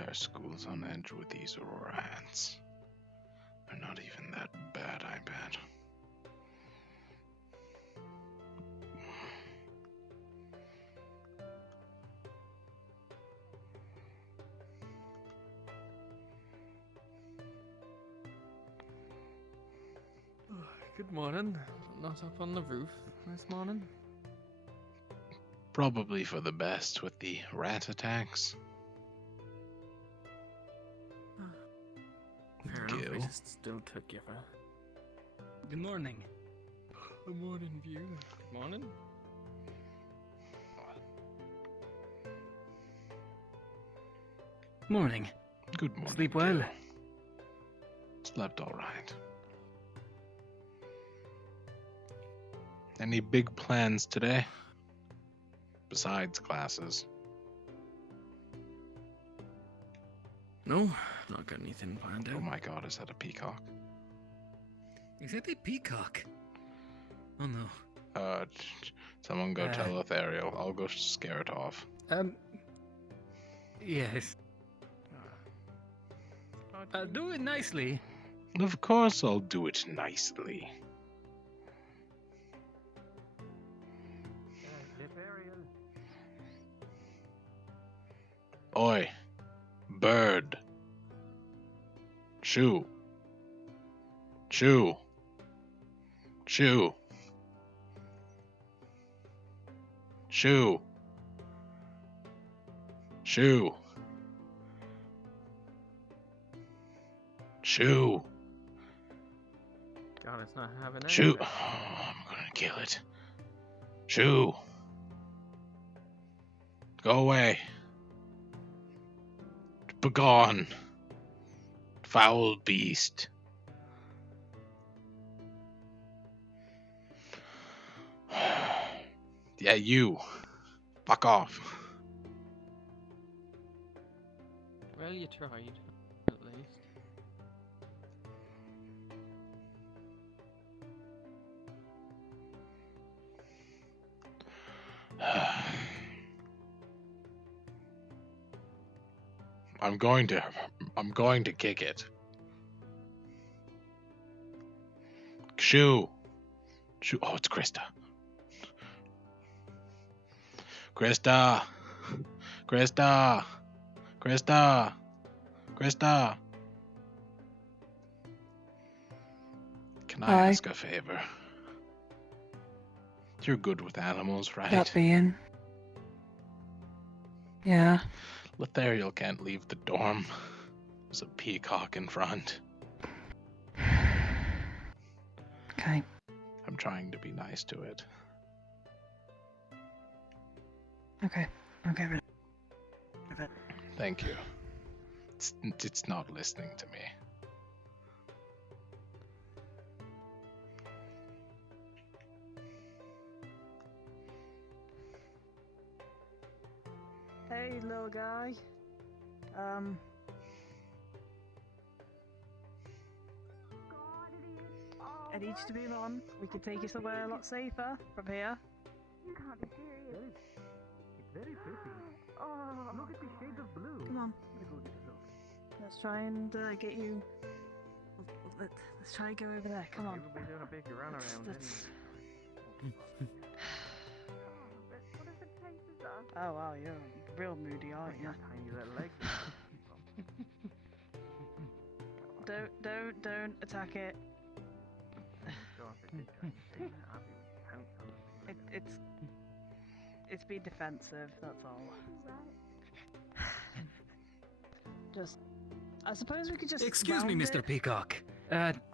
entire school's on edge with these Aurora ants. They're not even that bad, I bet. Good morning. Not up on the roof this morning. Probably for the best with the rat attacks. Fair enough, I just still took you for... Good morning. Good morning, view. Good morning. Morning. Good morning. Sleep well? Joe. Slept all right. Any big plans today? Besides classes. No, not got anything planned out. Oh my god, is that a peacock? Is that a peacock? Oh no. Someone go tell Ethereal. I'll go scare it off. Yes. Do it nicely. Of course I'll do it nicely. Oi. Bird. Shoo. Shoo. Shoo. Shoo. Shoo. Shoo. God, it's not having any. Shoo. Oh, I'm gonna kill it. Shoo. Go away. Begone. Foul beast. Yeah, you. Fuck off. Well, you tried, at least. I'm going to kick it. Shoo. Shoo. Oh, it's Krista. Krista. Krista. Krista. Krista. Can I ask a favor? You're good with animals, right? That being. Yeah. Lethariel can't leave the dorm. There's a peacock in front. Okay. I'm trying to be nice to it. Okay. Okay. Thank you. It's not listening to me. Hey, little guy. It needs to be on. We can take you somewhere a lot safer from here. You can't be serious. It's very pretty. Oh, look at the shades of blue. Come on. Let me go get a look. Let's try and get you. Let's try and go over there. Come on. We'll be doing a big runaround Let's- What if it tastes us? Oh wow, you're real moody, aren't you? Tiny little legs. Don't attack it. It's being defensive. That's all. Just, I suppose we could just. Excuse me, round Mr. it. Peacock.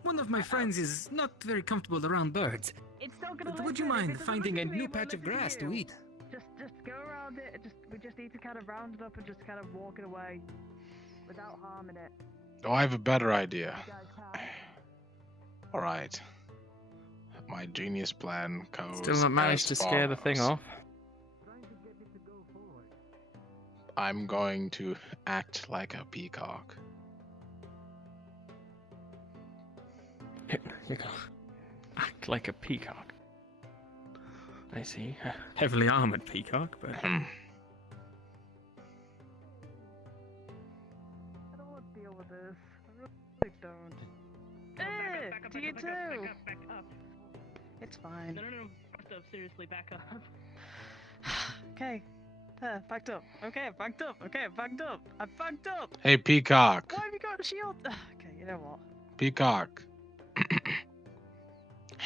One of my friends is not very comfortable around birds. It's not gonna. Would you listen. If mind it doesn't finding a listen to me, new it won't patch of listen grass to you. eat? Just go around it. We just need to kind of round it up and just kind of walk it away, without harming it. Oh, I have a better idea. You guys can. All right. My genius plan goes Still not managed to as scare the thing follows. off. Trying to get it to go forward. I'm going to act like a peacock. Act like a peacock. I see. Heavily armored peacock, but this. I really don't. Do you too? Back up. It's fine. No. Back up, seriously, back up. Okay. Backed up. Okay, backed up. Okay, backed up. I backed up. Hey, Peacock. Why have you got a shield? Okay, you know what? Peacock.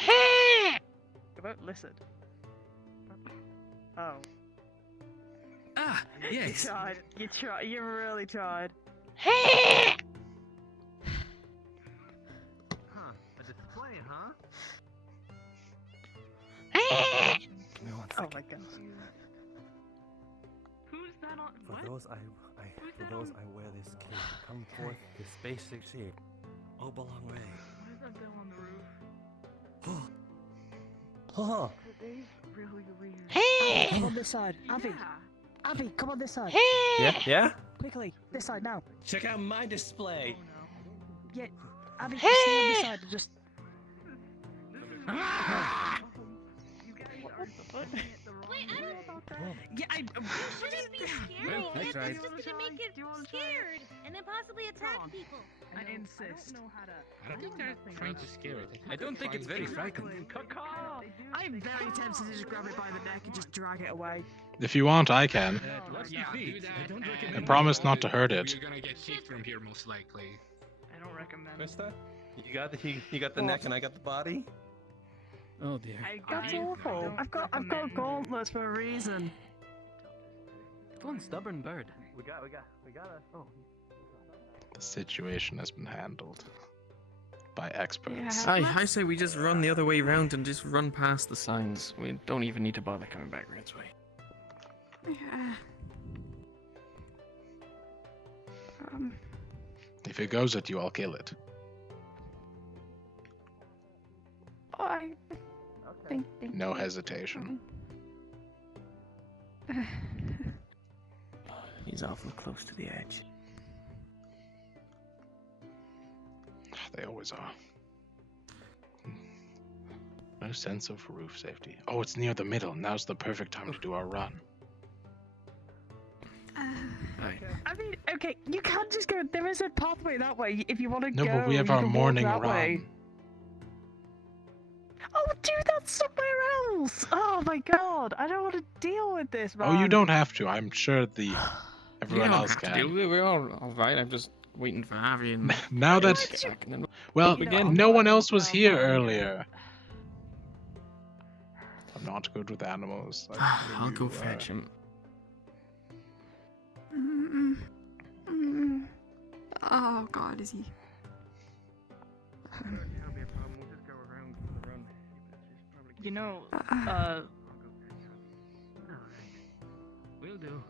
You won't listen. Oh. Ah, yes. You tried. You tried. You really tried. Huh, a display, huh? Oh my god. Who's that on? For What? those Who's for that those on? I wear this cape. Come forth, this space succeed. Oh, belong way. Why is that bill on the roof? Oh, Today's really weird. Come on this side. Avi. Yeah. Avi, come on this side. yeah. Quickly. This side now. Check out my display. Oh Yeah. Avi, just stay on this side and just. no. You guys are looking at the wrong Wait, I don't know about that. Yeah, I. Shouldn't be scary. Well, I That's tried. just gonna make it scared and then possibly attack people. I insist. I don't know how to. I don't think they're trying to scare it. I don't think it's very frightening. I'm very tempted to just grab it by the neck and just drag it away. If you want, I can. Watch Yeah, your do feet. that. I don't I recommend. promise not to hurt it. You're gonna get kicked from here most likely. I don't recommend. Krista, you got the neck and I got the body. Oh dear. That's I awful. don't I've got recommend- gauntlets for a reason. One stubborn bird. We got a. Oh. The situation has been handled by experts. I say we just run the other way round and just run past the signs. We don't even need to bother coming back this way. Yeah. If it goes at you, I'll kill it. I think. No hesitation. He's awful close to the edge. They always are. No sense of roof safety. Oh, it's near the middle. Now's the perfect time to do our run. Aye. I mean, okay, you can't just go. There is a pathway that way if you want to No, go. but we have you our can walk morning that run. way. Oh, do that somewhere else. Oh my god, I don't want to deal with this, man. Oh, you don't have to. I'm sure everyone else can. We're all right. I'm just waiting for Avi and. Now that, get back and then well, You know, no I'm one not- else was I'm here not- earlier. I'm not good with animals. like I'll go you fetch him. Oh god, is he? That'll be a problem. We'll just go around for the run. You know, Will do.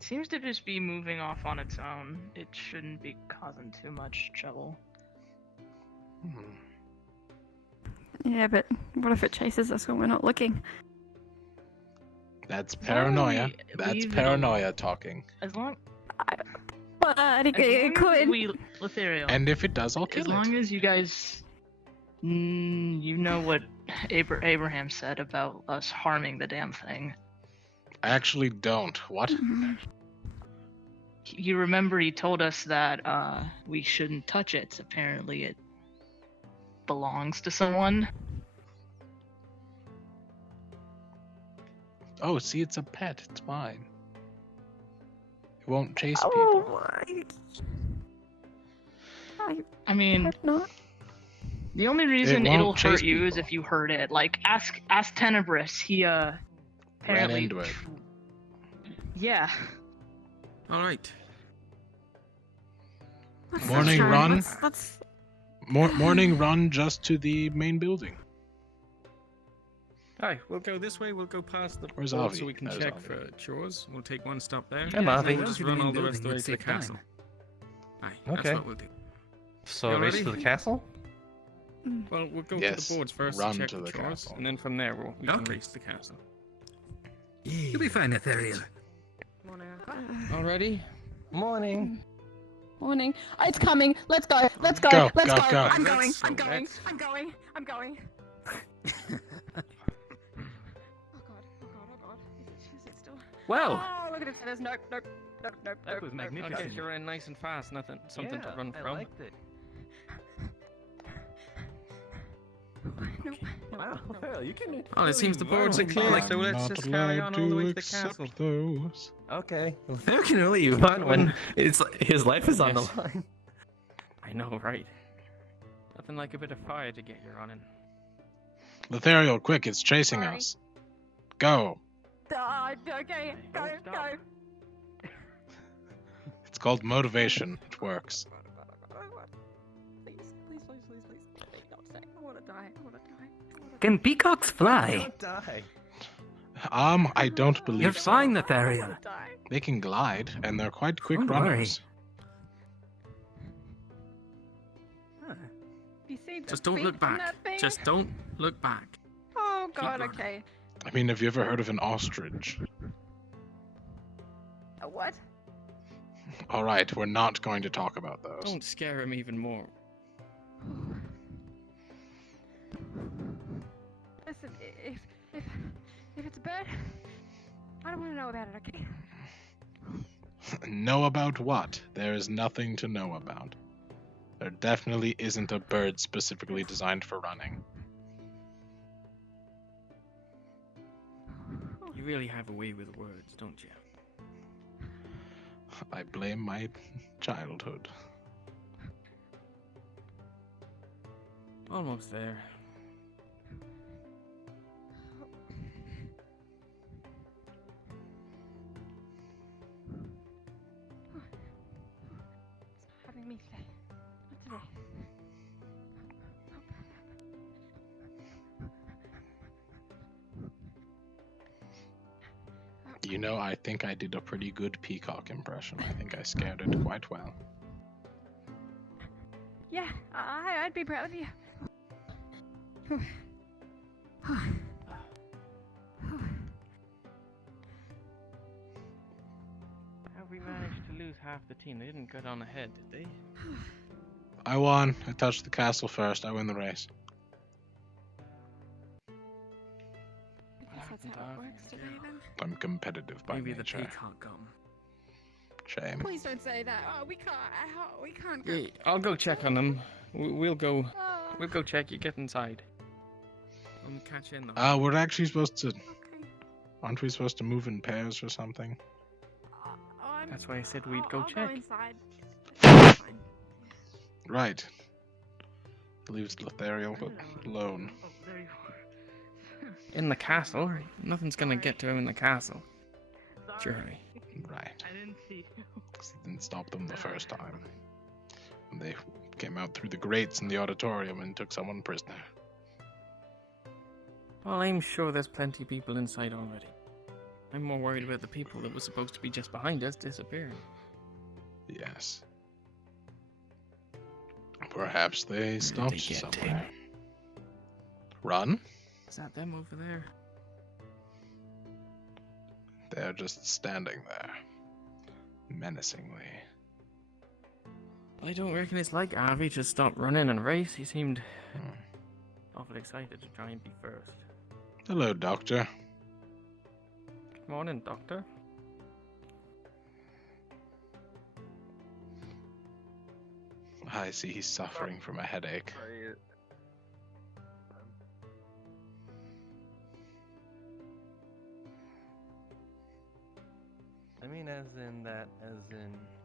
seems to just be moving off on its own. It shouldn't be causing too much trouble. Hmm. Yeah, but what if it chases us when we're not looking? That's As long as paranoia. we That's leave it paranoia talking. As long, But it as long could. as we, Lothario, And if it does, I'll as kill it. long as you guys, you know what Abraham said about us harming the damn thing. I actually don't. What? You remember he told us that we shouldn't touch it. Apparently it belongs to someone. Oh, see, it's a pet. It's mine. It won't chase people. Oh, I mean, hope not. the only reason won't it'll chase hurt you is people. if you hurt it. Like, ask Tenebris. He Ran apparently. into it. Yeah. All right. Let's Morning try. run. Let's Morning run just to the main building. Aye, we'll go this way. We'll go past the Where's boat Avi? so we can There's check Avi. for chores. We'll take one stop there. I'm Avi. We'll just run all the rest of the way to the castle. Aye, Okay. that's what we'll do. So You race ready? to the castle? Well, we'll go Yes, to the boards first run to check to the the chores, castle. and then from there we can Okay. reach the castle. You'll be fine, Ethereal. Already? Morning. morning. It's coming. Let's go. Let's go. Go, Let's go, go. go. I'm going. Let's- I'm going. let's- I'm going. I'm going. Oh god. Oh god. Oh god. Is it still? Well, Oh, look at it. There's nope. That was I magnificent. guess you're running nice and fast, something to run I from. liked it. Okay. Wow, well, you can. Well, it seems the boards are really clear, run. so let's Not just carry allowed on all the way to the accept castle. those. Okay. How can you leave when it's his life is on Yes. the line? I know, right? Nothing like a bit of fire to get you running. Lothariel, quick, it's chasing Sorry. us. Go. Okay, go, Don't go. stop. It's called motivation. It works. Please, don't say. I wanna die. Can peacocks fly? Don't die. I don't believe You're so. fine, Nathariel. They can glide, and they're quite quick Don't worry. runners. You see the Just don't feet look on back. that thing? Just don't look back. Oh god, running. okay. I mean, have you ever heard of an ostrich? A what? All right, we're not going to talk about those. Don't scare him even more. Listen, if it's a bird, I don't want to know about it, okay? Know about what? There is nothing to know about. There definitely isn't a bird specifically designed for running. You really have a way with words, don't you? I blame my childhood. Almost there. It's not having me today. Not today. You know, I think I did a pretty good peacock impression. I think I scared it quite well. Yeah, I'd be proud of you. How we managed to lose half the team? They didn't get on ahead, did they? I won. I touched the castle first. I win the race. I guess that's how it works today then. I'm competitive by Maybe nature. the peacock got 'em. Shame. Please don't say that. Oh, we can't go. Yeah, I'll go check on them. We'll go. Oh, We'll go check. You get inside. I'm catch in though. We're actually supposed to. okay. Aren't we supposed to move in pairs or something? That's why I said we'd go I'll check. Go inside. That's fine. Right. Leaves Lothariel alone. Oh, there you are. In the castle. Nothing's gonna get to him in the castle. Sorry. Surely. Right. I didn't see you. 'Cause it didn't stop them the first time. And they came out through the grates in the auditorium and took someone prisoner. Well, I'm sure there's plenty of people inside already. I'm more worried about the people that were supposed to be just behind us disappearing. Yes. Perhaps they stopped they get somewhere. Run? Is that them over there? They're just standing there. Menacingly. I don't reckon it's like Avi to stop running and race. He seemed Hmm. awful excited to try and be first. Hello, Doctor. Good morning, Doctor. I see he's suffering from a headache. I mean, as in,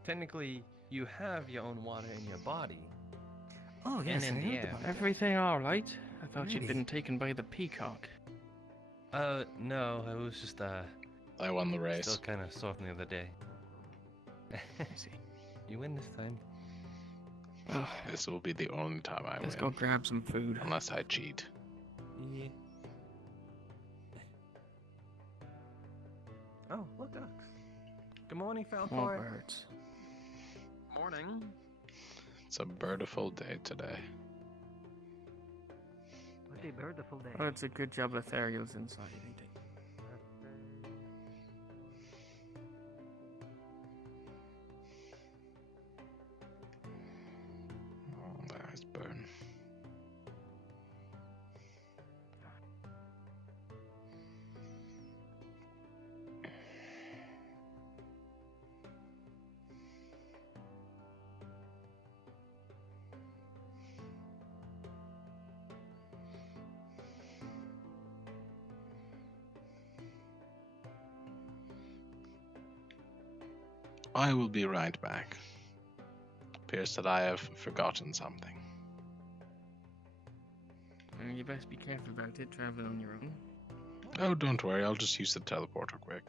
technically, you have your own water in your body. Oh, yes, And in I the heard air. about that. Everything all right? I thought you'd Maybe. been taken by the peacock. No, it was just, I won the race. still kind of sore from the other day. I see. You win this time. Well, This will be the only time I let's win. go grab some food. Unless I cheat. Yeah. Oh, look, ducks. Good morning, More Falcor. birds. Morning. It's a birdiful day today. What a birdiful day. Oh, it's a good job Lothariel's inside, ain't it? Oh, there's Burn. I will be right back. Appears that I have forgotten something. You best be careful about it, traveling on your own. Oh, don't worry, I'll just use the teleporter quick.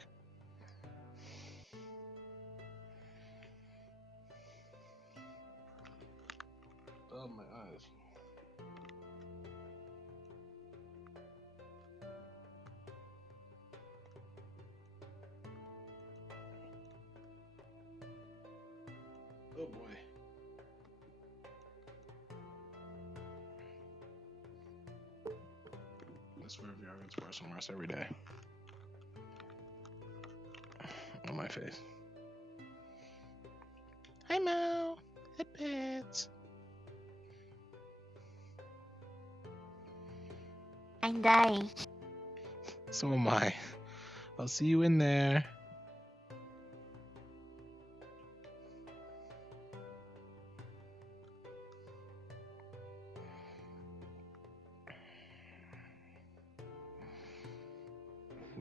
Oh, my eyes. Oh boy. This VR gets worse and worse every day. On my face. Hi, Mo. Hi, Pets. I'm dying. So am I. I'll see you in there.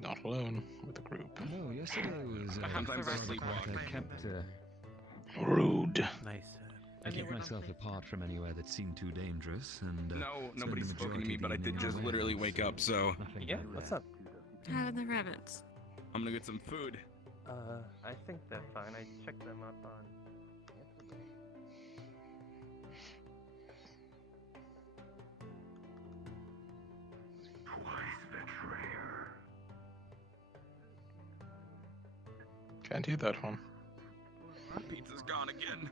Not alone, with a group. No, yesterday was. I kept. Rude. Nice. I kept myself apart from anywhere that seemed too dangerous, and. No, nobody's spoken to me, but I did just literally wake up, so. Yeah, what's up? How are the rabbits? I'm gonna get some food. I think they're fine. I checked them up on. Can't hear that one. Pizza's gone again.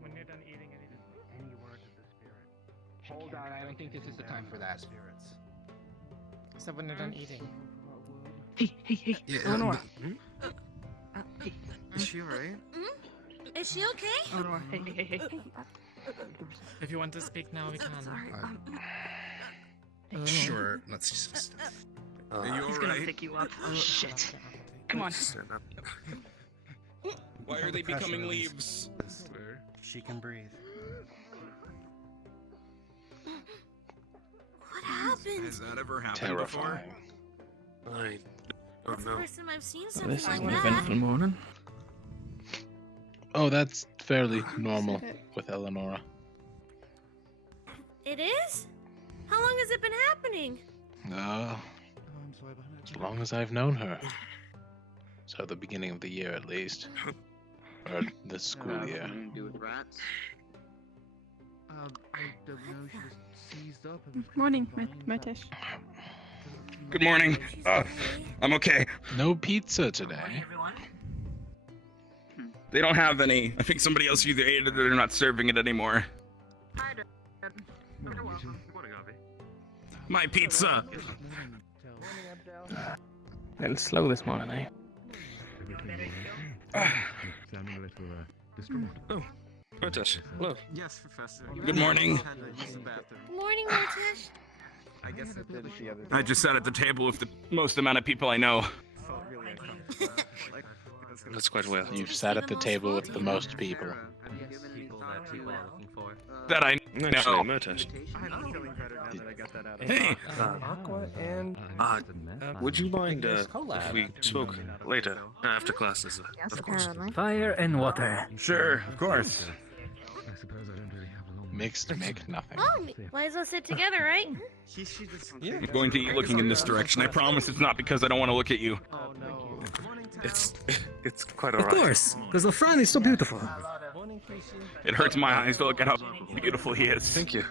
When you're done eating anything. Any word of the spirit. Hold on, I don't think this is the time for that, spirits. So when you're done eating. Hey. Yeah, Eleanor. Is she alright? Is she okay? Eleanor, hey. If you want to speak now, we can. Sure, let's just. Are you He's gonna alright? pick you up. Oh, shit. Come on. Why are they becoming leaves? She can breathe. What happened? Has that ever happened before? Terrifying. That's the first time I've seen something This is like an that. eventful morning. Oh, that's fairly normal with Eleonora. It is? How long has it been happening? As long as I've known her. So the beginning of the year, at least. Or the school year. Do with rats? I don't know. She just seized up. Morning, Matish. Good morning. I'm okay. No pizza today. They don't have any. I think somebody else either ate it or they're not serving it anymore. My pizza! A little slow this morning, eh? Sounding a little distraught. Oh, Matish. Hello. Yes, Professor. Good morning. Good morning, Matish. I guess I did it the other day. I just sat at the table with the most amount of people I know. That's quite well. You've sat at the table with the most people. That I know. Hey! Aqua and... would you mind if we spoke later, after classes, Yes, apparently. Fire and water. Sure, of course. I suppose I don't really have a long... Mixed make nothing. Oh, might as well sit together, right? I'm going to eat looking in this direction. I promise it's not because I don't want to look at you. Oh no. It's quite Of course, because Lafran is so beautiful. It hurts my eyes to look at how beautiful he is. Thank you.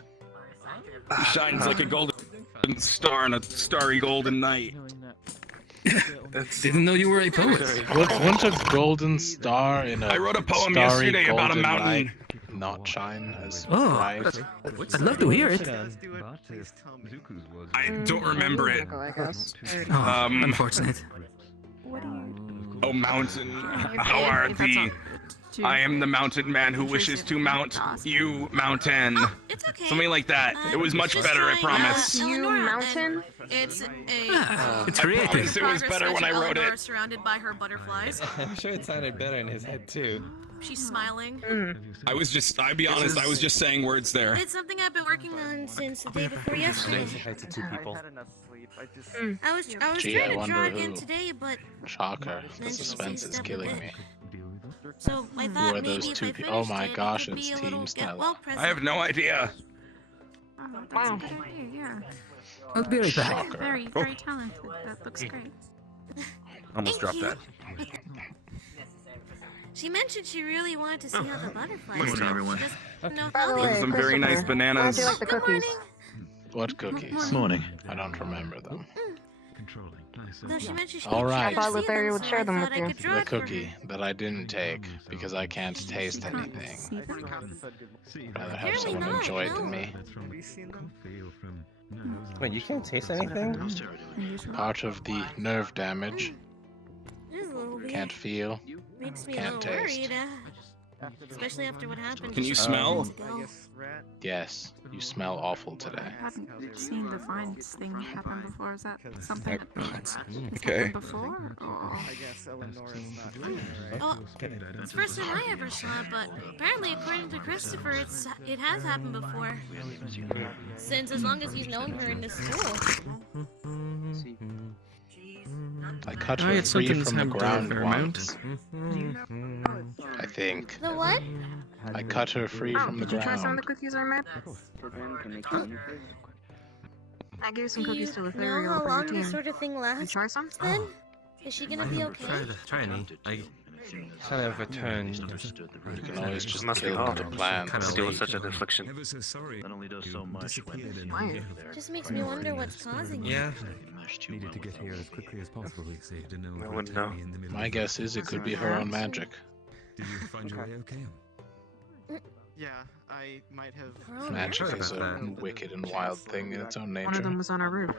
He shines like a golden star on a starry golden night. Didn't know you were a poet. Wouldn't a golden star in a I wrote a poem starry yesterday about a golden mountain. night not shine as Oh, bright? I'd love to hear it. I don't remember it. Oh, unfortunate. Oh, mountain, how are thee? I am the mountain man who wishes to mount you, mountain. Oh, it's okay. Something like that. It was much better, I promise. You mountain? It's a. It's I creative. promise it was better when I wrote it. Surrounded by her butterflies. I'm sure it sounded better in his head too. She's smiling. I'll be honest, I was just saying words there. It's something I've been working on since the day before yesterday. Say hi to two people. I was Gee, trying I to draw wonder again who. today, but Shocker. The then she suspense is seized up a killing bit. me. So I Who thought are maybe those if two I people? finished Oh my it, gosh, it could it's be a Team little Stella. get well I present. have no idea. Oh, that's a good idea, yeah. I'll be right back. Shocker. Very, very talented. That looks great. Almost dropped you. that. She mentioned she really wanted to see how the butterflies Morning, do. everyone. She doesn't know By how the they way, Those are some very nice Christopher, bananas. how'd you like the Good cookies? morning. What cookies? Morning. I don't remember them. Controlling. Nice. No, she mentioned she All right. I thought couldn't see Lothario them, would so share I them thought with I you. could draw The it for her. cookie that I didn't take because I can't taste She can't anything. see them. Rather have Apparently someone not, enjoy it no. than me. Wait, you can't taste anything? Part of the nerve damage. It is a little weird. Can't feel. Makes me can't a little taste. worried, especially after what happened. Can you just smell? minutes ago. Yes, you smell awful today. I hadn't seen the vines thing happen before. Is that something that's Okay. happened before? Or... Oh, it's the first time I ever saw it, but apparently, according to Christopher, it has happened before. Since as long as he's known her in the school. I cut Oh, her it's free something that's from the happened to ground her fair amount. once. I think. The what? I cut her free Oh, from the did you try some of ground. the cookies I made? I gave some Do cookies you to know Lothario how for your long this team. sort of thing You lasts try some? then? Is she gonna be okay? Try any. I kind of returned. You can always just Must be kill hot. the plants. Kinda Still late. such a deflection. Ever so sorry. That only does so much when Why? Just makes me wonder what's causing it. Yeah. Needed to get here as quickly as possible. You see, didn't know I it would wouldn't take know. me in the middle My of guess is it could be her own magic. Did you find your way okay? Yeah, I might have. Her own Magic Sorry is about a that. wicked and wild thing in its own One of nature. them was on our roof.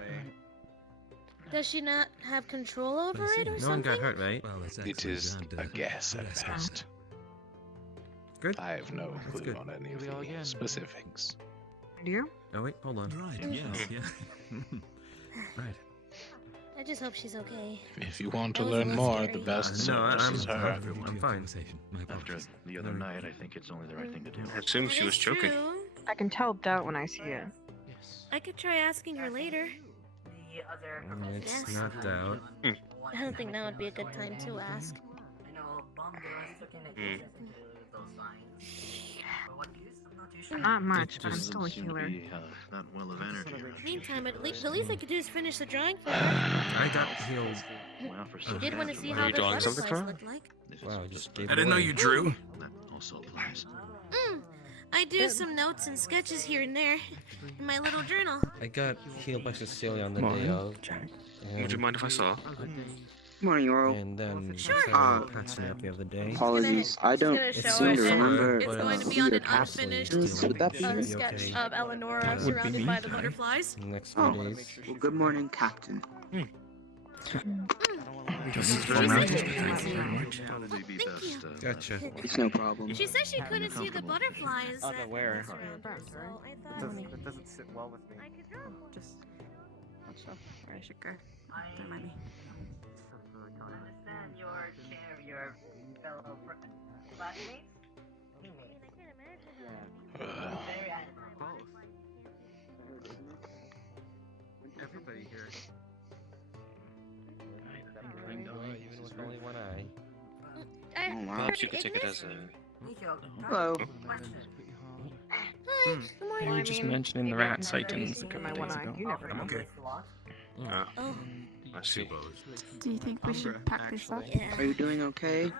Does she not have control over it or No one something? got hurt, right? Well, it's It excellent. is You had, a guess at yes, best. Good. I have no That's clue good. on any of Here we are the again. specifics. Do you? Oh wait, hold on. Right, yes, yeah. Right. I just hope she's okay. If you want to That was a learn little more, scary. the best No, source I'm- is her. I'm fine. My after apologies. the other night, I think it's only the right thing to do. I assume she That was is joking. true. I can tell doubt when I see it. I could try asking her later. It's Yes. not doubt. I don't think now would be a good time to ask. Not much, but I'm still a Seem to healer. be, that well of energy around here. Meantime, the least I could do is finish the drawing for her. I got healed. Wow, for She so did want to fast. see Are how you the drawing something butterflies for her? look like. This is Wow, I just just gave I didn't know away. you drew. that also applies. I do some notes and sketches here and there in my little journal. I got healed by Cecilia on the Morning, day of. Would you mind if I saw? Morning, Earl. And then Sure. patching up the other day. Apologies, I don't It's gonna seem show to it, and remember. it's going to be on an unfinished Would that be you? sketch of Eleonora That would be surrounded me. by the butterflies. Next Oh. few days. Well, good morning, Captain. This is She very said nice. she couldn't see Probably be Thank best. you. Gotcha. It's no problem. She said she couldn't see the butterflies. that Unaware. surround her, so I thought It doesn't sit well with me. I could draw. Just not sure where I should go. Don't mind me. Understand your share of your fellow classmates? Very Everybody here. Even with only one eye. I Oh, wow. Perhaps you could take it as a. Hello. Hi, good morning. You were just mentioning the rat sightings a couple My of one days eye. ago. You never I'm know. okay. Oh, I see. Do you think we should pack this up? yeah. Are you doing okay?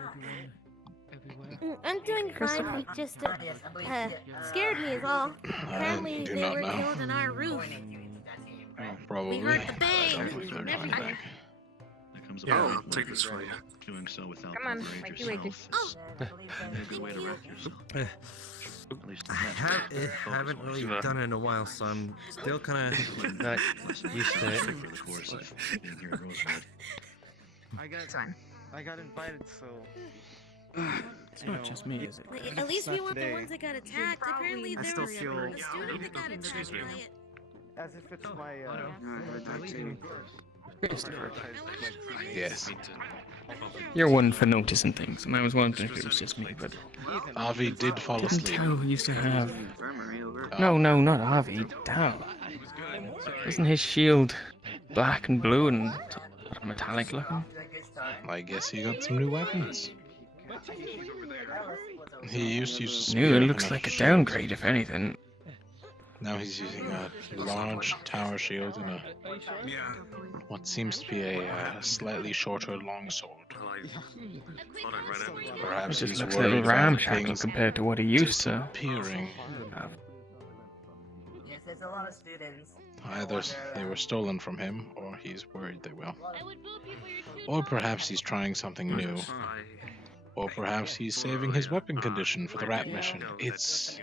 I'm doing fine. It just scared me is all. Apparently do they not were know. killed on our roof. Probably. We heard the I bang don't believe and they're everything. lying. That comes Yeah, about I'll with take this for you. Doing so without Come on, preparing wakey, wakey. yourself is a good way to wreck yourself. At least in that Haven't really Shiva. done it in a while, so I'm still kind of not used to it. for the course of being here at Rosewood. I got invited, so. It's not just me, is it? At least we not weren't the today. ones that got attacked. Apparently I there still was feel- a student that got attacked by it. As if it's my. I heard that too. Christopher, Yes. you're one for noticing things, and I was wondering if it was just me, but Avi did fall didn't asleep. Tao used to have... Infirmary over. No, not Avi, Tao. Isn't his shield black and blue and metallic looking. I guess he got some new weapons. He used to use a spear. New, it and looks a like a shield. downgrade, if anything. Now he's using a large tower shield and what seems to be a slightly shorter longsword. Perhaps It just he's looks a little worried about ramshackle things compared to what he used to. disappearing. Yes, there's a lot of students. Either they were stolen from him, or he's worried they will. Or perhaps he's trying something new. Or perhaps he's saving his weapon condition for the rat mission. It's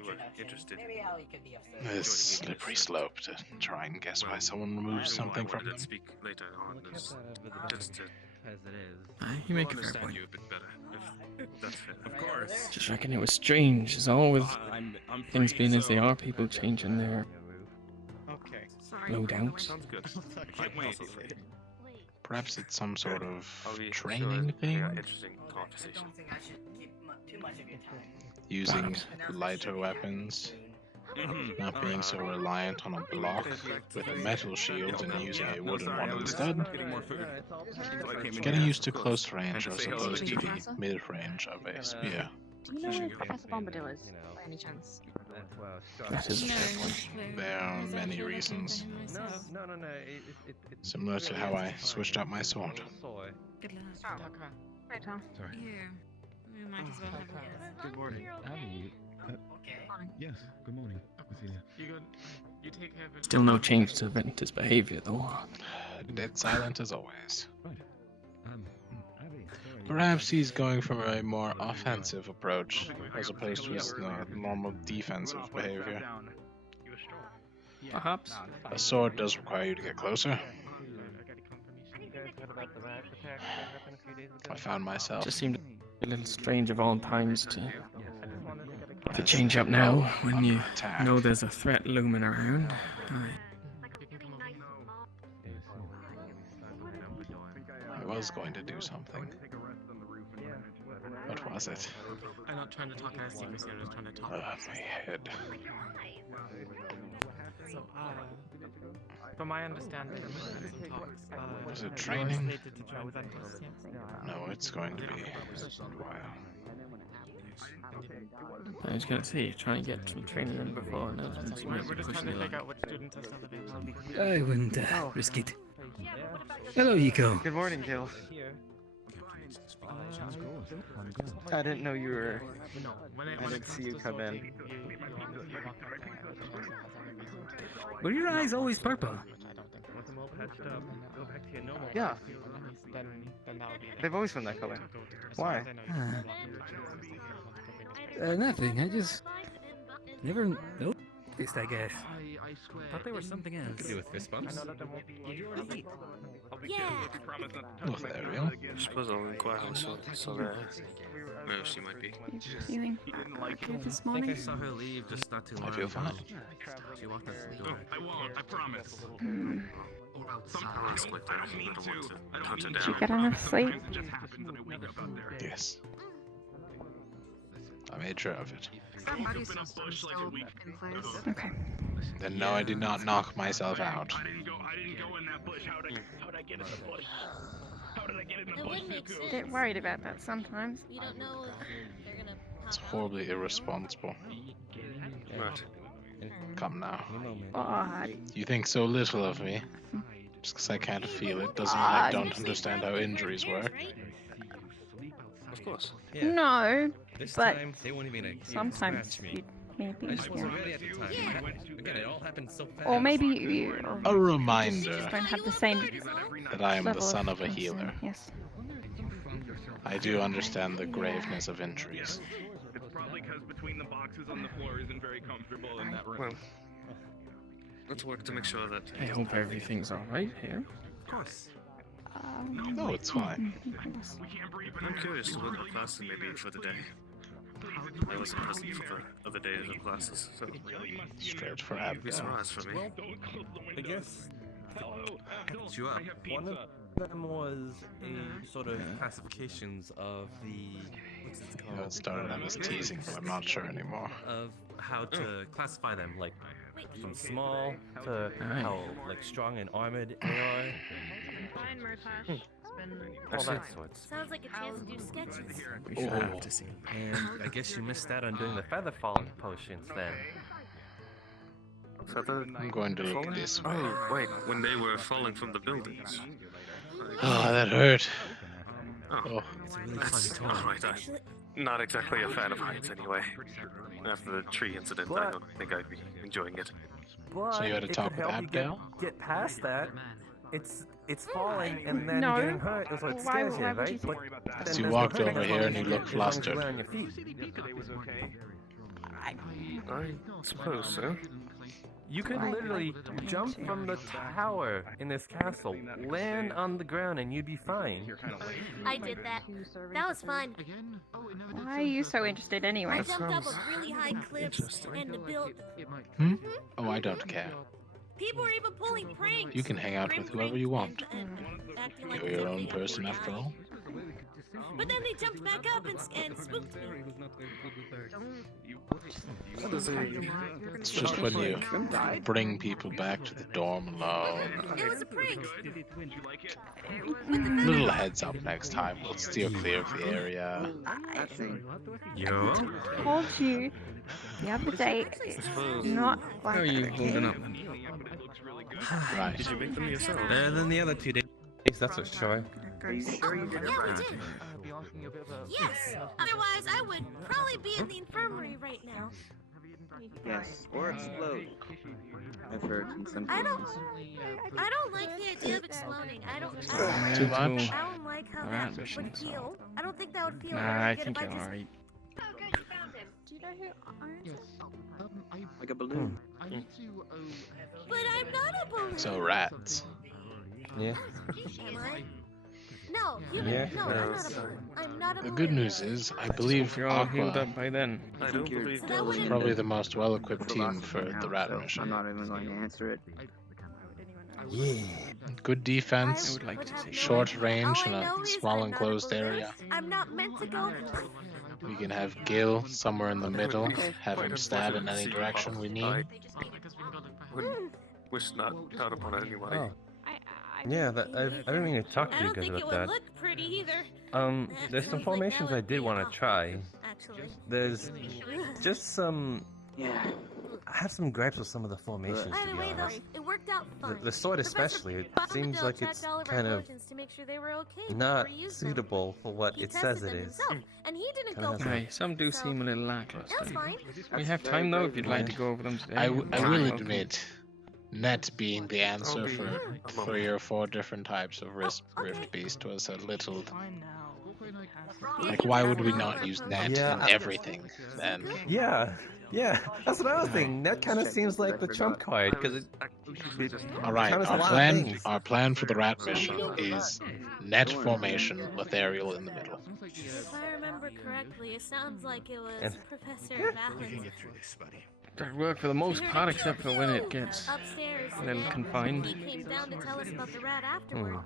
a slippery slope to try and guess why someone removes something from them. Speak later on. Just to As it is. You make a fair point. you a bit better, if that's fair. Of course. Just reckon it was strange, as all with things being as they are, people changing their Okay. loadouts. Sounds good. Can't wait. Perhaps it's some sort of I'll be training sure. thing? Yeah, interesting conversation. I don't think I should keep too much of your time. Using lighter weapons, not being so reliant on a block with a metal shield and using a wooden one instead. Getting used to close range as opposed to the mid-range of a spear. Do you know where Professor Bombadil is, by any chance? That is a fair point. There are many reasons. No. Similar to how I switched out my sword. Good luck. Oh, right, Tom. Sorry. Here. We might as well have a guess. Good morning. Abby. Yes, good morning, Ophelia. Still no change to Ventus' behavior, though. Dead silent as always. Right. Abby, sorry. Perhaps he's going for a more offensive approach, as opposed to his normal defensive behavior. Perhaps. A sword does require you to get closer. I found myself. Just seemed a little strange of all times to change up now when you know there's a threat looming around. I was going to do something. What was it? I'm not trying to talk out of secrecy, I'm just trying to talk. My head. So, from my understanding, Was it training? slated to join Ventus, yes? No, it's going to be a while. I was gonna say, you're trying to get some training in before announcements. We're just trying to figure out which students are still available. I wouldn't risk it. Hello, Yiko. Good morning, Gil. I didn't know you were. I didn't see you come in. Were your eyes always purple? Yeah. They've always been that color. Why? Nothing. I just never noticed, I guess. Thought they were something else. Could do with fist bumps. Yeah. Oh, there we go. I suppose I'll inquire so that where she might be. Feeling okay this morning? I saw her leave just not too long. I feel fine. She walked out the door. I won't, I promise. Did you get enough sleep? Yes. I made sure of it. Okay. Then no, I did not knock myself out. I didn't go in that bush. How'd I get in the bush? How did I get in the bush? Get worried about that sometimes. We don't know if they're gonna It's horribly irresponsible. Right. Come now. Oh, You think so little of me. Just because I can't feel it doesn't mean I don't understand how injuries work. Of course. no, This but time, they won't even sometimes scratch me. you maybe. I just wasn't Yeah. ready at the time. Again, it all happened so fast. Or maybe you A reminder just don't have the same that I am the level son of a healer. concern. Yes. I do understand the graveness of injuries. It's probably because between the boxes on the floor isn't very comfortable in that room. Well, let's work to make sure that. I hope everything's alright here. Of course. No, it's fine. I'm curious to what the classes may be for the day. I wasn't present for the other days of classes, so Straight for it'd be a Abdel. surprise for me. I guess helped you up. One of them was a sort of classifications of the what's it You know, called? it started out as teasing, but I'm not sure anymore. Of how to classify them, like from small to how like strong and armored they are. Fine, Murtash. All that sorts. Sounds like a chance to do sketches. We should have to see. And I guess you missed out on doing the feather falling potions then. I'm going to look this way. Oh, wait, when they were falling from the buildings. Oh, that hurt. Oh, that's alright. I'm not exactly a fan of heights anyway. After the tree incident, I don't think I'd be enjoying it. But So you had to talk with Abdel? Get past that. It's falling and then getting hurt is what scares you, right? But So you walked over here and you looked flustered. I suppose so. You could literally jump from the tower in this castle, land on the ground, and you'd be fine. I did that. That was fun. Why are you so interested anyway? I jumped up a really high cliffs and built. Hmm? Oh, I don't care. People were even pulling pranks. You can hang out with whoever you want. Acting like You're your own person after all. But then they jumped back up and spooked me. It's just when you bring people back to the dorm alone. It was a prank. Little heads up next time. We'll steer clear of the area. Yo. Told you the other day it's not like. How are you holding up? Right. Did you make them yourself? Better than the other 2 days. That's for sure. Yeah, we did. Yes. Otherwise, I would probably be in the infirmary right now. Yes, or explode. I've heard in some I cases. don't like the idea of exploding. I don't Too much? I don't like how that would feel. I don't think that would feel Nah, very I good think if you're just... alright. Oh, good, you found him. Do you know who owns it? Like a balloon. But I'm not a balloon. So rats. Yeah. Am I? No, you Yeah. no, I'm not a balloon. I'm not a The balloon. good news is, I believe You're all healed Aqua up by then. I don't believe is probably the most well-equipped team for the rat I'm mission. not even going to answer it. Yeah. Good defense, I would like to see. short range in All I know a is small I'm not a enclosed balloon. area. I'm not meant to go. We can have Gil somewhere in the middle, have him stab in any direction we need. Wish not out upon anyone. Oh. Yeah, I didn't mean to talk to I you don't guys think it about would that. look pretty either. There's some formations I did want to try. Actually. There's just some. I have some gripes with some of the formations, By to the be way, though, honest. it worked out fine. The sword especially, it seems like it's kind of to make sure they were okay not before we used them. suitable for what He it tested says it them is. himself, and he didn't Kinda go. has Aye, some do seem a little That's lackluster. fine. We have time though if you'd like to go over them today. I will Okay. admit, net being the answer for 3 or 4 different types of rift beast was a little. Like, why would we not use net in everything then? Yeah, that's what I was thinking. That kind of seems like the trump card because it All right, covers a our lot of plan. things. Our plan for the rat mission is net formation with Ariel in the middle. If I remember correctly, it sounds like it was And- Professor Valens That work for the most part, except for when it gets upstairs. a little and confined. He came down to tell us about the rat afterward.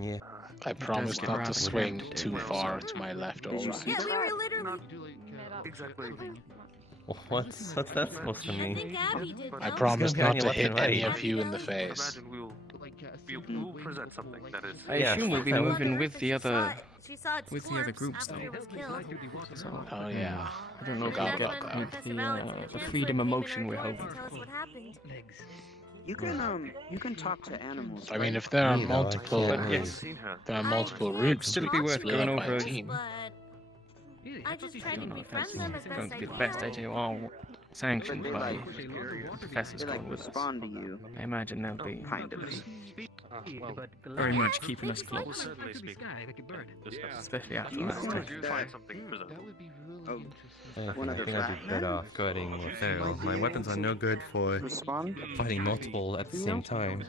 Yeah. I promise get not to rather swing repetitive. too far to my left or right. Yeah, we were literally. Exactly. What's that supposed to I mean? think Abby did. I no? promise It's gonna not be to on your hit left and any right. of you in the face. Imagine we'll present something that is. I Yeah, assume we'll be I would- moving with the other She saw its with the other corpse groups after though. it was killed. So Oh yeah. I don't know if Forgot we'll about get that. with Professor Valens and the Chancellor freedom came in our emotion we're door to hoping tell us for. what happened. You can talk to animals. I mean, if there are You know, I multiple, can't really- there are multiple routes to Still be worth split going up by over. a team. But I just I tried to don't know if that's befriend them as going best to I be the best can. idea or sanctioned They by like- the professors They like going with us. respond to you, I imagine they'll be kind of. very much keeping us close, Certainly speak. especially after Do you last think time. that- Find something presentable. Oh, I One other think I'd fact. be better off going with Feral. Might be My weapons are no good for respond? fighting multiple at the same time.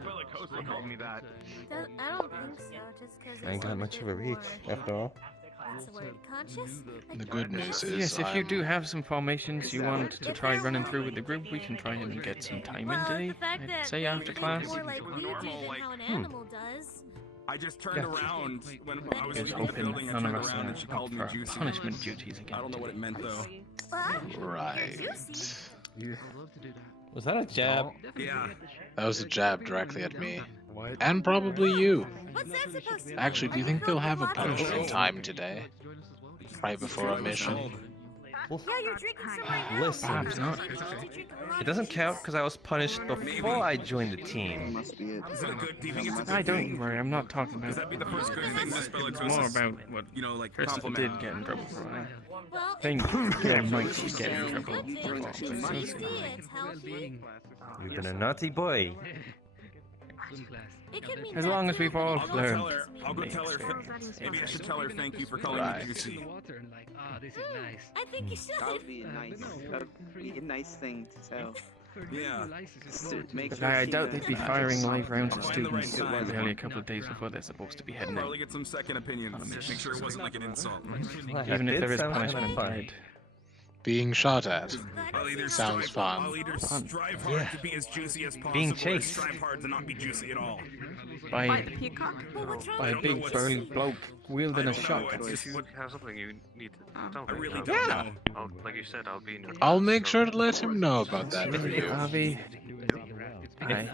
I don't think so, just because I ain't got much of a reach, after all. What's the word? Conscious? The good news is, Yes, if you I'm- do have some formations you want to try running through with the group, we can try and get some time in today. I'd say after class. More like we do than how an animal does. I just turned Yeah. around when I was Here's in the hoping building and none of turned us around are and she up called me for juicy. punishment duties again. I don't know what it meant though. What? right. Juicy? Was that a jab? Yeah. That was a jab directly at me. And probably you. What's that supposed to mean? Actually, do you think they'll have a punishment time today? Right before a mission? Yeah, you're drinking some right now. Listen, it doesn't count because I was punished before I joined the team. Is it a good thing? Do you think it's a I good don't thing? worry, I'm not talking about. Does that be the first good thing Miss Bella It's more about what like Christopher compliment? did get in trouble for. I think there might be getting in trouble for. You've been a naughty boy. As long as we've all I'll go learned. tell her. I'll go tell her. Maybe I should tell her thank you for calling me juicy. I think you should. That would be a nice thing to tell. Yeah. But I doubt they'd be firing live rounds at students only a couple of days before they're supposed to be heading out. Probably get some second opinions. Make sure it wasn't like an insult. Even if there is punishment paid. Being shot at. Sounds I'll fun. either strive hard to be as juicy as possible, Being or chased. strive hard to not be juicy at all. By the peacock? a big burly bloke wielding a shotgun. Would have something you need to tell me. I really don't don't know. know. Like you said, I'll be in your I'll make sure to let him know about that for you. Avi,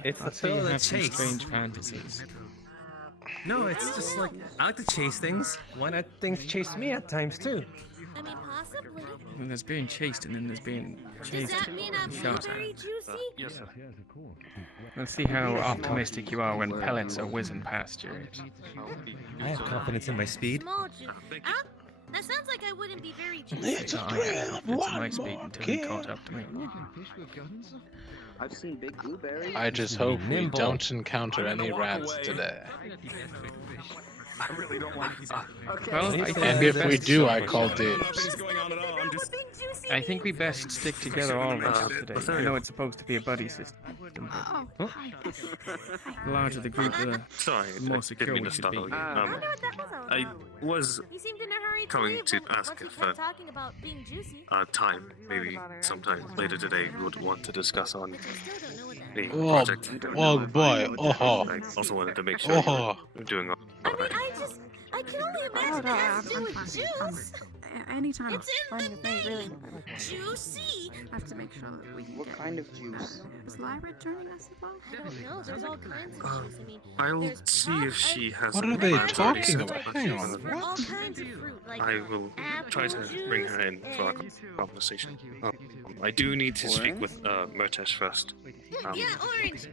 It's the I'd say thrill you of the have some chase. strange fantasies. No, it's just like I like to chase things. Why not things chase me at times too? I mean, possibly. Well, there's being chased and then there's being Does chased that mean I'm and shot very at. juicy? Yes, sir. Let's see how optimistic you are when pellets are whizzing past your ears. I have confidence in my speed. Small juice. Huh? That sounds like I wouldn't be very juicy. It's my speed until he caught up to me. I've seen big blueberries. I just hope we don't encounter any rats today. I really don't like these. Well, And if we do, I call dibs. Nothing's going on at all. I'm just. I think we best stick together all of us today. I know it's supposed to be a buddy system. Oh, Oh. hi. The larger the group, the Sorry, more I secure didn't mean we to should be. startle you. I wonder what that was all I about. was You seemed in a hurry to going leave to when- ask once you if started talking about being juicy. time, maybe sometime later today, we would want to discuss on the Oh, project. oh boy, oh, I also wanted to make sure you're doing all I of mean, it. I can only Oh, imagine no, it has to do I'm with fine. juice. Anytime It's it's fine with me, really. Juicy. I have to make sure that we can What get... kind of juice? Is Lyra joining us as well? I don't know. There's all kinds of juice. I mean, I'll there's see if she has. What are some they plans talking already about? set, Hang but on, for all kinds of fruit, like I will try to bring her in for our conversation. I do need to speak with Murtesh first. yeah, orange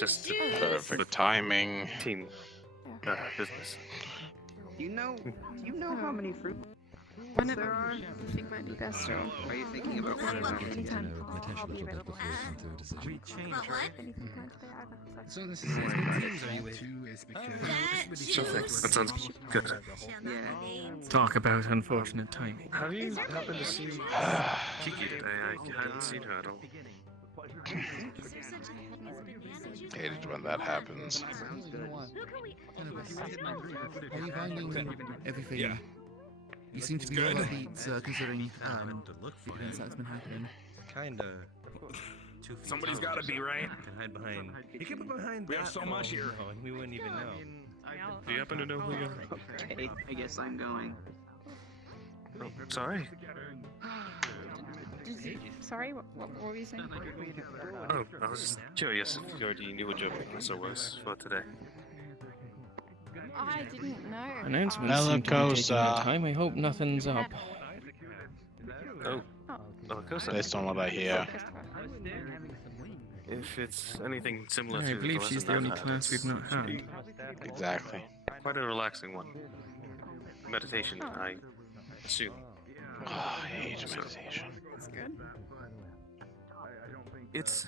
Just juice. perfect timing. Team business. Do you know how many fruit Whenever there are? you think might be best, or Are you thinking about anytime. Natasha will drop that before we come to a decision. But what? Anything planned today either. So this is how many teams are you with? Two is That Sure thing. juice. That sounds good. Shall not be named. Talk about unfortunate timing. Have you happened to see Kiki today? I hadn't seen her at all. Hate it when that happens. Are you finding everything? Yeah. You seem to be Good. upbeat considering the events that's been happening. Kinda. Somebody's got to be right. Can hide behind. You can put behind. We have so much here. And we wouldn't even know. Do you happen to know who you are? Okay, I guess I'm going. Oh, sorry. Sorry, what were you saying? Oh, I was just curious if you already knew what your proposal was for today. I didn't know. Announcements seem to be taking their Bellicosa. time. I hope nothing's up. Oh, of course. Based on what I hear. If it's anything similar I to believe the she's lesson the only I've had, class we've not had. Exactly. quite a relaxing one. Meditation, I assume. Oh, I hate meditation. That's good. It's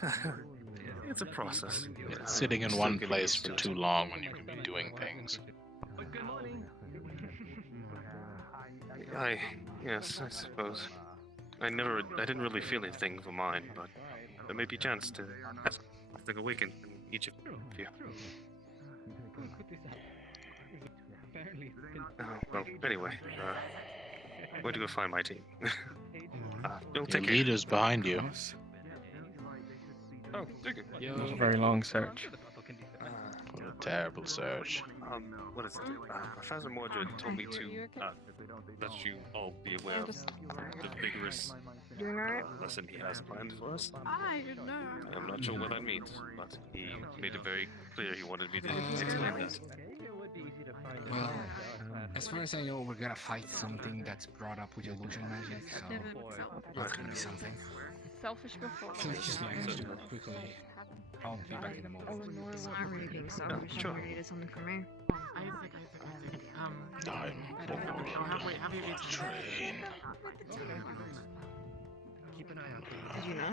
it's a process. Sitting in one place for too long when you can be doing things. Yes, I suppose. I didn't really feel anything for mine, but there may be a chance to have something awaken in each of you. Well, anyway, I'm going to go find my team. Don't Your take care. leader's behind you. Oh, thank you. It was a very long search. What a terrible search. What is it? Professor Mordred told me to let you all be aware of the vigorous Doing alright? Listen, he has plans for us. I don't know. I'm not sure what that means, but he made it very clear he wanted me to explain that. Well, as far as I know, we're gonna fight something that's brought up with illusion magic, so that's gonna be something. Selfish before. So let's just manage to work quickly. I'll be back in a moment. It's not really being selfish. Sure. I'm ready to do something for me. Isaac. Have you eaten train? Keep an eye out. Did you not?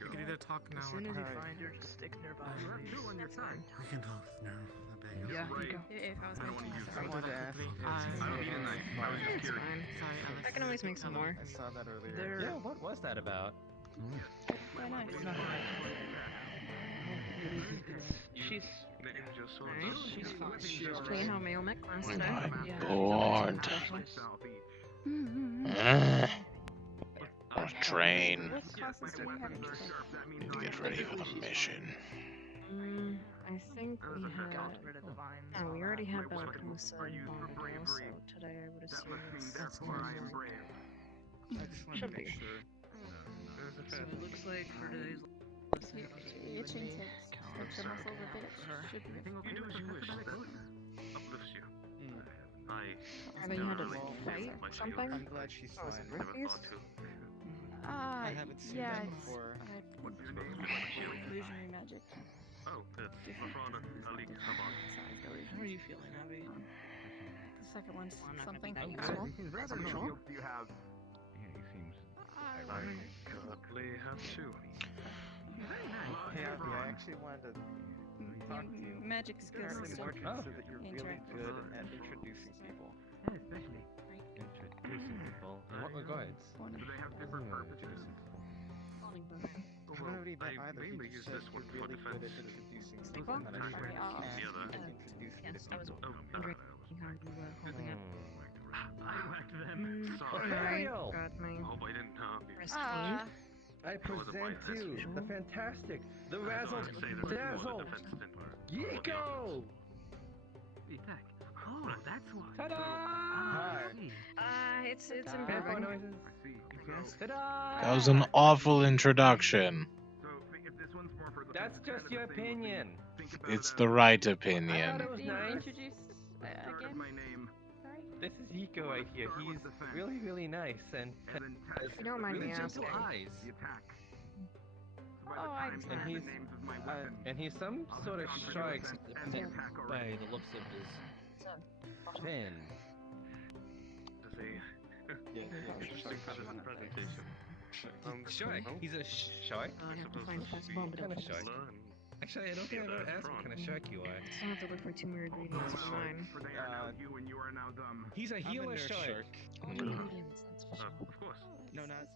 We could either talk now As or soon as you find her, just stick nearby. That's fine. We can talk now. Yeah, you go. If I was going to I wanted to ask. It's fine. I can always make some more. I saw that earlier. Yeah, what was that about? Why not? She's She's fine. Show you how Mayo met last time. Bored. Train. What classes do we have interested? Need to get ready for the mission. I think we had. Oh, we already had Bellacosa and Bombadil, so today I would assume that's all should be. So it looks like for today's Itching to stretch the muscles a bit. Should be. Uplifts you. Have you had a fight? Something? I'm glad she's Oh, was it fine. rookies? I haven't seen yeah, that it's before. illusionary magic. Oh, good. How are you feeling, Abby? The second one's I'm not gonna something be useful. As usual. You have. I currently have two. Hey, Abby, I actually wanted to talk to you. Magic skills Apparently, is Mordred so said that you're really good at introducing people. Introducing people. In what regards? Introducing people. I haven't really met either. He mainly just use said this one you're for really good defense. at introducing Stable? people. And I The can other? introduce you Yes, to I was people. wondering how you were holding up. I whacked them. Sorry. Alright, Ariel! got me. Hope I didn't harm you. Christine. I present you the fantastic, the razzle dazzle, Yiko! Oh, that's why. Ta-da! It's Vampire improving. noises. Ta-da! That was an awful introduction. That's just your opinion. It's the right I opinion. thought it was nice. Introduce again. This is Yiko right here. He's really, really nice and If you don't mind me really gentle asking. eyes. Oh, I And he's some sort of shark by the looks of his fin. Interesting presentation. Shark. He's a shark. I have to find the best What Bombadil kind of first. shark? Actually, I don't think I've ever asked what kind of shark you are. Still have to look for 2 more ingredients for mine. He's a I'm a healer nurse shark. Only ingredients, that's for sure. Of course. No, not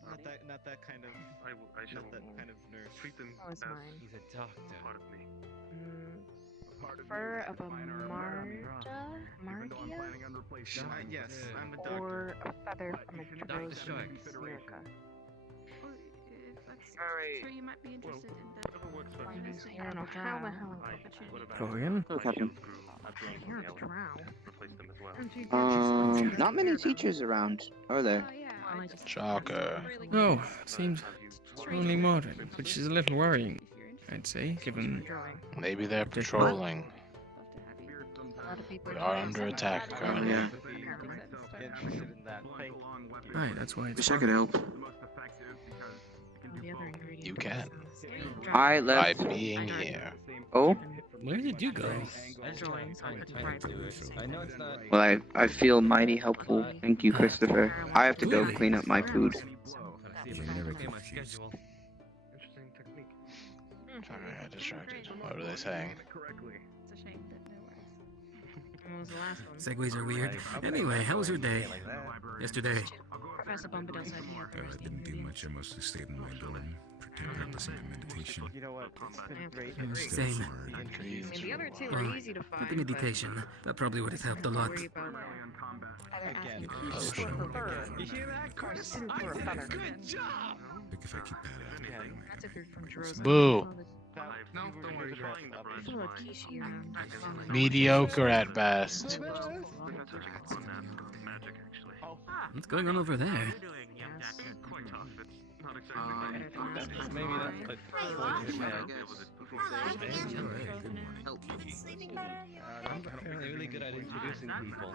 that kind of. I shall Not that kind of nurse. treat them That was as mine. He's a doctor. part of me. Fur of a Margia? Yes, I'm a doctor. Or a feather from a Dr. Drozen Shark. Smirka. Alright. Sure you might be interested in that. Whatever works best. I don't know how the hell I got you. Florian? Oh, Captain. You're a drow. Replace them as well. Not many teachers around, are there? Well, I just Shocker. Oh, seems only modern, which is a little worrying, I'd say, given Maybe they're patrolling. a lot of people We are under attack currently. Yeah. Interested in that. Right, that's why it's Wish I could help. the other ingredients. You can. I By left. being here. Oh? Where did you go? I know it's not. Well, I feel mighty helpful. Thank you, Christopher. I have to go Really? clean up my food. Okay, my schedule. Interesting technique. Sorry, I got distracted. What were they saying? It's a shame that no worries. When was the last one? Segues are weird. Anyway, how was your day? Yesterday. Professor Bombadil said he had I didn't do much. I mostly stayed in my dorm, prepared for some meditation. You know what? It's been great. Same. I mean, the other two Well, are easy to find. With the meditation, that probably would have helped a lot. Worry about either asking Oh, for sure. a fur You hear that, or Chris? sitting I for a did feather. a good job. I think if I keep that after That's if you're from Drozen. Boo. No, don't worry. Trying the There's branch a little line. Kishi around. Mediocre at best. Touching upon that magic, actually. What's going on over there? Yes. Maybe that's like towards his head. I'm apparently really good at introducing people.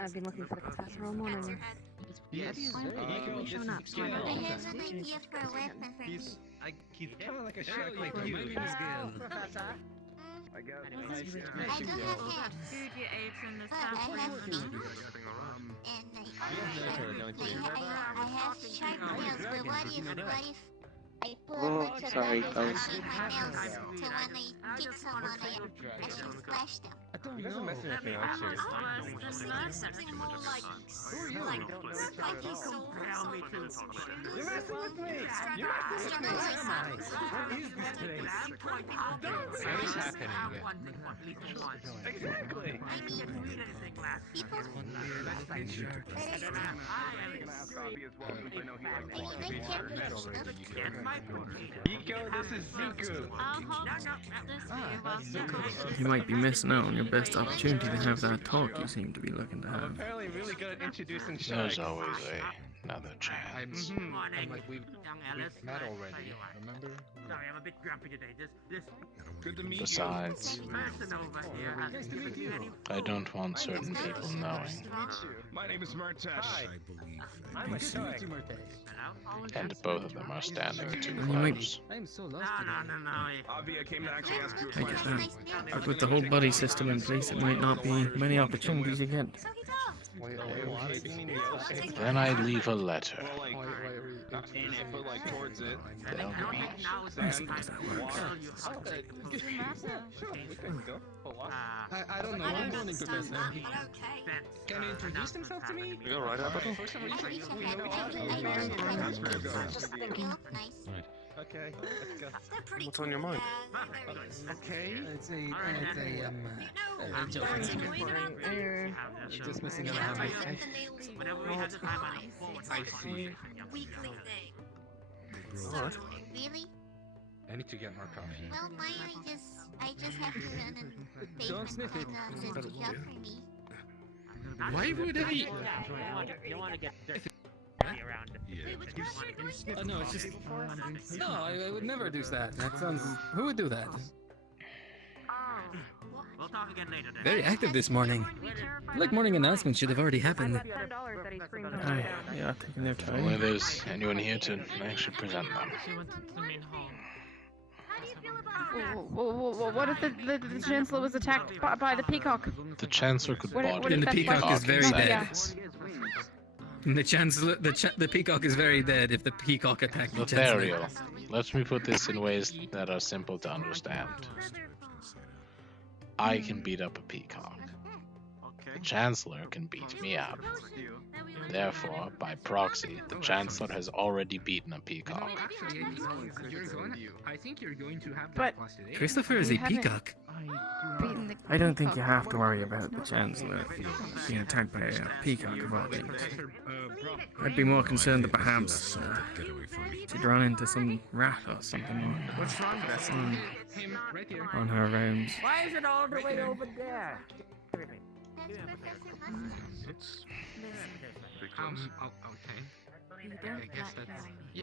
I've been looking for the professor all morning. Yes, Why haven't you shown up? I have an idea for a weapon for me. He's kind of like a shark like you. My name is Gil. Professor. I do have hair. But I have feet. And I have sharp nails, but what if I put a bunch of sorry, gum guys. between my nails, so when I kick someone, I should splash them. You guys are messing with me, aren't you? Something more like You're messing with me! You're messing with me! What is this place? What is happening? Exactly! Iko, this is Ziku! You might be missing out on your best opportunity to have that talk you seem to be looking to I'm have. apparently really good at introducing sharks. There's always another chance. I'm like, we've met already, remember? Sorry, I'm a bit grumpy today. Good to meet Besides, Nice to meet you. I don't want certain people knowing. My name is Murtash. I'm a shark. And both of them are standing too You might- close. I'm so lost. Avi, I came to actually ask you a I get question. that. But with the whole buddy system in place, it might not be many opportunities you get. Then I leave a letter. And I put like towards it. They'll be I suppose that works. I don't know. I'm morning, Professor. Can you introduce himself to me? You alright, Abigail? For some I reason, wish I we had know each I other. just think they look nice. Okay, let's go. What's on your mind? Okay. It's a joke. Just missing out on I see. Weekly thing. Alright. Really? I need to get more coffee. Well, mine, I just have to run in the Don't basement sniff it. and send it up for me. Why would I? You want to get dirty around it. No, it's just. No, I would never do that. That sounds. Who would do that? We'll talk again later then. Very active this morning. Like morning announcements should have already happened. Yeah, taking their If only time. there's anyone here to actually present them. She went to the main hall. What if the Chancellor was attacked by the peacock? The Chancellor could What body if And the that's peacock why- is very Yeah. dead. And the chancellor, the peacock is very dead if the peacock attacked the chancellor. Lothario, let me put this in ways that are simple to understand. I can beat up a peacock. The Chancellor can beat me up. Therefore, by proxy, the Chancellor has already beaten a peacock. I think you're going to have But- class today. Christopher is a You haven't peacock. beaten the I don't think you have to worry about the Chancellor being attacked by a peacock of all things. I'd be more concerned that perhaps she'd run into some rat or something What's wrong, Bessie? Him, right here. on her rounds. Why is it all the way over there? Okay. I guess that's. Yeah.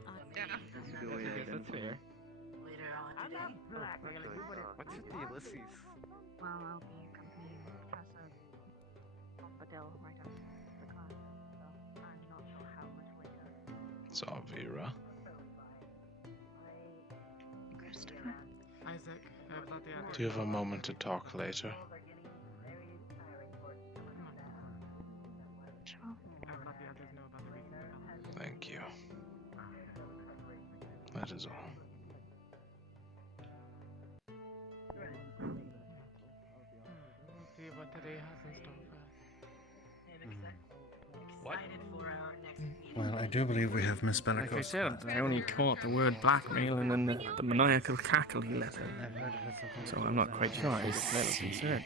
That's fair. What's with the Ulysses? Well, I'll be accompanying Professor Bombadil right after the class, so I'm not sure how much later. It's Vera. Christopher. Isaac, I've got the other. Do you have a moment to talk later? Sure. I've let the others know about the reason for that. Thank you. That is all. We'll see what today has in store for us. What? Well, I do believe we have Miss Like I said, I only caught the word blackmail and then the maniacal cackle he let out. So I'm not quite sure. I was a little concerned.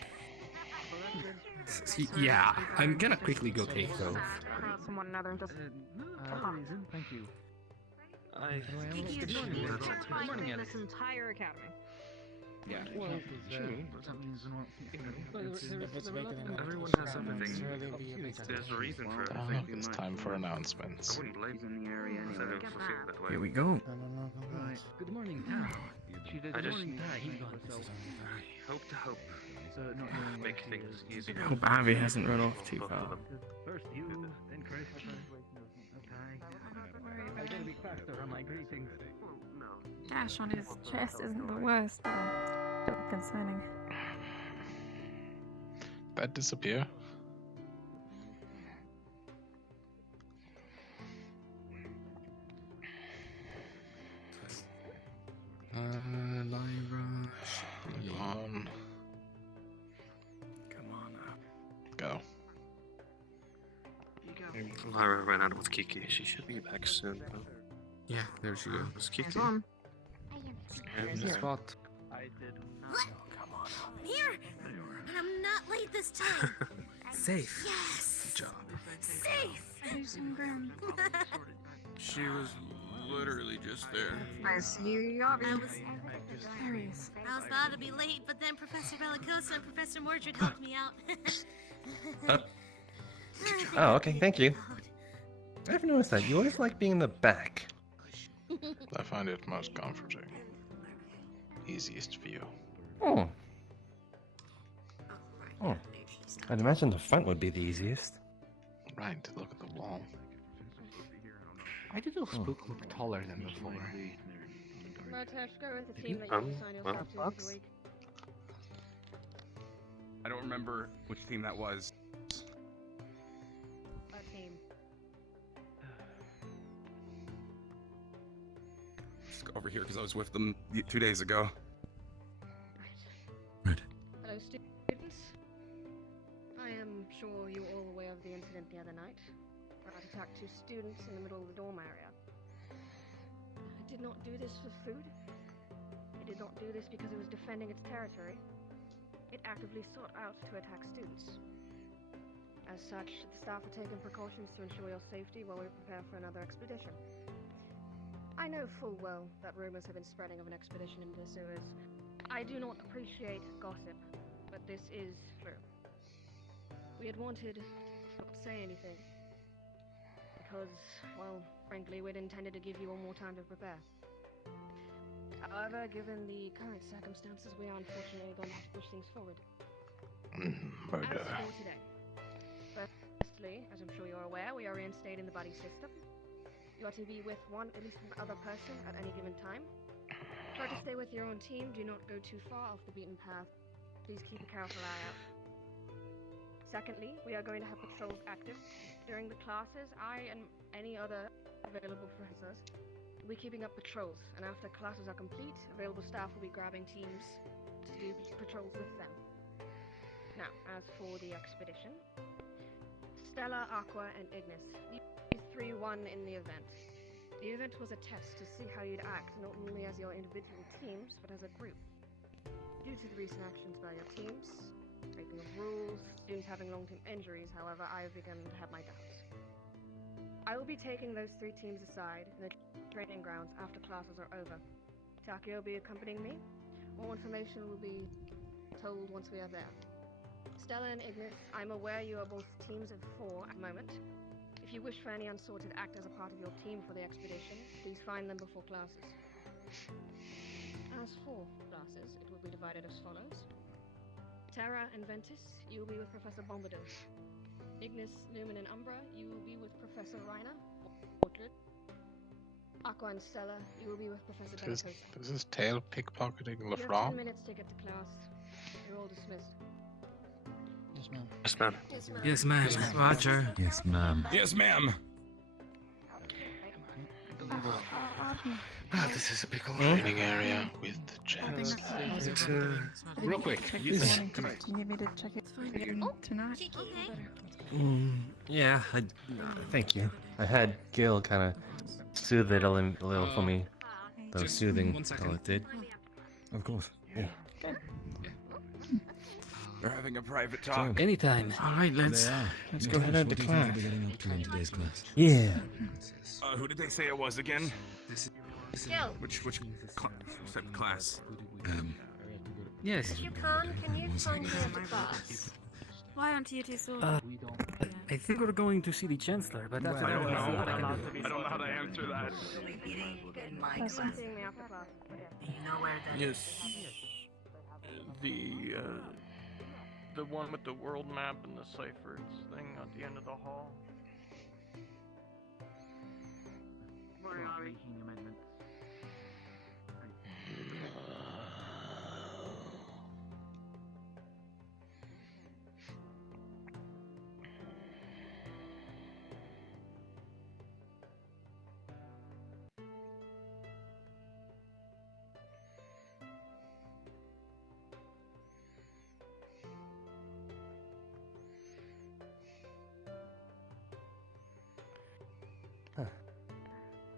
Yeah, I'm gonna quickly go take those. from one another and just. Thank you. Thank you for joining me. This entire academy. Yeah. Well, true. Everyone has everything. There's a reason for Oh, everything. it's time for announcements. I wouldn't blame you for feeling that way. Here we go. Right. Good morning, Tara. I just He's gone. I hope to make things easier. Hope Avi hasn't run off too far. First you, then Chris. I gotta be faster on my greetings. Gash on his chest isn't the worst, but concerning. That disappear? Lyra. Come on. Come on up. Go. Lyra ran out with Kiki. She should be back soon, though. Yeah, there she goes. It's Kiki. Spot. I did Come on up. I'm here! And I'm not late this time! Safe. Yes! Good job. Safe! She was literally just there. I see you, Avi. I was about to be late, but then Professor Bellicosa and Professor Mordred helped me out. Oh, okay, thank you. I've noticed that you always like being in the back. I find it most comforting. Easiest view. Oh. Oh. I'd imagine the front would be the easiest. Right, look at the wall. Why did those spook look taller than before? Motesh, go with the team that you assign yourself to every week. I don't remember which team that was. Our team. Let's go over here because I was with them 2 days ago. Hello, students. I am sure you're all aware of the incident the other night, where I attacked 2 students in the middle of the dorm area. I did not do this for food. It did not do this because it was defending its territory. It actively sought out to attack students. As such, the staff are taking precautions to ensure your safety while we prepare for another expedition. I know full well that rumors have been spreading of an expedition into the sewers. I do not appreciate gossip, but this is true. We had wanted not to say anything, because, well, frankly, we'd intended to give you all more time to prepare. However, given the current circumstances, we are unfortunately going to have to push things forward. Murder. As for today, firstly, as I'm sure you're aware, we are reinstating the buddy system. You are to be with at least one other person at any given time. Try to stay with your own team, do not go too far off the beaten path. Please keep a careful eye out. Secondly, we are going to have patrols active. During the classes, I and any other available professors will be keeping up patrols, and after classes are complete, available staff will be grabbing teams to do patrols with them. Now, as for the expedition, Stella, Aqua, and Ignis. These 3 won in the event. The event was a test to see how you'd act, not only as your individual teams, but as a group. Due to the recent actions by your teams, breaking of rules, students having long-term injuries, however, I have begun to have my doubts. I will be taking those 3 teams aside in the training grounds after classes are over. Taki will be accompanying me. More information will be told once we are there. Stella and Ignis, I'm aware you are both teams of 4 at the moment. If you wish for any unsorted act as a part of your team for the expedition, please find them before classes. As for classes, it will be divided as follows. Terra and Ventus, you will be with Professor Bombardier. Ignis, Lumen, and Umbra, you will be with Professor Reiner. Mordred. Aqua and Stella, you will be with Professor Bellicosa. This is tail pickpocketing You have Lefranc. 10 minutes to get to class. You're all dismissed. Yes, ma'am. Yes, ma'am. Roger. Yes, ma'am. Yes, ma'am. This is a big training area with chance. Real quick. Do you need me to check it tonight? Yeah, Thank you. I had Gil kind of soothe it a little for me. That was soothing. All it did. Of course. Yeah. We're having a private talk. Anytime. All right, let's go ahead and What do you declare. think we'll be getting up to in today's class? Yeah. Who did they say it was again? Gil. Which class? Yes. If you can you find me at the bus? Why aren't you two sorted? I think we're going to see the Chancellor, but that's I don't know. what I can do. I don't know how to answer that. In my class. Seeing me after class. You know where that Yes. The one with the world map and the ciphers thing at the end of the hall. Making amendments.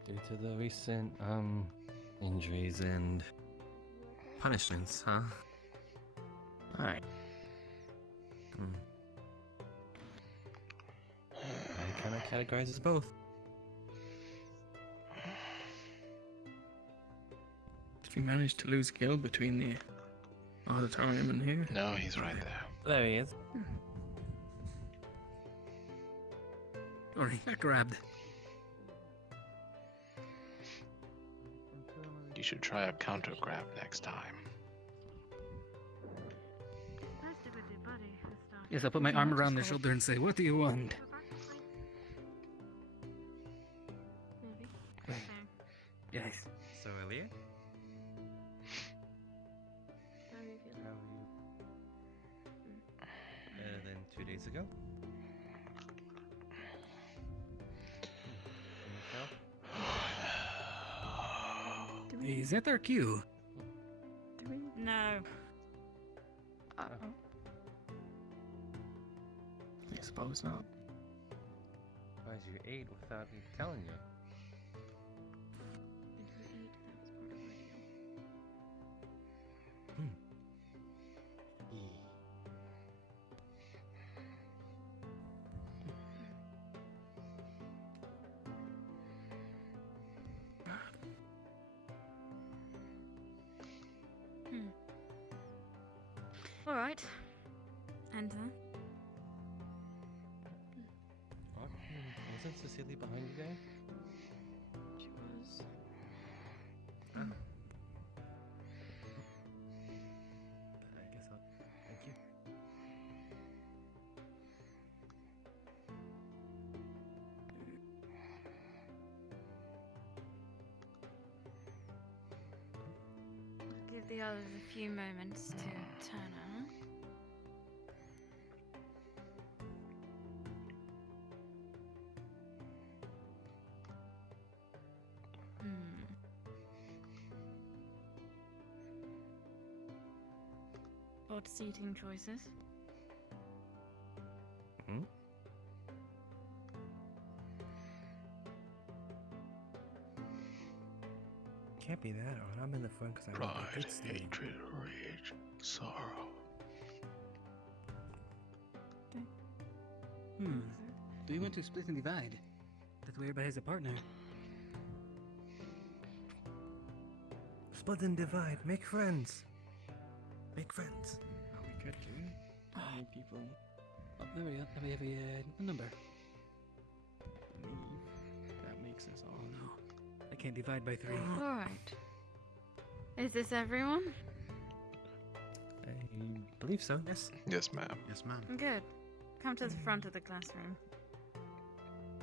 Due to the recent, injuries and punishments, huh? Alright. I kinda categorize as both. Did we manage to lose Gil between the auditorium and here? No, he's right there. There he is. Sorry, got grabbed. You should try a counter grab next time. Yes, I'll put my arm around their shoulder and say, "What do you want?" Yes. So, Elliot? How are you feeling? How are you? Better than 2 days ago? Is that our cue? No. Uh-oh. I suppose not. Why'd you ate without me telling you? All right. Enter. What? Wasn't Cecilia behind you there? She was. Oh. I guess I'll... Thank you. Give the others a few moments to turn on. Odd seating choices. Hmm? Can't be that odd. I'm in the front because I want Pride, the good seat. hatred, rage, sorrow. Do you want to split and divide? That way everybody has a partner. Split and divide. Make friends. Make friends. Oh, we could do. How many people? Oh, there we go. Then we have a number. Leave. That makes us all. Oh no. I can't divide by 3. All right. Is this everyone? I believe so, yes. Yes, ma'am. Yes, ma'am. Good. Come to the front of the classroom.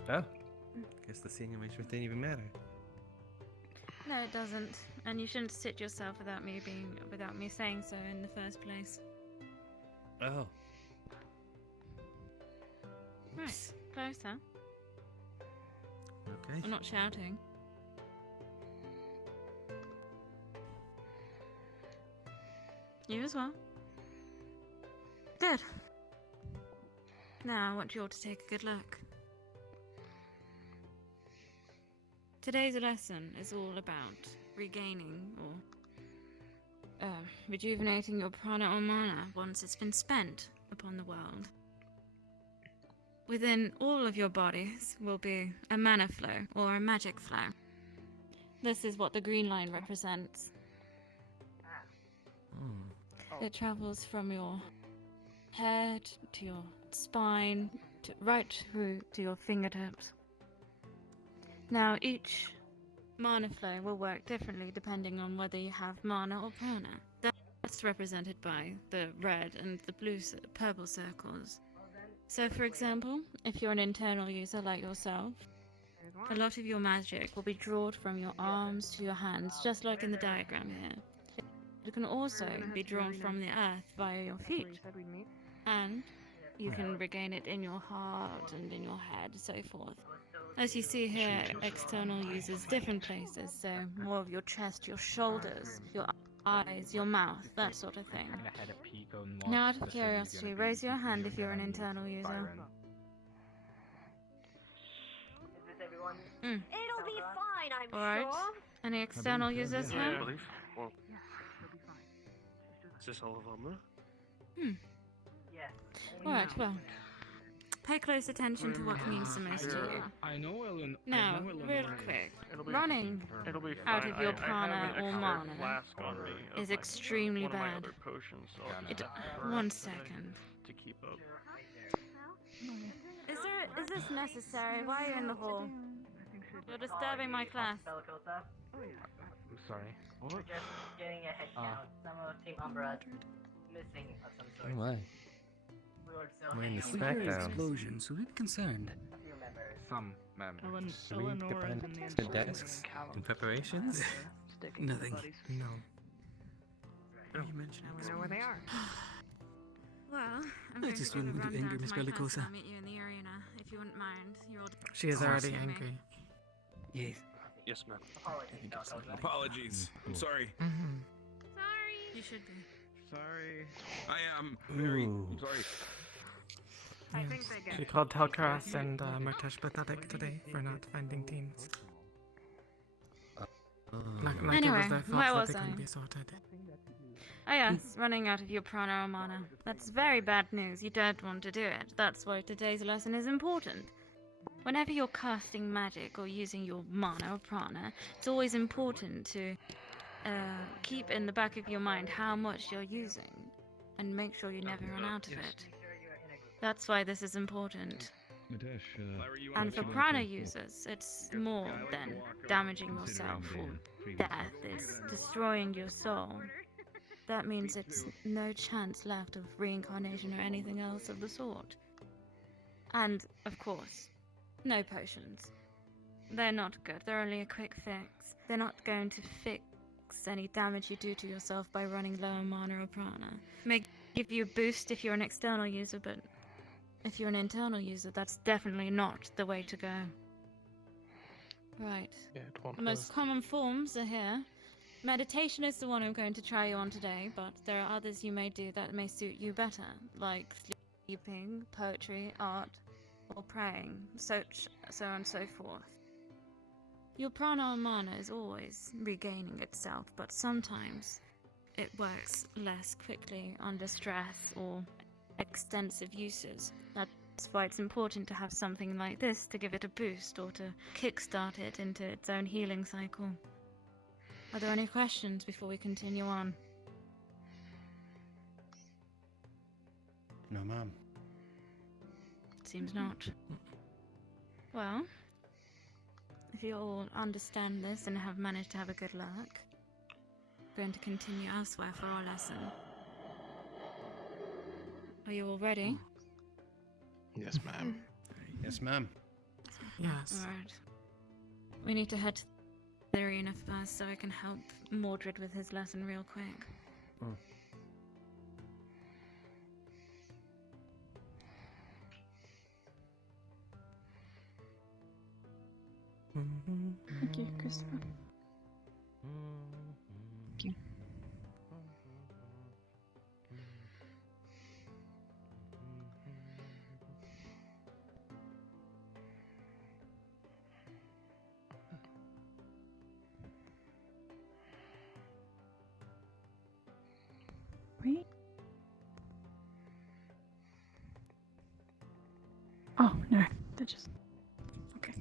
Oh. Guess the seeing image didn't even matter. No, it doesn't. And you shouldn't sit yourself without me saying so in the first place. Oh. Right. Closer. Okay. I'm not shouting. You as well. Good. Now I want you all to take a good look. Today's lesson is all about regaining or rejuvenating your prana or mana once it's been spent upon the world. Within all of your bodies will be a mana flow or a magic flow. This is what the green line represents. It travels from your head to your spine, right through to your fingertips. Now, each mana flow will work differently depending on whether you have mana or prana. That's represented by the red and the purple circles. So, for example, if you're an internal user like yourself, a lot of your magic will be drawn from your arms to your hands, just like in the diagram here. It can also be drawn from the earth via your feet, and you can regain it in your heart and in your head, so forth. As you see here, external uses different places, so more of your chest, your shoulders, your eyes, your mouth, that sort of thing. Now, out of curiosity, raise your hand if you're an internal user. It'll be fine, I'm Alright. sure. Any external users Yeah, I here? believe. Well, is this all of them? Alright, well. Pay close attention to what means the most to you. I know Ellen. Now, real quick, running out of your prana or mana is extremely bad. One second. To keep up. Is this necessary? Why are you in the hall? You're disturbing my class. I'm sorry. We're just getting a head count. Some of Team Umbra's missing of some sort. Oh my. We were still We're in the We heard an Smackdown. explosion, so we're concerned. a few members. Some members. Should we get behind the desks in preparations? Nothing. No. You mentioned We know where they are. Well, I'm I going just to give wouldn't a want to rundown anger to Miss my class Bellicosa. and I'll meet you in the arena, if you wouldn't mind. You're all She is already discussing me. angry. Yes. Yes, ma'am. Apologies. I'm sorry. Sorry. You should be. Sorry. I am very Ooh. sorry. I think they get She it. called Telkaras and Murtash pathetic today for not finding teams. Like it Anyway, was their fault where that was they couldn't I? be sorted. Oh yes, running out of your prana or mana. That's very bad news. You don't want to do it. That's why today's lesson is important. Whenever you're casting magic or using your mana or prana, it's always important to keep in the back of your mind how much you're using and make sure you never run out of it. That's why this is important. And for prana users, it's more than damaging yourself or death. It's destroying your soul. That means it's no chance left of reincarnation or anything else of the sort. And, of course, no potions. They're not good. They're only a quick fix. They're not going to fix any damage you do to yourself by running low on mana or prana. May give you a boost if you're an external user, but if you're an internal user, that's definitely not the way to go. Right. Yeah, it won't The most common forms are here. Meditation is the one I'm going to try you on today, but there are others you may do that may suit you better, like sleeping, poetry, art, or praying, so on and so forth. Your prana or mana is always regaining itself, but sometimes it works less quickly under stress or extensive uses. That's why it's important to have something like this to give it a boost or to kickstart it into its own healing cycle. Are there any questions before we continue on? No, ma'am. Seems not. Well, if you all understand this and have managed to have a good luck, we're going to continue elsewhere for our lesson. Are you all ready? Yes, ma'am. Yes, ma'am. Yes. Alright. We need to head to the arena first so I can help Mordred with his lesson real quick. Thank you, Christopher. Thank you. Wait. Oh, no. They're just... Okay.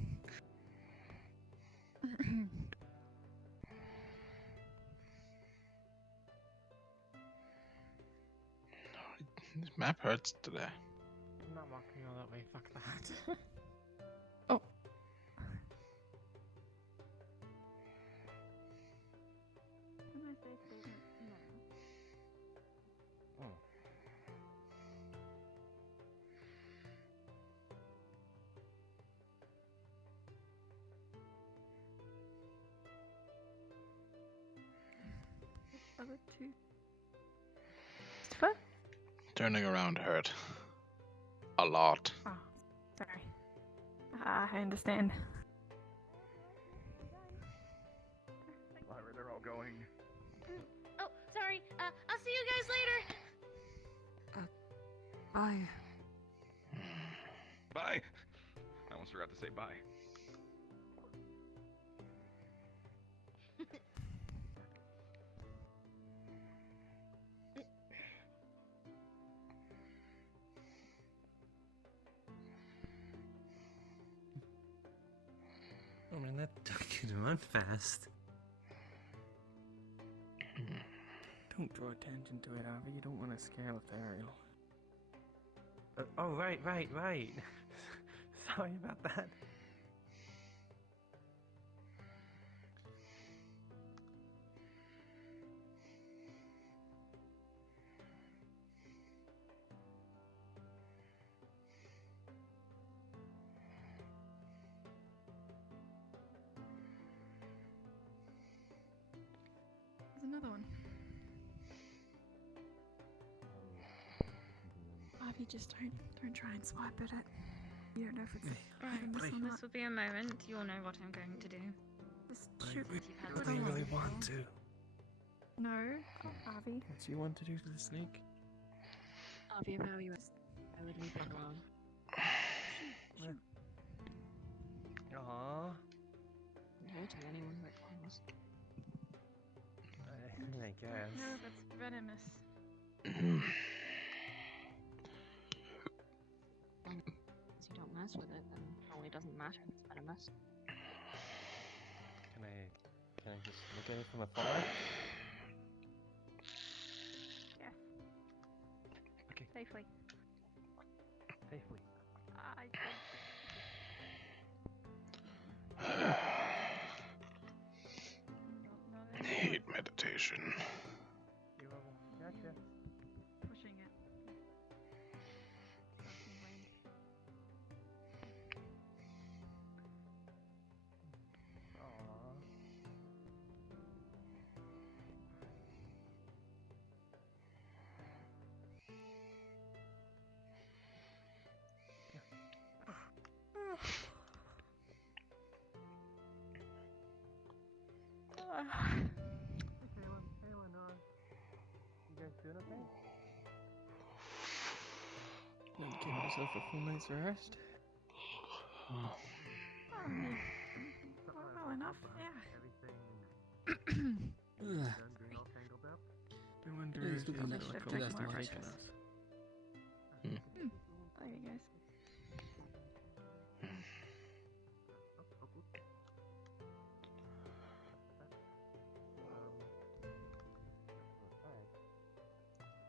hurts today. I'm not walking all that way, fuck that. Oh. When I say statement, no. Oh. Other two. Christopher? Turning around hurt. A lot. Oh, sorry. I understand. Where they're all going. Oh, sorry. I'll see you guys later. Bye. Bye. I almost forgot to say bye. Oh man, that took you to run fast. Don't draw attention to it, Avi. You don't want to scare Lothario. Oh, right. Sorry about that. There's another one. Avi, just don't try and swipe at it. You don't know if it's Right, this will be a moment. You'll know what I'm going to do. Just shoot. I really want to. No, Avi. What do you want to do to the snake? Avi, if I were you, I would leave one alone. Aww. Hurting anyone who it calls. I guess. No, that's venomous. If you don't mess with it, then it probably doesn't matter if it's venomous. Can I just look at it from afar? Yes. Okay. Safely. Safely. I Hate meditation. Gotcha. pushing it. You guys doing okay? Then give yourself a full night's rest. Well enough, yeah. I wonder Please if do he's come got back. a Take couple more of breakfast. us. There you guys.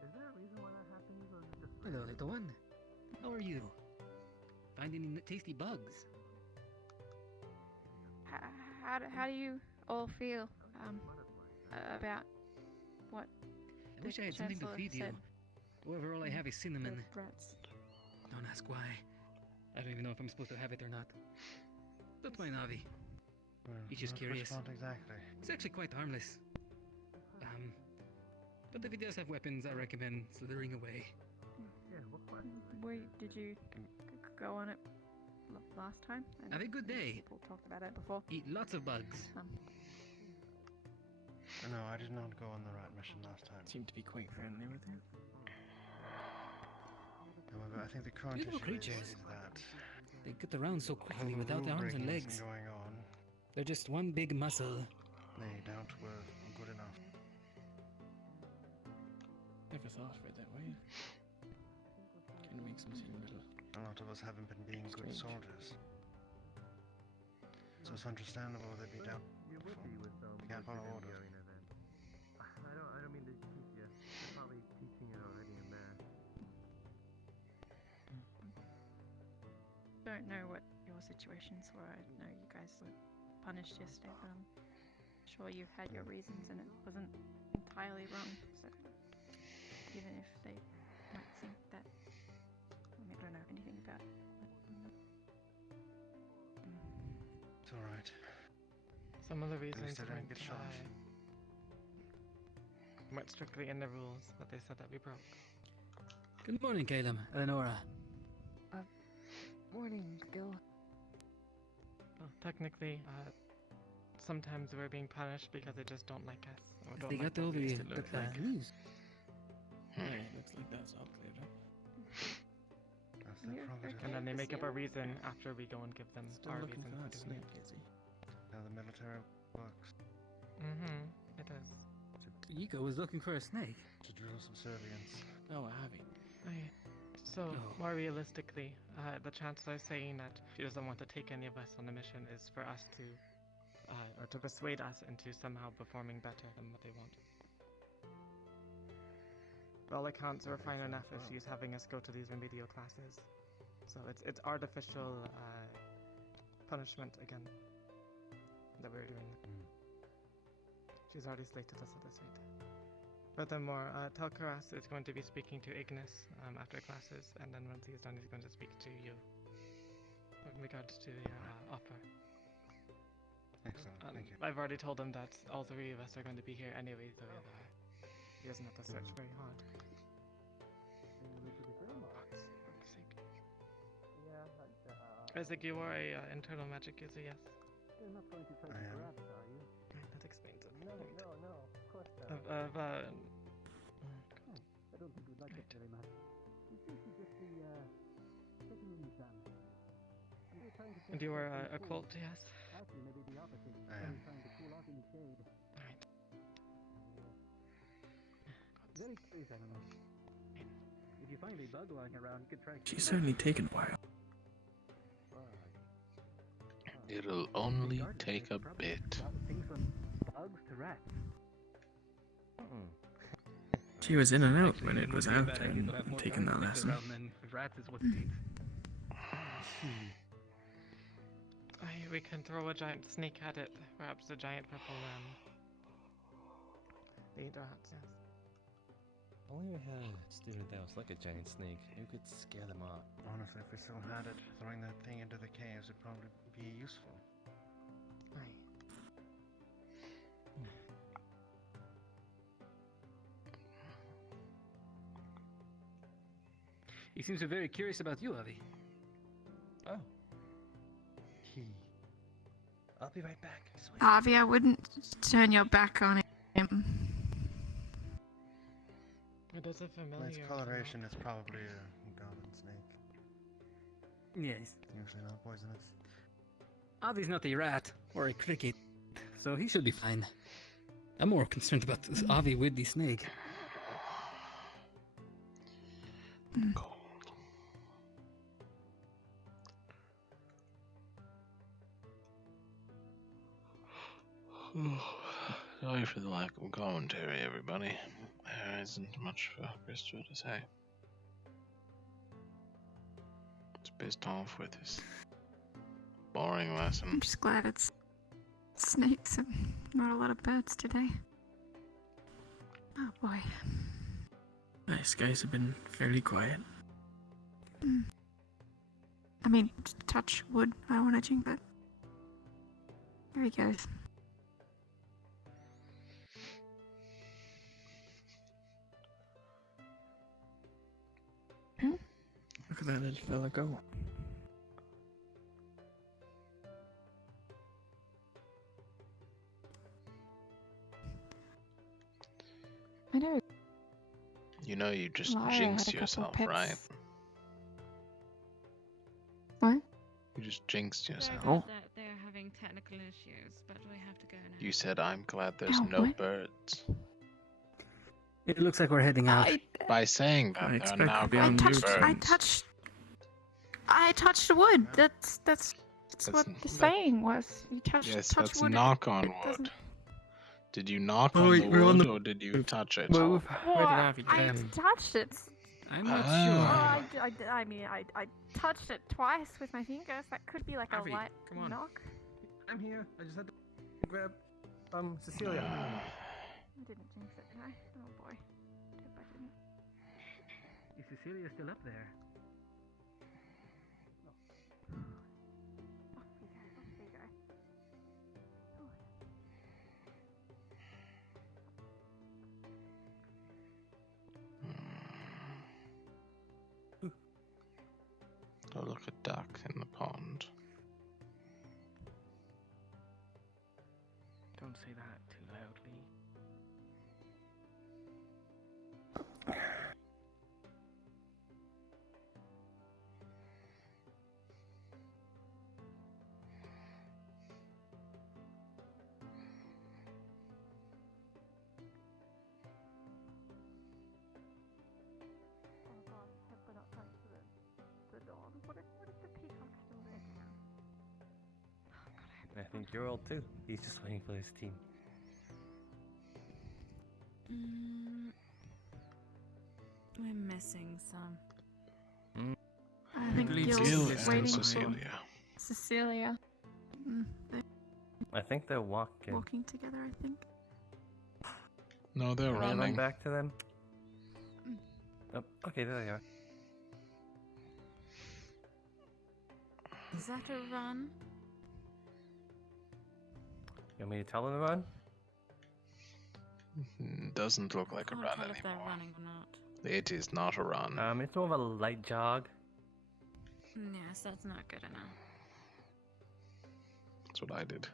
Is there a reason why that happens, or is it just... Hello, little one. How are you? Find any tasty bugs? How do you all feel about what I wish I had something to Chancellor feed you. said? However, all I have is cinnamon. The rats. Don't ask why. I don't even know if I'm supposed to have it or not. Don't mind Avi. He's just curious. Which one exactly? It's actually quite harmless. But if he does have weapons, I recommend slithering away. Yeah, what Where did you go on it last time? Have a good day. People talked about it before. Eat lots of bugs. No, I did not go on the rat mission last time. Seemed to be quite friendly with you. However, I think the current Beautiful issue creatures. is that They get around so quickly all the without rule arms and breaking legs. that's been going on, They're just one big muscle. they don't were good enough. Never thought of it that way. Kind of makes them seem a little. A lot of us haven't been being good strange. soldiers. So it's understandable they'd be down. You would be with They can't follow orders. I don't mean to keep you. You're probably teaching it already in there. don't know what your situations were. I know you guys were punished yesterday, but I'm sure you had your reasons and it wasn't entirely wrong. So even if they might think that, I don't know anything about it. It's alright. Some of the At reasons least I didn't get shot. went strictly in the rules that they said that we broke. Good morning, Caleb. Eleonora. Morning, Gil. Well, technically, sometimes we're being punished because they just don't like us. Or don't They like got all what we the used to look like. news. Alright, looks like that's all cleared up. That's their prerogative. And then they make up a reason after we go and give them Still our looking reason for for that doing snake, is he? How the military works. It is. Yiko was looking for a snake. To drill subservience. Oh, Abby. So, more realistically, the Chancellor saying that she doesn't want to take any of us on the mission is for us to, or to persuade us into somehow performing better than what they want. By all accounts, we're fine enough if she's having us go to these remedial classes. So it's artificial punishment again that we're doing. She's already slated us at this rate. Furthermore, tell Karas is going to be speaking to Ignis after classes, and then once he's done, he's going to speak to you in regards to your offer. Excellent, thank you. I've already told him that all three of us are going to be here anyway, so he doesn't have to search very hard. Isaac, you are a internal magic user, yes? You're not going to try to grab it, are you? That explains it. No, of course not. I don't think we'd like it very much. We think she'd just be, taking an exam. And you are a cult, yes? Actually, maybe the opposite. I am. Trying to cool off in the shade. Alright. Very curious animal. If you find a bug lying around, you could try. She's certainly taken a while. It'll only take a bit. Things from bugs to rats. She was in and out when it was out and taking that lesson. Rats is what it eats. We can throw a giant snake at it. Perhaps a giant purple They eat rats, yes. Only we had a student that was like a giant snake. You could scare them off. Honestly, if we still had it, throwing that thing into the caves would probably be useful. He seems to be very curious about you, Avi. Oh. I'll be right back. Sweet. Avi, I wouldn't turn your back on him. It is a familiar. Its coloration is probably a goblin snake. Yes. Usually not poisonous. Avi's not a rat or a cricket, so he should be fine. I'm more concerned about this Avi with the snake. Sorry for the lack of commentary, everybody. There isn't much for Christopher to say. It's pissed off with his boring lesson. I'm just glad it's snakes and not a lot of birds today. Oh boy. Nice guys have been fairly quiet. I mean, touch wood. I don't want to jinx it. There he goes. Look at that little fella go. I know. You know you just Lyra jinxed had a couple yourself, pets. right? What? You just jinxed yourself. That they're having technical issues, but we have to go now. You said, I'm glad there's Oh, no what? birds. It looks like we're heading out. By saying that, I there are expect now to be going on to be mute. birds. I touched the wood. That's what the That's- saying was. You touch Yes, touch that's wood. knock on it wood. doesn't- Did you knock Oh, on wait, the we're on wood the or did you touch it? move. Where did What? Avi I go? touched it. I'm not Oh, I mean, I touched it twice with my fingers. That could be like a Avi, light come on. knock. I'm here. I just had to grab Cecilia. I didn't jinx it, did I? Oh boy. Hope I didn't. Is Cecilia still up there? Off we go. Oh, look, a duck in the pond. Don't say that too loudly. Oh god, hope we're not close to the dawn. What if the peacock's still there? I think you're old too. He's just waiting for his team. We're missing some. I think believe Gil's Cecilia is waiting still for Cecilia. Cecilia. They're I think they're walking. walking together, I think. No, they're Can I run running. back to them? Oh, okay, there they are. Is that a run? You want me to tell them to run? Doesn't look like a Can't run tell if they're anymore. running or not. It is not a run. It's more of a light jog. Yes, that's not good enough. That's what I did.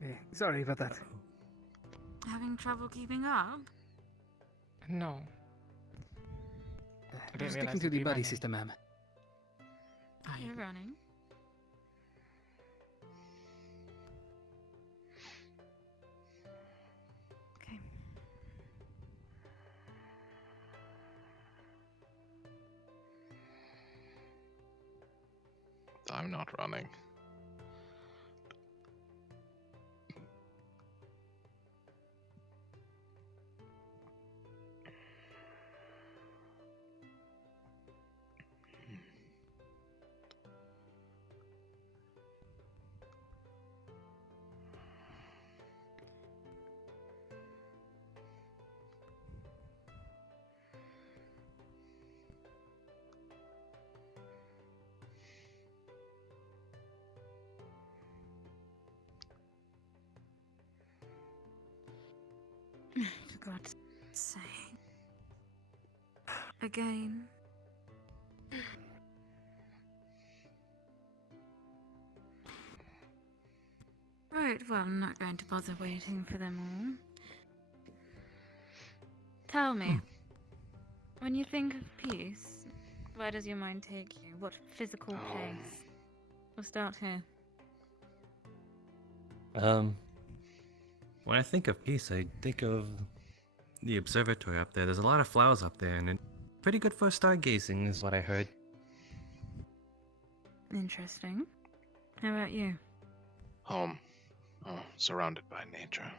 Yeah, sorry about that. Having trouble keeping up? No. I'm didn't sticking realize to you'd the be buddy running. system, ma'am. You're running. Okay. I'm not running. For God's sake. Again. Right, well, I'm not going to bother waiting for them all. Tell me, when you think of peace, where does your mind take you? What physical place? We'll start here. When I think of peace, I think of the observatory up there. There's a lot of flowers up there, and it's pretty good for stargazing, is what I heard. Interesting. How about you? Home. Oh, surrounded by nature.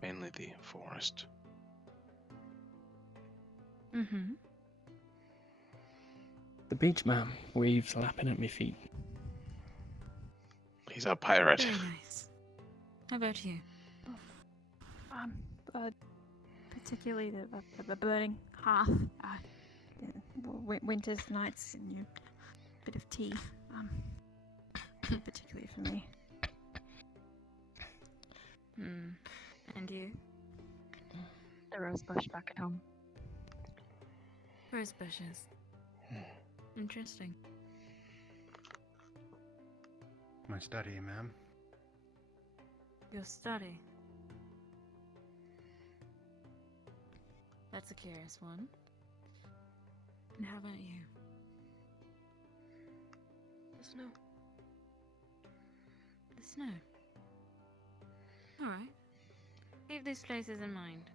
Mainly the forest. Mm-hmm. The beach, ma'am. Waves lapping at my feet. He's a pirate. Very nice. How about you? Particularly the burning hearth. Winter's nights and your bit of tea. Particularly for me. And you? The rose bush back at home. Rose bushes. Interesting. My study, ma'am. Your study. That's a curious one. And how about you? The snow. The snow. Alright. Keep these places in mind.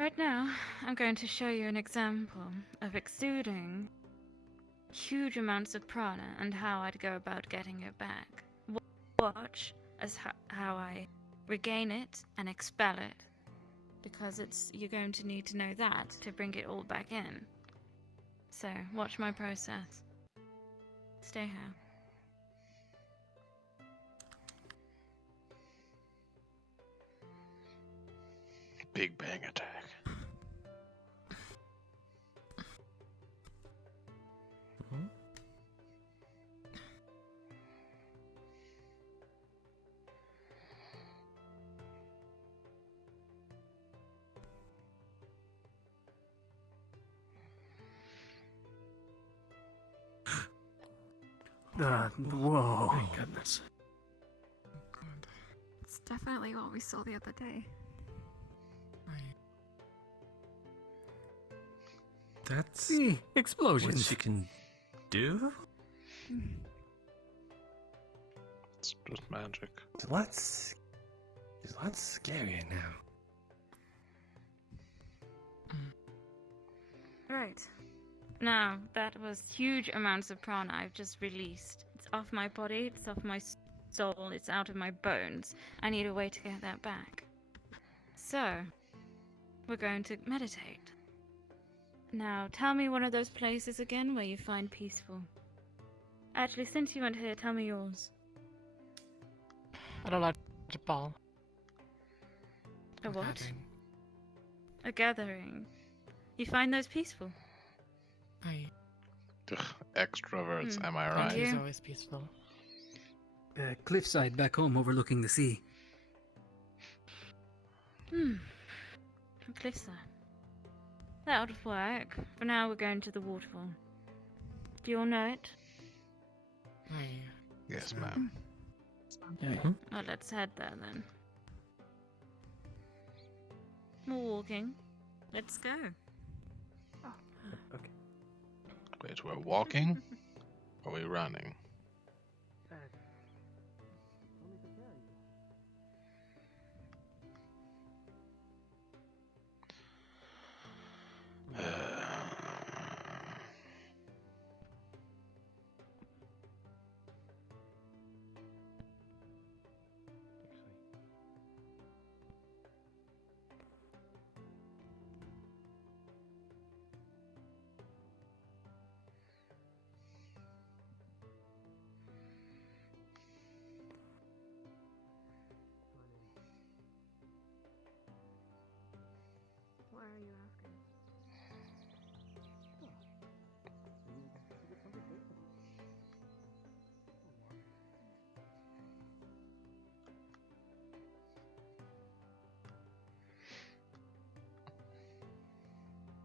Right now, I'm going to show you an example of exuding huge amounts of prana and how I'd go about getting it back. Watch as how I regain it and expel it, because you're going to need to know that to bring it all back in. So, watch my process. Stay here. Big bang attack. Whoa. My goodness. It's definitely what we saw the other day. That's explosions. what she can do? It's just magic. It's a lot scarier now. Right. Now, that was huge amounts of prana I've just released. It's off my body, it's off my soul, it's out of my bones. I need a way to get that back. So, we're going to meditate. Now, tell me one of those places again where you find peaceful. Actually, since you went here, tell me yours. At a large ball. A what? A gathering. You find those peaceful? Extroverts, am I right? It's always peaceful. Cliffside back home overlooking the sea. Cliffside. That would work. For now, we're going to the waterfall. Do you all know it? Yes, ma'am. Well, let's head there then. We're walking. Let's go. Okay. Wait, we're walking? Or are we running? Why are you asking?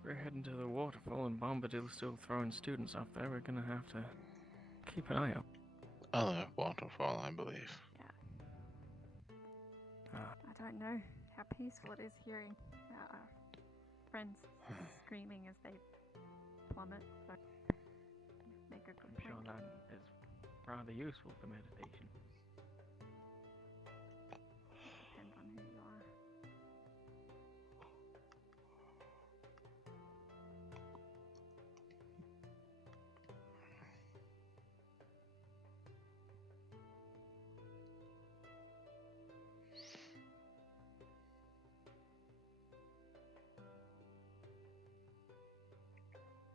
We're heading to the waterfall and Bombadil's still throwing students off there. We're gonna have to keep an eye out. Other waterfall, I believe. I don't know how peaceful it is hearing our friends screaming as they plummet, so make a good I'm sure point. that is rather useful for meditation. Depends on who you are.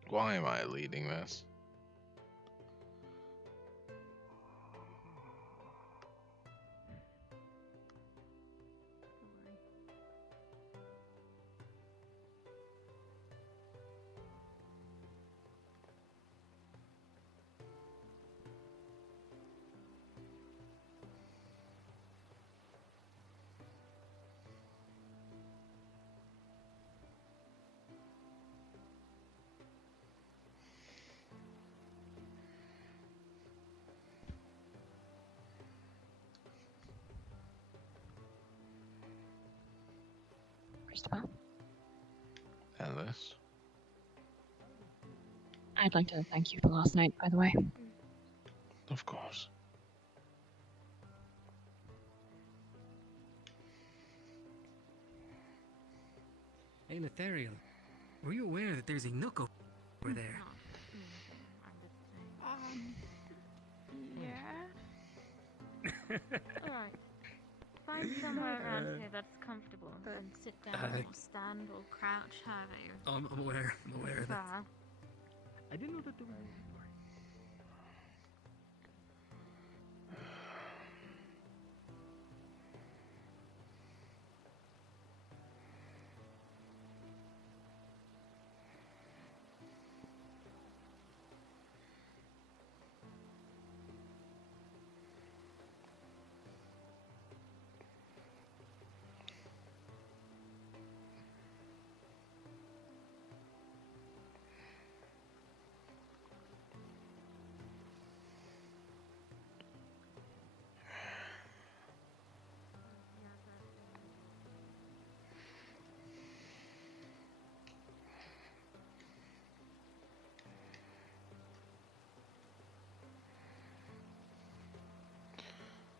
Why am I leading this? Christopher, And this? I'd like to thank you for last night, by the way. Of course. Hey, Lethariel, were you aware that there's a nook over there? Yeah. Alright. Find somewhere around here that's comfortable and sit down or stand or crouch, however you I'm aware of that. prefer. I didn't know that there was...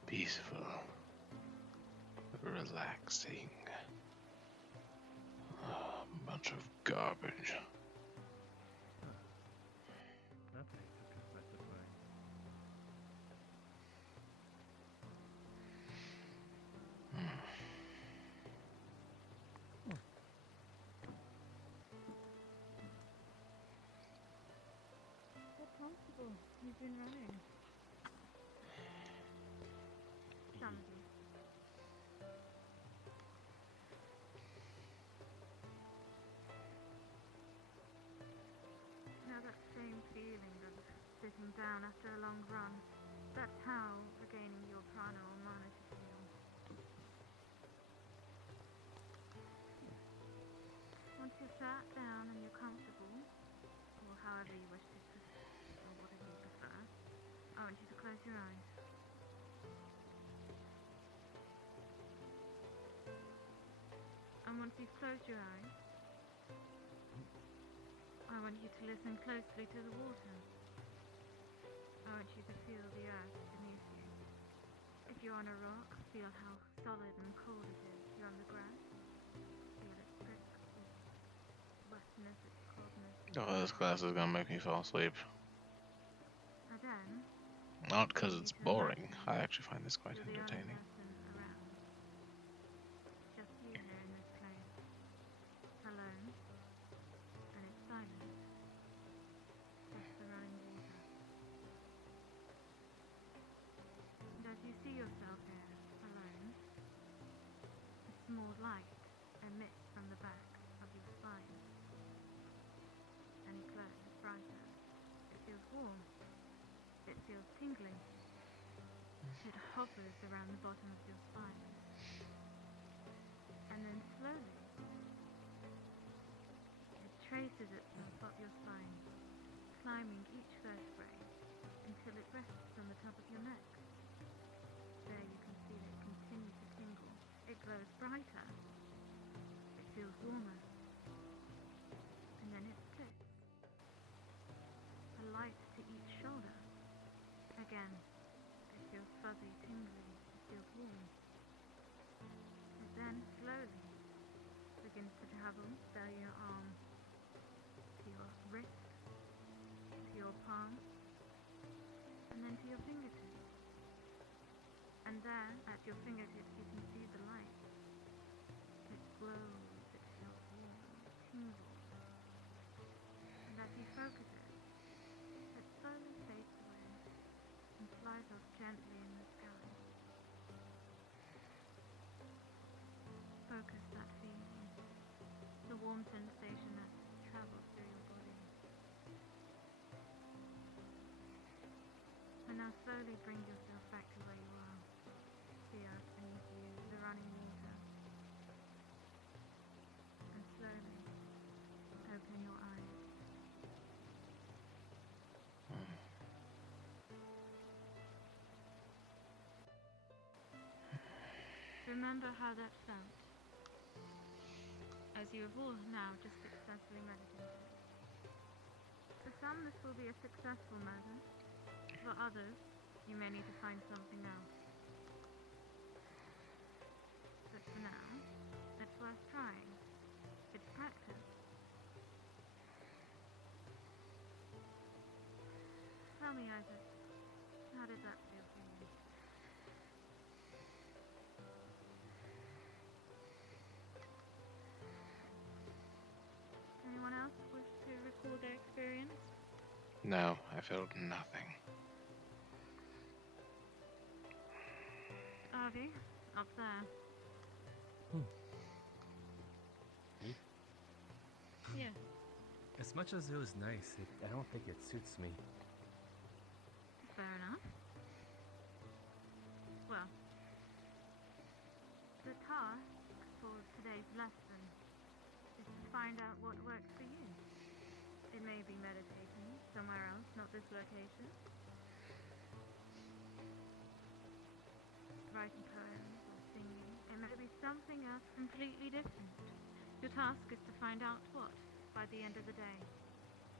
Peaceful, relaxing, a bunch of garbage. That's how you cook a specify. So comfortable. You've been running. Some of you. Now that same feeling of sitting down after a long run, that's how regaining your prana or mana should feel. Once you're sat down and you're comfortable, or however you wish to, or whatever you prefer, I want you to close your eyes. And once you've closed your eyes, I want you to listen closely to the water. I want you to feel the earth beneath you. If you're on a rock, feel how solid and cold it is. If you're on the grass, feel its grip, its wetness, its coldness. Oh, this class is gonna make me fall asleep. And then, Not because it's boring. I actually find this quite entertaining. around. Just you here in this place, alone, and it's silent. Just the running water. And as you see yourself here, alone, a small light emits from the back of your spine. And it glows brighter. It feels warm. It feels tingling. It hovers around the bottom of your spine. And then slowly, it traces itself up your spine, climbing each vertebrae until it rests on the top of your neck. There you can feel it continue to tingle. It glows brighter. It feels warmer. And then it splits. A light to each shoulder. Again, it feels fuzzy, tingly, it feels warm. It then slowly begins to travel down your arm, to your wrist, to your palm, and then to your fingertips. And there, at your fingertips, you can see the light. It glows, it feels warm, it tingles. And as you focus it slowly fades away and flies off gently in the sky. Focus that feeling, the warm sensation that travels through your body. And now slowly bring yourself back to where you are. The earth beneath you, the running water. And slowly open your eyes. Remember how that felt, as you have all now just successfully meditated. For some, this will be a successful method. For others, you may need to find something else. But for now, it's worth trying. It's practice. me, Isaac, how did that feel for you? Anyone else wish to recall their experience? No, I felt nothing. Avi, up there. Me? Yeah. As much as it was nice, I don't think it suits me. Fair enough. Well, the task for today's lesson is to find out what works for you. It may be meditating somewhere else, not this location. Writing poems or singing. It may be something else completely different. Your task is to find out what by the end of the day.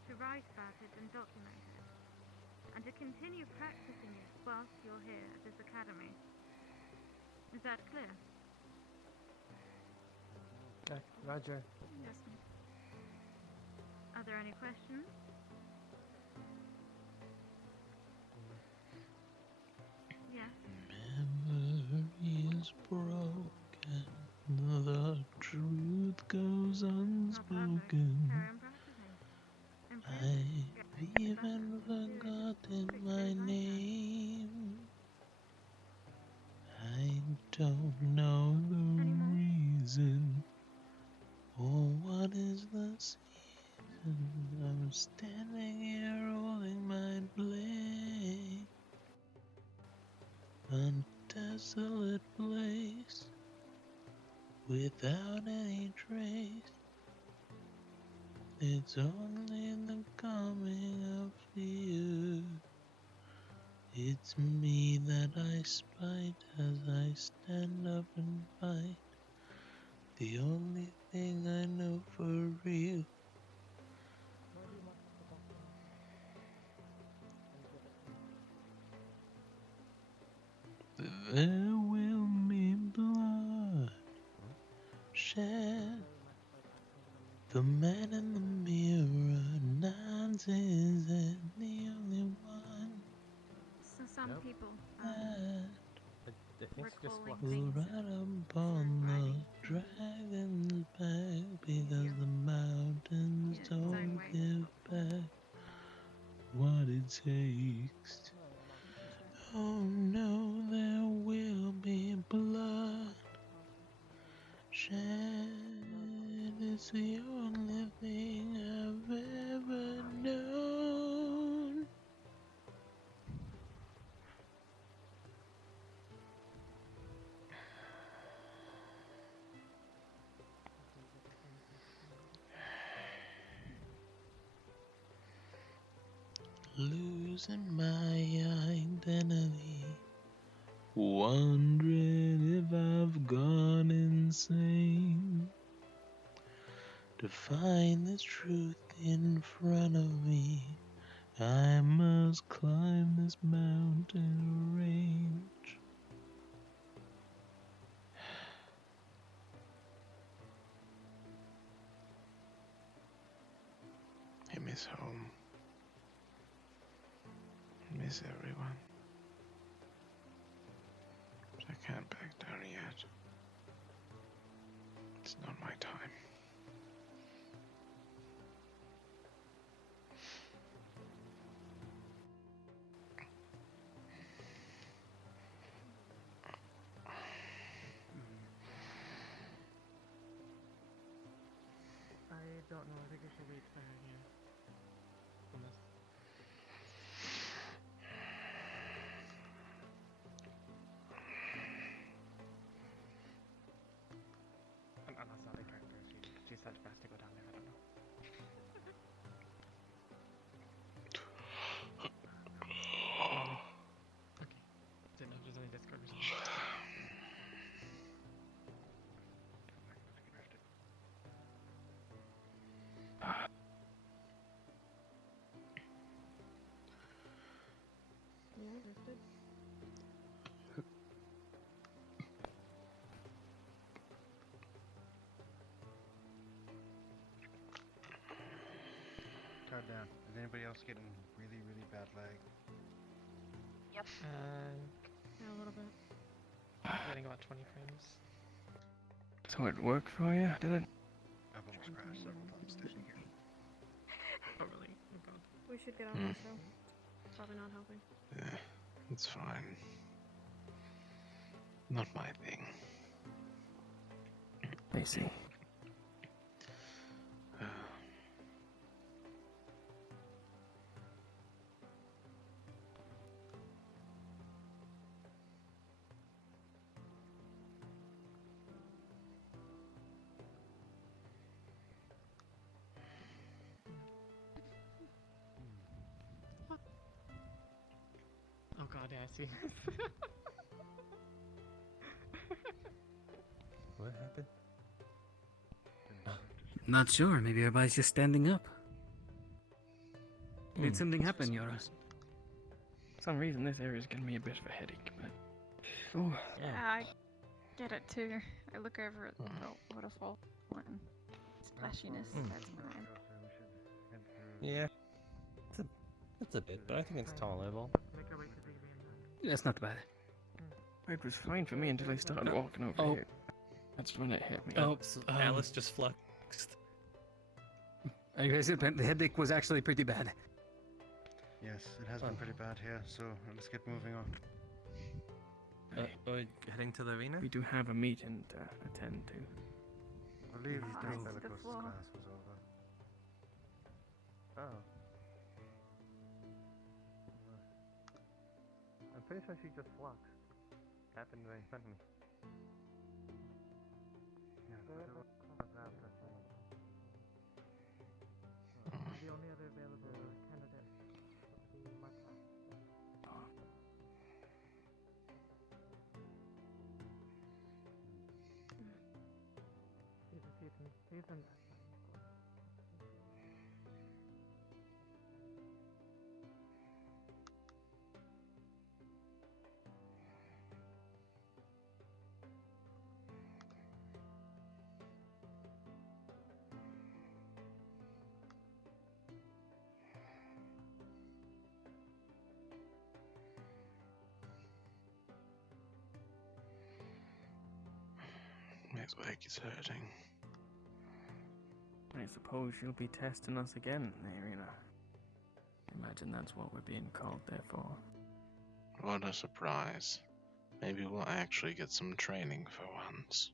To write about it and document it. And to continue practicing it whilst you're here at this academy. Is that clear? Roger. Yes, ma'am. Are there any questions? Yes. Memory is broken, the truth goes unspoken. I've even forgotten my name. I don't know the reason, or what is the season. I'm standing here holding my blade. A desolate place without any trace. It's only the coming of fear. It's me that I spite as I stand up and fight. The only thing I know for real. There will be blood shed. The man in the mirror nods his head, the only one So some people recalling things right upon the dragon's back, because the mountains don't give back what it takes. Oh no, there will be blood shed. It's the only thing I've ever known. Losing my identity, wondering if I've gone insane. To find this truth in front of me, I must climb this mountain range. I miss home. I miss everyone. But I can't back down yet. It's not my time. I don't know. I think we should wait for her here. Unless... Unless other characters, she said best to go down there. I don't know. Okay. Didn't know if there's any Discord or something. card down. Is anybody else getting really, really bad lag? Yep. Yeah, a little bit. Getting about 20 frames. So it worked for you, did it? I've almost crashed several times standing here. Oh, really? Oh, God. We should get on the show. Probably not helping. Yeah, it's fine. Not my thing. I see. Oh, God, yeah, I see. What happened? Not sure. Maybe everybody's just standing up. Did something happen, Yora? For some reason, this area's giving me a bit of a headache, but... Oh. Yeah, I get it too. I look over at the waterfall and splashiness starts mine. Yeah. It's a bit, but I think it's tolerable. That's not bad. It was fine for me until I started walking over here. That's when it hit me. Oh, So Alice just fluxed. I said the headache was actually pretty bad. Yes, it has been pretty bad here, so let's get moving on. We're heading to the arena? We do have a meeting to attend to. I believe Bellicose' class was over. Oh. I'm pretty sure she just fluxed. Happened right in front of me. Yeah, The only other available candidate would be my class. He's in that. His leg is hurting. I suppose you'll be testing us again in the arena. Imagine that's what we're being called there for. What a surprise. Maybe we'll actually get some training for once.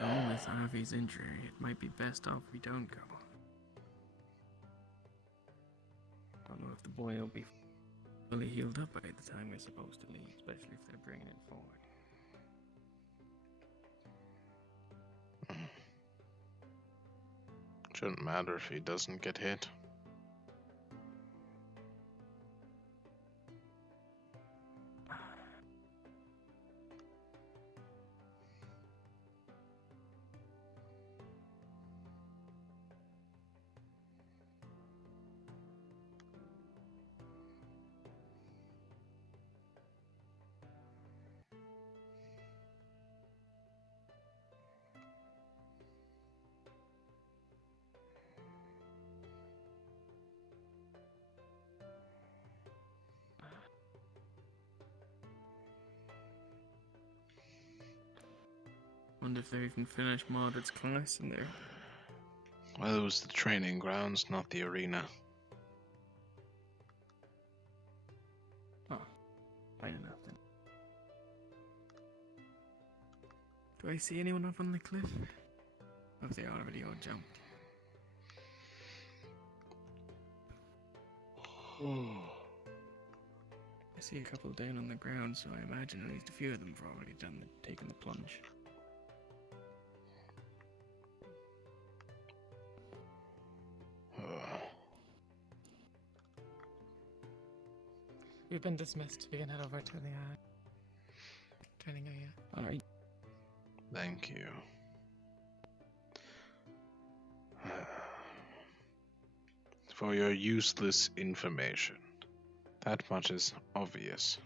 Oh, with Harvey's injury, it might be best off we don't go. Don't know if the boy will be fully healed up by the time we're supposed to leave, especially if they're bringing it forward. Shouldn't matter if he doesn't get hit. Wonder if they even finished Mordred's class in there. Well, it was the training grounds, not the arena. Oh, fine enough then. Do I see anyone up on the cliff? Or have they already all jumped? I see a couple down on the ground, so I imagine at least a few of them have already taken the plunge. We've been dismissed. We can head over to the training area. Alright. Thank you. For your useless information. That much is obvious.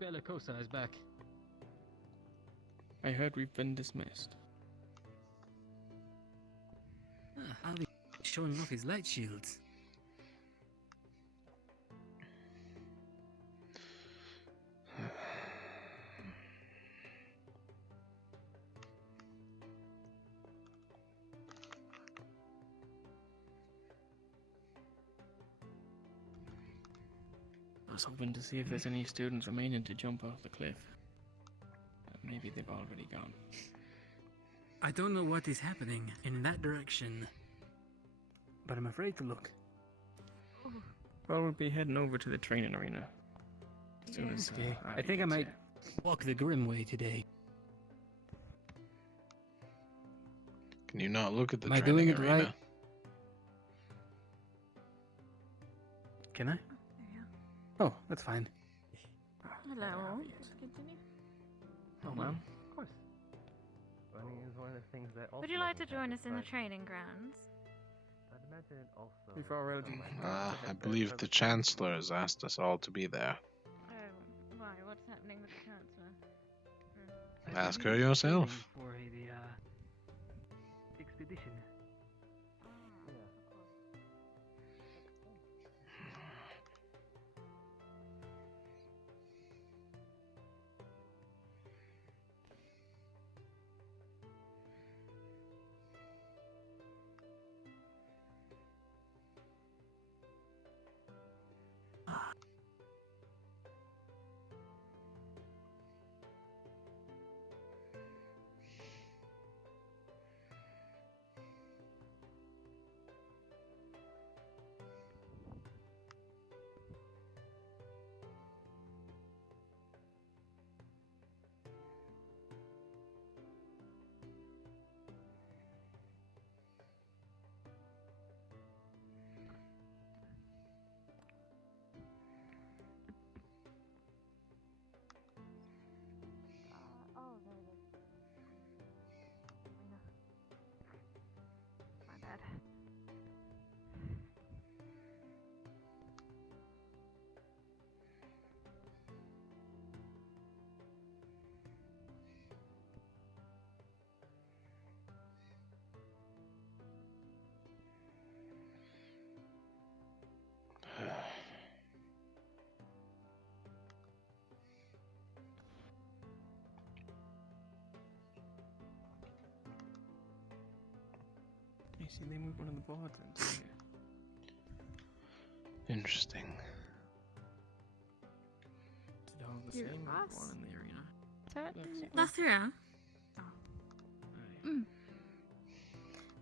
Bellicosa is back. I heard we've been dismissed. I'll be showing off his light shields. I was hoping to see if there's any students remaining to jump off the cliff. Maybe they've already gone. I don't know what is happening in that direction, but I'm afraid to look. Well, we'll be heading over to the training arena. As soon as, Okay, I Abby think I gets might here. walk the grim way today. Can you not look at the Am I training doing it arena? right? Can I? Oh, that's fine. Hello. Continue. Oh, ma'am. Of course. Running is one of the things that also Would you like to doesn't join us in the satisfy. training grounds? I'd imagine it also. We've already I believe the Chancellor has asked us all to be there. Oh, why? What's happening with the Chancellor? Ask her yourself. For the expedition. My bad. You see, they moved one of the boards into here. Interesting. Did all the You're same us? one in the arena? Nathria?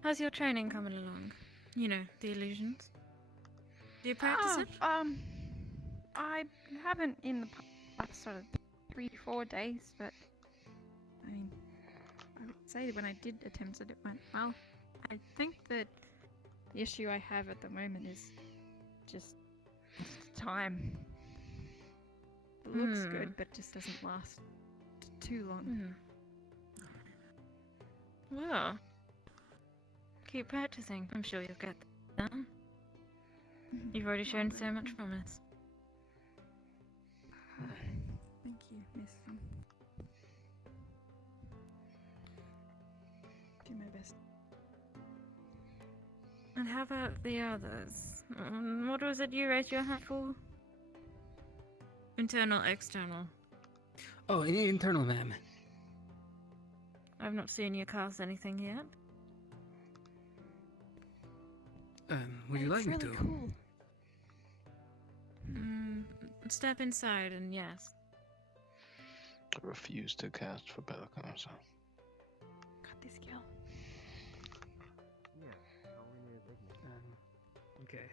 How's your training coming along? You know, the illusions. Do you practice it? I haven't in the past sort of 3-4 days, but I mean, I would say when I did attempt it, it went well. I think that the issue I have at the moment is just time. It looks good, but just doesn't last too long. Well, keep practicing. I'm sure you'll get that. You've already shown so much promise. Thank you, Miss. Do my best. And how about the others? What was it you raised your hat for? Internal, external. Oh, internal, ma'am. I've not seen you cast anything yet. Would you like me really to? cool. step inside and yes. I refuse to cast for Pelican, so. Cut this kill. Okay.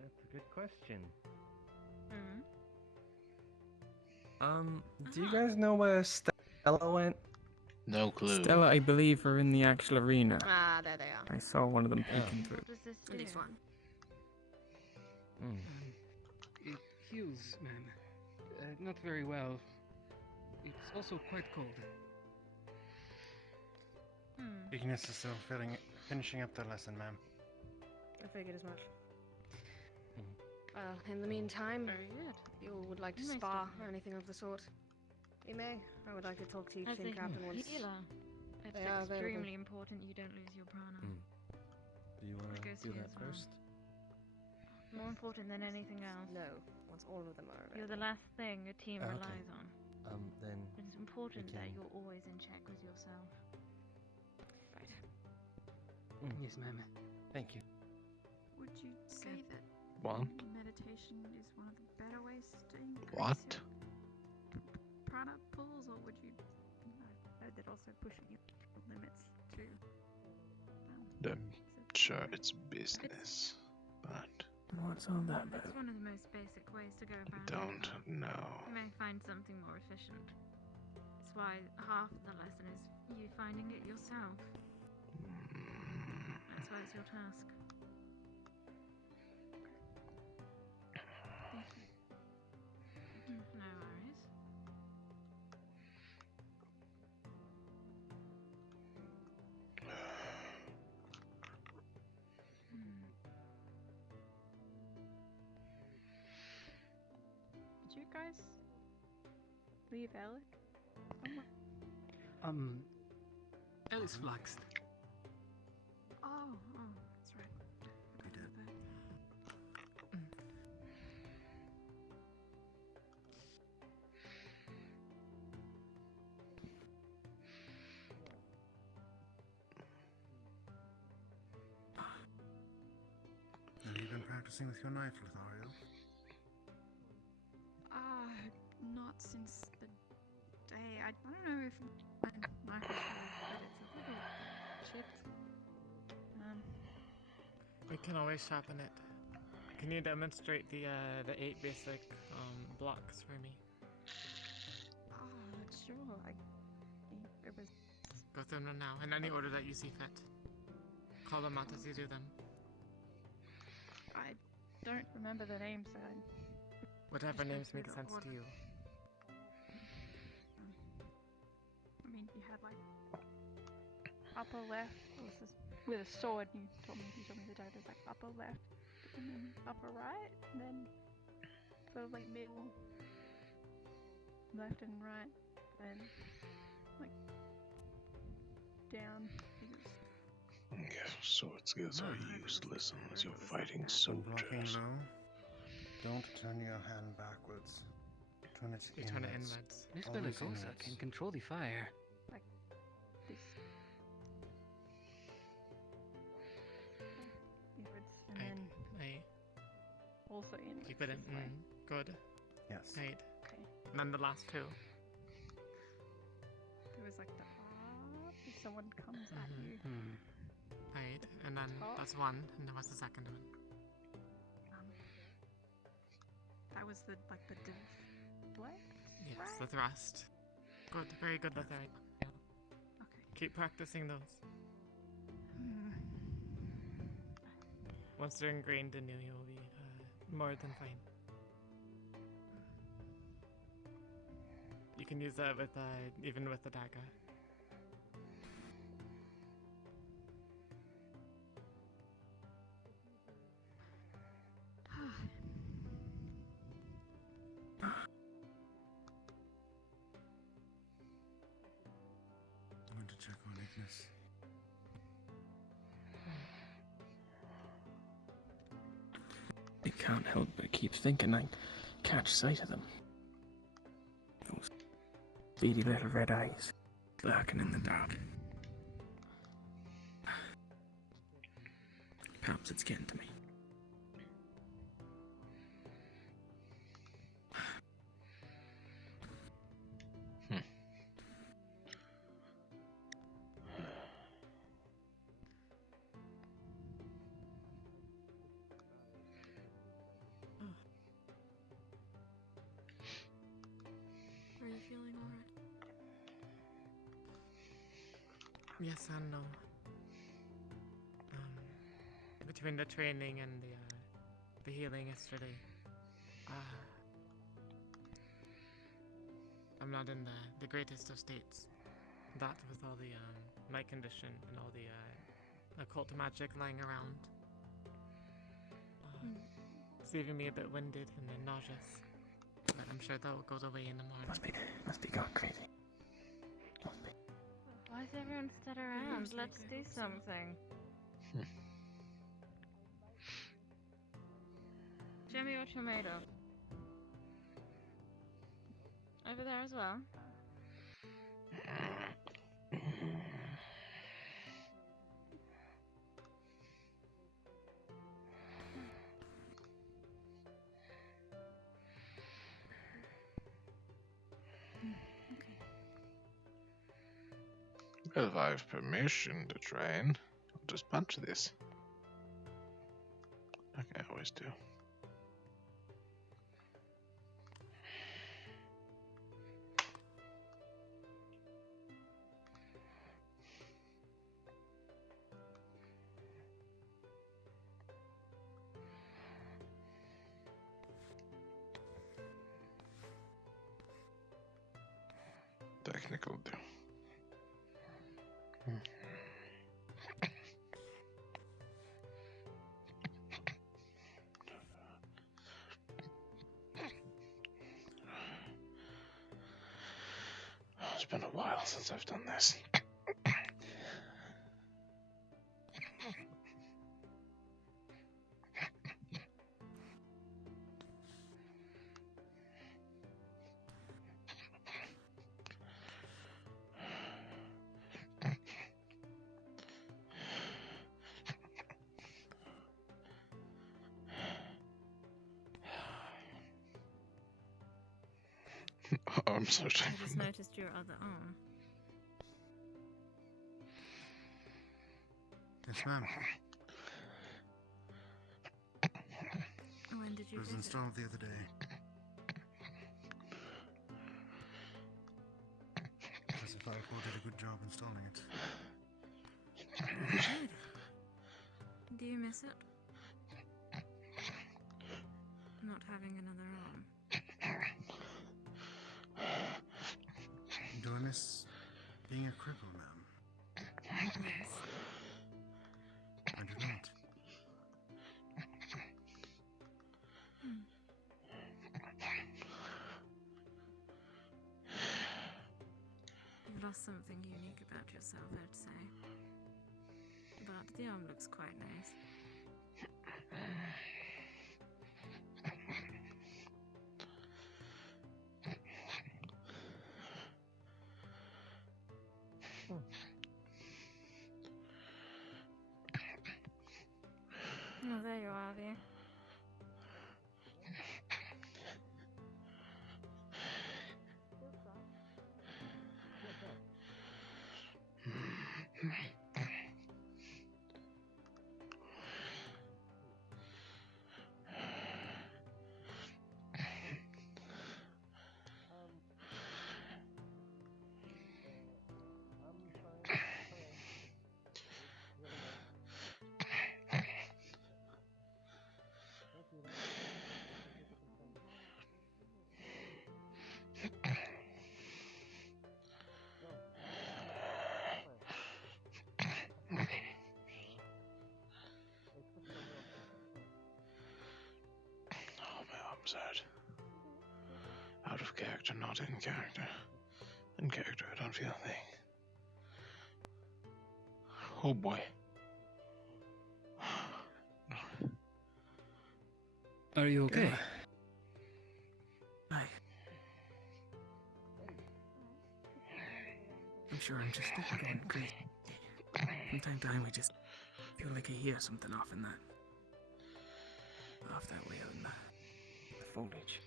That's a good question. Mm-hmm. Do you guys know where Stella went? No clue. Stella, I believe, are in the actual arena. Ah, there they are. I saw one of them peeking through. What does this do? Release one. It heals, ma'am. Not very well. It's also quite cold. Ignis is still finishing up the lesson, ma'am. I figured as much. In the meantime, if you would like to Nice spar talking. or anything of the sort, you may. I would like to talk to you, As Team a Captain, once healer, it's they are extremely available. important you don't lose your prana. Do you want It to goes do here that as well. first? More important than anything else. No, once all of them are available. You're the last thing a team Okay. relies on. Then It's important we that can- you're always in check with yourself. Right. Yes, ma'am. Thank you. Would you say that What? meditation is one of the better ways to increase What? your prana pulls, or would you? I heard that also pushing your limits too. Sure, it's business, but What's all that about? It's one of the most basic ways to go about it. don't know. You may find something more efficient. That's why half the lesson is you finding it yourself. That's why it's your task. No worries. Did you guys leave Alec? Alice flaxed. Oh, that's right. We did. Have you been practicing with your knife, Lothario? Not since the day. I don't know if my knife is really good. It's a little chipped. We can always sharpen it. Can you demonstrate the 8 basic blocks for me? Sure. It was. Go through them now, in any order that you see fit. Call them out as you do them. I don't remember the names. Whatever Just go names through make the sense to order. you. I mean, you had like upper left. Was this with a sword? You told me the day. There's like upper left, and then upper right, and then sort of like middle, left and right, and like down. Your sword skills are useless unless you're fighting soldiers. Low. Don't turn your hand backwards. Turn it You inwards. turn it inwards. Miss Always Bellicosa inwards. can control the fire. Like this. Inwards, and then Eight. also inwards. Keep it in. this way. Good. Yes. 8. Okay. And then the last 2. There was like the if someone comes at you. 8. And then Top. that's 1. And then what's the second one? That was the deflect. Yes, right? the thrust. Good. Very good, Lothario. Okay. Keep practicing those. Once they're ingrained in you, you'll be more than fine. You can use that with even with the dagger. I'm going to check on Ignis. I can't help but keep thinking I catch sight of them. Those beady little red eyes lurking in the dark. Perhaps it's getting to me. Are you feeling alright? Yes and no. Between the training and the healing yesterday, I'm not in the greatest of states. That with all the night condition and all the occult magic lying around. It's leaving me a bit winded and then nauseous. But I'm sure that will go away in the morning. Must be going crazy. Why is everyone stood around? Let's do something. Show me what you're made of. Over there as well. Well, if I have permission to train, I'll just punch this. Like I always do. Technical do. It's been a while since I've done this. Oh, I'm so I sorry. just noticed your other arm. Yes, ma'am. When did you It was visit? installed the other day. Professor Firepole did a good job installing it. Good. Do you miss it? Not having another arm. Do I miss being a cripple, ma'am? Yes. I do not. You've lost something unique about yourself, I'd say. But the arm looks quite nice. Oh, there you are, Avi. Oh, my arm's hurt. Out of character, not in character. In character, I don't feel a thing. Oh boy. Are you okay? Hi. I'm sure I'm just going crazy. From time to time, we just feel like I hear something off in that. Off that way out in the foliage.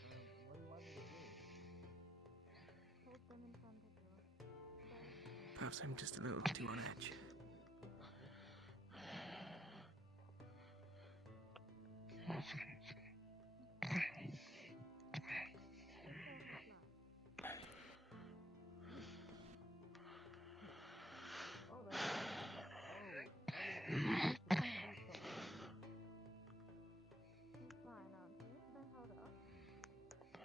Perhaps I'm just a little too on edge.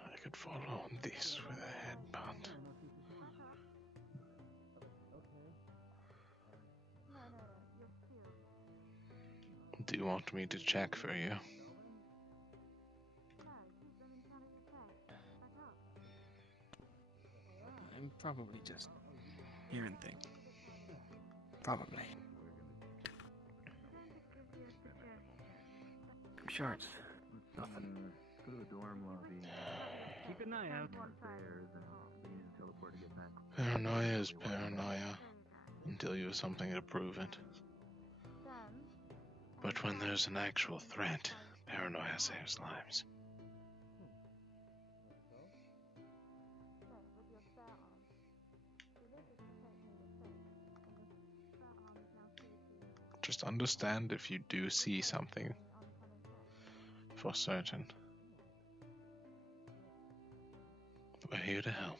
I could follow this with a headband. Do you want me to check for you? I'm probably just hearing things. Probably. I'm sure it's nothing. Go to the dorm lobby. Keep an eye out. Paranoia is paranoia until you have something to prove it. But when there's an actual threat, paranoia saves lives. Just understand if you do see something for certain. We're here to help.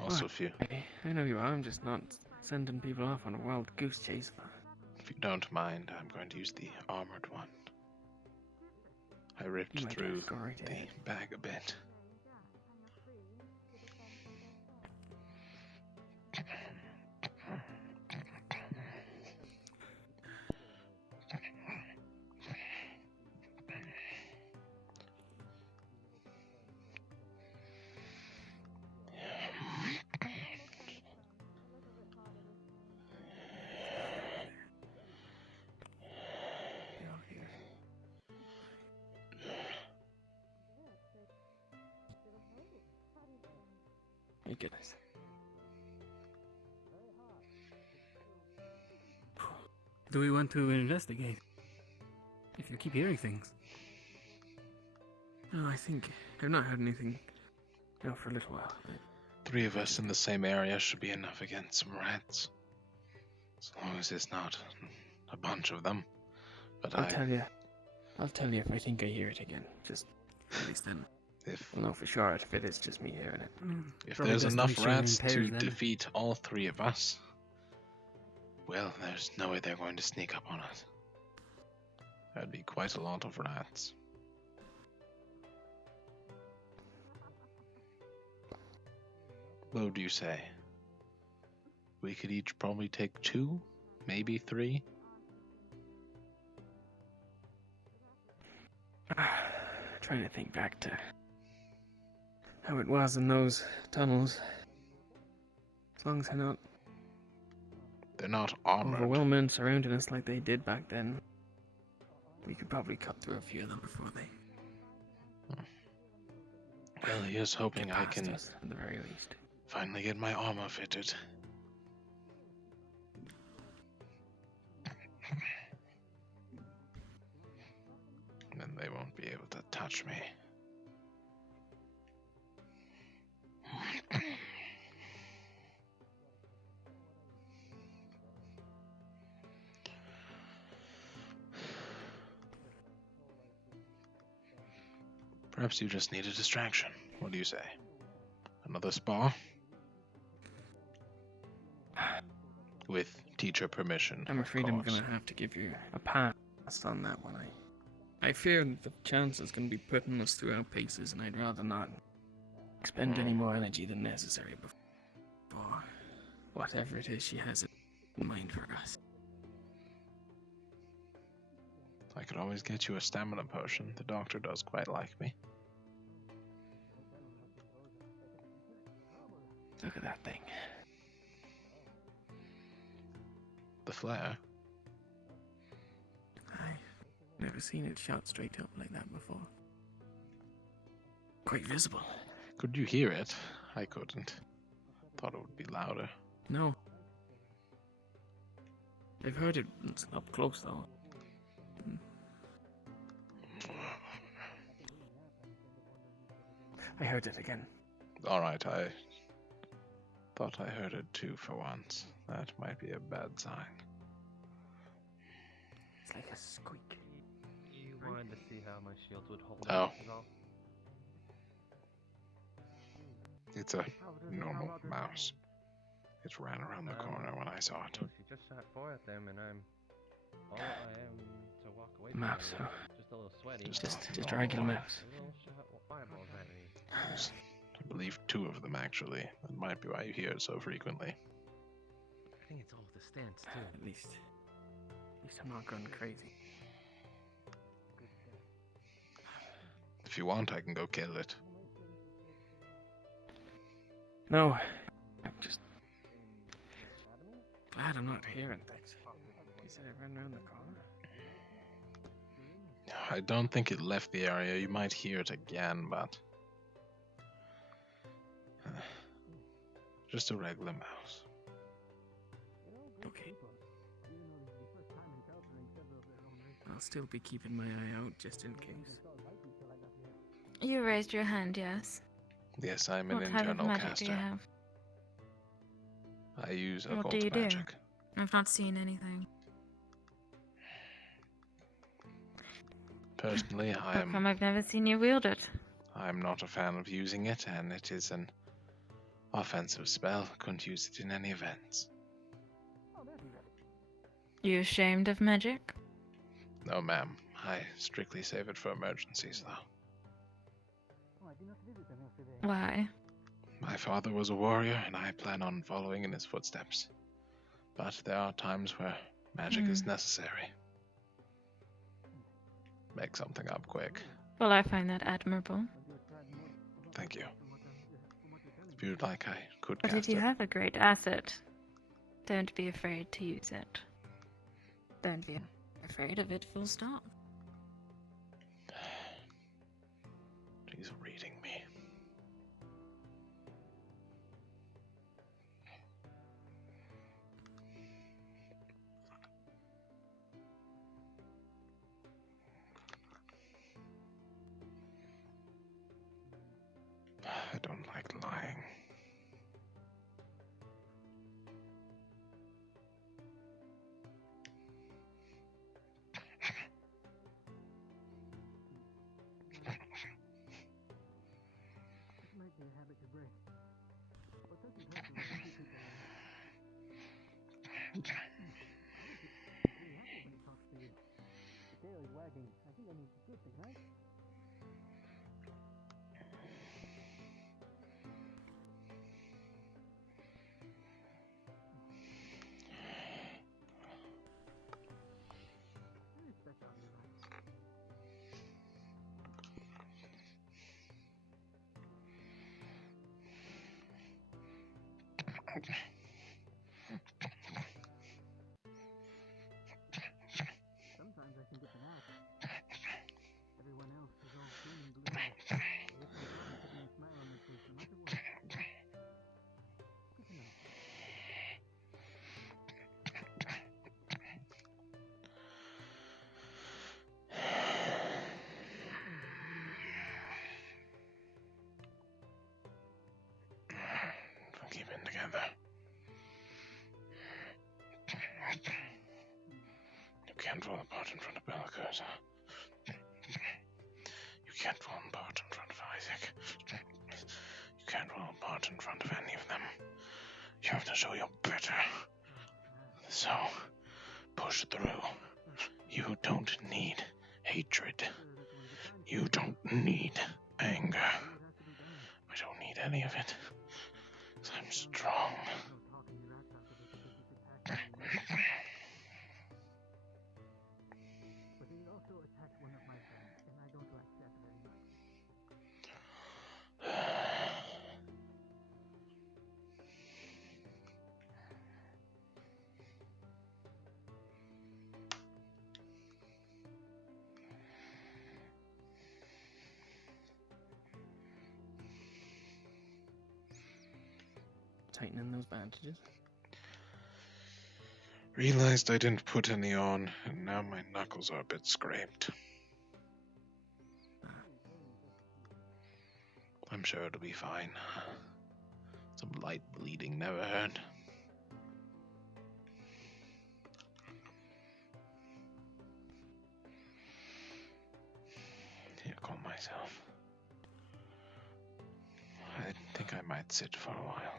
Also, if you I know you are, I'm just not sending people off on a wild goose chase. If you don't mind, I'm going to use the armored one. I ripped through the bag a bit. Thank goodness. Do we want to investigate? If you keep hearing things. No, I think I've not heard anything now for a little while. 3 of us in the same area should be enough against some rats. As long as it's not a bunch of them. But I'll tell you if I think I hear it again. Just at least then. I'll know for sure if it is just me hearing it. If there's enough rats to defeat all 3 of us, well, there's no way they're going to sneak up on us. That'd be quite a lot of rats. What do you say? We could each probably take 2, maybe 3. Trying to think back to how it was in those tunnels. As long as they're not armored. Overwhelming, surrounding us like they did back then. We could probably cut through a few of them before they. Well, here's hoping I can, at the very least, finally get my armor fitted. Then they won't be able to touch me. Perhaps you just need a distraction. What do you say? Another spa? With teacher permission. I'm afraid I'm gonna have to give you a pass on that one. I fear that the chance is gonna be putting us through our paces, and I'd rather not expend any more energy than necessary before whatever it is she has in mind for us. I could always get you a stamina potion. The doctor does quite like me. Look at that thing. The flare. I've never seen it shot straight up like that before. Quite visible. Could you hear it? I couldn't. Thought it would be louder. No. I've heard it up close though. I heard it again. Alright, I thought I heard it too for once. That might be a bad sign. It's like a squeak. You wanted to see how my shield would hold Oh. up, is all? It's a normal mouse. It ran around the corner when I saw it. No, she just shot 4 at them, and all I am to walk away from Mouse, them. Just a little sweaty. Just a regular mouse. A little shot fireballs at me. I believe 2 of them, actually. That might be why you hear it so frequently. I think it's all the stance, too. At least I'm not going crazy. If you want, I can go kill it. No, I'm just glad I'm not hearing things. You said it ran around the corner. I don't think it left the area. You might hear it again, but... just a regular mouse. Okay. I'll still be keeping my eye out just in case. You raised your hand, yes. Yes, I'm an What type of internal magic caster. do you have? I use What occult do you magic. do? I've not seen anything. Personally, How come I've never seen you wield it? I'm not a fan of using it, and it is an offensive spell. Couldn't use it in any events. You ashamed of magic? No, ma'am. I strictly save it for emergencies, though. Why? My father was a warrior, and I plan on following in his footsteps. But there are times where magic is necessary. Make something up quick. Well, I find that admirable. Thank you. If you'd like, I could But cast if you it. have a great asset, don't be afraid to use it. Don't be afraid of it, full stop. She's reading me. I don't like lying. Might be a habit to break. But doesn't hurt to let people Pretty happy when he talks to you. The tail is wagging. I think that means a good thing, right? Sometimes I think it's an act. Everyone else is all doom and gloom. They just want to put me a smile on their face no matter what. Good to know. We'll keep it together. You can't fall apart in front of Bellicose. You can't fall apart in front of Isaac. You can't fall apart in front of any of them. You have to show you're better. So, push through. You don't need hatred. You don't need anger. I don't need any of it. 'Cause I'm strong. But he also attacked one of my friends, and I don't like that very much. Tightening those bandages. Realized I didn't put any on, and now my knuckles are a bit scraped. I'm sure it'll be fine. Some light bleeding never hurt. Here, calm myself. I think I might sit for a while.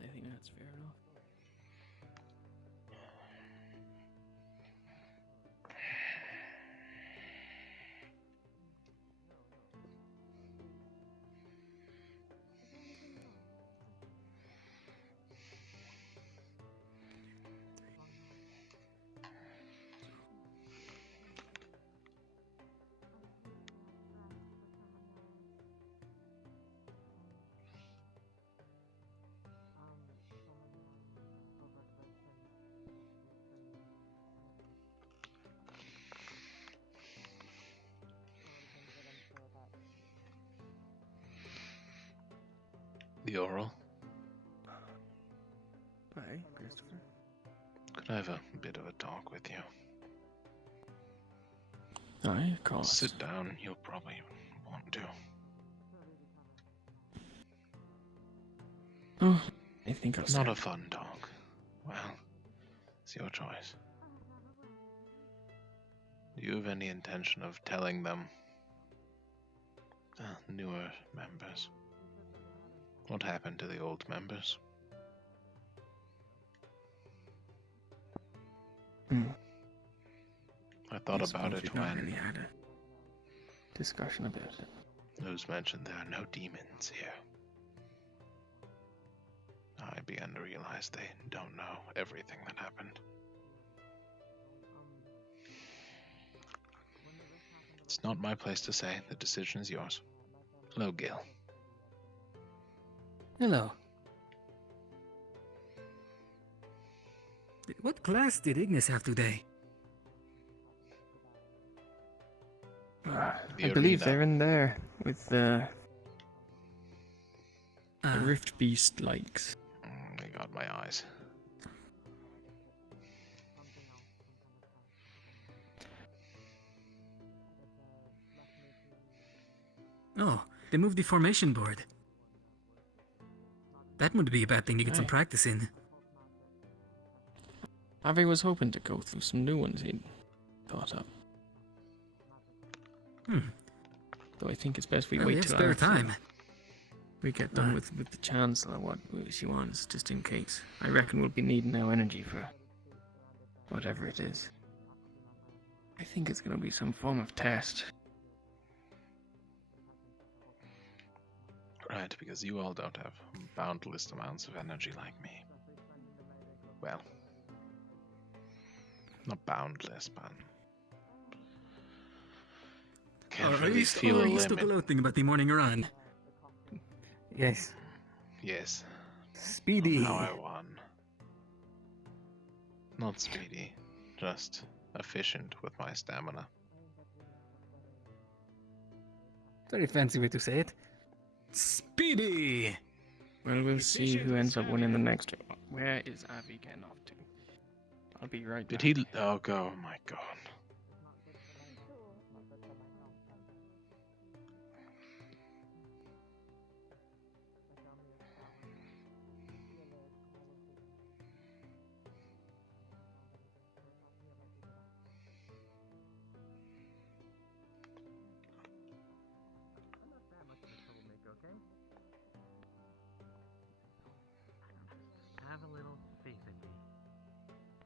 I think that's fair enough. The oral? Hi, Christopher. Could I have a bit of a talk with you? Aye, of course. Sit down, you'll probably want to. Oh, I think I'll Not sit. a fun talk. Well, it's your choice. Do you have any intention of telling them, the newer members, what happened to the old members? I thought about it we've not when really had a discussion about it. it was mentioned there are no demons here. I began to realize they don't know everything that happened. It's not my place to say. The decision is yours. Hello, Gil. Hello. What class did Ignis have today? I The believe arena. they're in there with the Rift Beast likes. They got my eyes. Oh, they moved the formation board. That would be a bad thing to get some Aye. practice in. Avi was hoping to go through some new ones he'd thought up. Though I think it's best we Well, wait we have till spare after time. we get done with the Chancellor what she wants, just in case. I reckon we'll be needing our energy for whatever it is. I think it's gonna be some form of test. Right, because you all don't have boundless amounts of energy like me. Well, not boundless, but can't really feel a you still limit. gloating about the morning run? Yes. Yes. Speedy. How I won. Not speedy, just efficient with my stamina. Very fancy way to say it. Speedy! Well, we'll see who ends up winning the next. Where is Avi getting off to? I'll be right back. Did he? Oh, go! Oh my God! Have a little faith in me.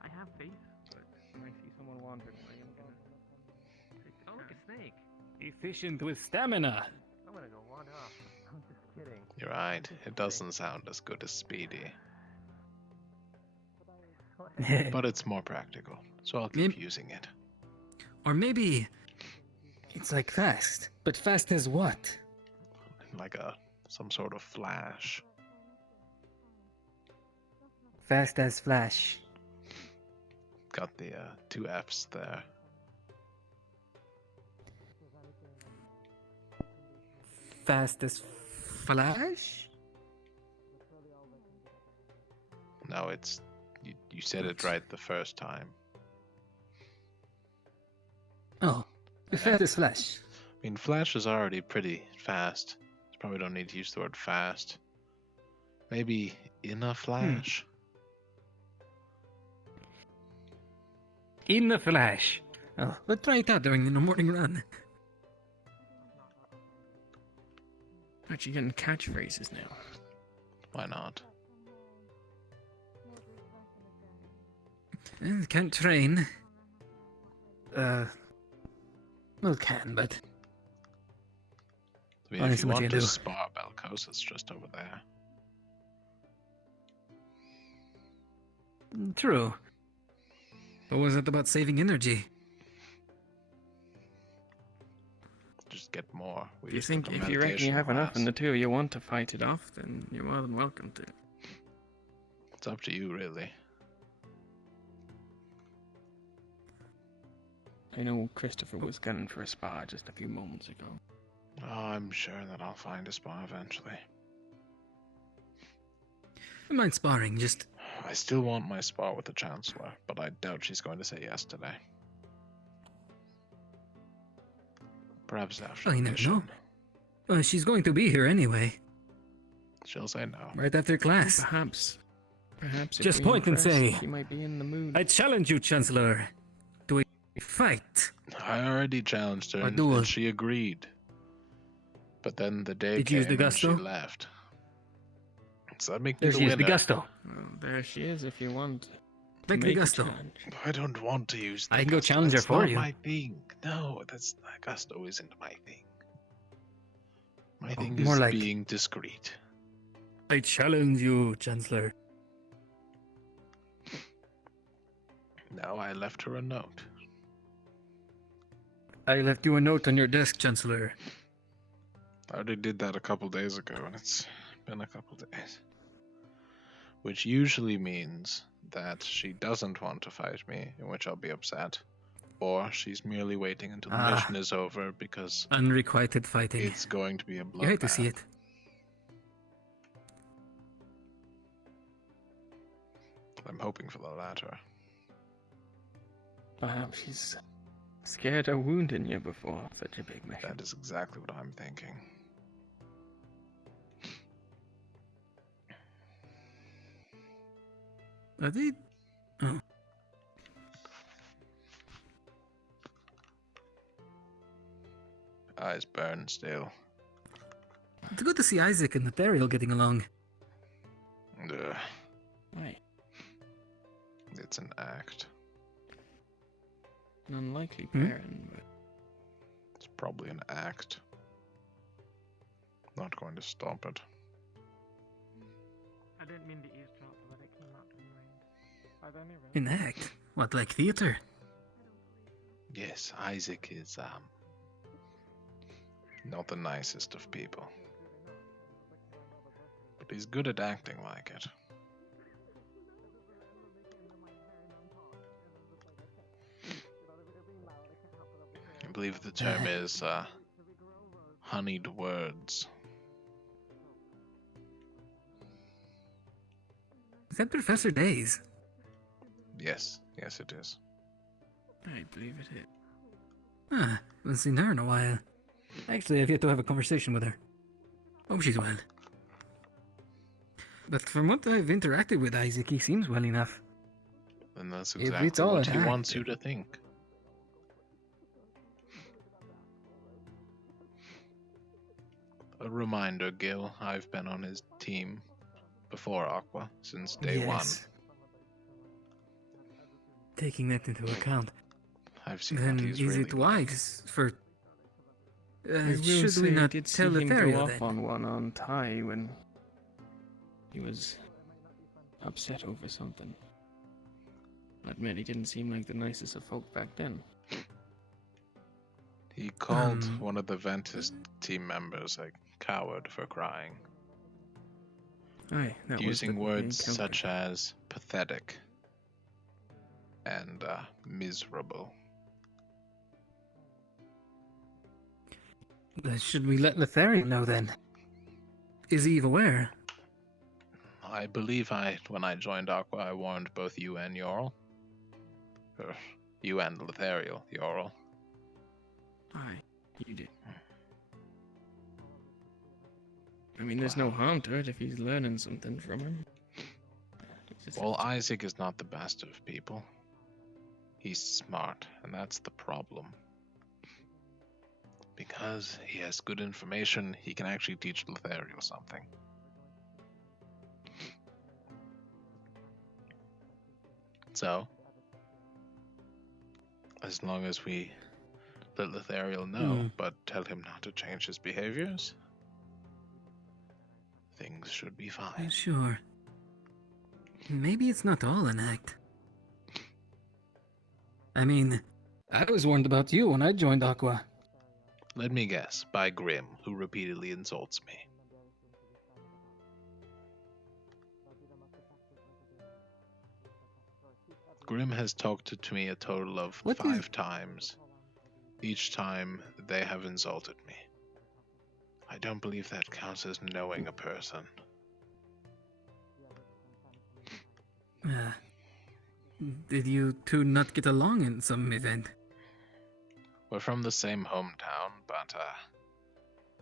I have faith. But when I see someone wandering away, I'm gonna take the Oh, look, a chance. snake. Efficient with stamina. I'm gonna go wander off. I'm just kidding. You're right. It doesn't sound as good as speedy, but it's more practical, so I'll keep using it. Or maybe... It's like fast. But fast as what? Like some sort of flash. Fast as flash. Got the 2 F's there. Fast as flash? No, it's you said it right the first time. Oh, the fastest Flash. I mean, Flash is already pretty fast. You probably don't need to use the word fast. Maybe in a Flash. In the Flash. Oh, let's try it out during the morning run. Actually getting catchphrases now. Why not? Can't train. Well, can, but... I mean, if you want to spar Belkos, it's just over there. True. What was it about saving energy? Just get more. If you reckon you have enough and the two of you want to fight it off, then you're more than welcome to. It's up to you, really. I know Christopher was gunning for a spa just a few moments ago. Oh, I'm sure that I'll find a spa eventually. I mind sparring, just... I still want my spa with the Chancellor, but I doubt she's going to say yes today. Perhaps after you never know. Well, she's going to be here anyway. She'll say no. Right after class. Perhaps. Just point and say, she might be in the mood. I challenge you, Chancellor, to a fight. I already challenged her, and she agreed. But then the day came and she left. So that makes me the winner. There she is, the gusto. Well, there she is if you want. Make the gusto. I don't want to use the I can go challenge her for you. That's not my thing. No, gusto isn't my thing. My thing is being discreet. I challenge you, Chancellor. No, I left her a note. I left you a note on your desk, Chancellor. I already did that a couple days ago, and it's been a couple days. Which usually means that she doesn't want to fight me, in which I'll be upset. Or she's merely waiting until the mission is over because... Unrequited fighting. It's going to be a bloodbath. You hate to see it. I'm hoping for the latter. Perhaps she's scared of wounding you before such a big mission. That is exactly what I'm thinking. Are they... Oh. Eyes burn still. It's good to see Isaac and Nathaniel getting along. Right. It's an act. An unlikely pairing, but... It's probably an act. Not going to stop it. I didn't mean to eavesdrop, but it came out to mind. Are there any An act? What, like theater? Yes, Isaac is, not the nicest of people. But he's good at acting like it. I believe the term is, honeyed words. Is that Professor Days? Yes, it is. I believe it is. Haven't seen her in a while. Actually, I've yet to have a conversation with her. Hope she's well. But from what I've interacted with Isaac, he seems well enough. And that's exactly what he wants you to think. A reminder, Gil, I've been on his team before Aqua since day one. Taking that into account. I've seen then what he's is really it wise for... should we not did tell see him Lothario go off then? on one on Ty when he was upset over something. I admit he didn't seem like the nicest of folk back then. He called one of the Ventus team members a coward for crying. Aye, that was using the words encounter. such as pathetic and miserable. Should we let Lothario know then? Is Eve aware? I believe when I joined Aqua, I warned both you and Yorl. Or you and Lethariel, Yorl. Aye, you did. I mean, there's no harm to it if he's learning something from him. Well, Isaac is not the best of people. He's smart, and that's the problem. Because he has good information, he can actually teach Lethariel something. So, as long as we let Lethariel know, but tell him not to change his behaviors, things should be fine. Sure. Maybe it's not all an act. I mean, I was warned about you when I joined Aqua. Let me guess, by Grim, who repeatedly insults me. Grim has talked to me a total of 5 times. Each time, they have insulted me. I don't believe that counts as knowing a person. Did you two not get along in some event? We're from the same hometown, but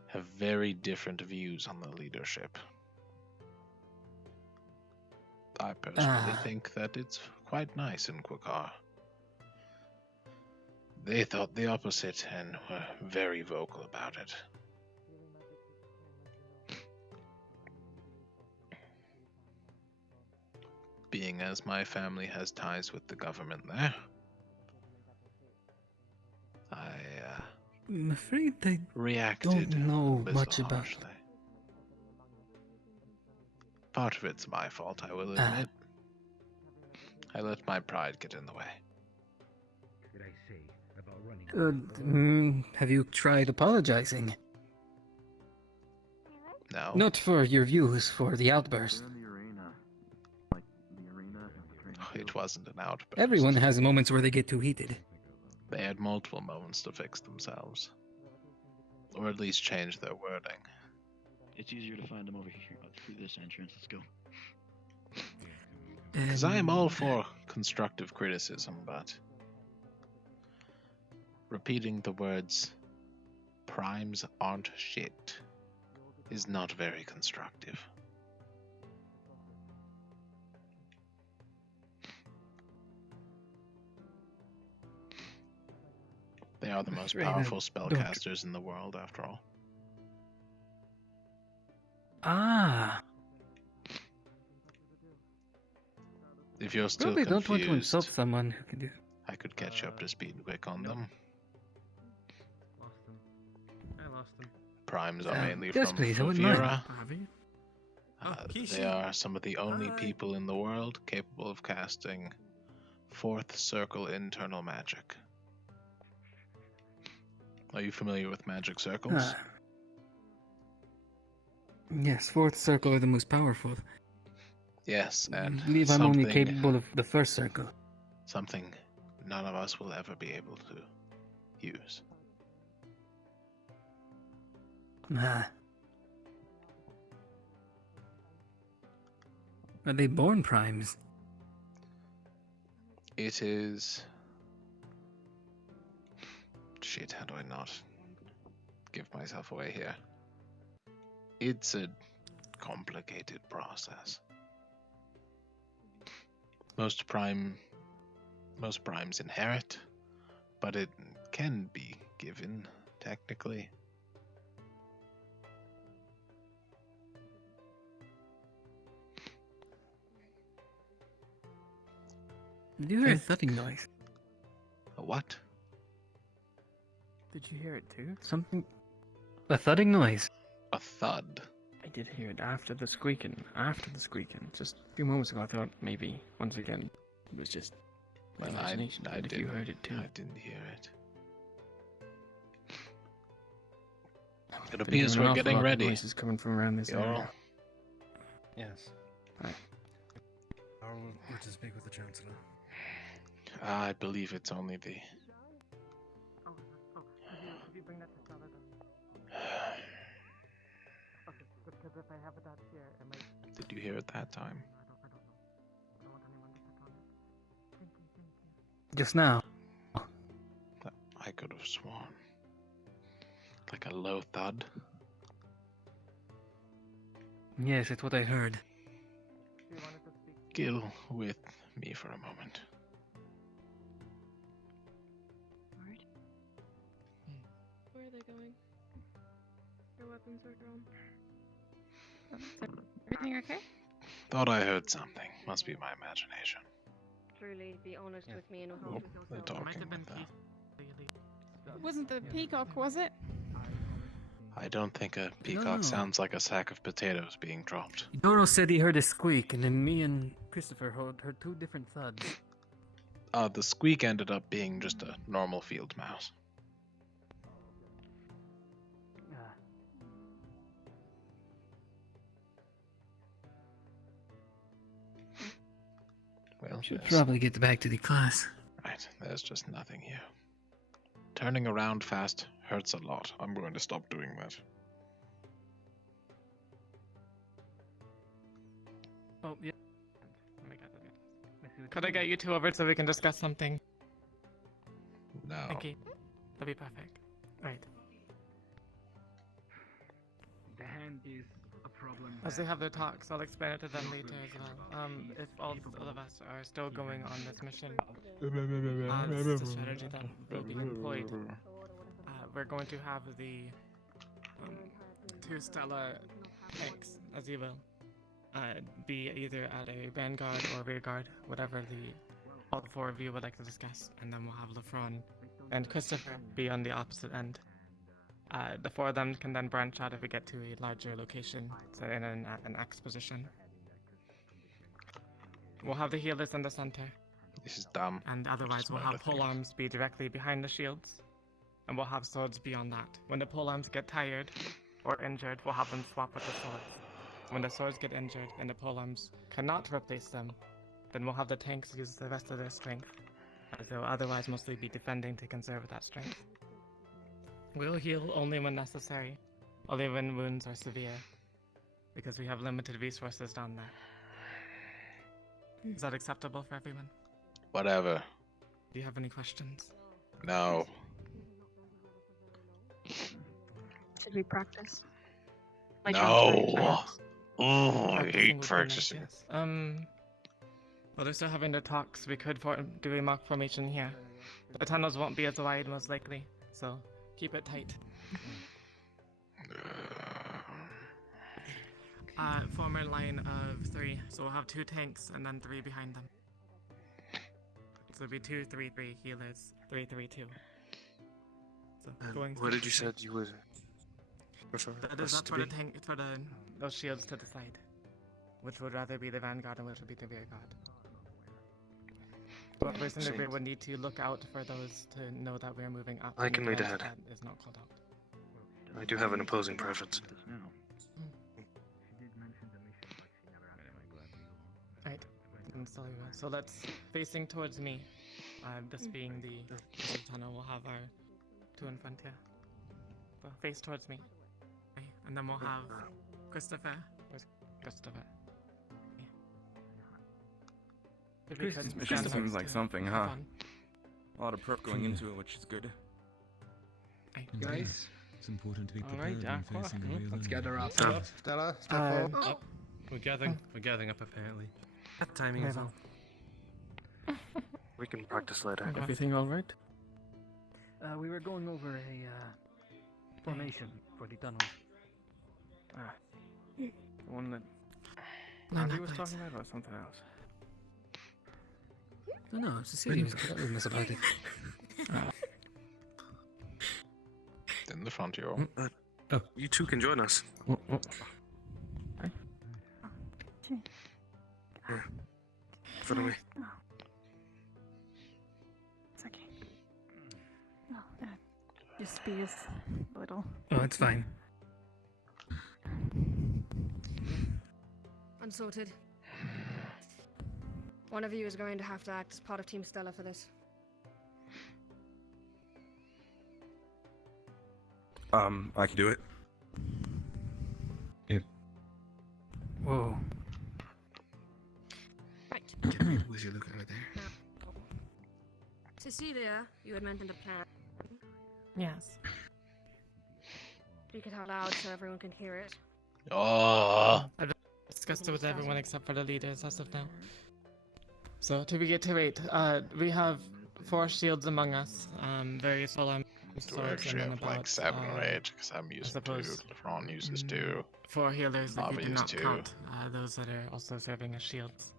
have very different views on the leadership. I personally think that it's quite nice in Quakar. They thought the opposite and were very vocal about it. Being as my family has ties with the government there, I'm afraid I reacted don't know a much little about. harshly. Part of it's my fault, I will admit. I let my pride get in the way. Have you tried apologizing? No. Not for your views, for the outburst. It wasn't an outburst. Everyone has moments where they get too heated. They had multiple moments to fix themselves. Or at least change their wording. It's easier to find them over here through this entrance. Let's go. Because I am all for constructive criticism, but repeating the words, primes aren't shit, is not very constructive. They are the most powerful spellcasters in the world, after all. If you're still Probably confused, don't want to insult someone who can do. I could catch you up to speed quick on them. I lost them. Primes are mainly yes, from please, I wouldn't mind. Fufira. They are some of the only people in the world capable of casting 4th circle internal magic. Are you familiar with magic circles? Yes, 4th circle are the most powerful. Yes, and I believe I'm only capable of the 1st circle. Something none of us will ever be able to use. Are they born primes? It is... Shit, how do I not give myself away here? It's a complicated process. Most primes inherit, but it can be given, technically. Did you hear a thudding noise? A what? Did you hear it too? Something... A thudding noise. A thud? I did hear it after the squeaking. Just a few moments ago, I thought maybe, once again, it was just my imagination. I If you heard it too. I didn't hear it. It appears we're getting ready. Noises coming from around this area. Yes. Right. We're to speak with the Chancellor. I believe it's only the... If you bring that to Salad, then... Okay, because if I have it out here, it might... Did you hear it that time? I don't want anyone to click on it. Thank you. Just now. I could have sworn. Like a low thud. Yes, it's what I heard. Do you want it to speak? Gil with me for a moment. Where are they going? Their weapons are drawn. Everything okay? Thought I heard something. Must be my imagination. Truly, be honest with me and Oh, they're talking with the... It wasn't the peacock, was it? I don't think a peacock sounds like a sack of potatoes being dropped. Dono said he heard a squeak, and then me and Christopher heard two different thuds. The squeak ended up being just a normal field mouse. Well, Should probably get back to the class. Right, there's just nothing here. Turning around fast hurts a lot. I'm going to stop doing that. Oh, yeah. Could I get you two over so we can discuss something? No. Thank you. That'd be perfect. Right. The hand is a problem. As they have their talks, I'll explain it to them later as well. If all of us are still going on this mission, as the strategy that will be employed, we're going to have the two stellar tanks, as you will, be either at a vanguard or rear guard, whatever all four of you would like to discuss, and then we'll have LeFron and Christopher be on the opposite end. The four of them can then branch out if we get to a larger location, so in an X position. We'll have the healers in the center. This is dumb. And otherwise we'll have pole arms be directly behind the shields. And we'll have swords beyond that. When the pole arms get tired or injured, we'll have them swap with the swords. When the swords get injured and the pole arms cannot replace them, then we'll have the tanks use the rest of their strength, as they'll otherwise mostly be defending to conserve that strength. We'll heal only when necessary, only when wounds are severe, because we have limited resources down there. Is that acceptable for everyone? Whatever. Do you have any questions? No. Should we practice? No. Oh, I hate practicing. Yes. Well, they're still having their talks. We could do a mock formation here. The tunnels won't be as wide, most likely, so keep it tight. Form a line of 3, so we'll have 2 tanks and then 3 behind them. So it'll be 2, 3, 3 healers, 3, 3, 2. So going. What did you say you would prefer? That is up for the tank, for those shields to decide, which would rather be the vanguard and which would be the rear guard. But first in the rear would need to look out for those to know that we're moving up. I can lead ahead. That is not called out. I do have an opposing preference. Right, and so let's facing towards me. This being the tunnel, we'll have our 2 in front here. Well, face towards me. Okay. And then we'll have Christopher. Where's Christopher? This mission seems like something, huh? A lot of prep going into it, which is good. Guys, it's important to be prepared Alright, when facing a real let's enemy. gather up. Stella, step forward. Up. We're gathering up apparently. That timing is off. We can practice later. Everything alright? We were going over a formation for the tunnels. The one that Andy was talking about or something else? No, it's a serious business about it. In the front, you. You two can join us. Here. Follow me. It's okay. No, your spear's a little. Oh, it's fine. Unsorted. One of you is going to have to act as part of Team Stella for this. I can do it. Whoa. Right. Would you look over there? Cecilia, you had mentioned a plan. Yes. Speak it out loud so everyone can hear it. Oh. I've discussed it with everyone except for the leaders as of now. So to reiterate, we have 4 shields among us, various full-arm Do we swords, and actually then have about like 7 or 8? Because I'm using 2, LeBron uses 2. 4 healers if you Avi do used not 2. count those that are also serving as shields.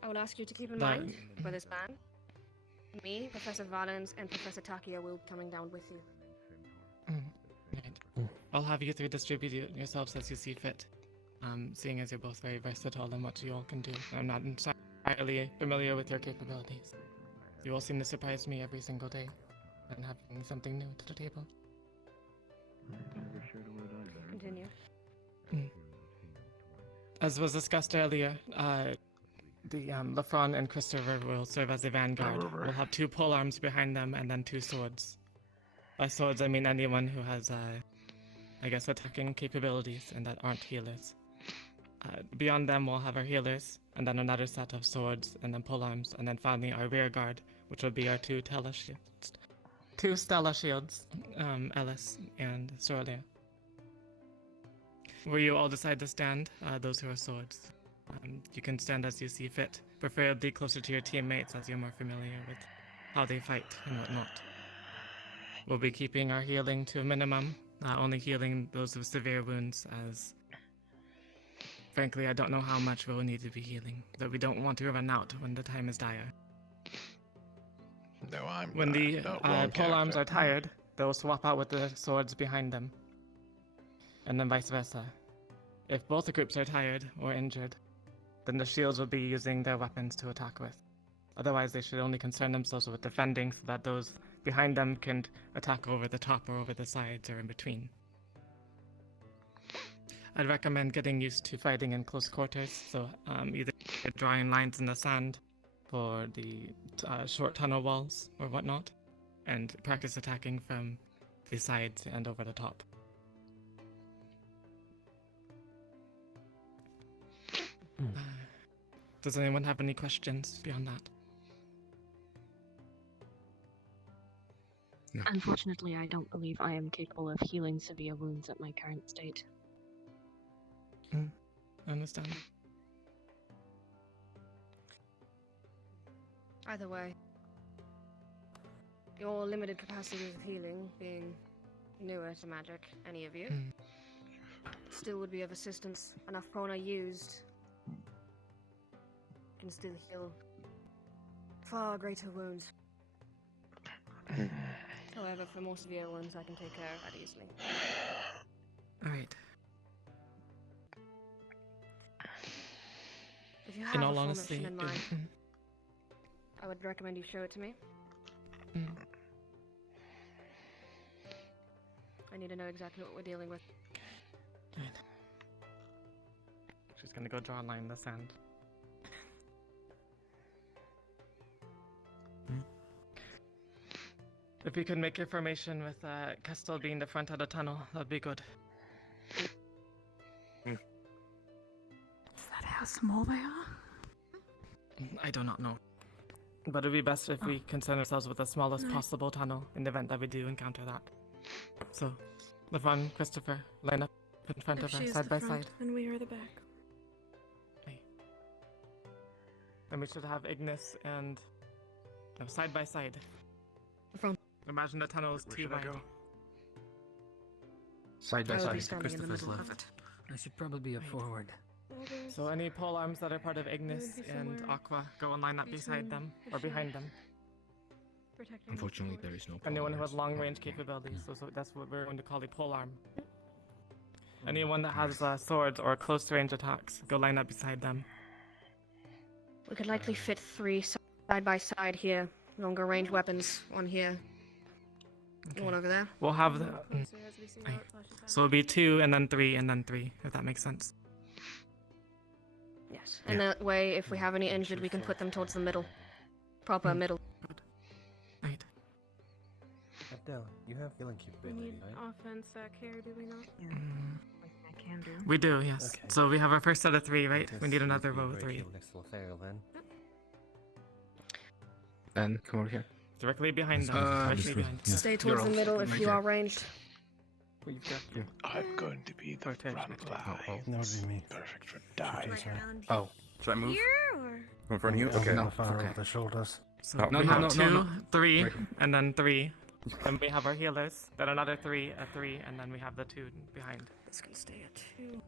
I will ask you to keep in That- mind for this plan. Me, Professor Valens, and Professor Takia will be coming down with you. Right. I'll have you 3 distribute yourselves as you see fit. Seeing as you're both very versatile in what you all can do, I'm not entirely familiar with your capabilities. You all seem to surprise me every single day, and having something new to the table. Continue. As was discussed earlier, the Lafron and Christopher will serve as a vanguard. We'll have 2 polearms behind them and then 2 swords. By swords, I mean anyone who has, I guess, attacking capabilities and that aren't healers. Beyond them, we'll have our healers, and then another set of swords, and then polearms, and then finally our rear guard, which will be our 2 Stella shields. 2 Stella shields, Ellis and Sorlia. Where you all decide to stand, those who are swords. You can stand as you see fit, preferably closer to your teammates as you're more familiar with how they fight and whatnot. We'll be keeping our healing to a minimum, only healing those with severe wounds, as frankly I don't know how much we'll need to be healing, but we don't want to run out when the time is dire. No, I'm When the wrong polearms character. are tired, they'll swap out with the swords behind them, and then vice versa. If both the groups are tired or injured, then the shields will be using their weapons to attack with. Otherwise, they should only concern themselves with defending so that those behind them can attack over the top or over the sides or in between. I'd recommend getting used to fighting in close quarters, so either drawing lines in the sand for the short tunnel walls or whatnot, and practice attacking from the sides and over the top. Does anyone have any questions beyond that? Unfortunately, I don't believe I am capable of healing severe wounds at my current state. I understand. Either way, your limited capacities of healing, being newer to magic, any of you, still would be of assistance. Enough prana used can still heal far greater wounds. However, for more severe ones, I can take care of that easily. Alright. If you have In a all formation honesty, in mind, I would recommend you show it to me. I need to know exactly what we're dealing with. She's gonna go draw a line in the sand. If you could make your formation with Kestel being the front of the tunnel, that'd be good. Is that how small they are? I do not know. But it'd be best if we concern ourselves with the smallest possible tunnel in the event that we do encounter that. So, Levon, Christopher, line up in front of her, side by side. And we are the back. And we should have Ignis and side by side. Front. Imagine the tunnel is too wide. Side by I will be side. standing in the Christopher's middle of left. I should probably be up forward. So any pole arms that are part of Ignis and Aqua go and line up beside them or behind them. Unfortunately, there is no pole Anyone who arms. has long range capabilities, so that's what we're going to call a pole arm. Anyone that has swords or close range attacks, go line up beside them. We could likely fit 3 side by side here. Longer range weapons. One here. One over there. We'll have the. So it'll be 2 and then 3 and then 3, if that makes sense. Yes. And that way, if we have any injured, we can put them towards the middle. Proper middle. Right. Abdel, you have healing We capability, need right? offense care, do we not? Can do. We do, yes. Okay. So we have our first set of 3, right? Yes, We need another we'll row be of right 3. here next to Lothario then. Then come over here. Directly behind them. this Directly way. behind. Yeah. Stay towards the middle if you are ranged. We've got you. I'm going to be the front line. That would be me. Perfect for dying. Oh, should I move? Here or? In front of you? I'm Okay. gonna fire Okay. over the shoulders. So No, we no, have no, 2, no, no. 3, Right. and then 3. Then we have our healers. Then another 3, a 3, and then we have the 2 behind. This can stay at 2.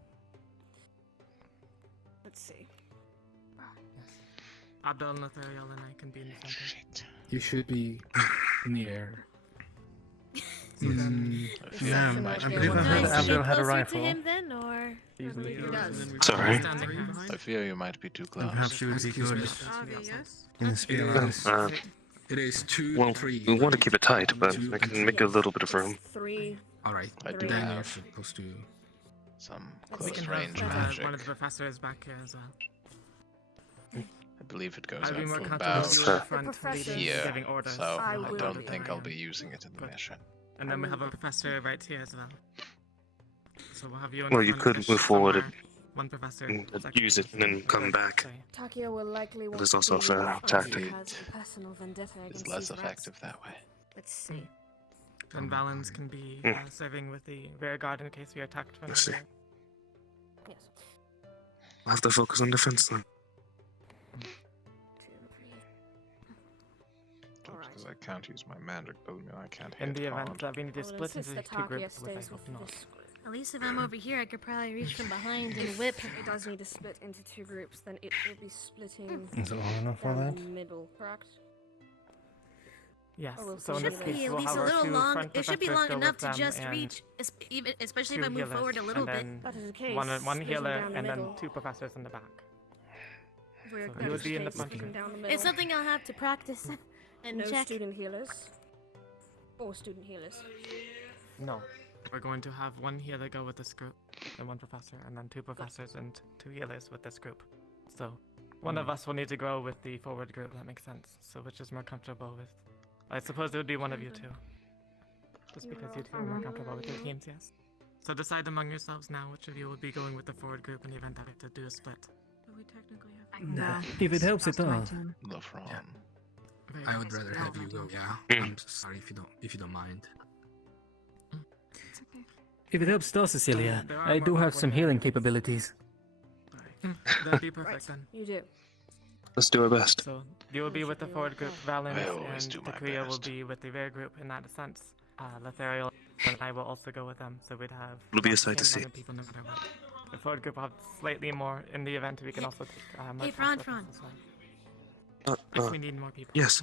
Let's see. Abdel, Lothario, and I can be in the center. You should be in the air. I feel you might I be believe I heard Abdul had a rifle. then, or? Usually He does. Sorry. Standing here. I fear you might be too close. Perhaps you would be Excuse good me. in the speed lines. It is 2, Well, 3. we want to keep it tight, but I can make a little bit of room. 3. Alright. I do Then have you're supposed to. some We close can range have magic. one of the professors back here as well. I believe it goes I'd be more up to comfortable about with you in the front professor leading, here, giving orders. so I I will don't be think I'll behind. be using it in the mission. And then we have a professor right here as well. So we'll have you in Well, the you front could ish move forward somewhere. One professor. and second use it and then professor. come back. Sorry. Takio will likely want There's to also be a fair with us tactic. who has a personal vendetta It's against less these rats. effective that way. Let's see. And Valens can be serving with the rear guard in case we are attacked from I the see. rear. Yes. I'll have to focus on defense then. 2, 3. Just because I can't use my magic doesn't mean I can't In hit the event hard. that we need to I will split insist into that 2 Takia groups, which I stays hope with not. this group. At least if I'm over here, I could probably reach from behind and whip. It does need to split into 2 groups, then it will be splitting Is it long enough for down that? the middle, correct? Yes, Oh, we'll so in see this that. case, Be at we'll least have a our little 2 long. front It should be professors long go enough with to them just and reach, especially 2 if I move healers, forward a little and bit. then That is the case. one splitting healer down the and then middle. 2 professors in the back. We're So that you would is the be in the case, front splitting here. down the middle. It's something I'll have to practice and No check. student healers. Or student healers. No. We're going to have 1 healer go with this group, and 1 professor, and then 2 professors and 2 healers with this group. So, one of us will need to go with the forward group, that makes sense. So, which is more comfortable with. I suppose it would be one of you 2. Just because you 2 are more comfortable with your teams, yes. So, decide among yourselves now which of you will be going with the forward group in the event that we have to do a split. But we technically have. Nah, if it helps, it does. The front. Very I would nice. rather have you go. Yeah. I'm sorry if you don't mind. It's okay. If it helps, though, Cecilia, There are I more do have people some there. healing capabilities. That'd be perfect then. You do. Let's do our best. So, you will be with the forward group, Valens, I always and do my Takria will best. be with the rear group in that sense. Lothario and I will also go with them, so we'd have. It'll be a about sight to 10 see. people no matter what. The forward group will have slightly more in the event we can also take more Hey, trust Fran, with us as well. If we need more people. Yes.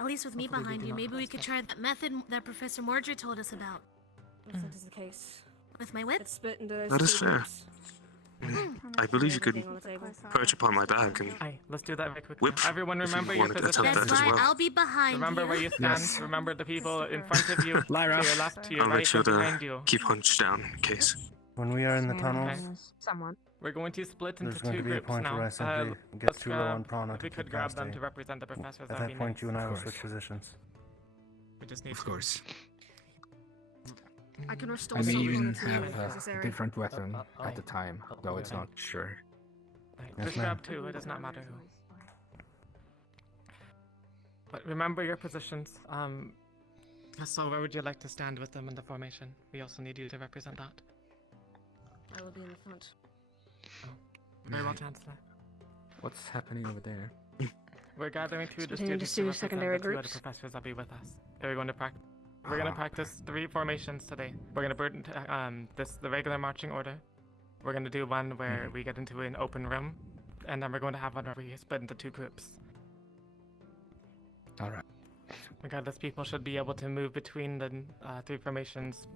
At least with me Hopefully we behind do you, not maybe we cross could that. try that method that Professor Mordred told us about. If that is the case. With my whip? It's split into those That is 2 fair. groups. I believe you could Everything on the table. perch upon my back and Aye, let's do that very quickly. whip. Everyone if you remember your wanted to position. attempt That's that as fine, well. I'll be behind Remember you. where you stand. Yes. Remember the people in front of you, Lyra. to your left, to your I'll right, make sure and behind to you. keep hunched down in case. When we are in the tunnels, Someone. We're going to split into there's going 2 to be a groups point now. where I simply get Let's too low grab- on prana if to we could keep grab past them you. to represent the professors, At that'd that be point, you and I will Of switch course. positions. We just need Of to. course. I can restore I may some even on the team have if a necessary. different weapon at the time, though it's not sure. Right, Yes, just ma'am. grab 2, it does not matter who. But remember your positions. So where would you like to stand with them in the formation? We also need you to represent that. I will be in the front. Very well, Right. Chancellor. What's happening over there? We're gathering 2 Splitting into students 2 to represent secondary the 2 other groups. professors that be with us. We're going to practice. We're going to practice 3 formations today. We're going to burn the regular marching order. We're going to do one where we get into an open room, and then we're going to have one where we split into 2 groups. All right. Regardless, people should be able to move between the 3 formations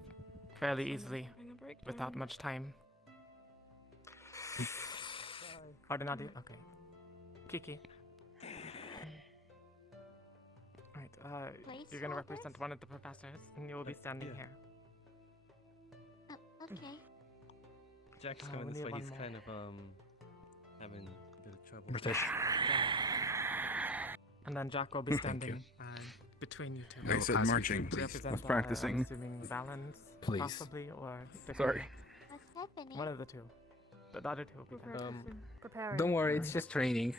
fairly easily without much time. Cardinali? Okay. Kiki. Right, you're gonna represent one of the professors, and you'll be standing here. Okay. Jack's we going this need way. one He's more. kind of having a bit of trouble. Rotate. And then Jack will be Thank standing between you 2. I said marching, To please. represent, I was practicing. I'm assuming Valens, Please. possibly, or Sorry. One of the two. The other two will be done. Don't worry, it's just training.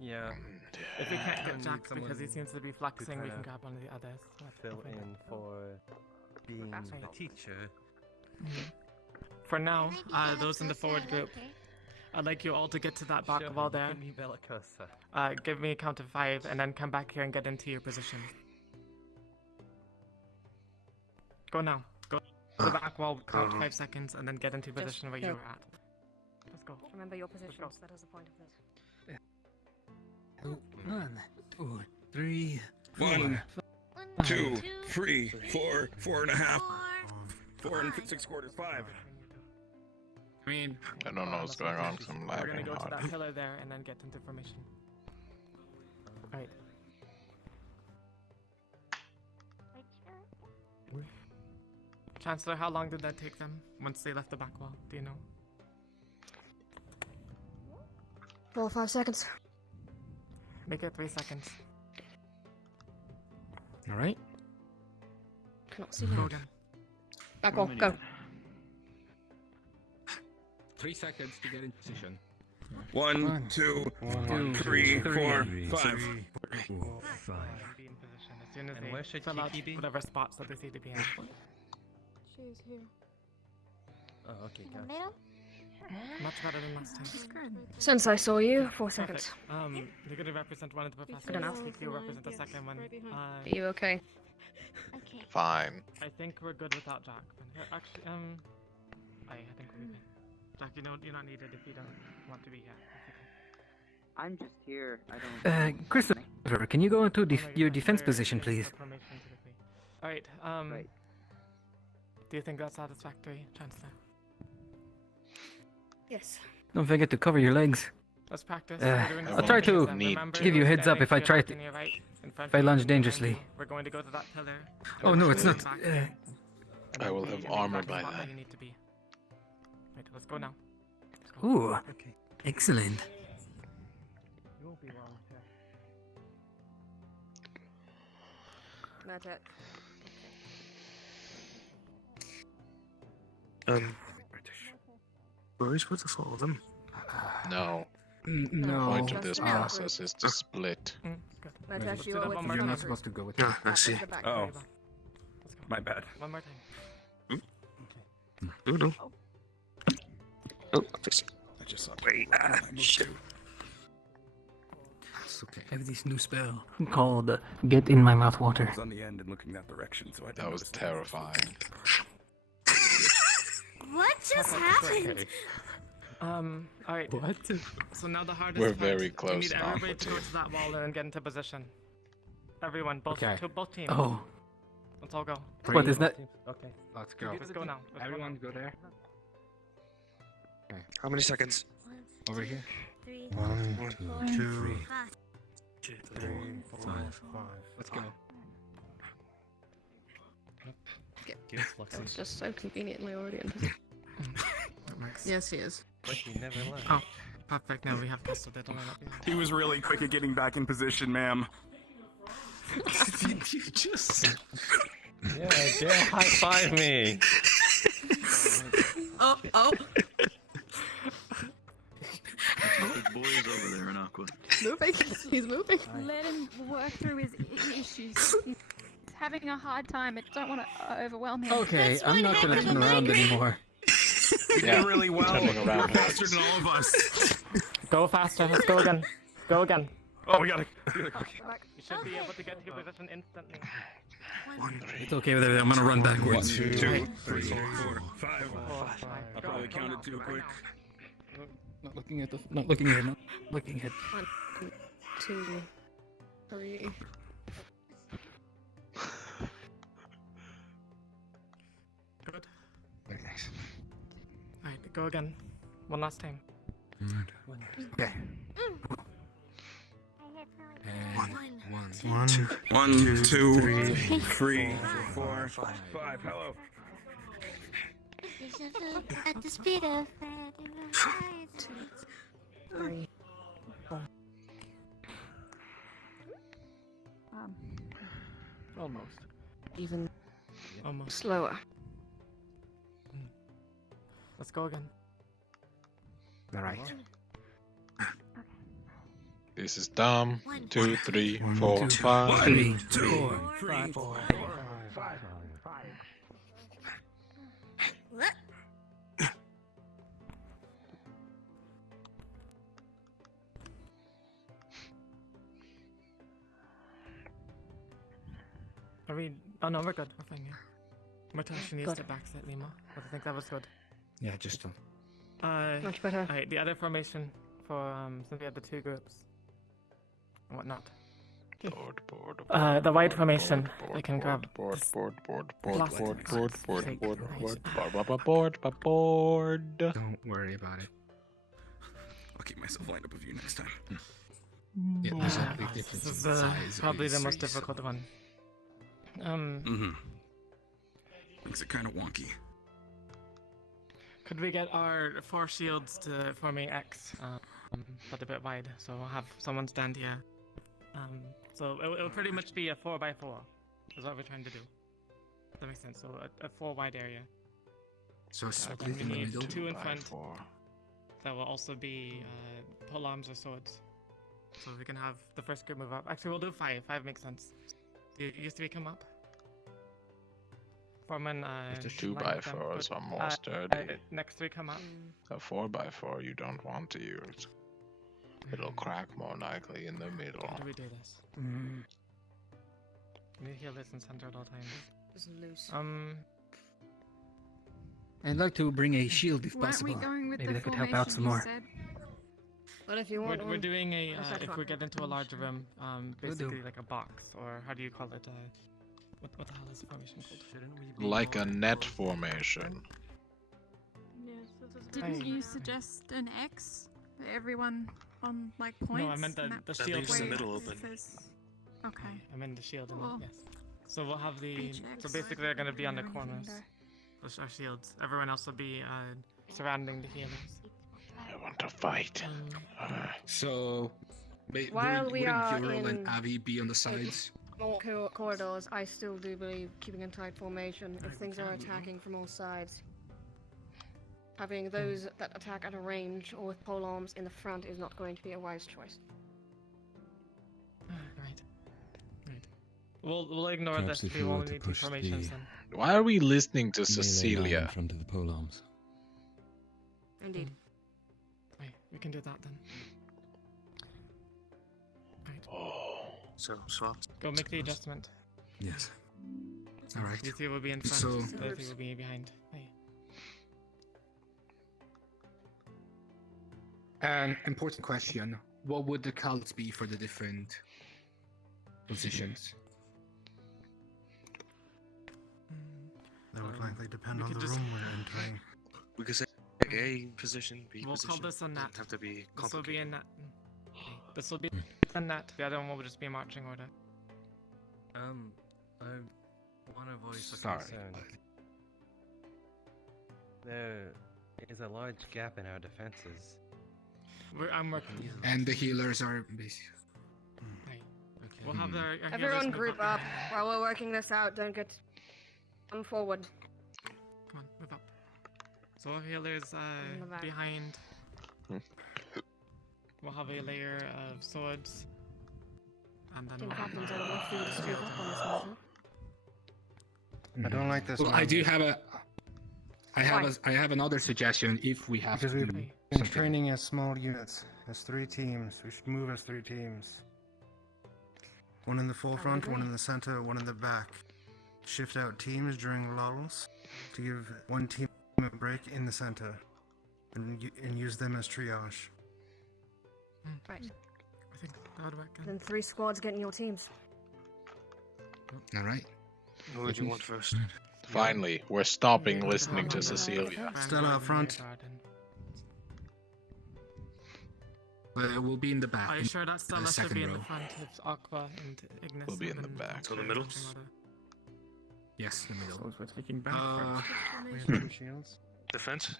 Yeah. If we can't get Jack someone because he seems to be flexing, we kinda can grab one of the others. fill in for being a teacher. For now, those in the forward group, I'd like you all to get to that back wall there. Give me Bellicosa. Give me a count of 5, and then come back here and get into your position. Go now. Go to the back wall, count 5 seconds, and then get into position where you were at. Let's go. Remember your positions. That is the point of this. 1, 2, 3, 1, 2, 3, 4, 4.5, 4 and 6/4, 5. I mean, I don't know what's going on because I'm We're gonna lagging go to that hard. pillar there and then get into formation. Alright. Chancellor, how long did that take them once they left the back wall? Do you know? 4 or 5 seconds. Make it 3 seconds. Alright. Cannot see Go now. again. Back wall, go. 3 seconds to get in position. 1, 2, 3, 4, 5. Be in position as soon as And they where should fill out Kiki be? whatever spots that they see to be in. She's here. Oh, okay, In the gotcha. middle? Much better than last time. Since I saw you, 4 seconds. Perfect. You're gonna represent one of the professors. Good enough. You'll represent the second one. Are you okay? Okay. Fine. I think we're good without Jack. Actually, I think we're good. Jack, you're not needed if you don't want to be here. I'm just here. I don't. Christopher, can you go into your defense position, please? Alright, do you think that's satisfactory, Chancellor? Yes. Don't forget to cover your legs. Let's practice. We're doing the I'll same try thing to as them. Remember, give you a you're heads up standing if I to your try left to. and your right, in front If I of you lunge and behind dangerously. you. We're going to go to that pillar. Oh no, it's not. And I then will be have in the armor exact by spot then. where you need to be. Right, let's go now. Let's go. Ooh, excellent. You won't be wrong here. Not it. Were we supposed to follow them? No. No. The point of this process is to split. Natasha, Let's you do are that with one the more You're time. not supposed to go with Ah, that. I see. the back. Oh, Let's go. my bad. One more time. Oh no. Oh, I just saw. Wait, shit. It's okay. I have this new spell called Get in My Mouth Water. I was on the end and looking that direction, so I didn't That was notice terrifying. What just happened? Alright. What? So now the hardest We're part. very close You need now, everybody to go Latif. to that wall there and get into position. Everyone, both teams. Oh. Let's all go. What is that? Okay. Let's go. Let's go now. Let's Everyone go there. Okay. How many seconds? Over here. 3, 1, 2, 5. 3, 4, 5. Let's go. It's just so conveniently already in position. Yes, he is. But he never left. Oh, perfect. Now we have pistol. Don't let me. He was really quick at getting back in position, ma'am. you just. Yeah, Dale, high five me. Oh. Big boys over there in Aqua. Moving. He's moving. Let him work through his issues. He's having a hard time. I don't want to overwhelm him. Okay, I'm not gonna turn around anymore. You did really well. turning around. You're faster than all of us. Go faster. Let's go again. Go again. Oh, we gotta. You should be able to get to your position instantly. It's okay with everything. I'm gonna run backwards. 1, 2, 3, 4, 5. I probably counted too quick. Not looking at. Not looking at. 1, 2, 3. Good. Very nice. Alright, go again. One last time. Okay. One, 2, 3, 4, 5. Hello. At the speed of 3. Almost. Even Almost. slower. Let's go again. All right. This is Dom. 2, 3, 4, 5. 1, 2, 3, 4, 5. Are we? Oh no, we're good. We're fine. Yeah. Mortash needs Good. to back slightly more, but I think that was good. Yeah, just Much better. Alright, the other formation for since we had the two groups and whatnot. The white formation. They can grab. Board. Don't worry about it. I'll keep myself lined up with you next time. Yeah, there's a big difference This is in size. probably the most trees. difficult one. Makes it kind of wonky. Could we get our 4 shields to forming X, but a bit wide? So we'll have someone stand here. So it'll pretty much be a 4x4. Is what we're trying to do. Does that make sense? So a 4 wide area. So a split We in the need middle. 2 in front. That will also be pole arms or swords. So we can have the first group move up. Actually, we'll do 5. 5 makes sense. You 3 come up. Form an, The line with them. 2x4s are more Uh, sturdy. Next 3 come up. A 4x4 you don't want to use. It'll crack more likely in the middle. How do we do this? We heal this and center at all times. Just loose. I'd like to bring a shield if Weren't possible. we going with Maybe the that could help out some more. formation Well, if you want We're one, doing a I'll set if one. we get into a larger room, Will do. basically like a box, or how do you call it? What the hell is the formation called? Like a net formation. Didn't you suggest an X for everyone on like points? No, I meant and the that shield. leaves the in it. middle open. Okay. I meant the shield in Cool. it. Yes. So we'll have the. HX. So basically, they're going to be on the Everything corners. there. Those are shields. Everyone else will be surrounding the healers. I want to fight. So, While we are wouldn't Ural and in- Avi be on the sides? More corridors, I still do believe keeping in tight formation if things are attacking from all sides. Having those that attack at a range or with pole arms in the front is not going to be a wise choice. Right. We'll ignore Perhaps this. if We we were only to need 2 push formations the- then. Why are we listening to Melee line in Cecilia? front of the pole arms. Indeed. Right, we can do that then. So swap. Go make the adjustment. Yes. All right. You 3 will be in front. So- The other 3 will be behind. Hey. An important question. What would the cults be for the different positions? That would likely depend we on could the just- room we're entering. We could say A position, B We'll position. call this a net. Doesn't have to be This will be a complicated. net. This will be a net. The other one will just be marching order. I want to voice a Sorry. concern. There is a large gap in our defenses. I'm working. And the healers are busy. Right. We'll have our healers Everyone move group up while we're working this out. Don't get come forward. Come on, move up. So our healers In the back. behind. We'll have a layer of swords. And then Team we'll have captains, I would like for you to speak up on this matter. I don't like this Well, one. I do have a. I Why? have another suggestion if we have Because to we've do been something. training as small units, as 3 teams. We should move as 3 teams. One in the forefront, one in the center, one in the back. Shift out teams during lulls to give one team a break in the center, and use them as triage. Right. I think that would work. Then 3 squads get in your teams. All right. Who would you want first? Finally, we're stopping listening to Cecilia. Stella up front. We'll be in the back. Are you in sure that the Stella should second be in row. the front? It's Aqua and Ignis. We'll be in the and back. So the middle? marching order. Yes, the middle. Suppose we're taking back We first. have 2 shields. Defense?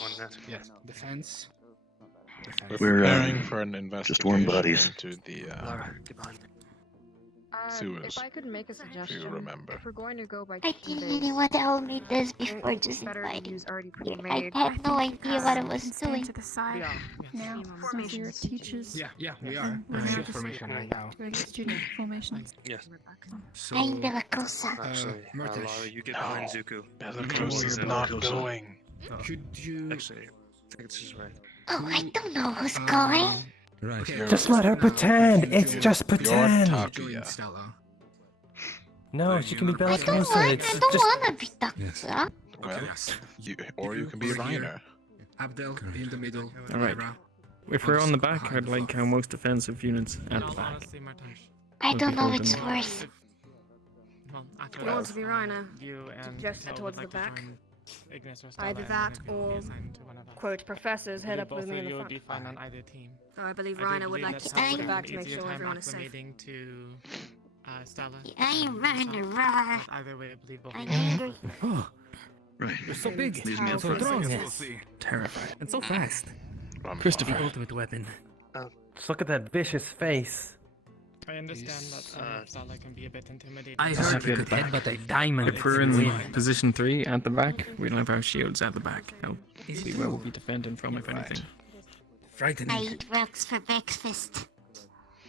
One net. Yes. Defense. We're We're, preparing for an investigation warm bodies. into the Lara, get behind me. Sewers, If I could make a if you suggestion, remember. if we're going to go by I team didn't really base, want to hold me this I think before it's just better to inviting. use already Yeah, pre-made. I had no idea what I we was can stand doing. to the side now, since we are teachers. Yeah, we and are. we're We're now shield just formation right now. doing student formations. Yes. So, I'm de la Cosa. Actually, Murtish. Lara, you get behind Zuko. Bellatrix is not going. Could you... Actually, I think this is right. Oh, I don't know who's going. Right. Just let her pretend. It's just pretend. Tapia. Stella. No, she can be I Bellatrix. don't want. It's I don't just. want to be Doctor. Well, Yes. or you can be Over here. Reiner. Abdel in the middle. Alright. Lyra. If we're on the back, I'd like our most defensive units at the back. I don't know Would be which holding- worse. If you want to be Reiner, You and just head Patel towards would the like to back. join Ignis or Stella, Either and that then if you'll be or, assigned to one of us. quote, professors head Maybe up both with me of in the you would front. be fine on either team. So I believe do Reiner would believe like that to Stella stay would in the have back an to make easier sure time everyone is safe. acclimating to Stella. I'm Reiner. But either way, I believe both I'm of you. angry. Oh, Right. you're so big. Leaves me So for a strong. second. We'll see. Terrified. And so fast. Christopher. Ultimate weapon. Oh. Just look at that vicious face. I understand that Stella can be a bit intimidating. I Just heard we at the could back. headbutt a diamond. If we're in win. position 3 at the back, we'll have our shields at the back. I'll see where we'll be defending from, if anything. Frightening. I eat rocks for breakfast.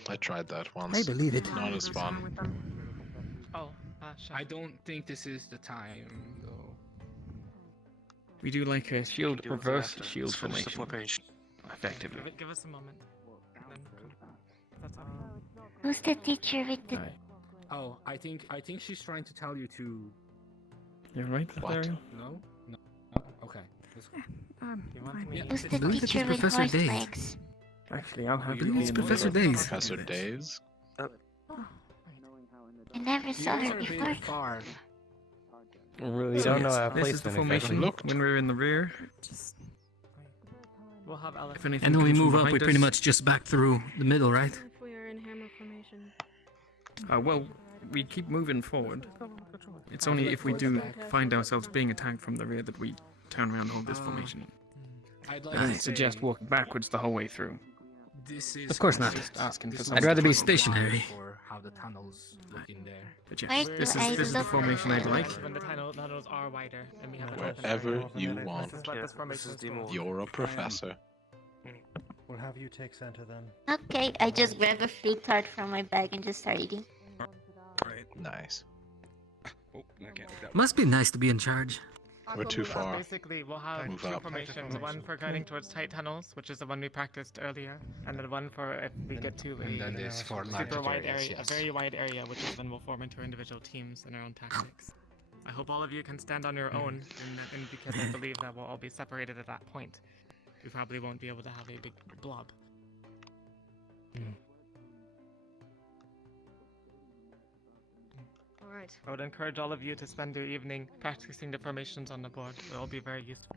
I tried that once. I believe it. Not as fun. Oh, I don't think this is the time, though. We do like a shield Do it reverse after. shield Let's finish the formation. Effectively. Give us a moment. And then come. That's all. Who's the teacher with the? Oh, I think she's trying to tell you to. You're right, Valerio? No. Oh, okay. Let's go. Yeah. Who's I the believe it teacher is with Professor horse Days. legs? Actually, I'll have I you believe be it's in the Professor middle. Days. Professor Days. I never saw You her are a before. bit far. Really don't know our This is the placement formation exactly. when we're in the rear. We'll have Alice. If anything And then we comes from move up, we behind pretty us- much just back through the middle, right? If we are in hammer formation. Well, we keep moving forward. It's only if we do find ourselves being attacked from the rear that we turn around and hold this formation. I'd like I to suggest say walking backwards the whole way through. this is. Of course not. Just asking for This some I'd rather be is kind of stationary. For how the tunnels look in there. But yeah, Where this do I is the look? formation I'd like. When the tunnels are wider and we have an open Wherever area. you This want. is what this formation is for. You're a professor. we'll have you take center then. Okay, I just grabbed a fruit tart from my bag and just started eating. Nice. Oh, I can't do that. Must be nice to be in charge. We're too far. Basically, we'll have Move two up. formations. One for guiding towards tight tunnels, which is the one we practiced earlier, and then one for if we get to And then a there's for larger super wide areas, area, yes. a very wide area, which is when we'll form into our individual teams and our own tactics. I hope all of you can stand on your own, and because I believe that we'll all be separated at that point, we probably won't be able to have a big blob. Alright. I would encourage all of you to spend your evening practicing the formations on the board. It'll be very useful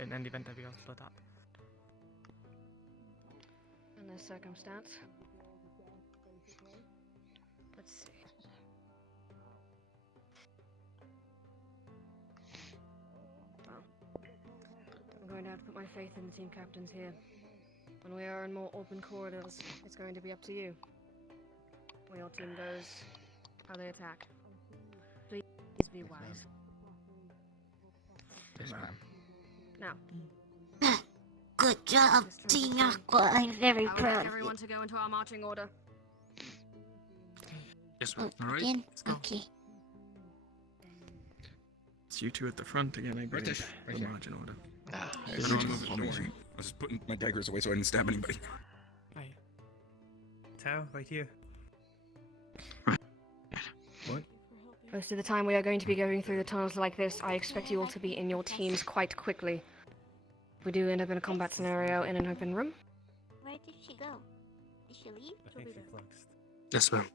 in any event that we all split up. In this circumstance. Let's see. Well, I'm going to have to put my faith in the team captains here. When we are in more open corridors, it's going to be up to you. Where your team goes, how they attack. Please be wise. Yes, ma'am. Now, Good job, Team Aqua. I'm very I would proud like of you. everyone to go into our marching order. Yes, Oh, ma'am. Alright. again? Okay. It's you two at the front again, I believe. British, right The here. margin order. Don't worry. I was just putting my daggers away so I didn't stab anybody. Tao, right here. Most of the time we are going to be going through the tunnels like this, I expect you all to be in your teams quite quickly. If we do end up in a combat scenario in an open room, Where did she go? Did she leave? I think she fluxed. Yes, ma'am.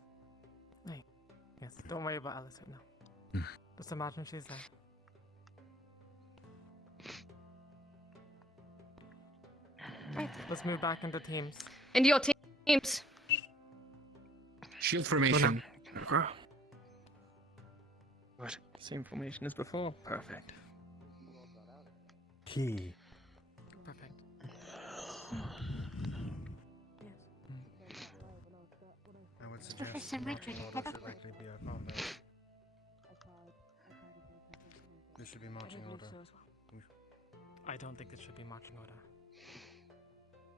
Yes, don't worry about Alice right now. Just imagine she's there. Right, let's move back into teams. into your teams. Shield formation. What? Same formation as before. Perfect. Key. Perfect. I would Professor Madrid. Order should likely be our combat. This should be marching order. I don't think this should be marching order.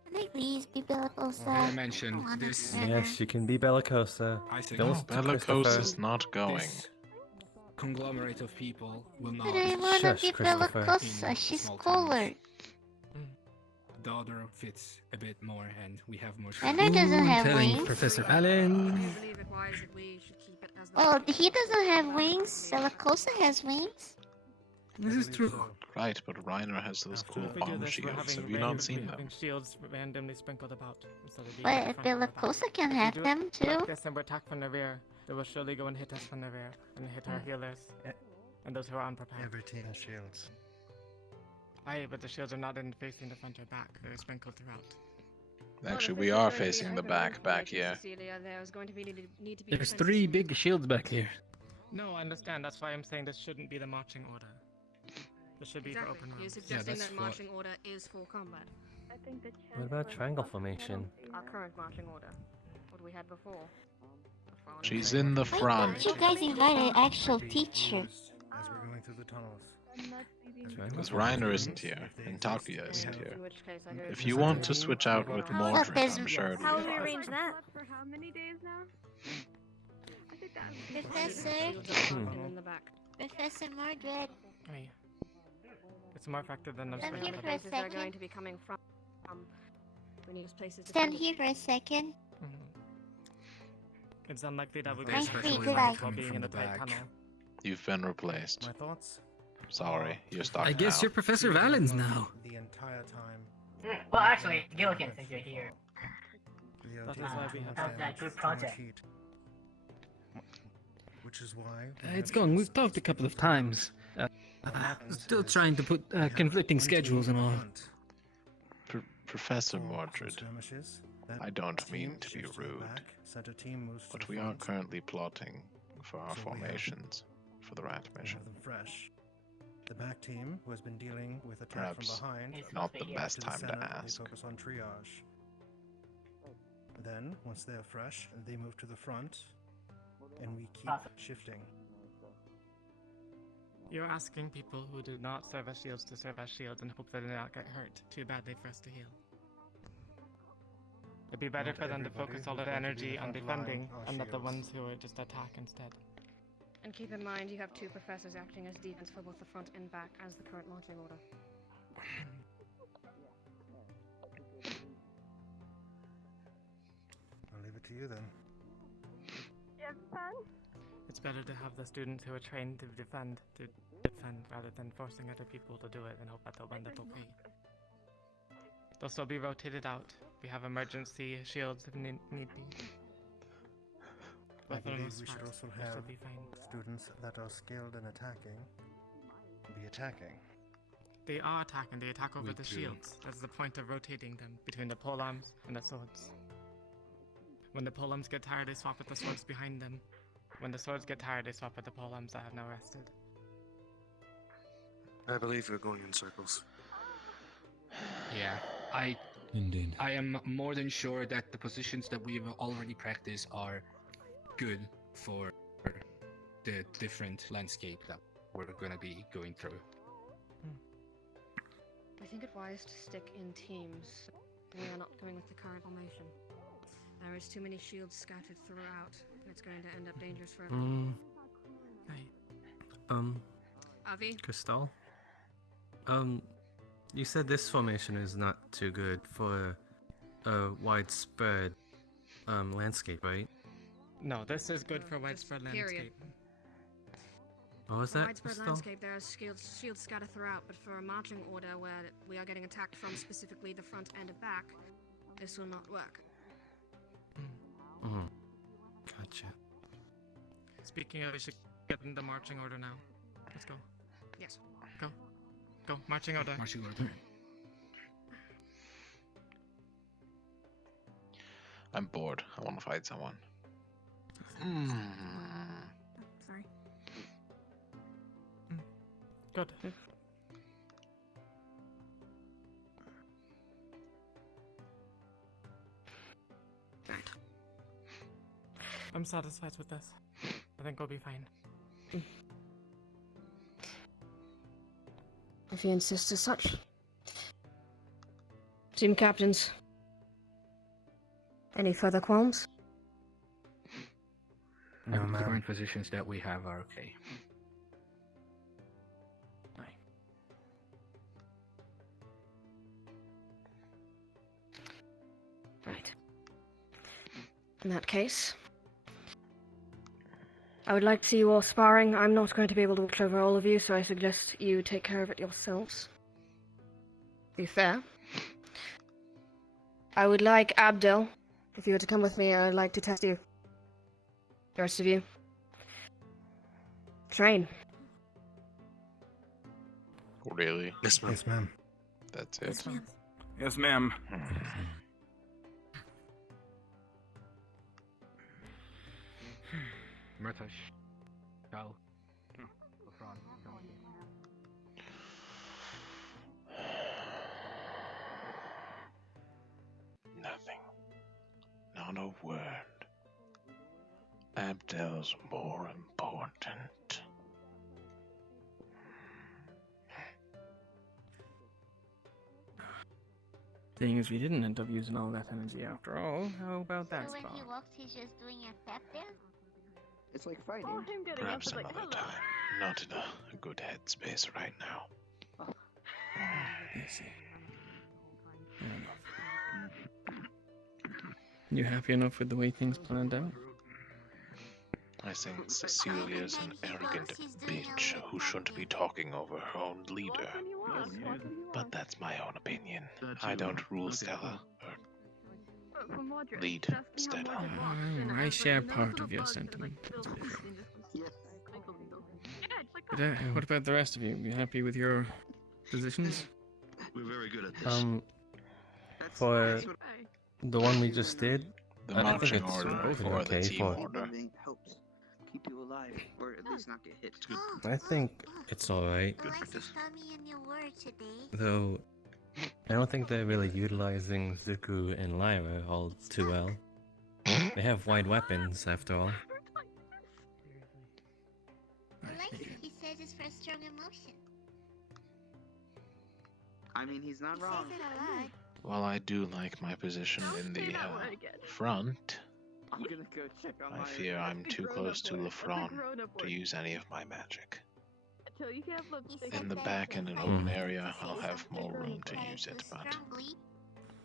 Can I please be Bellicosa? I mentioned this. Yes, you can be Bellicosa. I think No, Bellicosa's not going. This conglomerate of people will not. But I wanna Shush, be Christopher. Bellicosa. She's small cooler. The other fits a bit more, and we have more. And it doesn't have telling wings. Professor Allen. believe it wise if we should keep it as the Oh, he doesn't have wings. Bellicosa has wings. This is true. Right, but Reiner has those cool If we do bomb this, we're shields. having Have you not seen them? having shields randomly sprinkled about instead of being But in front or the back. Bellicosa can Mm. If we have do it them too. like this and we're attacked from the rear, they will surely go and hit us from the rear and hit our healers and those who are unprepared. Every team has shields. Aye, but the shields are not in facing the front or back. They're sprinkled throughout. Actually, we are facing the back here. Cecilia, there's going to be need to be There's defenses 3 made. big shields back here. No, I understand. That's why I'm saying this shouldn't be the marching order. This should be for Exactly. open You're rounds. suggesting that's that what- marching order is for combat. I think the What about triangle formation? Our current marching order. What we had before. She's in the Why front. don't you guys invite an actual teacher? As we're going through the tunnels. Because Reiner isn't here, and Takuya isn't here. In which case, I heard If you want to switch out with Mordred, I'm sure it'll How be will we fine. arrange that? For how many days now? I think that's Professor? shields up front and in the back. Professor Mordred. Aye. It's more effective than them Stand sprinkled here for a about. Places are going second. to be coming from. We need places to Stand defend. here for a second. It's unlikely that we'll I get think special like- while coming being from in the the tight back. tunnel. You've been replaced. My thoughts? Sorry, you're stuck I guess now. you're Professor Valens now. The entire time. Well, actually, Gilligan, since you're here. The That is OT why we have How's that group too much project? heat. Which is why. It's going. We've talked a couple of times. Still trying to put conflicting schedules and all. Professor Mordred, I don't mean to be rude, but we are currently plotting for our formations for the rat mission. Have them fresh. The back team, who has been dealing with attack Perhaps from behind, not the best to time to center, ask. They focus on triage. Then, once they are fresh, they move to the front, and we keep shifting. You're asking people who do not serve as shields to serve as shields and hope that they not get hurt. Too badly for us to heal. It'd be better Not for them to everybody focus all who's their going to be energy the on front line defending are and not the shields. ones who are just attack instead. And keep in mind, you have 2 professors acting as defense for both the front and back as the current marching order. I'll leave it to you then. It's better to have the students who are trained to defend rather than forcing other people to do it and hope that they'll end up okay. They'll still be rotated out. We have emergency shields if need be. I But for the believe most we should part, also they'll have still be fine. students that are skilled in attacking be attacking. They are attacking. They attack over We the do. shields. That's the point of rotating them between the polearms and the swords. When the polearms get tired, they swap with the swords behind them. When the swords get tired, they swap with the polearms that have now rested. I believe we're going in circles. Yeah, I am more than sure that the positions that we've already practiced are good for the different landscape that we're gonna be going through. I think it wise to stick in teams. We are not going with the current formation. There is too many shields scattered throughout, and it's going to end up dangerous for everyone. Avi? Crystal? You said this formation is not too good for a widespread landscape, right? No, this is good for widespread Period. landscape. What was For that, widespread Crystal? landscape, there are shields scattered throughout, but for a marching order where we are getting attacked from specifically the front and the back, this will not work. Mm-hmm. Gotcha. Speaking of, we should get in the marching order now. Let's go. Yes. Go. Go. Marching order. Marching order. I'm bored. I want to fight someone. Sorry. Good. I'm satisfied with this. I think we'll be fine. If you insist as such. Team captains. Any further qualms? I think the current positions that we have are okay. Right. In that case, I would like to see you all sparring. I'm not going to be able to watch over all of you, so I suggest you take care of it yourselves. Be fair. I would like Abdel, if you were to come with me, I would like to test you. The rest of you. Train. Really? Yes, ma'am. Yes, ma'am. That's it. Yes, ma'am. Murtash. Cal. Nothing. Not a word. Abdel's more important. Seeing as we didn't end up using all that energy after all, how about that, So when he Spark? walks, he's just doing a pep dance? It's like fighting. Oh, him getting Perhaps up and another like, time. Not in a good headspace right now. I see. Fair enough. You happy enough with the way things planned out? I think Cecilia's an arrogant bitch who shouldn't be talking over her own leader. But that's my own opinion. I don't rule Stella. Or lead Stella. I share part of your sentiment. But, what about the rest of you? You happy with your positions? We're very good at this. For the one we just did, The I think marching it's order moving or the okay team for. order. Helps keep you alive, or at least not get hit. I think it's alright. Good for this. Tell me a new word today. Though, I don't think they're really utilizing Zuku and Lyra all too well. They have wide weapons, after all. I like it. He says it's for strong emotion. I mean, he's not He wrong. says it a lot. While I do like my position in the front, I'm gonna go check on I my. fear I'm too close to Lefron to use any of my magic. In the back and an open area, I'll have more room to use it, but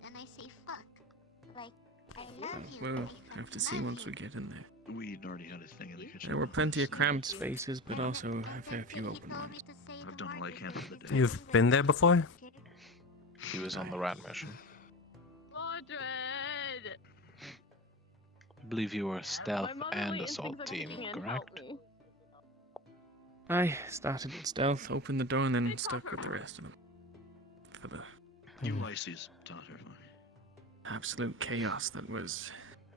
And I say fuck. Like, I love you. We'll have to see once we get in there. We already had a thing in the kitchen. There were plenty of cramped spaces, but also a fair few open ones. I've done all I can for the day. You've been there before? he was on the rat mission. Mordred! I believe you were stealth and assault team, correct? I started with stealth, opened the door, and then stuck with the rest of them. For the You Icy's daughter. absolute chaos that was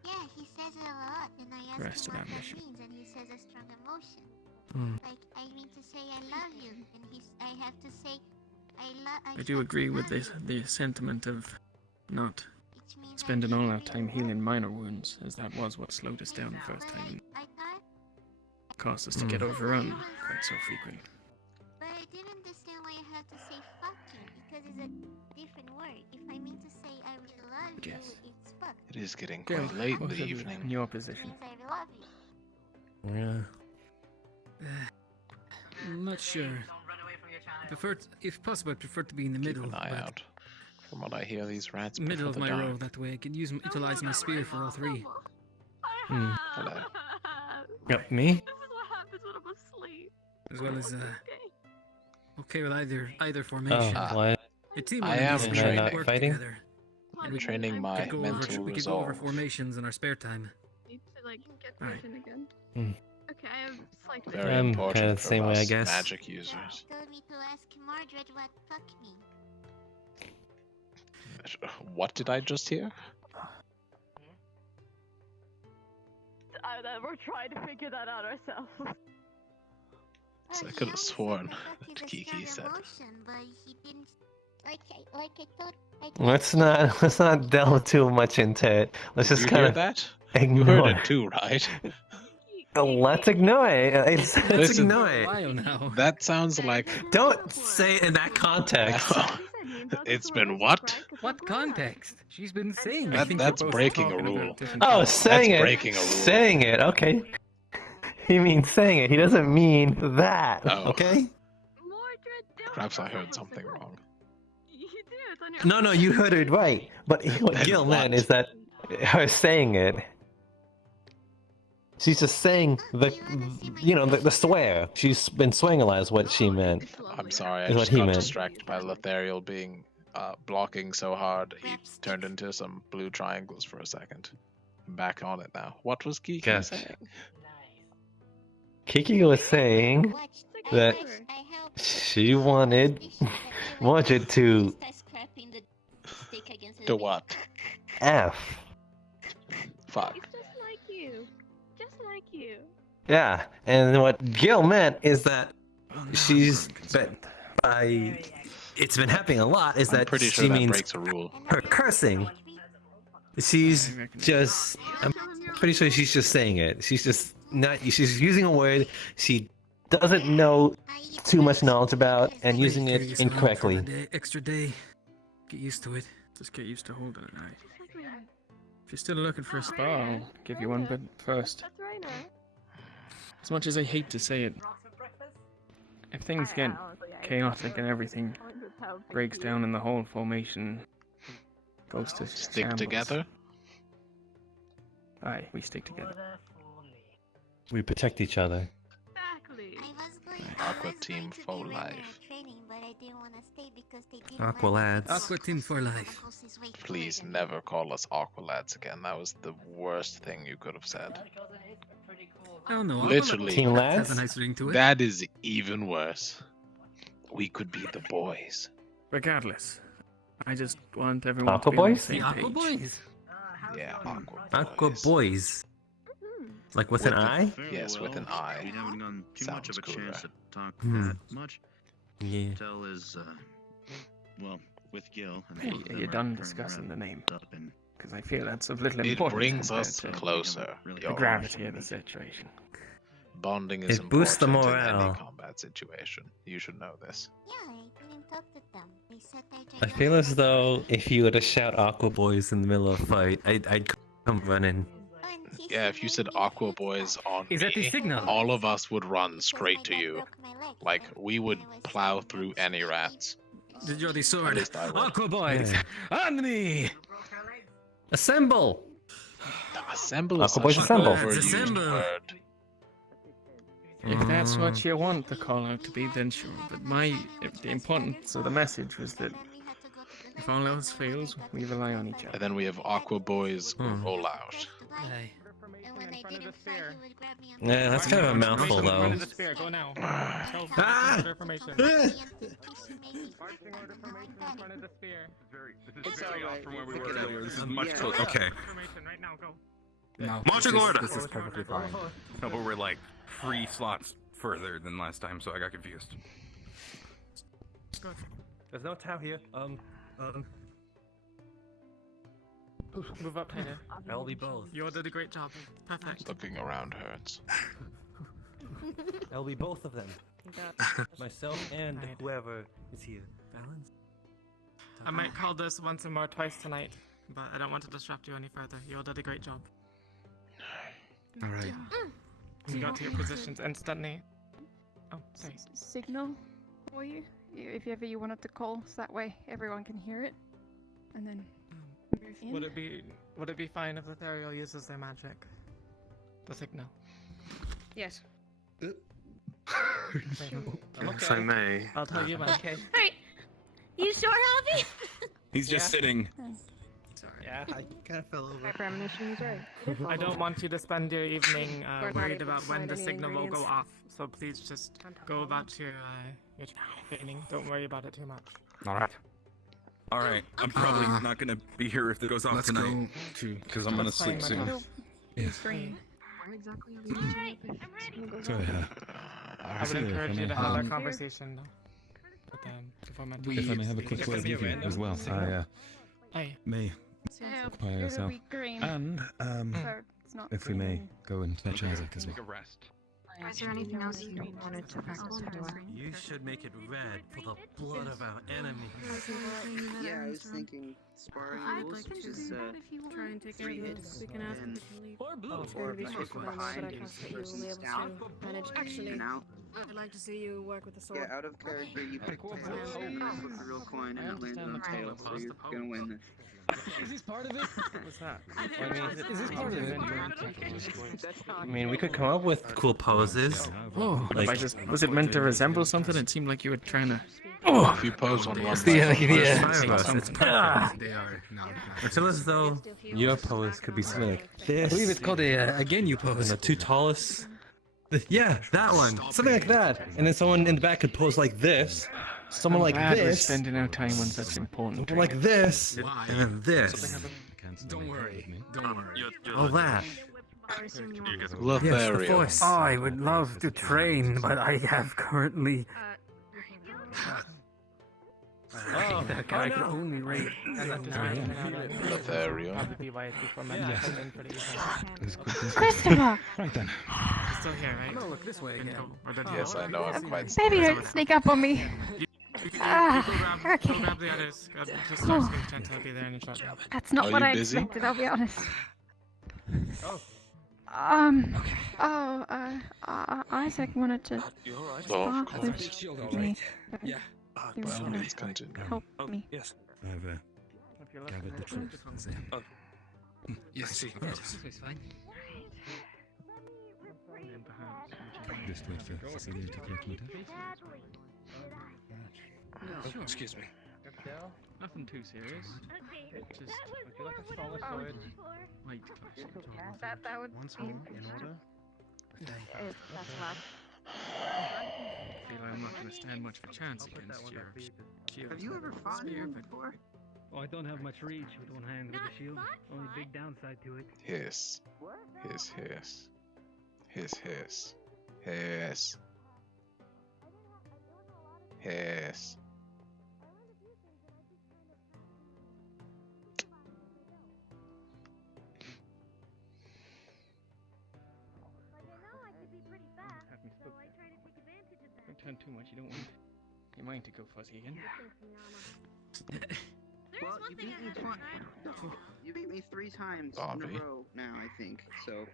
Yeah, he says it a lot, and I ask the rest him of what that that mission. means, and he says a strong emotion. Hmm. Like, I mean to say I love you, and I have to say I do agree with this, the sentiment of not spending all our time healing minor wounds, as that was what slowed us down the first time. Caused us to get overrun quite so frequently. But I didn't understand why I had to say fuck you, because it's a different word. If I mean to say I really love you, it's fuck. It is getting Yeah, quite late in both the of you evening. in your position. Means I love you. Yeah. I'm not sure. If possible, I prefer to be in the middle. Keep an eye but out. From what I hear, these rats middle prefer of the my dark. role. That way, I can utilize my spear for all three. Hello. Yep, me? This is what happens when I'm asleep. As well as okay with either formation. Oh, what? A team I really am needs to training. Not work fighting? together. And Training my could go over, mental we could go over resolve. formations in our spare time. Need to like get Alright. vision again. Hmm. Okay, I have slight Very vision. important kinda the for same way, I us guess. magic users. Told me to ask Mordred what fuck means. What did I just hear? We're trying to figure that out ourselves. So I could have sworn He's that a Kiki said. strong emotion, but he didn't. Like I thought. Let's not delve too much into it. Let's Did just you kind hear of. that? You heard Ignore. it too, right? Let's ignore it. Let's Listen, ignore it. that sounds like. Don't say it in that context. It's been what? What context? She's been saying. That's breaking a rule. Oh, saying That's it. breaking a rule. Saying it. Okay. He means saying it. He doesn't mean that. Oh. Okay. Perhaps I heard something wrong. No, you heard it right. But what Then Gil what? meant is that her saying it. She's just saying the swear. She's been swearing a lot is what she meant. I'm sorry, I Is what just he got meant. distracted by Lothariel being blocking so hard he turned into some blue triangles for a second. I'm back on it now. What was Kiki Gotcha. saying? Kiki was saying that she wanted Mordred to To what? F. Fuck. Just like you. Yeah, and what Gil meant is that she's been it's been happening a lot. Is I'm that pretty she sure that means breaks a rule. her cursing? She's just. I'm pretty sure she's just saying it. She's just not. She's using a word she doesn't know too much knowledge about and using it incorrectly. Extra day. Get used to it. Just get used to holding it, right? If you're still looking for a spa, I'll give you one, but first. As much as I hate to say it, if things get chaotic and everything breaks down and the whole formation goes to Stick shambles, together? Aye, we stick together. We protect each other. Aqua team for life. Aqua lads. Aqua team for life. Please never call us Aqua lads again. That was the worst thing you could have said. Oh no. Literally. Team lads? Has a nice ring to it. That is even worse. We could be the boys. Regardless, I just want everyone Aqua to be on the Boys? same The Aqua page. Boys. Yeah, Aqua. Aqua boys. Like with an eye? Yes, with an eye. We haven't gotten too much of a Sounds chance cooler. to talk Hmm. that much. Yeah. Tell is, well, with Gil. And Hey, both of are them you are done currently discussing the name? wrapped up in Because I feel that's of little It importance. brings compared us to closer. the You're gravity right. of the situation. Bonding is It boosts the important in morale. any combat situation. You should know this. Yeah, I didn't talk to them. They said they're I feel as though if you were to shout Aqua Boys in the middle of a fight, I'd come running. Yeah, if you said Aqua Boys on Is that the me, signal? all of us would run straight to you. Like, we would plow through any rats. The Jody At sword. least I would. Aqua Boys. Yeah. On me. Assemble! Assemble is Aqua Boys such assemble. an overused Assemble. word. If that's what you want the call out to be, then sure. But the importance of the message was that if all else fails, we rely on each other. And then we have Aqua Boys roll out. Aye. Yeah, that's kind of a mouthful Information in front though. of the spear, go now. Tell Ah! order formation. Marching order formation in front of the spear. This is very off from where we were earlier. This is Yeah. much closer. Okay. Information right now, go. No, Marching order! This is perfectly fine. No, but we're like 3 slots further than last time, so I got confused. There's no Tau here. Move up, Taylor. I'll be both. You all did a great job. Perfect. Looking around hurts. I'll be both of them. Myself and whoever is here. Balance. I might call this once and more twice tonight, but I don't want to disrupt you any further. You all did a great job. All right. You got to your positions instantly. Oh, sorry. Signal for you if ever you wanted to call, so that way everyone can hear it, and then move in. Would it be fine if Lothariel uses their magic? The signal. Yes. Yes, I may. I'll tell you when. Alright. You sure, Harvey? He's just sitting. Yeah, I kind of fell over. My premonition was right. I don't want you to spend your evening We're not worried able to about when find the any signal will go ingredients. off. So please just go about your training. Don't worry about it too much. Alright. Alright, I'm probably not gonna be here if it goes off Let's tonight. go to because I'm gonna That's fine, sleep soon. Michael. Yes. Green. Where exactly are we Alright, I'm ready. So I would encourage you to have that conversation though. With before my if I may have a quick word with you as well. I Aye. may So occupy it'll yourself. be green. And So It's not. If we may go and fetch Isaac as well. Take a rest. Is there anything else you wanted to practice for? You should make it red for the blood of our enemies. Yeah, I was thinking sparring rules, which is Try and take care of this. We can ask him to leave. Or blue. It's going to be strict for them, but I trust that you will be able to manage. Actually, I'd like to see you work with the sword. Yeah, out of character, you picked tails. A real coin and it landed on tails, so you're gonna win this. Is this part of it? What's that? Is this part of it? I mean, we could come up with cool poses. Oh, Like- was it meant to resemble something? It seemed like you were trying to. If you pose on one Yeah, leg, yeah. Five of us, it's perfect. They are now. I feel as though Your pose could be something like I this. believe it's called a Genyu And pose. the two tallest. yeah, that one. Something like that. And then someone in the back could pose like this. Someone like Glad we're this. spending our time on such important. Someone like this. Why? And then this. Don't worry. Don't worry. All that. Yes, the Lothario. force. I would love to train, but I have currently. Oh, that guy could only rate. Lothario. Christopher! Right then. Still here, right? No, look this way again. Yes, I know. I'm quite. Baby, don't sneak up on me. Okay. Grab the others. Just Oh. start gentle. I'll be there in a short. That's not Are what you I busy? expected, I'll be honest. Isaac wanted to Oh, spar of course. with me. Yeah. He was By all gonna means, continue. help me. Yes. I've gathered the troops. Yes, see. It's fine. Just wait for Cecilia to collect me. Excuse me. Nothing too serious. Just if you like a smaller sword, might That would Once be. more, in order. That's hard. I feel I'm not going to stand much of a chance against your shield. Have you ever fought spear, him but before? Oh, I don't have much reach with one hand with a shield. Only big downside to it. Yes. Yes, yes. Yes, yes. Yes. Yes. have me spooked there. Don't turn too much. You don't want your mind to go fuzzy again. Well, you beat me You beat me 3 times in Bobby. a row now, I think. So.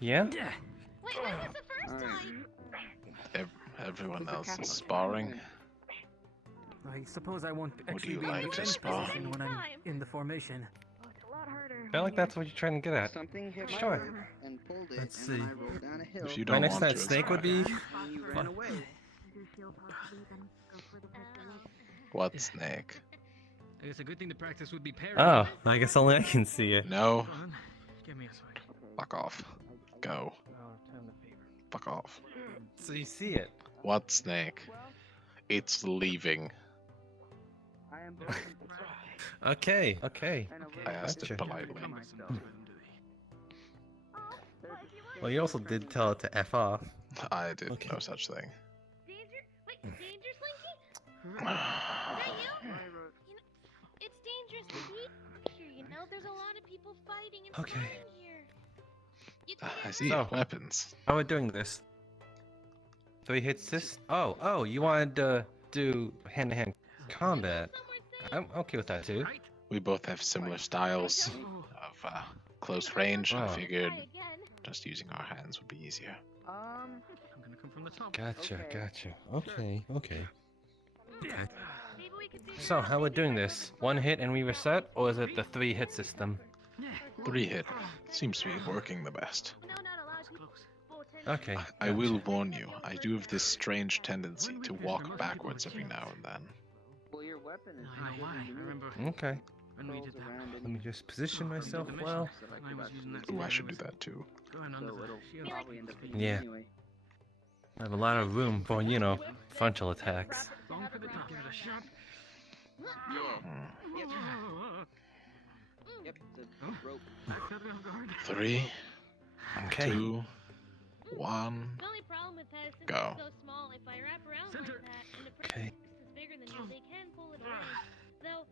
Yeah? Wait, when was the first time? Everyone else is sparring. I suppose I won't Would actually you be in like the to defense spar? position when I'm in the formation. I feel like that's what you're trying to get at. Something hit my Sure. arm and pulled it, Let's and see. then I rolled down a hill. If you My don't next want that to, snake would be. And you ran away. What snake? I guess a good thing to practice would be parry. Oh, I guess only I can see it. No. Go on. Give me a sword. Fuck off. Go. I'll return the favor. Fuck off. So you see it. What snake? It's leaving. Okay, okay. I asked it Gotcha. politely. Well, you also did tell it to F off. I did Okay. no such thing. Danger, Slinky? Is that you? You know, it's dangerous to be here, you know? There's a lot of people fighting and Okay. fighting here. You I see. So- Weapons. How are we doing this? 3 hits this? Oh, you wanted to do hand-to-hand combat. I'm okay with that too. We both have similar styles of close range. I Oh. figured just using our hands would be easier. I'm gonna come from the top. Gotcha. Okay. So, how we're doing this? 1 hit and we reset, or is it the 3 hit system? 3 hit seems to be working the best. Okay. I will warn you, I do have this strange tendency to walk backwards every now and then. Well, your weapon is I know why. I remember Okay. when we did that. Let me just position myself well. I was using that. Ooh, I should do that too. Going under the shield. probably end up being Yeah. anyway. I have a lot of room for, frontal attacks. Going for the top. Give it a shot. Yep, the rope. 3, Okay. 2, 1. The only problem with that is since Go. it's so small, if I wrap around like that and the person Okay. is bigger than you, they can pull it away. Though,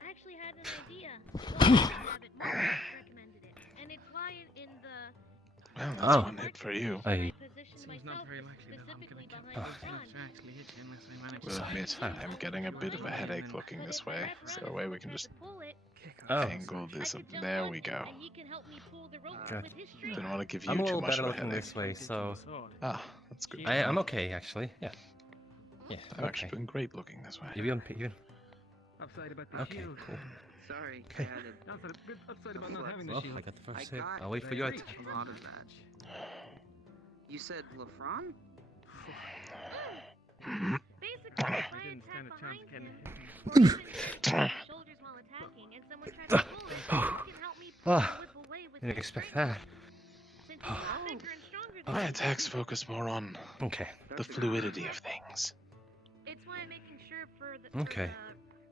I actually had an idea. Well, I have it. Mark recommended it. And it's why in the Well, that's one hit for you. Seems not very likely that I'm gonna get close enough to actually hit you unless I manage Will to... admit, I'm getting a bit of a headache looking this way. Is there a way we can just Oh. angle this up? There we go. Good. Didn't want to give you I'm a too little much better of a looking headache. this way, so. Ah, that's good. I'm okay, actually. Yeah. Yeah. I've actually been great looking this way. You Upside about the Okay, shield. cool. Sorry, Okay. I added. Upside about not having the Well, shield. I got the first hit. got I'll wait for your a attack. lot of that. You said Lafron? Basically, if I didn't stand a chance getting shoulders while attacking, and someone tries to pull it, you can help me pull the whip away with Didn't expect that. since you're bigger and stronger than My attacks focus more on Okay. the fluidity of things. It's why I'm making sure for the Okay.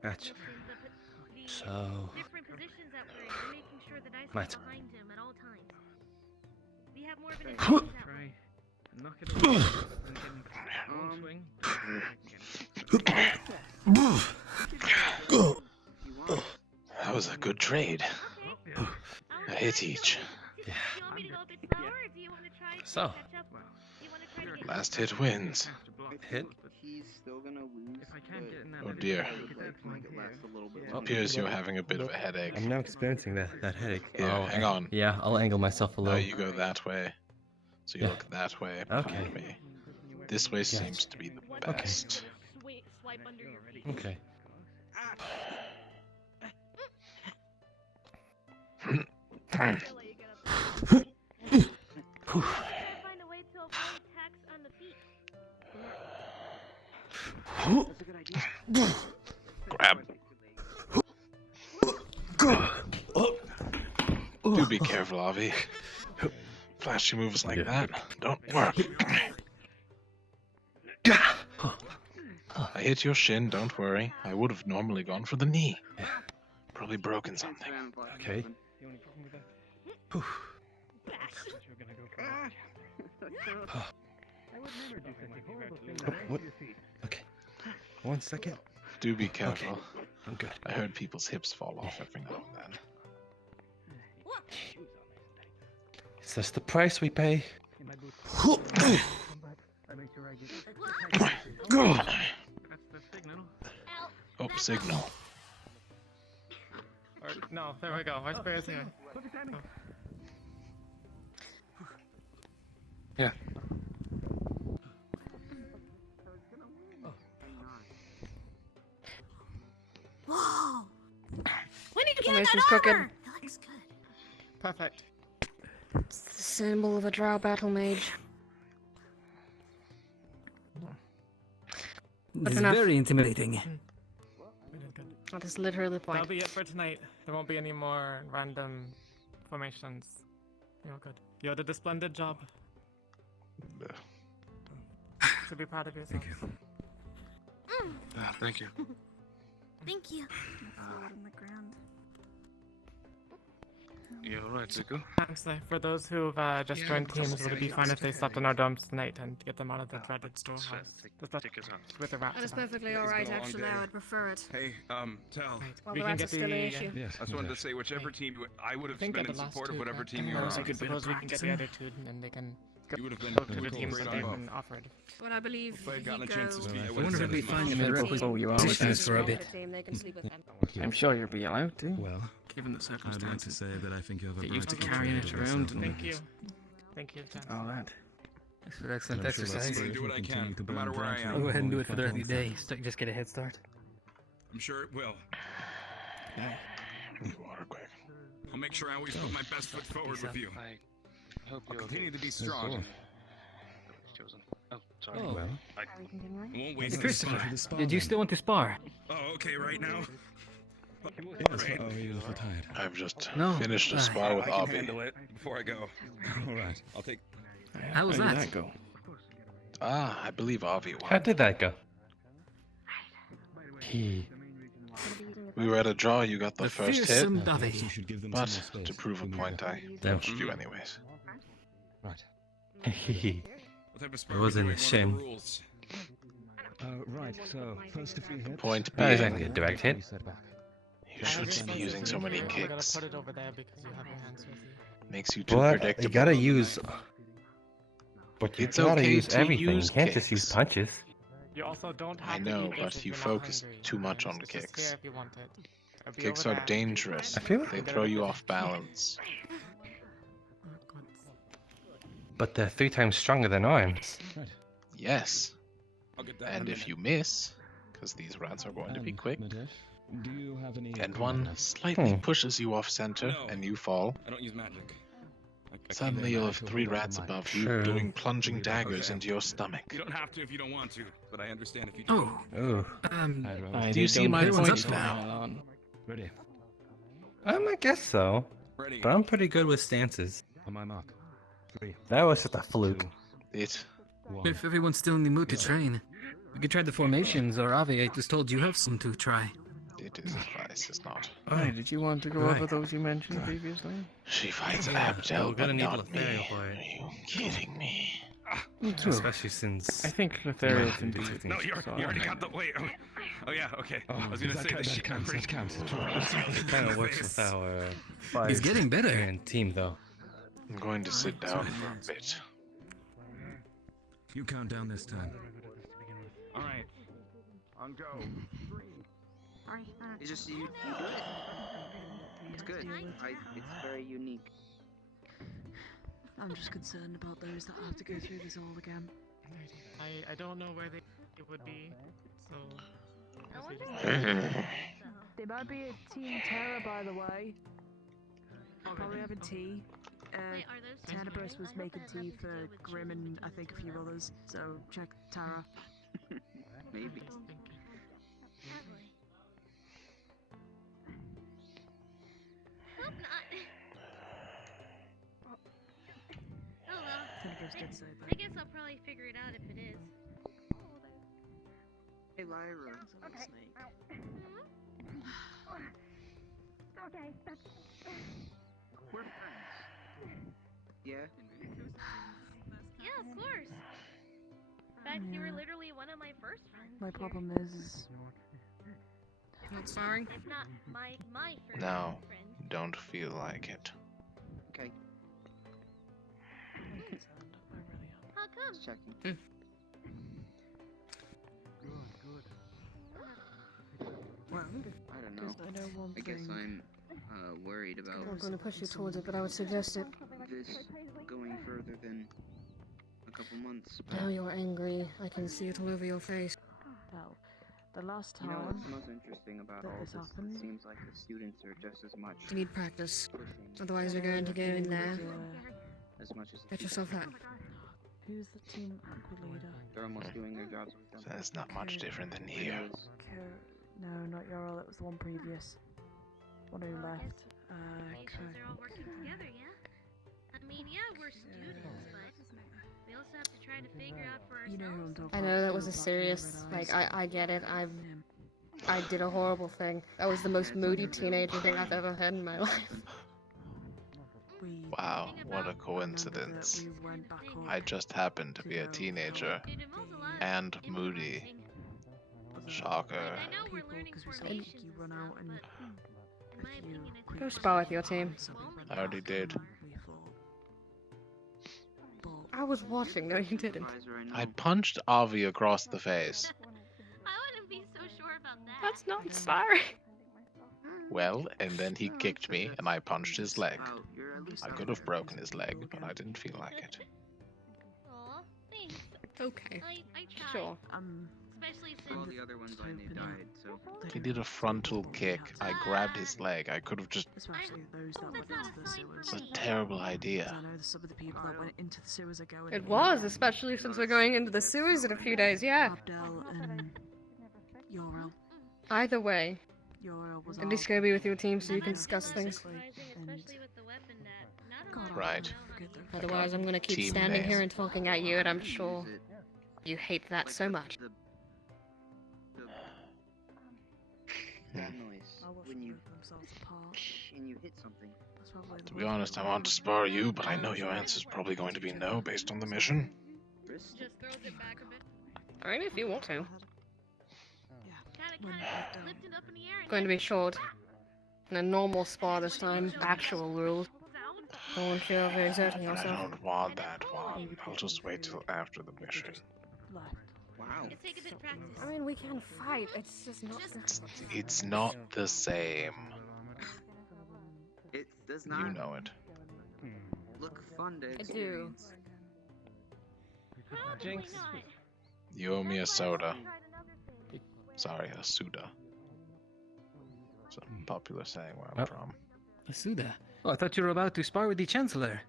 Gotcha. the So. different positions that we're in, I'm making sure that I Right. stay behind him at all times. We have more of an advantage that way. Try knock it away. And then one swing. That was a good trade. A hit each. Do you want me to go a bit slower, or do you want to try to So. catch up? Do you want to try to get Last hit wins. Hit? He's still gonna lose. If I can't get in that Oh dear. Make it last a little bit. Appears you're having a bit of a headache. I'm now experiencing that headache. Here, hang on. Yeah, I'll angle myself a Now little. you go that way. So you look that way behind me. This way seems to be the best. swipe under your feet? Okay. Find a way to avoid attacks on the feet. That's a good idea. Grab. Do be careful, Avi. Flashy moves like that don't work. I hit your shin, don't worry. I would have normally gone for the knee. Probably broken something. Okay. What? Okay. 1 second. Do be careful. Okay. I'm good. I heard people's hips fall off every now and then. Is this the price we pay? Oh, signal. Or, no, there we go. Our spirit's here. Yeah. Whoa! We need to get Formation's that crooked. armor! It looks good. Perfect. It's the symbol of a drow battle mage. This is enough. very intimidating. That is literally the point. That'll be it for tonight. There won't be any more random formations. You're good. You did a splendid job. Should be proud of yourself. Thank you. Thank you. Thank you. On the ground. You alright, Zuko? Thanks, for those who've just Yeah, joined teams, would it be yeah, fine if they it's slept in our domes tonight and get them out of the dreaded storehouse? Just that take us out. with the rats. That is about. perfectly alright, actually. I would prefer it. Hey, Tal. Well, We the can rats get are still an the- issue. I just wanted to say, whichever team I would have think been at in the last support of two, whatever yeah. team you were I on. suppose we can get the attitude and then they can You would have been go to the cool teams right that they've on been offered. But I believe If I had gotten a Hiko chance to speak, I I would wonder have if we said find as him much. in requisitions for a bit. They can sleep with them. I'm sure you'll be allowed to. Well, Given the I'd circumstances. like to say that I think you have a Get used to bright carrying future it ahead of around yourself, and- Thank you. Louise. Thank you, Jan. All that. Thanks for excellent And I'm sure that's exercise. great. Do what I We'll can, continue to no matter burn where I bright am. I'll go ahead and do it for the rest of the alongside. day, so I can just get a head start. I'm sure it will. Water quick. I'll make sure I always put my best foot forward with you. I hope I'll you're continue to be Of strong. course. chosen. Oh, sorry. Oh, well. I won't Hey, waste this Christopher, spot. did you still want to spar? Oh, okay, right now. Yes, oh, you're tired. I've just No, finished a I- spar with I can Avi. handle it before I go. All right. I'll take. How was How did that? go? Ah, I believe Avi won. How did that go? He. We were at a draw, you got the The first hit, fearsome Perhaps Dovey. you should give them but some more space. to prove a point, I Damn. punched you anyways. Right. What type of spar It are we wasn't doing? a What are shame. the rules? Right, so first a few hits. Point Not being, exactly a direct hit. you shouldn't be using so many We gotta kicks. put it over there because you have your hands with you. Makes you too But predictable. you gotta use. But you It's gotta okay use to everything. use You can't just use kicks. punches. You also don't have I to know, eat but this if you you're not focus hungry. too much on It's just kicks. here if you want it. It'll be Kicks over are there. dangerous. I feel They like- throw you off balance. But they're 3 times stronger than arms. Yes. I'll get that And in a if minute. you miss, because these rats are going to be quick, Madesh, do you have any and one slightly pushes you off center No. and you fall, I don't use magic. I suddenly you'll have 3 rats above you True. doing plunging daggers Okay. into your stomach. You don't have to if you don't want to, but I understand if you do. Ooh. Do you see my What's point up, now? Ready. I guess so. Ready. But I'm pretty good with stances. On my mark. 3. That was just a fluke. It. If everyone's still in the mood to train, we could try the formations, or Avi, I just told you have some to try. It is advice, it's not. Hey, did you want to go over those you mentioned previously? She fights Abdel, we're but gonna need not me. Lothario for it. Are you kidding me? Me too. Especially since. I think Lothario can do it. No, you already got the wait. Oh yeah, okay. I was gonna say the shit. That counts. It kind of works with our He's getting better. and team, though. I'm going to sit down for a bit. You count down this time. All right. On go. It's just you do it. It's good. It's very unique. I'm just concerned about those that have to go through this all again. I don't know where they would be, so. They might be a Team Terror, by the way. Probably having tea. Tenebris was making tea for Grim and I think a few others, so check Tara. Maybe. Hope not. Oh well. Tenebris did say I guess I'll probably figure it out if it is. Hey, Lyra. Okay. Okay, that's... We're friends. Yeah? Yeah, of course. In fact, you were literally one of my first friends. My problem is... Sparring? If not my first No, friend. don't feel like it. Okay. How come? Just checking. Well, I don't know. I know one I guess thing. I'm worried about I'm going to push you towards it, but I would suggest it. this going further than a couple months. Now you're angry. I can see it all over your face. Well, the last You know time what's most interesting about that all this this? happened, It seems like the students are just as much You need practice. pushing Otherwise, you're going to go in there. as much as the Get yourself teachers. out. who's the Team Aqua leader? They're almost doing their jobs with them. That's not much different than here. No, not Yorl, it was the one previous. One who left. Nations are all working together, yeah? I mean, yeah, we're students, but we also have to try to figure out for ourselves. You know who I'm talking I about. know that was a Black serious. hair, red Like, eyes. I get it. I did a horrible thing. That was the most moody teenager thing I've ever heard in my life. Wow, what a coincidence. I just happened to be a teenager and moody. Shocker. You run out and Go spar with your team. I already did. I was watching. No, you didn't. I punched Avi across the face. I wouldn't be so sure about that. That's not sparring. Well, and then he kicked me and I punched his leg. I could have broken his leg, but I didn't feel like it. Aw, thanks. Okay. I tried. Sure. Especially For all since... the other ones I knew died, so. He did a frontal kick. I grabbed his leg. I could have just... especially those that went into the sewers. It's a terrible idea. I know some of the people that went into the sewers are going. It was, especially since we're going into the sewers in a few days, yeah. Abdel and Yorel. Either way, Yorel was at least go be with your team so you can discuss things. Especially with the weapon that... Not Right. Otherwise, I'm gonna keep Team standing man. here and talking at you, and I'm sure you hate that so much. That noise when you and you hit something. To be honest, I want to spar you, but I know your answer's probably going to be no based on the mission. Just throws it back a bit. I mean, if you want to. Kinda lift it up in the air and Going to be short. And a normal spar this time. Actual rules. Don't want you overexerting I yourself. don't want that one. I'll just wait till after the mission. Wow. It's take a bit of practice. I mean, we can fight. It's just not. It's not the same. It does not You know it. look fun to I do. experience. Jinx. You owe me a soda. Sorry, a soda. It's a popular saying where I'm from. Asuda. Oh, I thought you were about to spar with the Chancellor.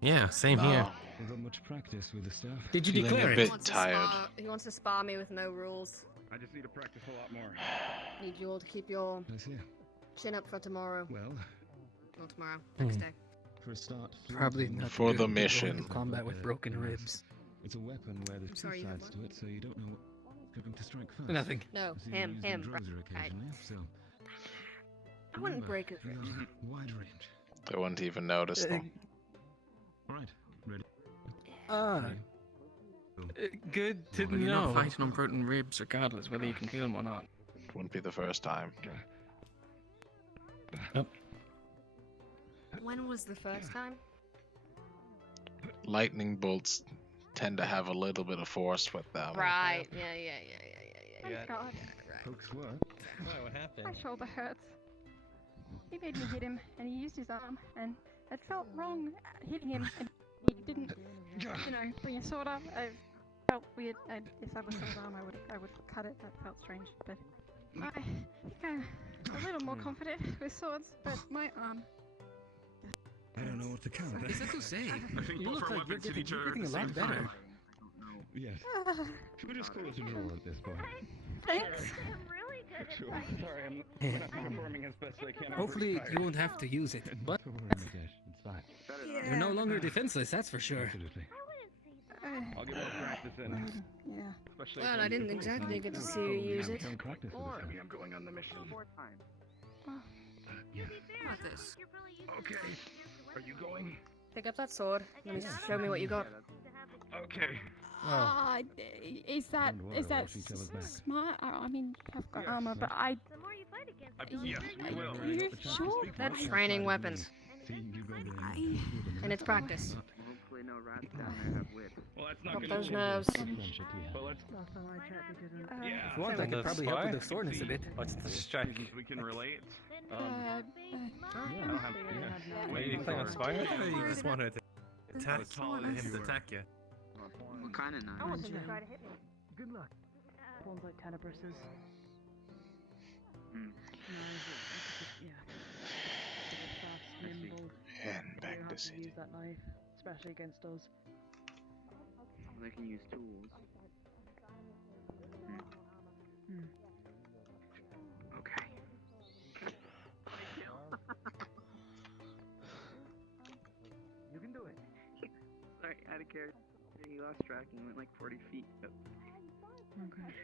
Yeah, same No. here. We've got much practice with the stuff. Did you Feeling declare a it? bit tired. He wants to spar me with no rules. I just need to practice a lot more. Need you all to keep your I see. chin up for tomorrow. Well, Not tomorrow. Next day. for a start, Probably not For good the to go mission. into combat with broken ribs. it's a weapon where there's I'm two sorry, you have sides to it, so you don't know what's going to strike first. Nothing. No, So you him, use the him. Drozer Right. occasionally, so I wouldn't remember, break his you ribs. got wide range. They wouldn't even notice them. Right, ready. Good to Well, you're know. not fighting on broken ribs, regardless whether you can feel them or not. Wouldn't be the first time. When was the first time? Lightning bolts tend to have a little bit of force with them. Right. Yeah. Oh God. Folks work. Why, what happened? My shoulder hurts. He made me hit him, and he used his arm, and it felt wrong hitting him, and he didn't, bring a sword up. I felt weird. If I was his arm, I would cut it. That felt strange, but I think I'm a little more confident with swords. But my arm. I don't know what to count. Is that to say? I think You both look our like you're weapons hit getting, each other you're at getting the a lot same better. time. Yes. Should we just call it a draw at this point? Thanks. I'm really good at Sure. fighting. Sorry, I'm performing as best I can. I'm Hopefully pretty you won't have to use it, but tired. Don't worry, Nikesh, it's fine. you're no longer defenseless, that's for sure. Absolutely. I'll get more practice in. Yeah. Especially Well, if I I'm didn't good. exactly get to see you use it. Don't practice with this guy. I'm going on the mission. Not this. Okay. Are you going? Pick up that sword. Let me show me what you got. Okay. Ah, is that Don't worry, we'll see each other's back. smart? I mean, I've got Yes, armor, but The more you fight against Yes, we will. Are you sure? They're training weapons. See, you go there and do the And it's practice. Hopefully no rats down there have wit. Well, that's not Pop gonna those change nerves. the friendship we have. But let's. Yeah. If you want, I could probably help with the soreness a bit. What's the distraction? We can relate. I don't have. Are you playing on Spire? Or you just want her to attack tall him as to you were. attack you? What kind of knife? I want them to try to hit me. Good luck. One's like tenebrisses. Hmm. Yeah. Nimble. And back You to have to city. use that knife, especially against us. They can use tools. Okay. You can do it. Sorry, out of character. He lost track and went like 40 feet. Yep. Okay.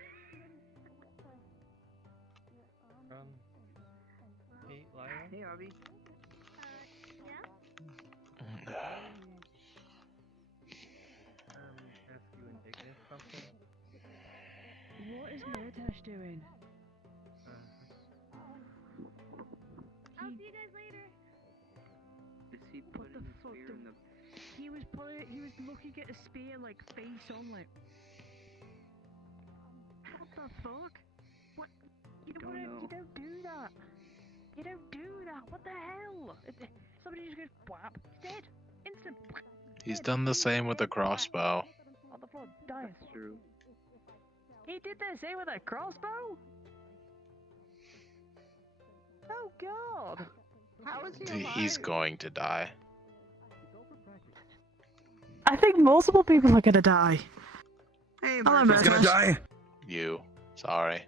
Hey, Lyra? Hey, Abby. Ask you and Ignis something? What is Murtash doing? I'll see you guys later. Is he What the putting the fuck? spear in the... He was looking at a spear like face on, like. What the fuck? What? You Don't know. You don't do that. You don't do that. What the hell? Somebody just goes whap. He's dead. Instant. He's done the same with the crossbow. On the floor, dying. That's true. He did the same with a crossbow. Oh God. How is he alive? He's going to die. I think multiple people are gonna die. Hey, Hello, Who's gonna Murtash. die? You. Sorry.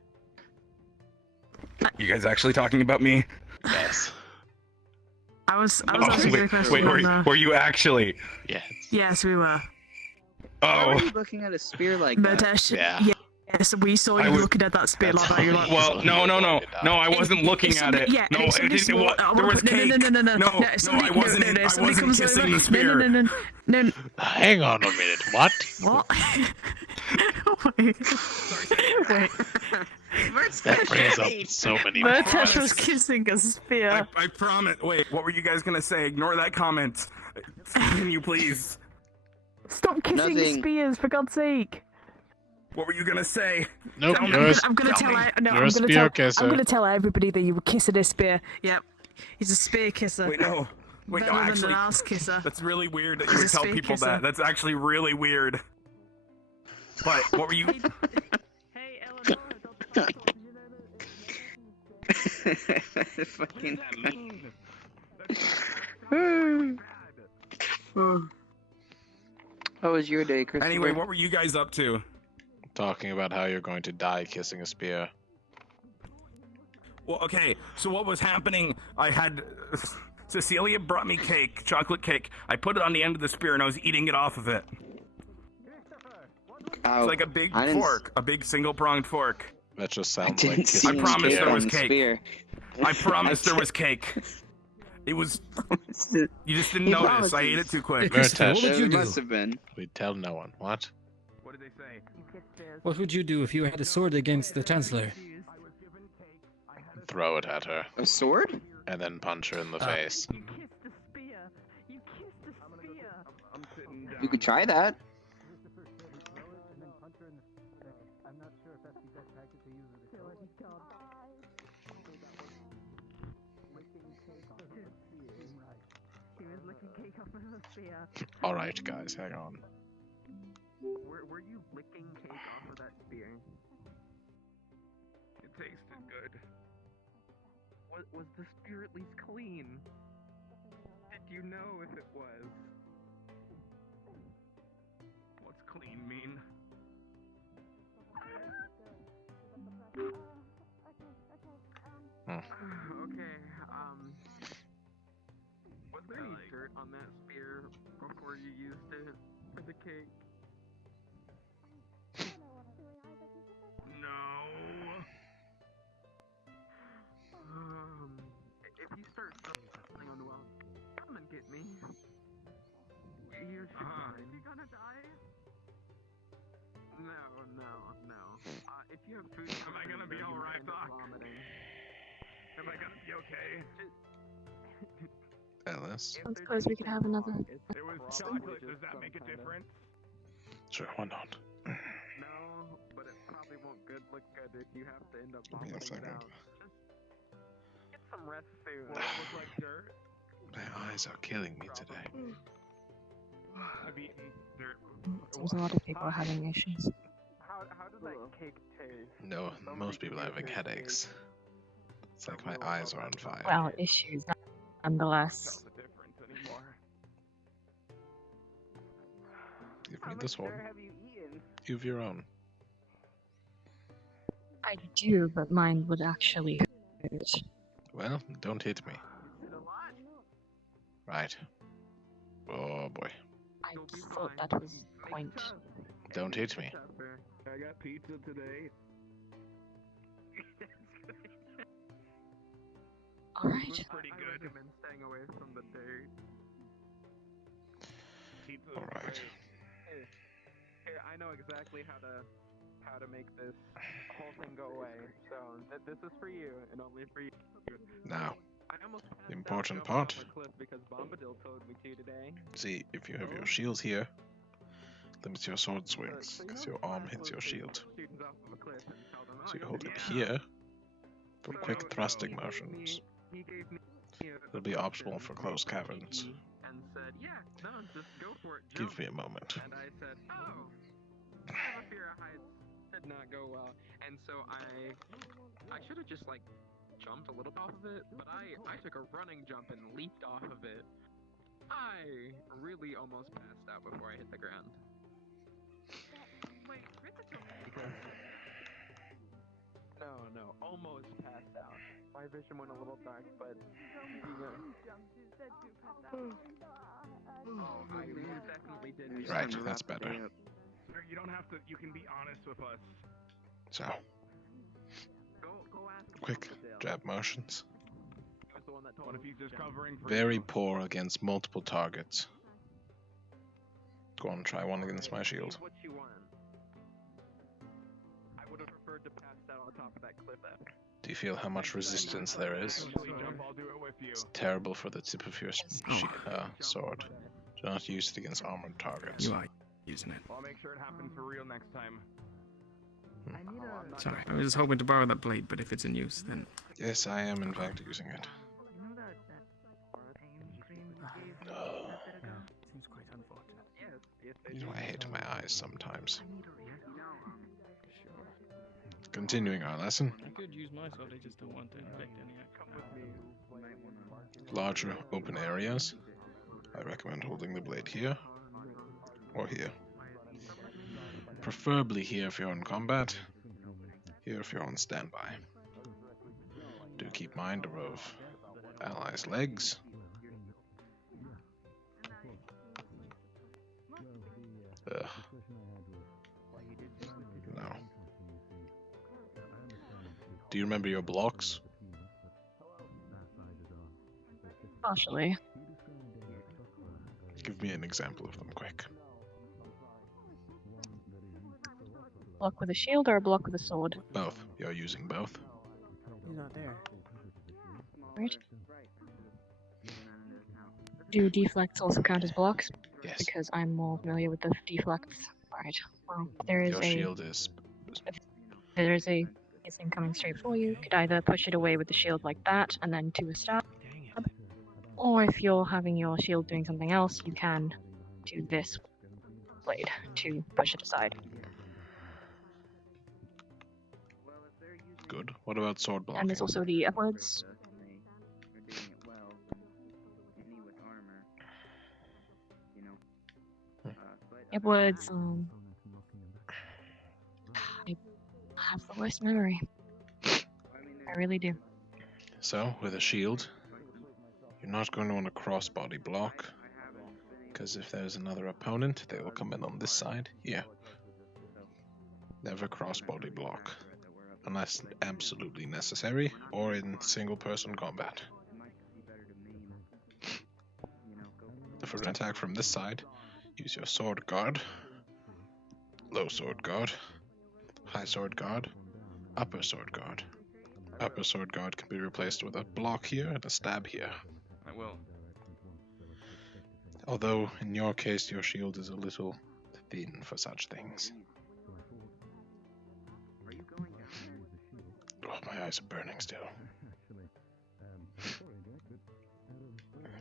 You guys actually talking about me? Yes. I was Oh, asking you a wait, question. wait, were you actually? Yes. Yes, we were. Why Oh. were you looking at a spear like that? Murtash. Yeah. Yes, we saw you looking at that spear like that. You're like, Well, no, I wasn't looking at it. Yeah, No, if it somebody didn't. swore- There was cake. No, I wasn't. I somebody wasn't comes kissing over. the spear. No. Hang on a minute. What? What? Wait. That brings up so many. Murtash was kissing a spear. I promise. Wait, what were you guys gonna say? Ignore that comment. Can you please? Stop kissing Nothing. spears, for God's sake. What were you gonna say? Nope, Tell me. I'm gonna Tell me. I'm gonna tell everybody that you were kissing a spear. Yep, he's a spear kisser. Wait, no. Wait, Better no, than actually. an ass kisser. That's really weird that He's you a would tell spear people kisser. that. That's actually really weird. But what were you? Hey, Eleanor. Fucking. How was your day, Christopher? Anyway, what were you guys up to? Talking about how you're going to die kissing a spear. Well, okay, so what was happening, I had... Cecilia brought me cake, chocolate cake. I put it on the end of the spear and I was eating it off of it. It's like a big fork, a big single-pronged fork. That just sounds like kissing. I promise a there was spear. cake. I promise there was cake. It was... You just didn't notice. I ate it too quick. Murtash, what would you do? Must have been. We tell no one. What? What did they say? What would you do if you had a sword against the Chancellor? Throw it at her. A sword? And then punch her in the face. You could try that. Alright, guys, hang on. Were you licking cake off of that spear? It tasted good. Was the spear at least clean? Did you know if it was? What's clean mean? Okay, was there any dirt on that spear before you used it for the cake? No. If you start feeling unwell, come and get me. You're fine. You gonna die? No. If you have food, Am I gonna be alright, Doc? vomiting. Am I gonna be okay? Alice? I suppose we could have another. It was chocolate. Does that make a difference? Sure, why not? No, but it probably won't look good if you have to end up Give me a vomiting it second. out. Just get some rest soon. Will it look like dirt? My eyes are killing me today. I've eaten dirt. Seems a lot of people are having issues. How does that cake taste? No, most people are having headaches. It's like my eyes are on fire. Well, issues nonetheless. Tell the difference anymore. Give me the sword. You have your own. I do, but mine would actually hurt. Well, don't hit me. Right. Oh boy. I thought that was the point. Don't hit me. I got pizza today. Alright. Pretty good. I recommend staying away from the dirt. Alright. Here, I know exactly how to make this whole thing go away. So this is for you and only for you. Now, I almost passed the out important jumping part. off a cliff because Bombadil told me to today. See, if you have your shield here, limits your sword swings, because your arm hits your shield. Students off of a cliff and tell them, So you hold it here for quick thrusting motions. He gave me It'll be optional for close caverns. and said, yeah, no, just go for it. Jump. Give me a moment. And I said, oh, I have a fear of heights. Did not go well. And so I should have just like jumped a little bit off of it, but I took a running jump and leaped off of it. I really almost passed out before I hit the ground. Wait, No, almost passed out. My vision went a little dark, but I definitely did. Right, that's better. Sir, you don't have to. You can be honest with us. So, Go ask quick jab motions. He was the one that told What if he's just covering for Very you? poor against multiple targets. Go on, try one against my shield. What you want. I would have preferred to pass out Do you feel how much resistance there is? It's terrible for the tip of your sword. Do not use it against armored targets. You are using it. I'll make sure it happens for real next time. Sorry, I was hoping to borrow that blade, but if it's in use, then... Yes, I am in fact using it. Seems quite unfortunate. I hate my eyes sometimes. Continuing our lesson. I could use my sword, I just don't want to inflict any Larger open areas. I recommend holding the blade here or here. Preferably here if you're in combat, here if you're on standby. Do keep mind of allies' legs. Ugh. No. Do you remember your blocks? Partially. Give me an example of them quick. Block with a shield or a block with a sword? Both. You're using both. He's not there. Right. Do deflects also count as blocks? Yes. Because I'm more familiar with the deflects. Alright. Well, there is Your shield is... There is a thing coming straight for you. You could either push it away with the shield like that, and then do a stab. Or if you're having your shield doing something else, you can do this blade to push it aside. Good. What about sword blocking? And there's also the upwards. Upwards, I have the worst memory. I really do. So, with a shield, you're not going to want a crossbody block, because if there's another opponent, they will come in on this side, here. Never crossbody block, unless absolutely necessary, or in single-person combat. For an attack from this side, use your sword guard, low sword guard, high sword guard, upper sword guard. Upper sword guard can be replaced with a block here and a stab here. I will. Although, in your case, your shield is a little thin for such things. Oh, my eyes are burning still.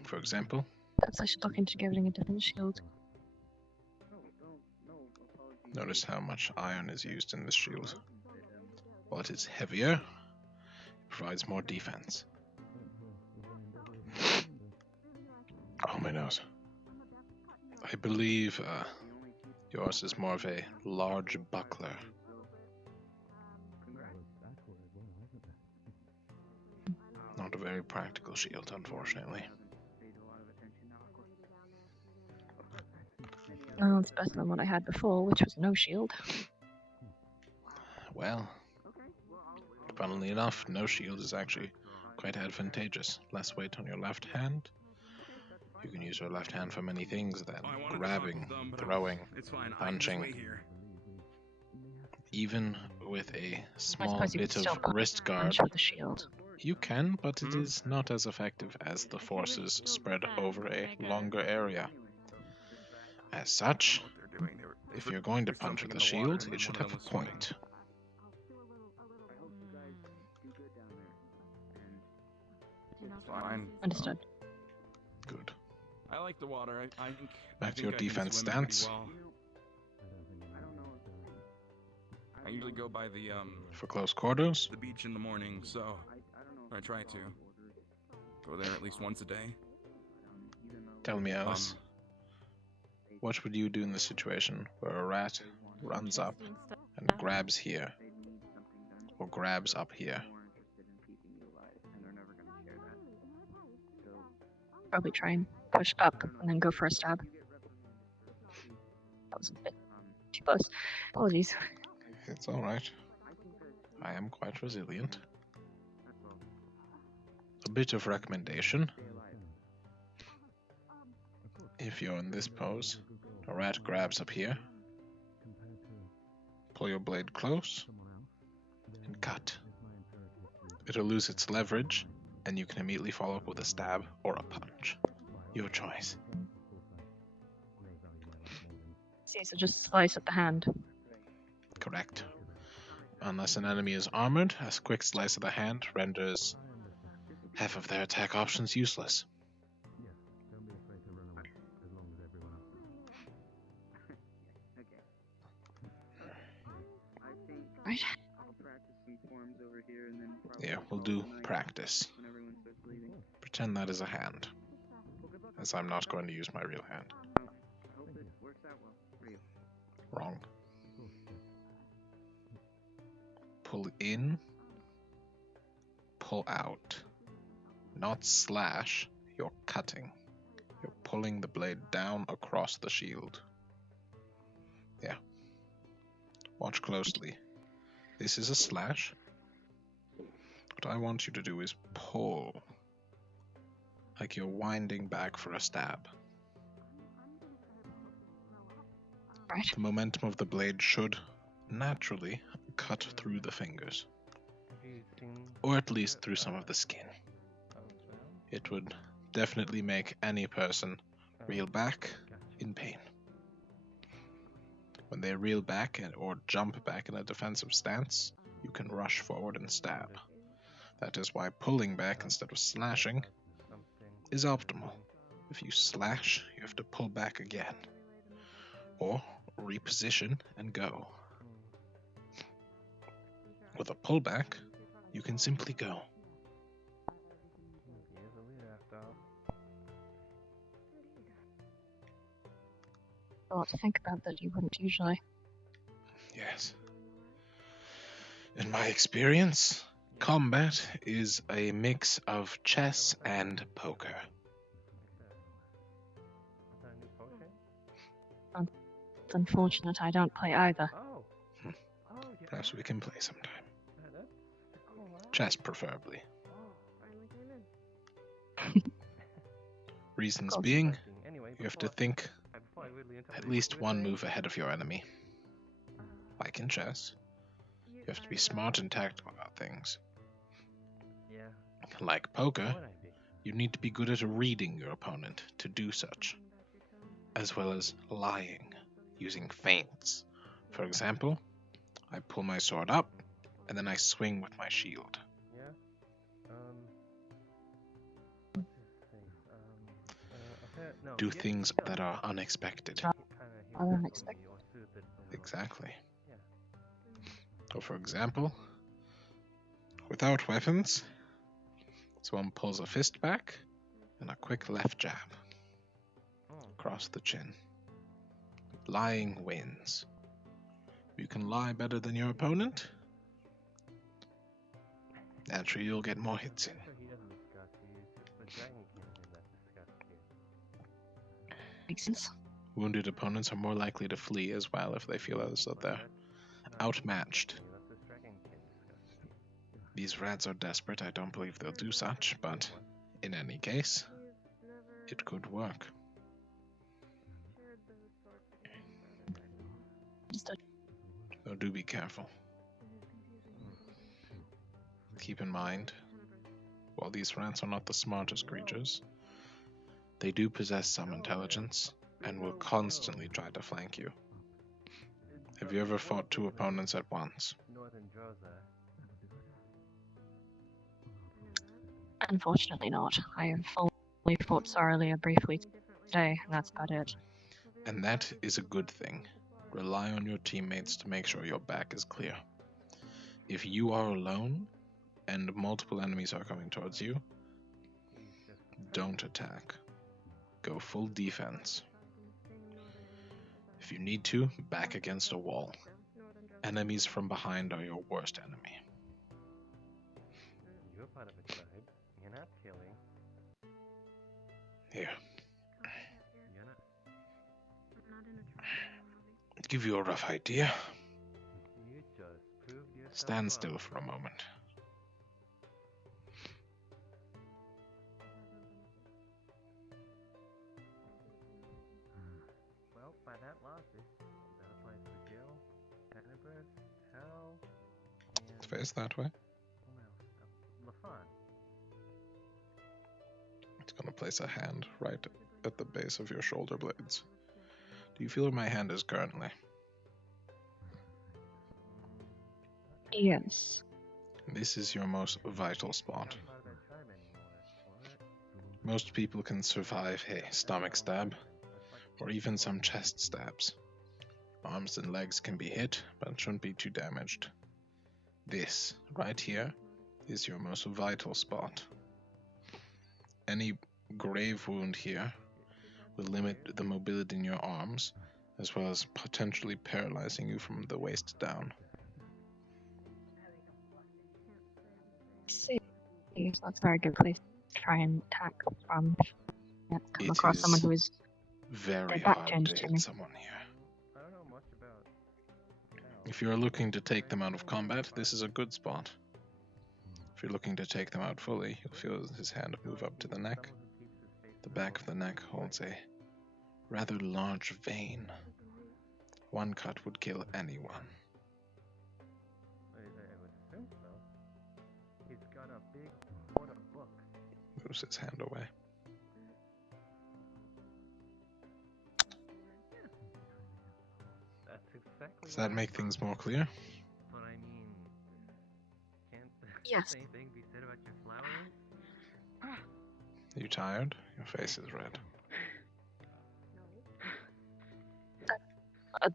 For example, perhaps I should look into getting a different shield. notice how much iron is used in this shield. While it is heavier, it provides more defense. Oh, my nose. I believe yours is more of a large buckler. Not a very practical shield, unfortunately. Oh, it's better than what I had before, which was no shield. Well, funnily enough, no shield is actually quite advantageous. Less weight on your left hand. You can use your left hand for many things then. Grabbing, throwing, punching. Even with a small bit of wrist guard, with a shield. you can, but it is not as effective as the forces spread over a longer area. As such, if you're going to punch with a shield, it should have a point. Fine. Understood. Good. I like the water. I think. Back to your defense stance. Well. I usually go by the For close quarters, the beach in the morning, so I try to go there at least once a day. tell me, Alice, what would you do in the situation where a rat runs up and grabs here, or grabs up here? Probably try and push up and then go for a stab. That was a bit too close. Apologies. It's alright. I am quite resilient. A bit of recommendation. If you're in this pose, a rat grabs up here. Pull your blade close, and and cut. It'll lose its leverage, and you can immediately follow up with a stab or a punch. Your choice. See, so just slice at the hand. Correct. Unless an enemy is armored, a quick slice of the hand renders half of their attack options useless. Right. Yeah, we'll do practice. Pretend that is a hand, as I'm not going to use my real hand. Wrong. Pull in, pull out. Not slash, you're cutting. You're pulling the blade down across the shield. Yeah. Watch closely. This is a slash. What I want you to do is pull. Like you're winding back for a stab. Right. The momentum of the blade should naturally cut through the fingers. Or at least through some of the skin. It would definitely make any person reel back in pain. When they reel back or jump back in a defensive stance, you can rush forward and stab. That is why pulling back instead of slashing is optimal. If you slash, you have to pull back again. Or reposition and go. With a pullback, you can simply go. A lot to think about that you wouldn't usually. Yes. In my experience, combat is a mix of chess and poker. It's unfortunate I don't play either. Perhaps we can play sometime. Chess, preferably. Reasons being, you have to think at least one move ahead of your enemy. Like in chess, you have to be smart and tactical about things. Like poker, you need to be good at reading your opponent to do such, as well as lying, using feints. For example, I pull my sword up, and then I swing with my shield. Do things that are unexpected. Unexpected. Exactly. So for example, without weapons, someone pulls a fist back, and a quick left jab. Across the chin. Lying wins. You can lie better than your opponent. Naturally, you'll get more hits in. Makes sense. Wounded opponents are more likely to flee as well if they feel as though they're outmatched. These rats are desperate. I don't believe they'll do such, but in any case, it could work. So do be careful. Keep in mind, while these rats are not the smartest creatures, they do possess some intelligence and will constantly try to flank you. Have you ever fought two opponents at once? Unfortunately not. I have only fought Soralia briefly today, and that's about it. And that is a good thing. Rely on your teammates to make sure your back is clear. If you are alone and multiple enemies are coming towards you, don't attack. Go full defense. If you need to, back against a wall. Enemies from behind are your worst enemy. You're part of a tribe. You're not killing. Here. You're not. To give you a rough idea, You just proved yourself stand wrong. still for a moment. Well, by that logic, that applies to Jill, Tenebris, Hell, and Face that way. It's gonna place a hand right at the base of your shoulder blades. Do you feel where my hand is currently? Yes. This is your most vital spot. Most people can survive a stomach stab, or even some chest stabs. Arms and legs can be hit, but shouldn't be too damaged. This, right here, is your most vital spot. Any grave wound here will limit the mobility in your arms, as well as potentially paralyzing you from the waist down. See, so that's a very good place to try and attack from. Yeah, come across someone who is very back hard turned to to hit me. someone here. If you're looking to take them out of combat, this is a good spot. If you're looking to take them out fully, you'll feel his hand move up to the neck. The back of the neck holds a rather large vein. One cut would kill anyone. Moves his hand away. Does that make things more clear? Yes. Are you tired? Your face is red.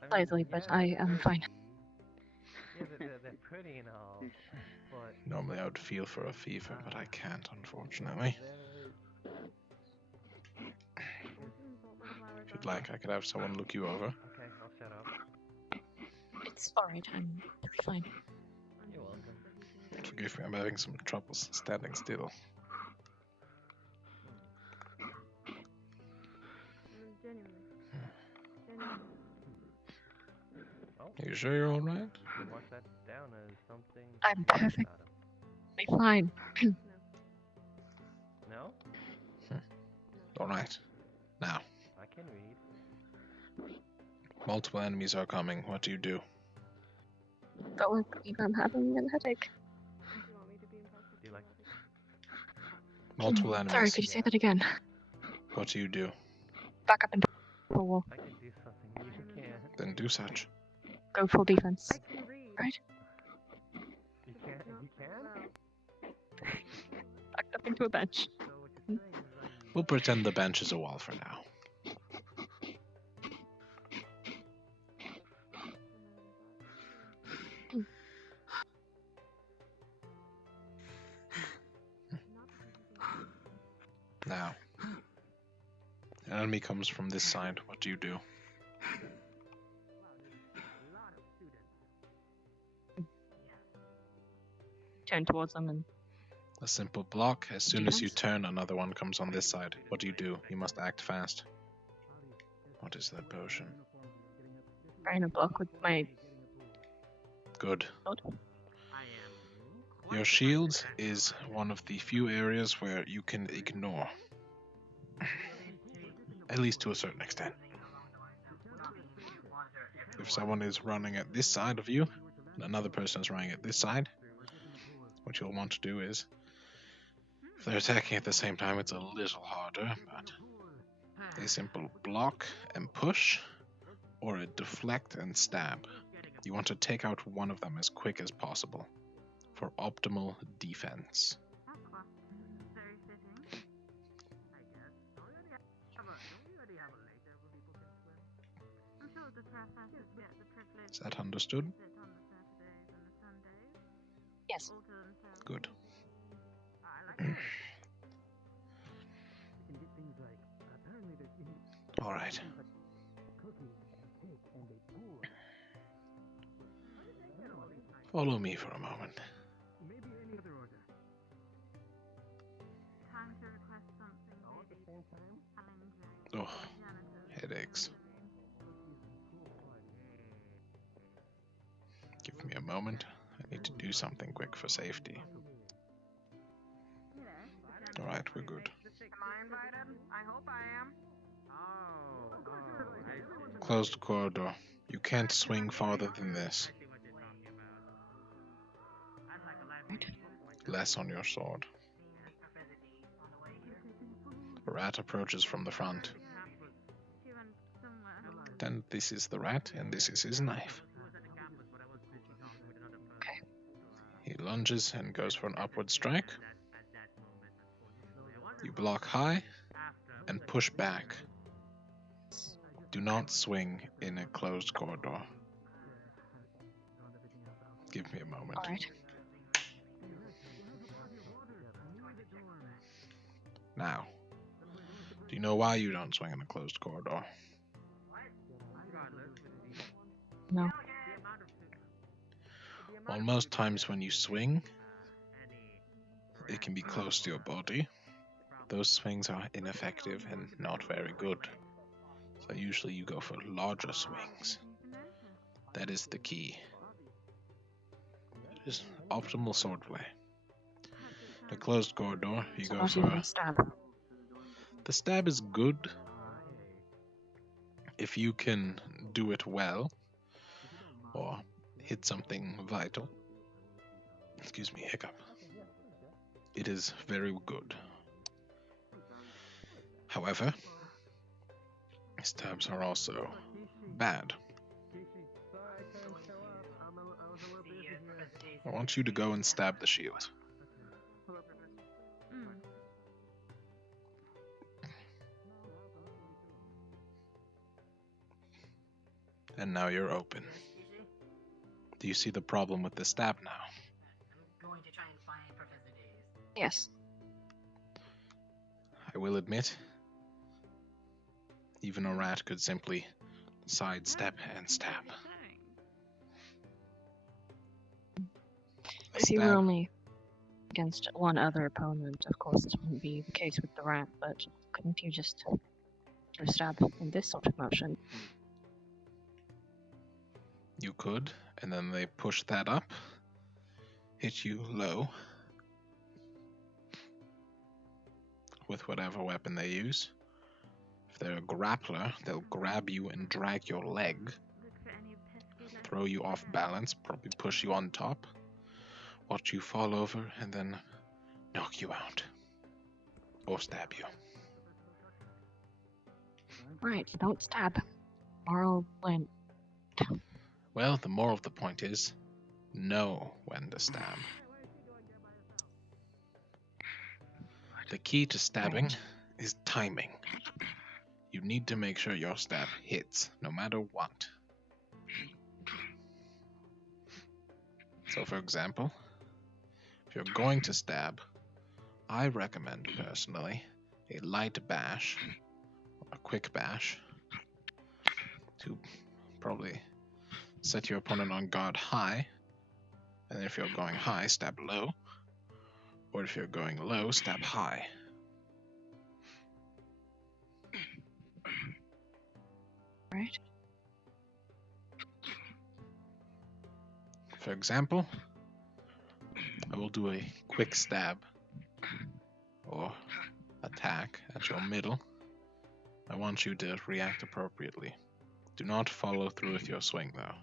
Slightly, but I am fine. Yeah, they're pretty and all, but... Normally I would feel for a fever, but I can't, unfortunately. If you'd like, I could have someone look you over. Okay, I'll shut up. It's alright, I'm fine. You're welcome. Forgive me, I'm having some troubles standing still. Are you sure you're alright? Mark that down as something... I'm perfectly fine. No? Alright. Now, I can read. multiple enemies are coming. What do you do? Don't look like I'm having a headache. Do you like... Multiple enemies. Sorry, could you say that again? What do you do? Back up into full wall. I can do something you can't. Then do such. Go full defense. Right? You can't? You can? Backed up into a bench. We'll pretend the bench is a wall for now. Now, an enemy comes from this side. What do you do? Turn towards them and... A simple block. As soon as you turn, another one comes on this side. What do? You must act fast. What is that potion? Trying to block with my... Good. Sword. Your shield is one of the few areas where you can ignore. At least to a certain extent. If someone is running at this side of you, and another person is running at this side, what you'll want to do is, if they're attacking at the same time, it's a little harder, but a simple block and push, or a deflect and stab. You want to take out one of them as quick as possible for optimal defense. Is that understood? Yes. Good. All right. Follow me for a moment. Oh, headaches. Give me a moment. I need to do something quick for safety. Alright, we're good. Am I invited? I hope I am. Close the corridor. You can't swing farther than this. less on your sword. The rat approaches from the front. Then this is the rat, and this is his knife. He lunges and goes for an upward strike. You block high and push back. Do not swing in a closed corridor. Give me a moment. All right. Now, do you know why you don't swing in a closed corridor? No. Well, most times when you swing, it can be close to your body. Those swings are ineffective and not very good. So usually you go for larger swings. That is the key. It is optimal swordplay. The closed corridor, you go for a stab. The stab is good if you can do it well or hit something vital. Excuse me, hiccup. It is very good. However, stabs are also bad. I want you to go and stab the shield. And now you're open. Do you see the problem with the stab now? Yes. I will admit, even a rat could simply sidestep and stab. If you were only against one other opponent, of course this wouldn't be the case with the rat, but couldn't you just do a stab in this sort of motion? You could, and then they push that up, hit you low with whatever weapon they use. If they're a grappler, they'll grab you and drag your leg, throw you off balance, probably push you on top, watch you fall over, and then knock you out. Or stab you. Right, don't stab. Moral win. Well, the moral of the point is, know when to stab. The key to stabbing is timing. You need to make sure your stab hits, no matter what. So for example, if you're going to stab, I recommend personally a light bash, a quick bash, to probably set your opponent on guard high, and if you're going high, stab low, or if you're going low, stab high. Right. For example, I will do a quick stab or attack at your middle. I want you to react appropriately. Do not follow through with your swing though.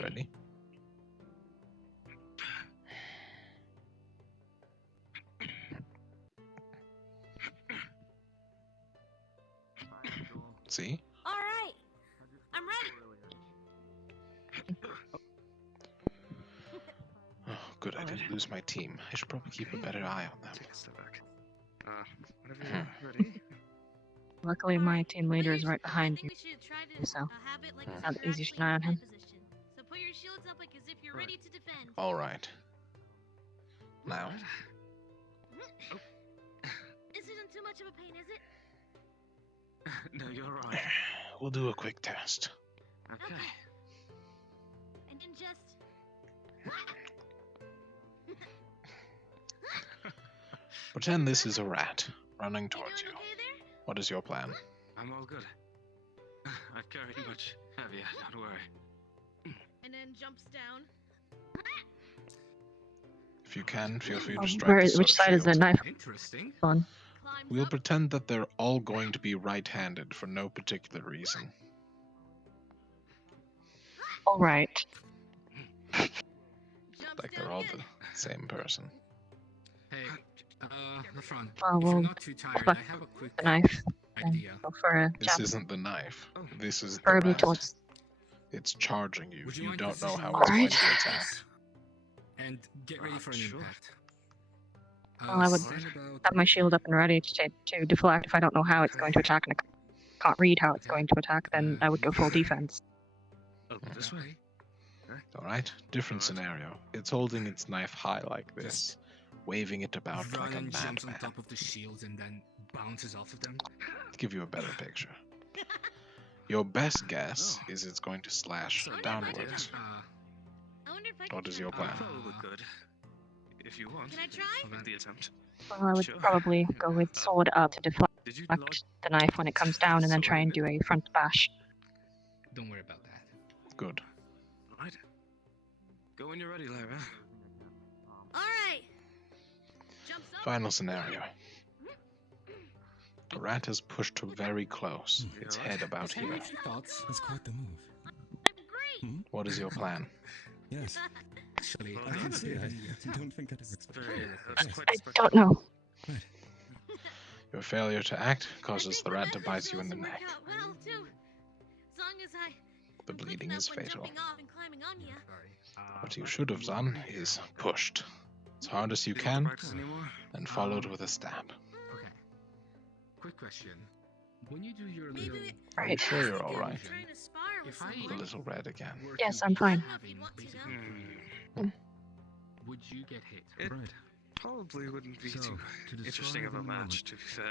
Ready? See? All right, I'm ready. Oh, good, I didn't lose my team. I should probably keep a better eye on them. Take a step back. Whenever you're ready. Luckily, my team leader is right behind you, so it's not easy to keep an eye on him. So put your shields up like as if you're ready to defend. All right. Now, This isn't too much of a pain, is it? No, you're right. we'll do a quick test. Okay. And then just Pretend this is a rat running towards you. What is your plan? I'm all good. I've carried much heavier, don't worry. and then jumps down. If you can, feel free to strike the Which side is the knife Interesting. on? We'll pretend that they're all going to be right-handed for no particular reason. All right. Jump like they're all the same person. Hey, the front. Well, If you're we'll not too tired, flip I have a quick the knife and idea. go for a This jab. isn't the knife. This is the Preferably rat. towards. It's charging you. Would you You mind don't know positioning how it's going Alright. to attack. And get ready for an impact. Well, I would have my shield up and ready to deflect if I don't know how it's going to attack and I can't read how it's going to attack, then I would go full defense. Oh, this way. Alright, different scenario. It's holding its knife high like this, waving it about like a Ryan jumps on madman. top of the shields and then bounces off of them. To give you a better picture. Your best guess is it's going to slash downwards. What is your plan? Probably look good. If you want, I'll make the attempt. Well, I would probably go with sword up to deflect the knife when it comes down and then try and do a front bash. Don't worry about that. Good. Alright. Go when you're ready, Lara. Alright. Final scenario. The rat has pushed very close, its head about here. That's quite the move. What is your plan? Yes. Actually, I can see. I don't think I'd ever I don't know. Your failure to act causes the rat to bite you in the neck. Well, too. As long as I The bleeding is fatal. jumping off and climbing on you. What you should have done is pushed as hard as you can and followed with a stab. Okay. Quick question. When you do your little... Are you sure you're alright? If I... The little red again. Yes, I'm fine. Would you get hit? It probably wouldn't be too interesting of a match, to be fair.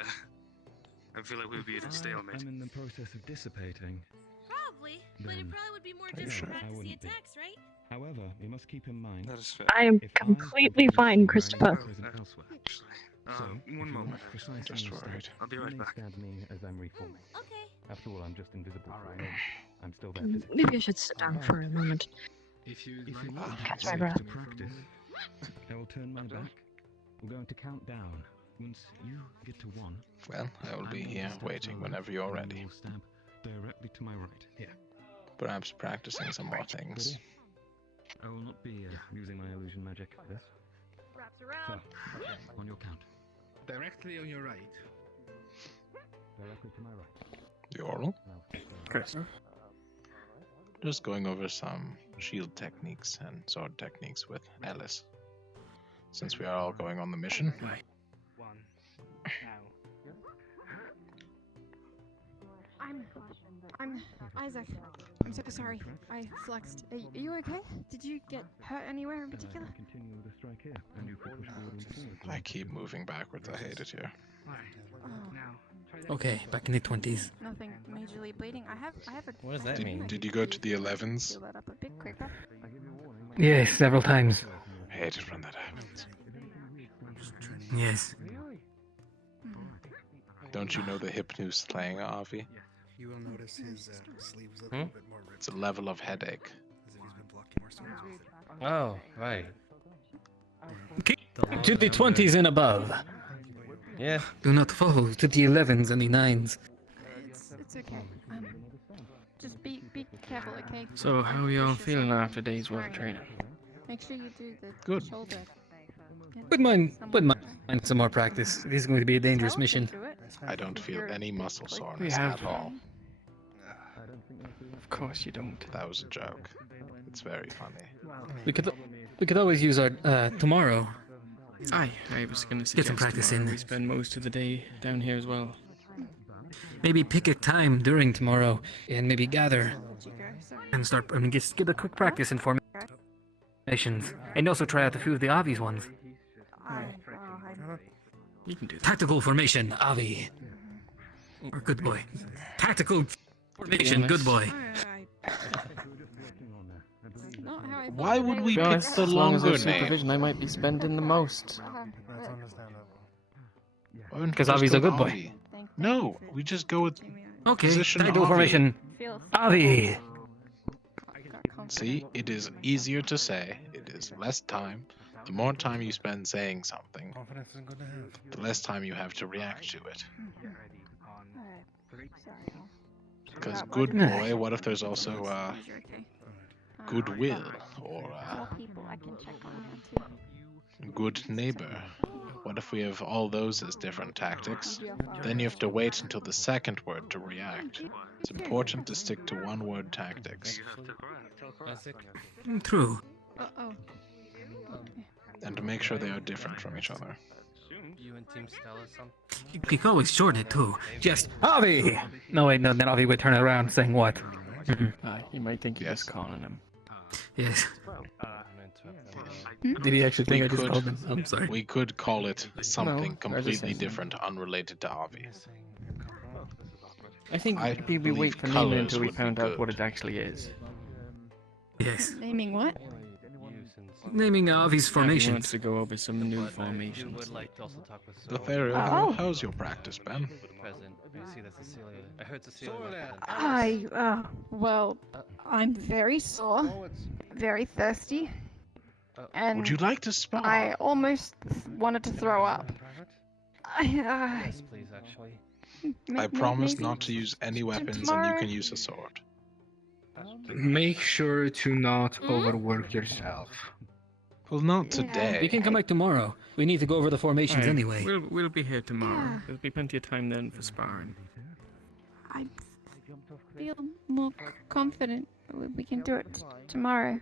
I feel like we'd be at a stalemate. I'm in the process of dissipating. Probably, but it probably would be more just to practice the attacks, right? However, you must keep in mind. That is fair. I am completely fine, Christopher. One moment. Just worried. I'll be right back. Stab me as I'm reforming. Okay. After all, I'm just invisible. I'm still there. Maybe I should sit down for a moment. If you Catch my breath. to practice, I will turn my back. We're going to count down. Once you get to 1, Well, I will be here waiting whenever you're ready. You'll stab directly to my right. Here. Perhaps practicing some more things. I will not be using my illusion magic for this. Wraps around. So, on your count. Directly on your right. Directly to my right. The oral? Chris. Just going over some shield techniques and sword techniques with Alice. Since we are all going on the mission. I'm Isaac. I'm so sorry. I flexed. Are you okay? Did you get hurt anywhere in particular? Continue with a strike here, and you could push forward into I keep moving backwards, I hate it here. Okay, back in the 20s. Nothing majorly bleeding. I have a. What does that mean? Did you go to the 11s? Fill that up a bit quicker. Yes, several times. I hate it when that happens. Yes. Don't you know the hypnosis playing, Avi? You will notice his sleeves look a bit more ripped. It's a level of headache. As if he's been blocking more swords. Oh, right. To the 20s and above. Yeah. Do not fall to the 11s and the 9s. It's okay. Just be careful, okay? So, how are y'all feeling after days worth of training? Make sure you do the Good. shoulder. Wouldn't mind some more practice. This is going to be a dangerous mission. I don't feel any muscle We soreness have. at all. Of course you don't. That was a joke. It's very funny. We could always use our tomorrow. Aye, I was gonna suggest Get some practice tomorrow in. we spend most of the day down here as well. Maybe pick a time during tomorrow and maybe gather and start. I mean, just get a quick practice in formations, and also try out a few of the Avi's ones. You can do that. Tactical formation, Avi. Or good boy. Tactical formation, good boy. Why would we To be pick honest, the as long as longer there's name? supervision, I might be spending the most. That's understandable. Why wouldn't we Because just Avi's go a good boy. Avi? No, we just go with Okay, position tactical Avi. formation, Avi. See, it is easier to say, it is less time. The more time you spend saying something, Confidence is good to have. the less time you have to react to it. Because good boy, what if there's also goodwill or 4 people I can check on now too. good neighbor. What if we have all those as different tactics? Then you have to wait until the second word to react. It's important to stick to one-word tactics. True. Uh-oh. And to make sure they are different from each other. You and Team Stella something. You could always shorten it too. Just Avi! No, wait, no, then Avi would turn around saying what? He might think you're just calling him. Yes. Did he actually think I just called him? I'm sorry. We could call it something No, completely different, unrelated to Avi. I think we believe wait for naming colours until we would be found out good. what it actually is. Yes. Naming what? Naming Avi's He formations. wants to go over some new formations. Lothario, Oh. how's your practice, Ben? I heard Cecilia. Well, I'm very sore, very thirsty, and Would you like to spar? I almost wanted to throw up. Yes, please, actually. I promise not to use any weapons and you tomorrow? can use a sword. Make sure to not overwork yourself. Well, not today. We can come back tomorrow. We need to go over the formations Alright, anyway. We'll be here tomorrow. There'll be plenty of time then for sparring. I feel more confident we can do it tomorrow.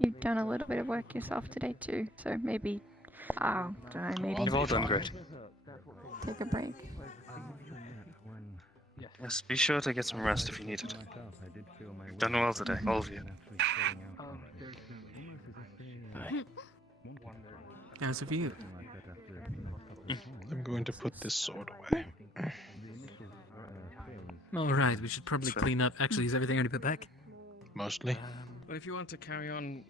You've done a little bit of work yourself today too, so maybe, I don't know, maybe You've all done great. take a break. Yes, be sure to get some rest if you need it. You've done well today, all of you. As of you. I'm going to put this sword away. Alright, we should probably clean up. Actually, is everything already put back? Mostly. But if you want to carry on,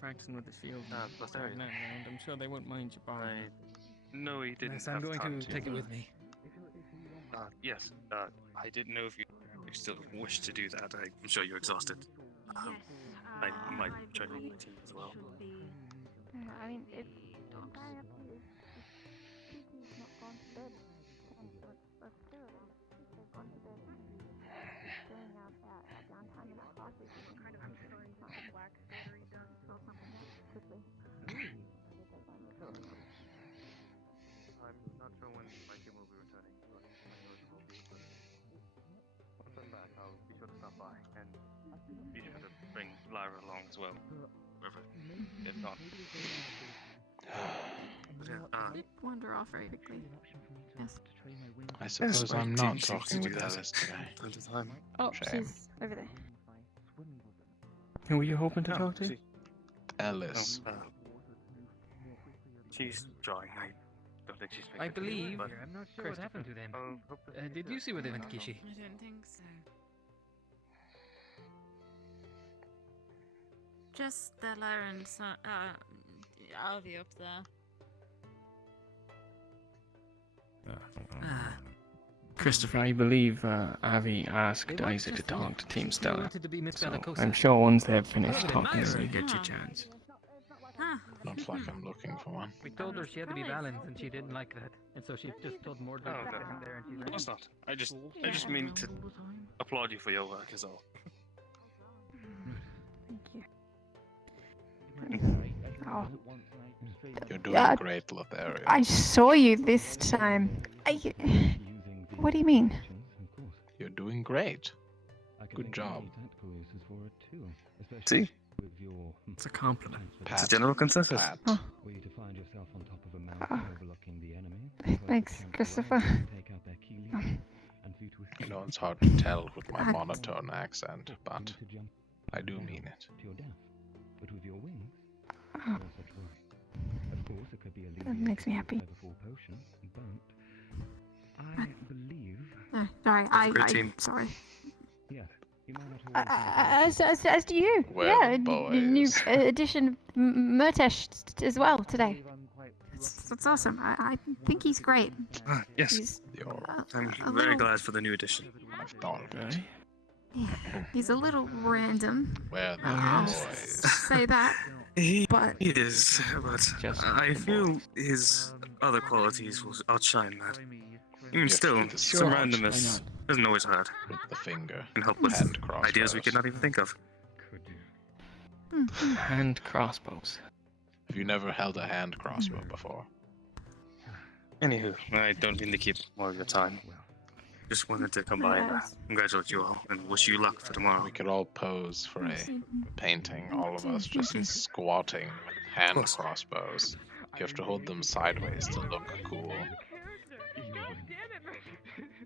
practicing with the shield, Lothario. I'm sure they won't mind you borrowing. No, he didn't. Yes, I'm have going time to take it with me. Yes. I didn't know if you still wish to do that. I'm sure you're exhausted. I might join my team as well. I mean, if I'm not sure when my team will be returning, but I know it will be returning. Once I'm back, I'll be sure to stop by, and be sure to bring Lyra along as well. If not. wander off very quickly. Yes. I suppose I'm not talking with Alice today. Oh, Shame. she's over there. Who were you hoping to talk to? Alice. She's drawing. I don't think she's I making believe. but I'm not sure what happened to them. Did you see where they went, Kishi? I don't think so. Just Stella and Alvi up there. Christopher, I believe Avi asked Isaac to talk to Team Stella. wanted to be Miss So Bellicosa. I'm sure once they've finished would talking, admire you it. get your chance. Not like I'm looking for one. We told her she had to be Valens, and she didn't like that, and so she just told Mordred to okay. sit in there, and she's Of like, course not. I just mean to applaud you for your work is all. Oh. You're doing Yeah, great, Lothario. I saw you this time. What do you mean? You're doing great. Good job. See? It's a compliment. It's a general consensus. Oh. Thanks, Christopher. You know, it's hard to tell with my monotone accent, but I do mean it. Oh. That makes me happy. Sorry, Great team. sorry. As do you. Well, yeah, the new edition of Murtesh as well today. That's awesome. I think he's great. Yes. He's, I'm a very little- glad for the new edition. I've thought of it. he's a little random. Well, the I'll boys. say that. He But is, but I feel his other qualities will outshine that. Even still, some randomness Doesn't always hurt. With the finger. Can help with hand crossbows. ideas we could not even think of. Hand crossbows. Have you never held a hand crossbow before? Anywho, I don't mean to keep more of your time. Just wanted to come by and congratulate you all and wish you luck for tomorrow. We could all pose for a painting, all of us just squatting with hand crossbows. You have to hold them sideways to look cool.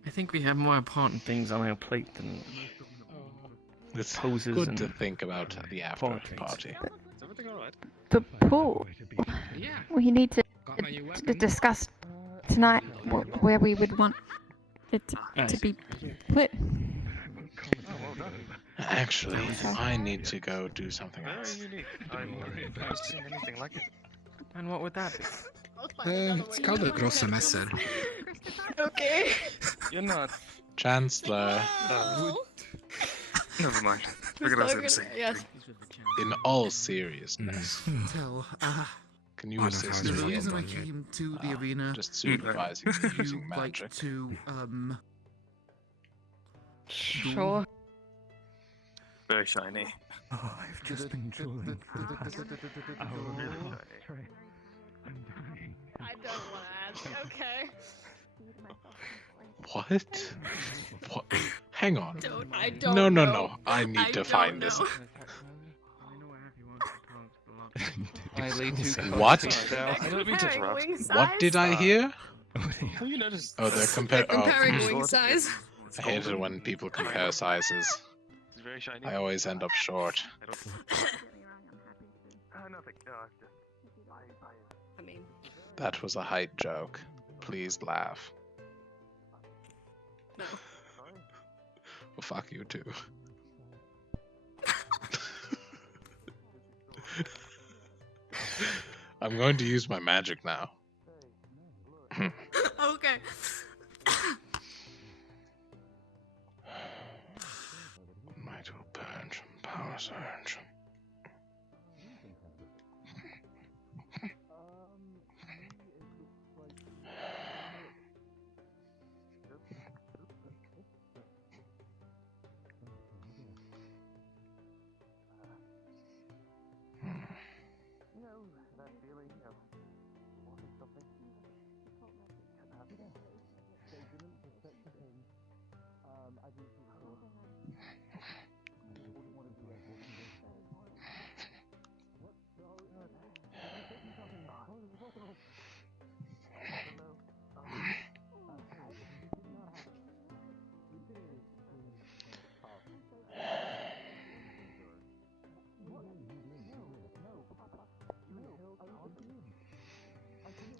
I think we have more important things on our plate than It's poses good and to think about the after party. Is everything alright? The pool. We need to discuss tonight where we would want it to be put. Actually, I need to go do something else. I've never seen anything like it. And what would that be? It's called a grossa messer. Okay. You're not. Chancellor, Never mind. Figured I was going to say. Yes. in all seriousness, So, can you assist the me reason I in came to the arena just supervising would using you magic? like to, Sure. Very shiny. Oh, I've just been drooling. I don't want to ask. Okay. What? What? Hang on. I don't No. know. I need to find this. What? I don't mean to interrupt. What did I hear? Have you noticed? Oh, they're comparing wing size. I hate it when people compare sizes. It's very shiny. I always end up short. Nothing. I mean, That was a height joke. Please laugh. no. Well, fuck you too. I'm going to use my magic now. Okay. Might will purge, power surge.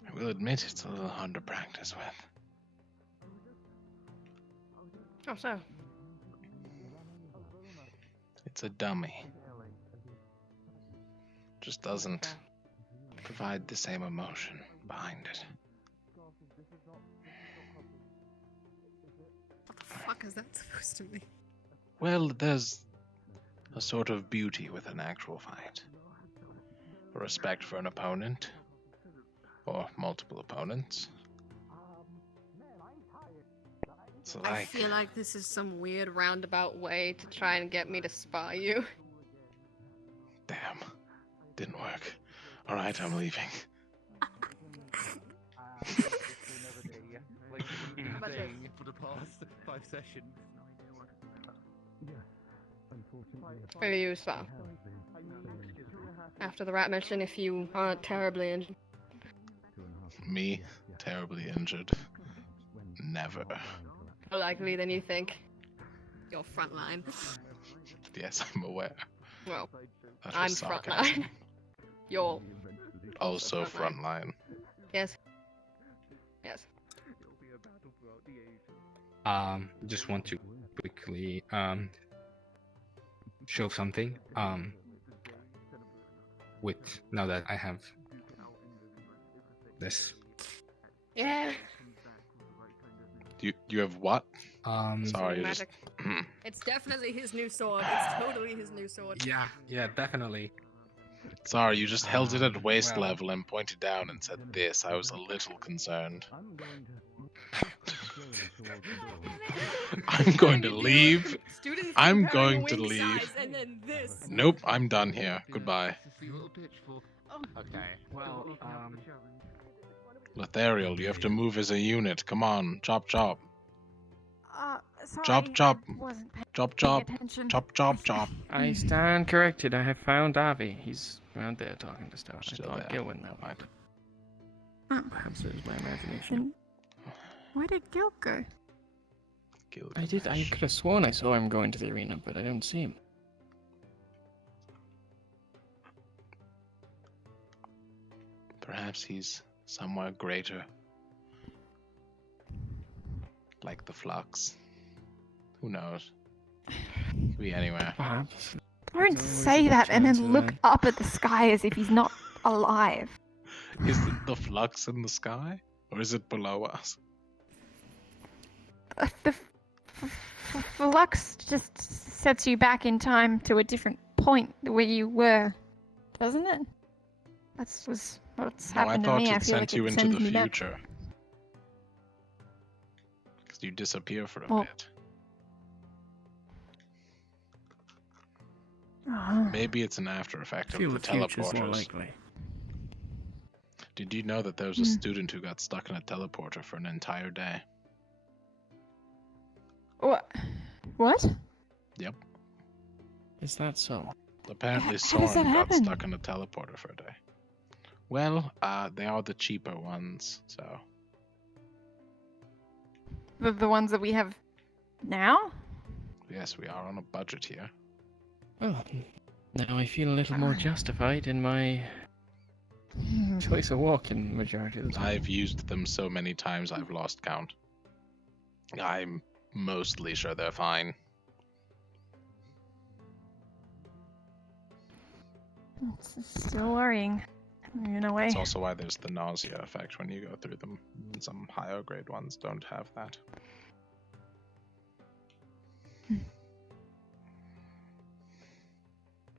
I will admit it's a little hard to practice with. Oh, so. It's a dummy. Just doesn't provide the same emotion behind it. What the fuck is that supposed to be? Well, there's a sort of beauty with an actual fight. A respect for an opponent. Or multiple opponents. It's I like... feel like this is some weird roundabout way to try and get me to spar you. Damn. Didn't work. Alright, I'm leaving. For the past 5 sessions. Who are you, Spa? After the rat mission, if you aren't terribly injured. Me? Terribly injured? Never. More likely than you think. You're frontline. Yes, I'm aware. Well, That I'm was sarcasm. frontline. You're Also frontline. Yes. Yes. Just want to quickly show something. With now that I have this. Yeah. You have what? Sorry, you Magic. It's definitely his new sword. It's totally his new sword. Yeah, definitely. Sorry, you just held it at waist level and pointed down and said this. I was a little concerned. I'm going to leave. Students I'm comparing going to wing leave. size and then this. Nope, I'm done here. Goodbye. Okay, well, Lethariel, you have to move as a unit. Come on. Chop, chop. Sorry, Chop, chop. I wasn't paying Chop, chop. attention. Chop, chop, chop. I stand corrected. I have found Avi. He's around there talking to stuff. Still I thought there. Gil went that way. Oh. Perhaps it was my imagination. Where did Gil go? I could have sworn I saw him going to the arena, but I don't see him. Perhaps he's somewhere greater. Like the flux. Who knows? Could be anywhere. Perhaps. Don't say that and then look up at the sky as if he's not alive. Is it the flux in the sky? Or is it below us? The flux just sets you back in time to a different point where you were, doesn't it? That's what's happened to me. I it feel sent like you it into sends the me back. future. Because you disappear for a Well- bit. Oh. Maybe it's an after effect I feel of the the future's more teleporters. likely. Did you know that there was a student who got stuck in a teleporter for an entire day? What? Yep. Is that so? Apparently How does Soren that got happen? stuck in a teleporter for a day. Well, they are the cheaper ones, so... The ones that we have now? Yes, we are on a budget here. Well, now I feel a little more justified in my choice of walking majority of the time. I've used them so many times I've lost count. I'm mostly sure they're fine. It's still worrying, in a way. That's also why there's the nausea effect when you go through them. Some higher grade ones don't have that.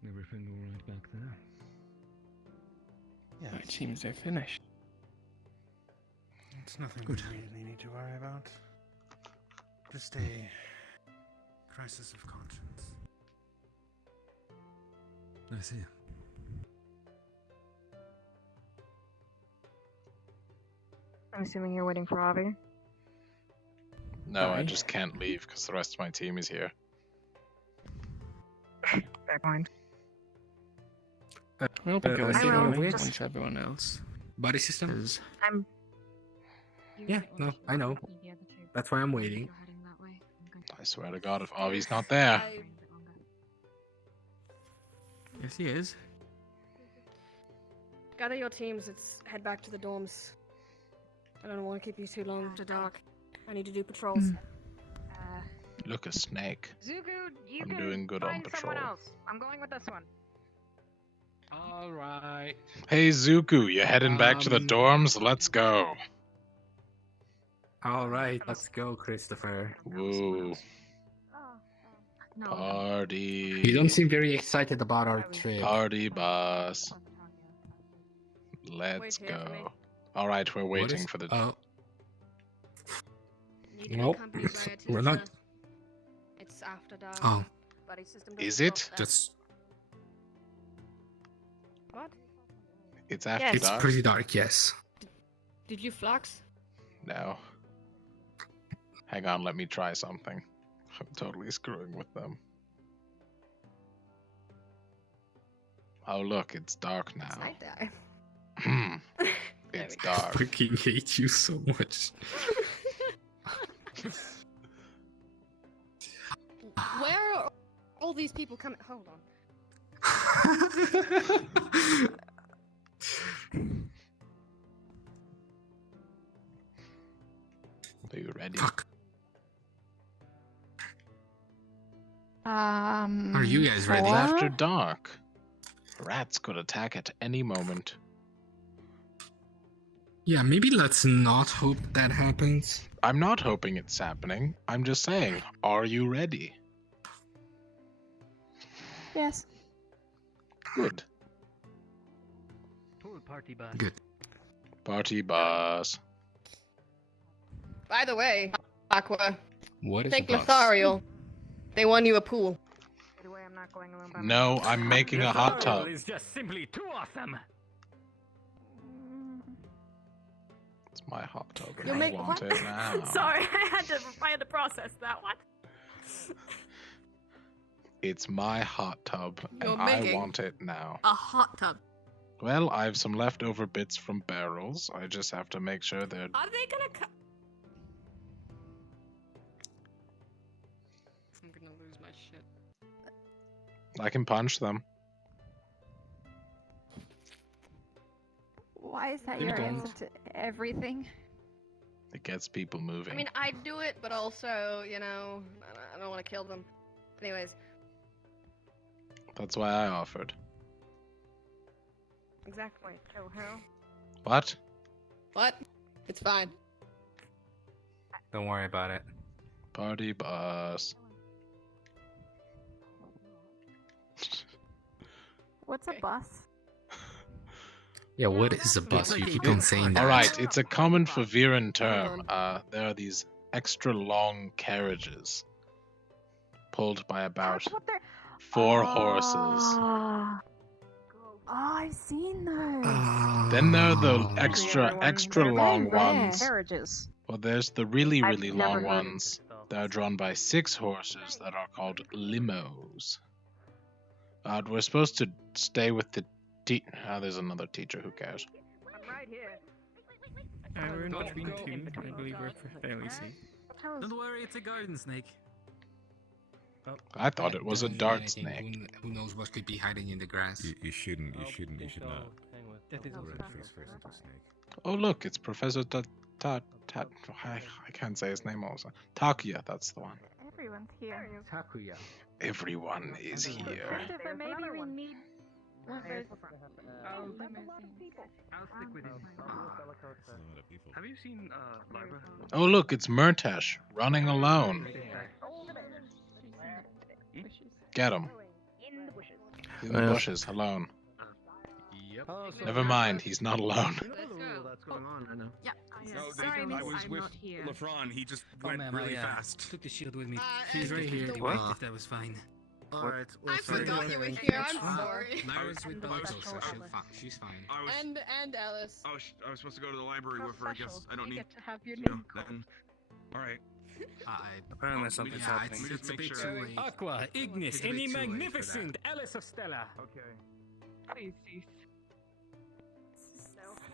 Everything all right back there? Yeah, it seems they're finished. It's nothing we really need to worry about. Just a crisis of conscience. I see. I'm assuming you're waiting for Avi. No, I just can't leave because the rest of my team is here. Fair point. We'll be going I will, slowly just- once everyone else Body system? is. I'm. Yeah, no, I know. That's why I'm waiting. I swear to God, if Avi's not there. Yes, he is. Gather your teams. Let's head back to the dorms. I don't want to keep you too long after dark. I need to do patrols. Look, a snake. Zuko, you I'm can doing good on find someone patrol. else. I'm going with this one. Alright. Hey, Zuku, you heading back to the dorms? Let's go. Alright, let's go, Christopher. Woo. Party. You don't seem very excited about our trip. Party bus. Let's go. Alright, we're waiting for the... Oh. Need to Nope. accompany by a We're not. teacher. It's after dark. Oh. Buddy system Is doesn't it? stop there. Just. What? It's after Yes. It's dark? pretty dark, yes. Did you flux? No. Hang on, let me try something. I'm totally screwing with them. Oh look, it's dark now. Night there. It's I dark. fucking hate you so much. Where are all these people coming? Hold on. Are you ready? Are you guys ready? It's after dark. Rats could attack at any moment. Yeah, maybe let's not hope that happens. I'm not hoping it's happening. I'm just saying, are you ready? Yes. Good. Party bus. Good. Party bus. By the way, Aqua, What is Think a bus? Lothario. They won you a pool. No, I'm making a hot tub. It's just simply too awesome. It's my hot tub, and You I make- want what? it now. Sorry, I had to process that. What? It's my hot tub, You're and I making want it now. a hot tub. Well, I have some leftover bits from barrels. I just have to make sure they're... Are they gonna cut? I'm gonna lose my shit. I can punch them. Why is that You your don't. answer to everything? It gets people moving. I mean, I'd do it, but also, you know, I don't want to kill them. Anyways, That's why I offered. exactly. Kill who? What? What? It's fine. Don't worry about it. Party bus. What's a bus? Yeah, what is a bus? You keep on saying that. Alright, it's a common Faviran term. There are these extra long carriages pulled by about 4 horses. Oh, I've seen those. Then there are the Everyone. extra They're long very rare. ones. Carriages. Well, there's the really I've long never heard of ones that are drawn by 6 horses that are called limos. We're supposed to stay with the there's another teacher, who cares? I'm right here. We're in between two. I believe we're fairly safe. Don't worry, it's a garden snake. I thought it was a dart snake. Who knows what could be hiding in the grass? You shouldn't. You should not. That is also Run true. face first into a snake. Oh look, it's Professor I can't say his name also. Takuya, that's the one. Everyone's here. Takuya. Everyone is here. Christopher, maybe we need one of those limousines. I'll stick with him. Have you seen Lyra? Oh look, it's Murtash, running alone. Get him. In the bushes. He's in the bushes, alone. Yep. Never mind, he's not alone. That's going on, I know. Yeah. No, Sorry, miss, I was I'm with not here. Lefron. He just Oh, went ma'am, really I fast. took the shield with me. She's She's right here. What? If that was fine. Alright, I forgot you were here. I'm sorry. Lyra's with Belko, so she's fine. And Alice. I was supposed to go to the library with her. I guess I don't You need. get to have your No, name called. then. All right. Apparently something's happening. It's a bit Make too sure- late. Aqua, Ignis, It's a bit any too late for magnificent, Alice of Stella. Okay. Please, cease.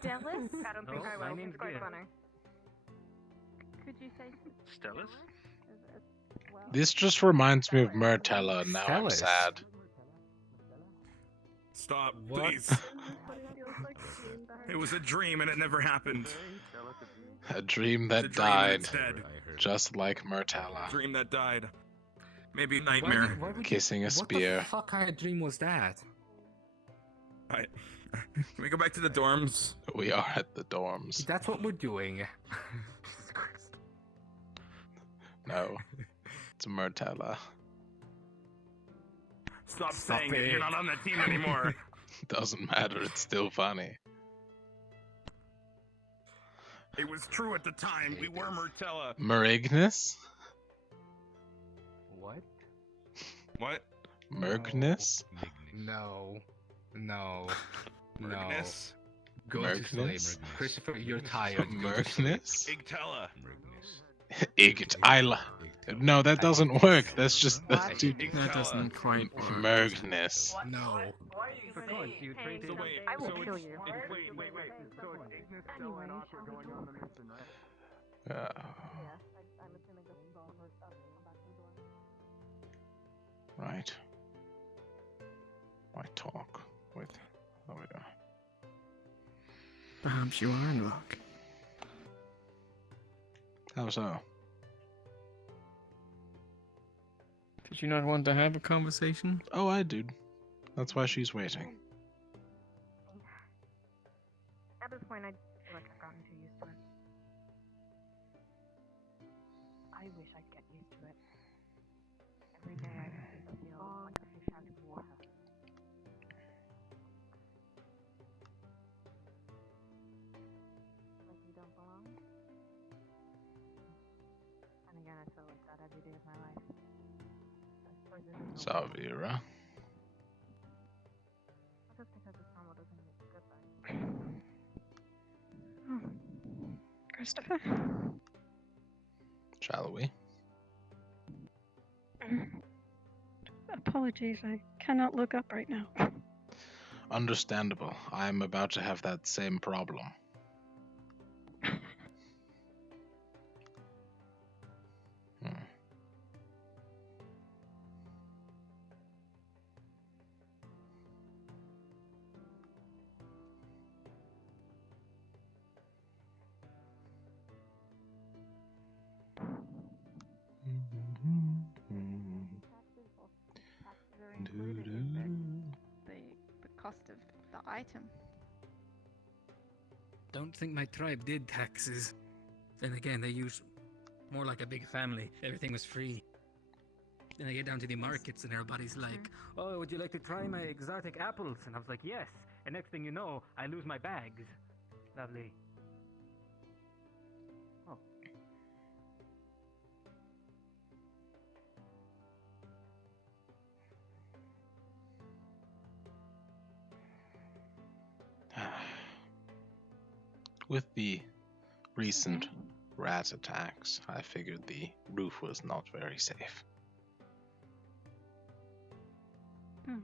Stellis? I don't think No, I my will. name's It's quite Gideon. funny. Could you say Stellis? This just reminds me of Myrtella, and now I'm Stellis. sad. Stop, What? please. It was a dream and it never happened. A dream It's a that dream and died, it's dead. just like Myrtella. Dream that died. Maybe a nightmare. Why would you- Kissing a What spear. the fuck kind of dream was that? Alright. Can we go back to the dorms? We are at the dorms. That's what we're doing. No, it's Myrtella. Stop saying it. You're not on that team anymore. Doesn't matter, it's still funny. It was true at the time. We were Myrtella. Merignus? What? What? Mergnus? No. No. No. Mergnus? Go to sleep. Mergnus? Christopher, you're tired. Go to sleep. Mergnus? Igtella. Igt. No, that doesn't work. That's just that's too. That doesn't quite work. Mergnus. No. So come on, you trade So wait, I will so kill it's- you. Wait. So it's Ignis, Stella, and Aqua going on the mission, right? Right. I talk with. Oh yeah. Perhaps you are in luck. How so? Did you not want to have a conversation? Oh, I did. That's why she's waiting. At this point, I feel like I've gotten too used to it. I wish I'd get used to it. Every day I feel like a fish out of water. Like you don't belong. And again, I feel like that every day of my life. I suppose this is Savira. just because it's normal doesn't mean it's a good thing. Oh. Christopher? Shall we? Apologies, I cannot look up right now. Understandable. I'm about to have that same problem. Taxes are included in the cost of the item. Don't think my tribe did taxes. Then again, they use more like a big family. Everything was free. Then I get down to the markets and everybody's like, "Oh, would you like to try my exotic apples?" And I was like, "Yes." And next thing you know, I lose my bags. Lovely. Oh. With the recent rat attacks, I figured the roof was not very safe. Oh,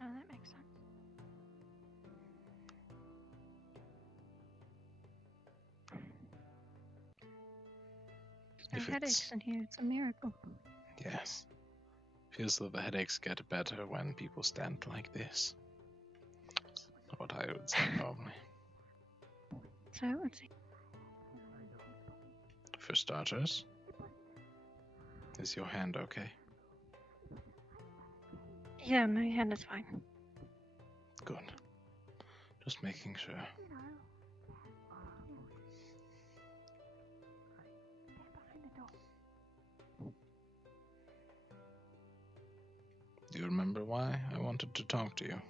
that makes sense. No headaches in here. It's a miracle. Yes. Feels that the headaches get better when people stand like this. That's what I would say normally. So let's see. For starters, is your hand okay? Yeah, my hand is fine. Good. Just making sure. Do you remember why I wanted to talk to you?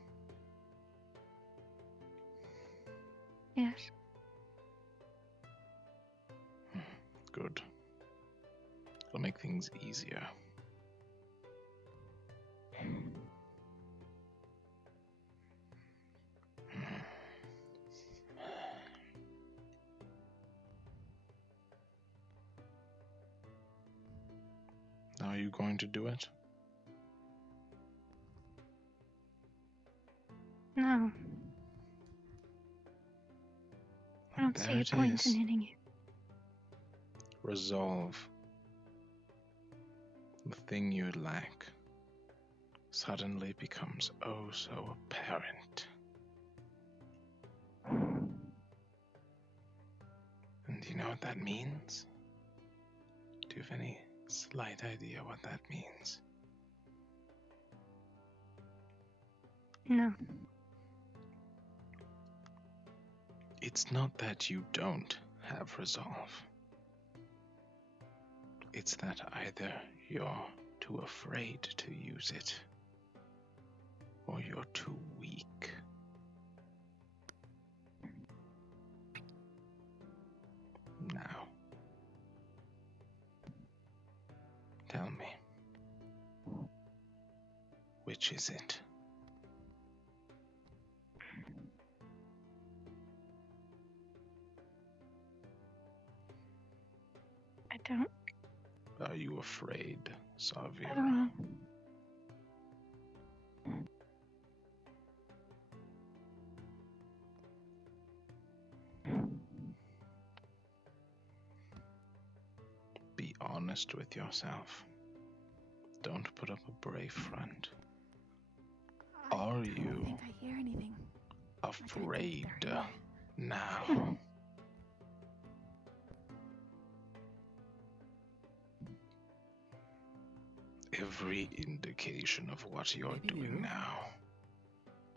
Yes. Good. It'll make things easier. Are you going to do it? No. I don't see a point in hitting you. Resolve. The thing you lack suddenly becomes oh so apparent. And do you know what that means? Do you have any slight idea what that means? No. It's not that you don't have resolve. It's that either you're too afraid to use it, or you're too weak. Now, tell me, which is it? I don't. Are you afraid, Savira? I don't know. Be honest with yourself. Don't put up a brave front. Are you I don't think I hear anything. afraid now? Every indication of what you're doing now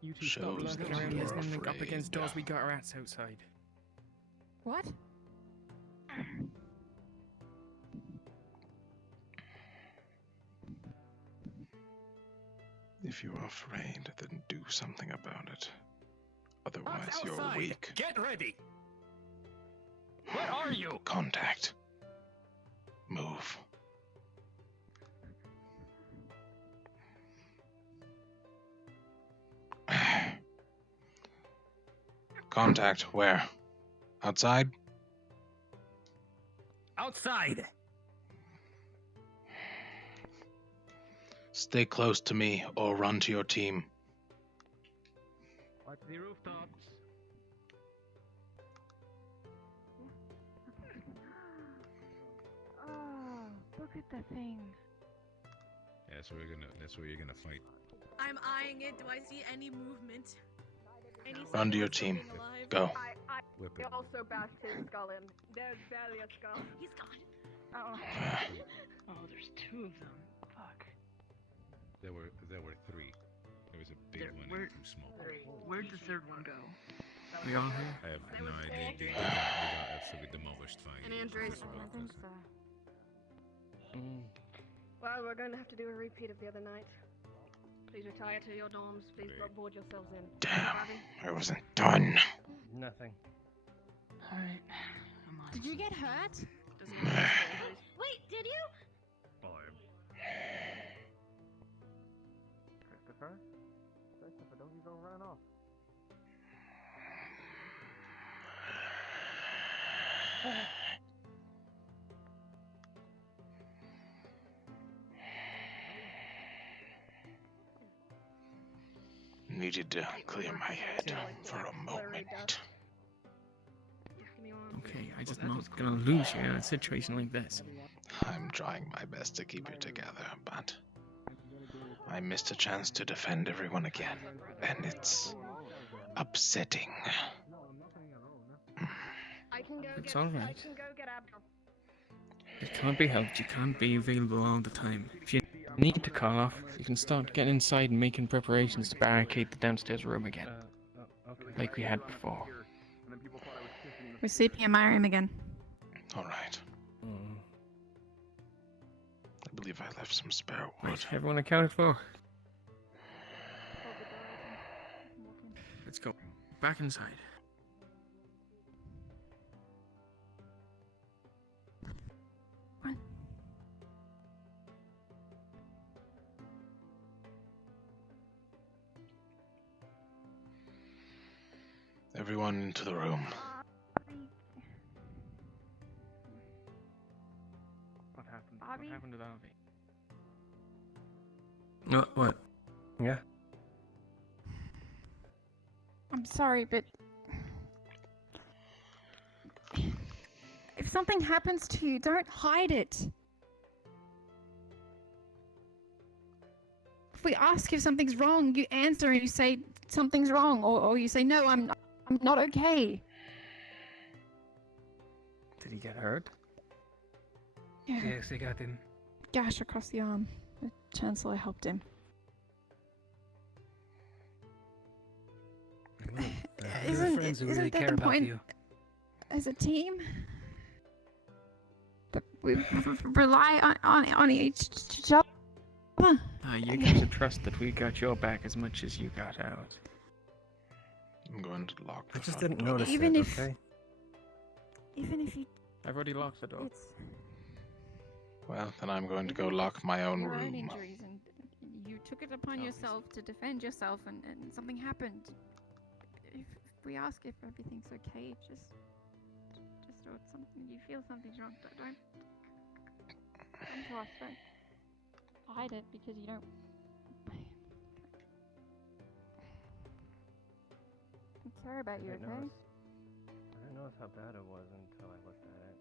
You two stop shows lurking that around you're listening up afraid. against doors. We got rats outside. What? If you're afraid, then do something about it. Otherwise, you're Outside. weak. Get ready. Where are you? Contact. Contact where? Outside? Outside! Stay close to me or run to your team. Watch the rooftops. Oh, look at the thing. Yeah, that's where you're gonna fight. I'm eyeing it. Do I see any movement? Any Run to sign your of team. something alive? Go. Whip I it. also bashed his skull in. There's barely a skull. He's gone. Oh. Oh, there's two of them. Fuck. There were 3. There was a big one Where, and 2 small ones. where'd the third one go? We all here? I have no idea. They got absolutely demolished fine. And Andres. I think so. Well, we're going to have to do a repeat of the other night. Please retire to your dorms. Please board yourselves in. Damn, I wasn't done. Nothing. Alright. Did you get hurt? Wait, did you? Christopher? Christopher, don't you go run off. Needed to clear my head for a moment. Okay, I'm just not gonna lose you in a situation like this. I'm trying my best to keep you together, but I missed a chance to defend everyone again, and it's upsetting. It's alright. I can go get Abdul. It can't be helped. You can't be available all the time. If you need to call off, you can start getting inside and making preparations to barricade the downstairs room again. Like we had before. We're sleeping in my room again. Alright. I believe I left some spare wood. Right, everyone accounted for? Let's go. Back inside. Everyone into the room. What happened? Bobby? What happened to Avi? What? Yeah. I'm sorry, but if something happens to you, don't hide it. If we ask if something's wrong, you answer and you say something's wrong, or you say no, I'm not okay. Did he get hurt? Yeah. Yes, they got him. Gash across the arm. The Chancellor helped him. Friends who really that care the about point you. as a team? That we rely on each other. You got to trust that we got your back as much as you got out. I'm going to lock the I just front didn't door. notice Even it, if- okay? Even if you, I've already locked the door. it's Well, then I'm going to go lock my own your own room. injuries, and you took it upon yourself to defend yourself, and something happened. If we ask if everything's okay, just or something, you feel something's wrong, don't come to us. Don't hide it because you don't. I'm sorry about you, okay? I didn't notice how bad it was until I looked at it.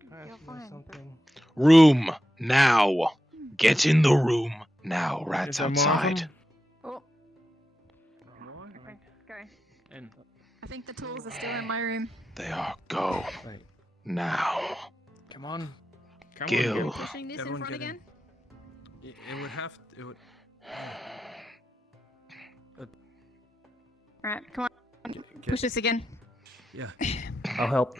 Can I You're ask you guys fine, something? Room now. Get in the room now. Rats Is there more of outside. them? Oh. Okay, go. In. I think the tools are still in my room. They are. Go Right. now. Come on. Come Gil. on, Gil. Pushing this Everyone in front get in. again. It would have. It would. Right, come on. Push this again. Yeah. I'll help.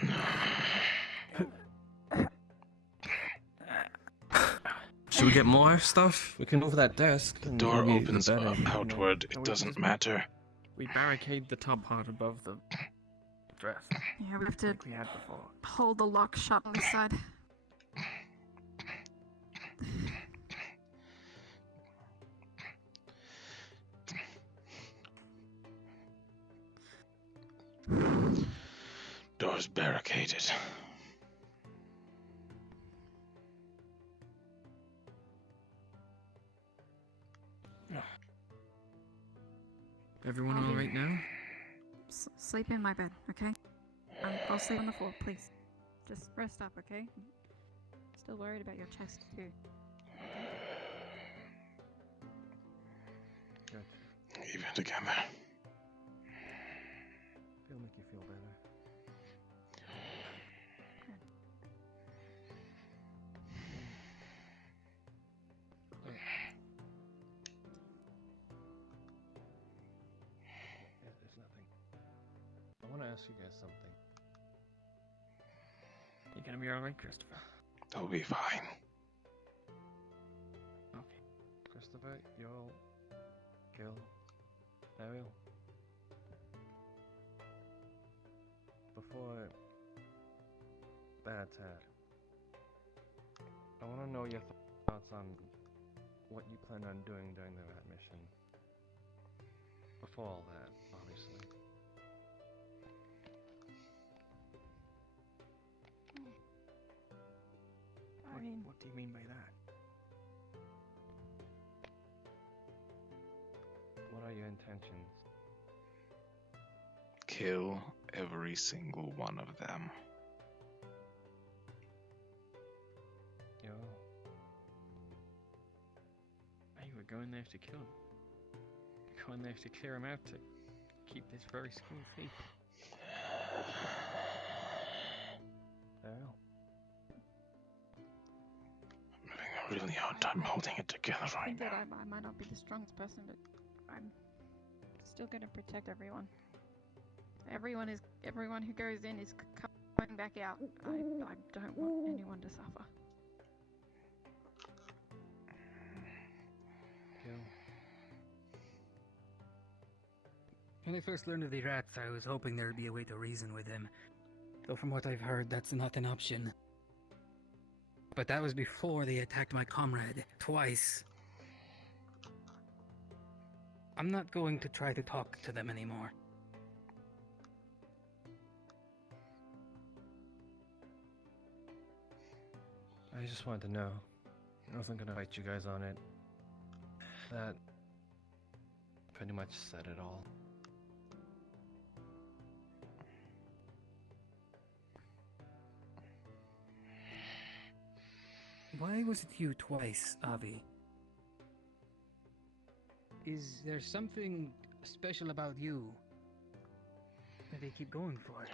Should we get more stuff? We can move that desk. The and door maybe opens the bed. outward. It doesn't matter. We barricade the top part above the dress. Yeah, we have to Like we had before. hold the lock shut on this side. is barricaded. Everyone all right now? Sleep in my bed, okay? I'll sleep on the floor, please. Just rest up, okay? Still worried about your chest, too. Good. Keep it together. It'll make you feel better. It's nothing. I want to ask you guys something. You gonna be alright, Christopher? They'll be fine. Okay. Christopher, Joel, Gil, Ariel. Before that attack, I want to know your thoughts on what you plan on doing during the rat mission. Before all that, obviously. What do you mean by that? What are your intentions? Kill every single one of them. Yo. Hey, we're going there to kill him. We're going there to clear him out to keep this very school safe. Ariel. I'm having a really hard time holding it together I right think that now. I might not be the strongest person, but I'm still going to protect everyone. Everyone who goes in is coming back out. I don't want anyone to suffer. Gil. When I first learned of the rats, I was hoping there'd be a way to reason with them. Though from what I've heard, that's not an option. But that was before they attacked my comrade, twice. I'm not going to try to talk to them anymore. I just wanted to know. I wasn't gonna fight you guys on it. That pretty much said it all. Why was it you twice, Avi? Is there something special about you that they keep going for?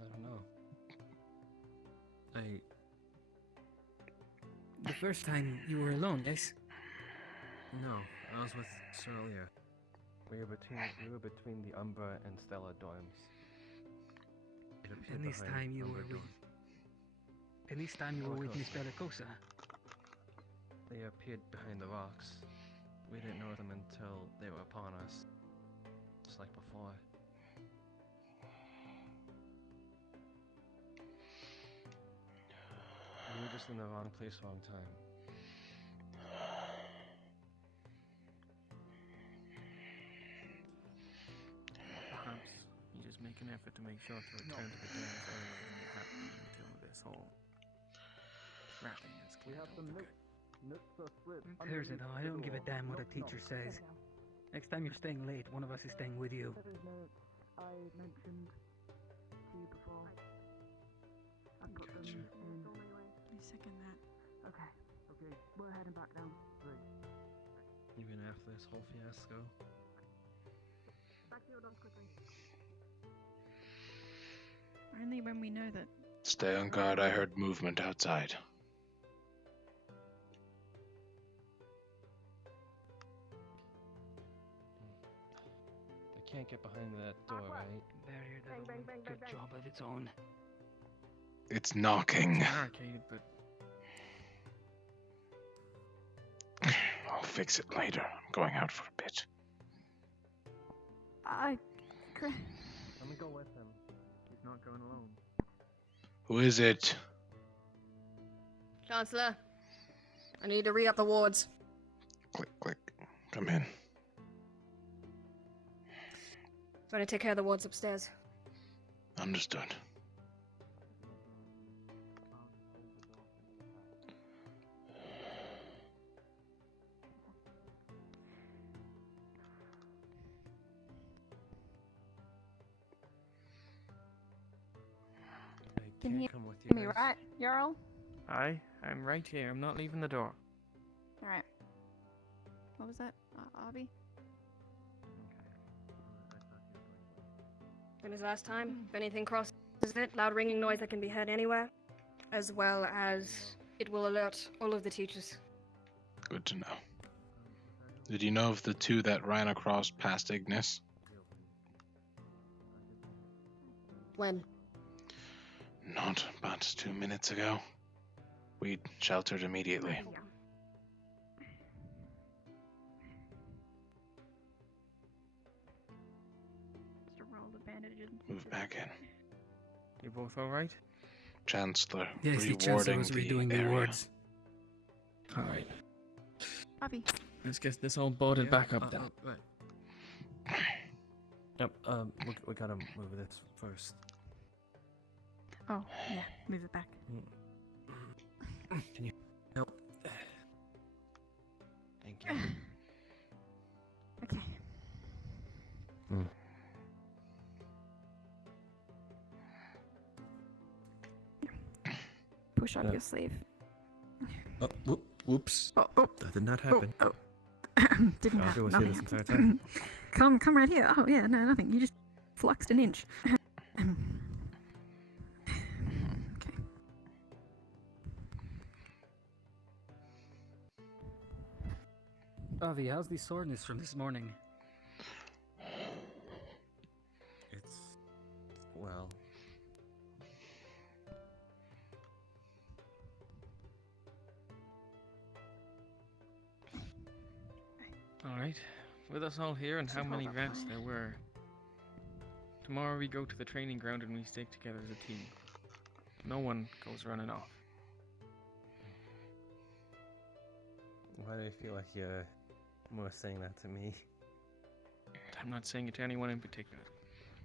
I don't know. The first time you were alone, yes? No, I was with Cerelia. We were between the Umbra and Stella dorms. It appeared And this behind time you Umbra were with... dorm. And this time you were with Miss Bellicosa. They appeared behind the rocks. We didn't know them until they were upon us. Just like before. We were just in the wrong place, wrong time. Perhaps you just make an effort to make sure to return to the dance earlier than you have been until this whole rat thing is cleared up. There's it though, I don't give a damn what a teacher says. Next time you're staying late, one of us is staying with you. I mentioned to you before. I've got them in. I second that. Okay. Okay. We're heading back down. Right. Even after this whole fiasco. Back to your dogs quickly. Only when we know that. Stay on guard, I heard movement outside. They can't get behind that door, right? Barrier does a good job of its own. It's knocking. It's barricaded, but I'll fix it later. I'm going out for a bit. Let me go with him. He's not going alone. Who is it? Chancellor, I need to re-up the wards. Click, click. Come in. Gonna take care of the wards upstairs. Understood. Can you come with hear me right, Jarl? I'm right here. I'm not leaving the door. Alright. What was that, Avi? Same as last time. If anything crosses it, loud ringing noise that can be heard anywhere, as well as it will alert all of the teachers. Good to know. Did you know of the two that ran across past Ignis? When? Not but 2 minutes ago. We sheltered immediately. Yeah. Just roll the bandages. Move back in. You both alright? Chancellor, Yes, the Chancellor rewarding was redoing the area. wards. Alright. Avi. Let's get this all boarded back up then. Yep, we gotta move this first. Oh, yeah, move it back. Can you help? Thank you. Okay. Push up your sleeve. Oh, whoops. Oh. That did not happen. Oh. Didn't Avi happen. was here Nothing this entire happened. time. Come right here. Oh yeah, no, nothing. You just fluxed an inch. Okay. Avi, how's the soreness from this morning? It's well. Alright. With us all here and how many vets there were. Tomorrow we go to the training ground and we stick together as a team. No one goes running off. Why do I feel like you're more saying that to me? I'm not saying it to anyone in particular.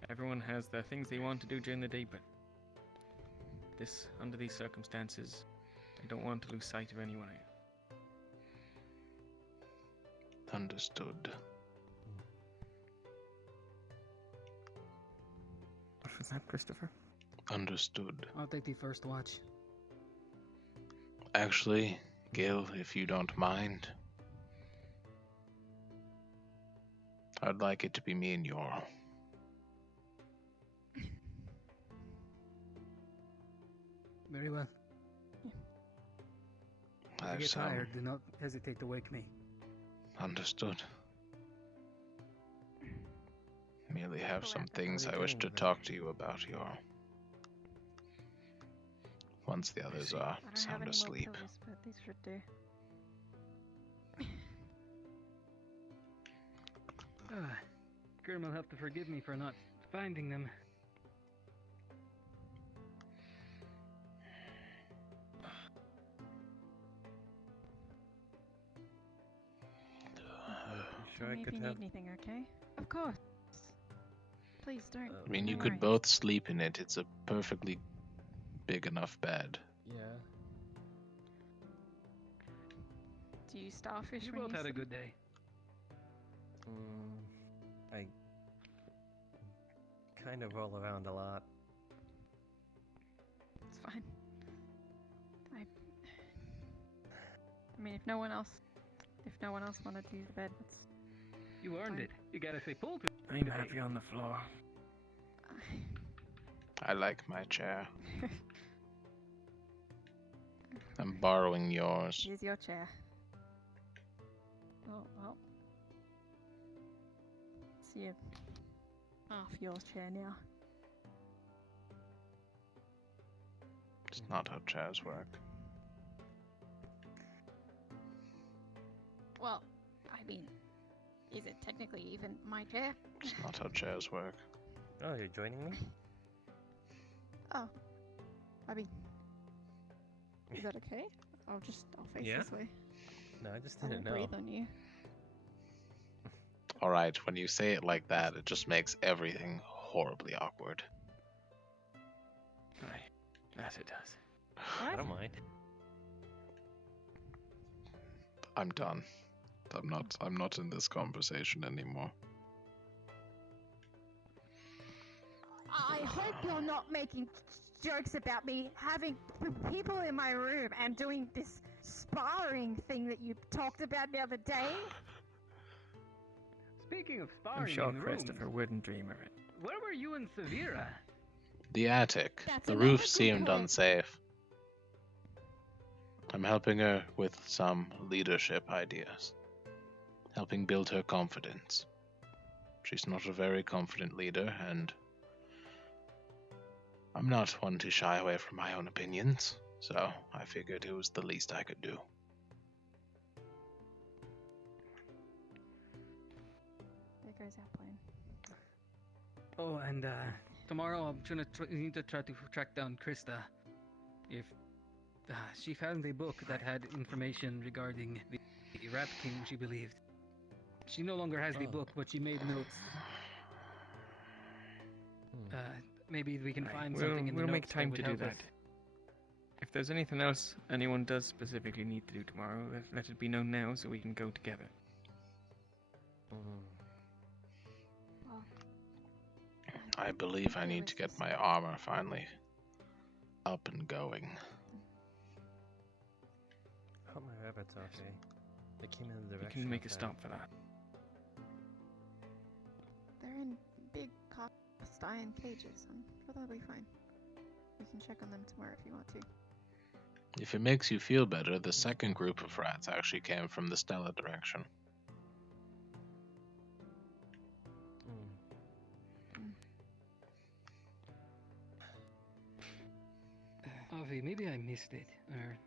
Everyone has the things they want to do during the day, but under these circumstances, I don't want to lose sight of anyone. Understood. What was that, Christopher? Understood. I'll take the first watch. Actually, Gil, if you don't mind, I'd like it to be me and Yorl. Very well. If you get tired, do not hesitate to wake me. Understood. Merely have some things I you wish doing, to Vic? talk to you about, Yorl. Once the others are I don't have sound any more asleep. pills, but these should do. Grim will have to forgive me for not finding them. Sure, Tell I me if could you have. need anything, okay? Of course. Please don't. I mean, you don't could worry. both sleep in it. It's a perfectly big enough bed. Yeah. Do you starfish You when both you had a sleep? good day. I kind of roll around a lot. It's fine. I mean, if no one else wanted to use the bed, that's You earned fine. it. You gotta say pull to I'm happy on the floor. I like my chair. I'm borrowing yours. Here's your chair. Oh well. It's your half your chair now. It's not how chairs work. Well, I mean, is it technically even my chair? It's not how chairs work. Oh, you're joining me? Oh, I mean, is that okay? I'll face Yeah? this way. No, I just I didn't won't know. breathe on you. Alright, when you say it like that, it just makes everything horribly awkward. Aye, that it does. I don't mind. I'm done. I'm not in this conversation anymore. I hope you're not making jokes about me having people in my room and doing this sparring thing that you talked about the other day. Speaking of sparring, I'm sure in Christopher rooms, wouldn't dream of it. where were you and Severa? The attic. That's The another roof good seemed point. unsafe. I'm helping her with some leadership ideas. Helping build her confidence. She's not a very confident leader, and I'm not one to shy away from my own opinions, so I figured it was the least I could do. There goes our plan. Oh, and tomorrow I'm trying to need to try to track down Krista. If she found a book that had information regarding the Rat King, she believed. She no longer has the book, but she made notes. Maybe we can find something in the We'll notes make time that to would do help that. us. If there's anything else anyone does specifically need to do tomorrow, let it be known now so we can go together. I believe I need to get my armor finally up and going. Hope my rabbits are okay. They came in the We direction. can make a of that. stop for that. They're in big cast iron cages. I'm sure they'll be fine. We can check on them tomorrow if you want to. If it makes you feel better, the second group of rats actually came from the Stella direction. Avi, maybe I missed it, or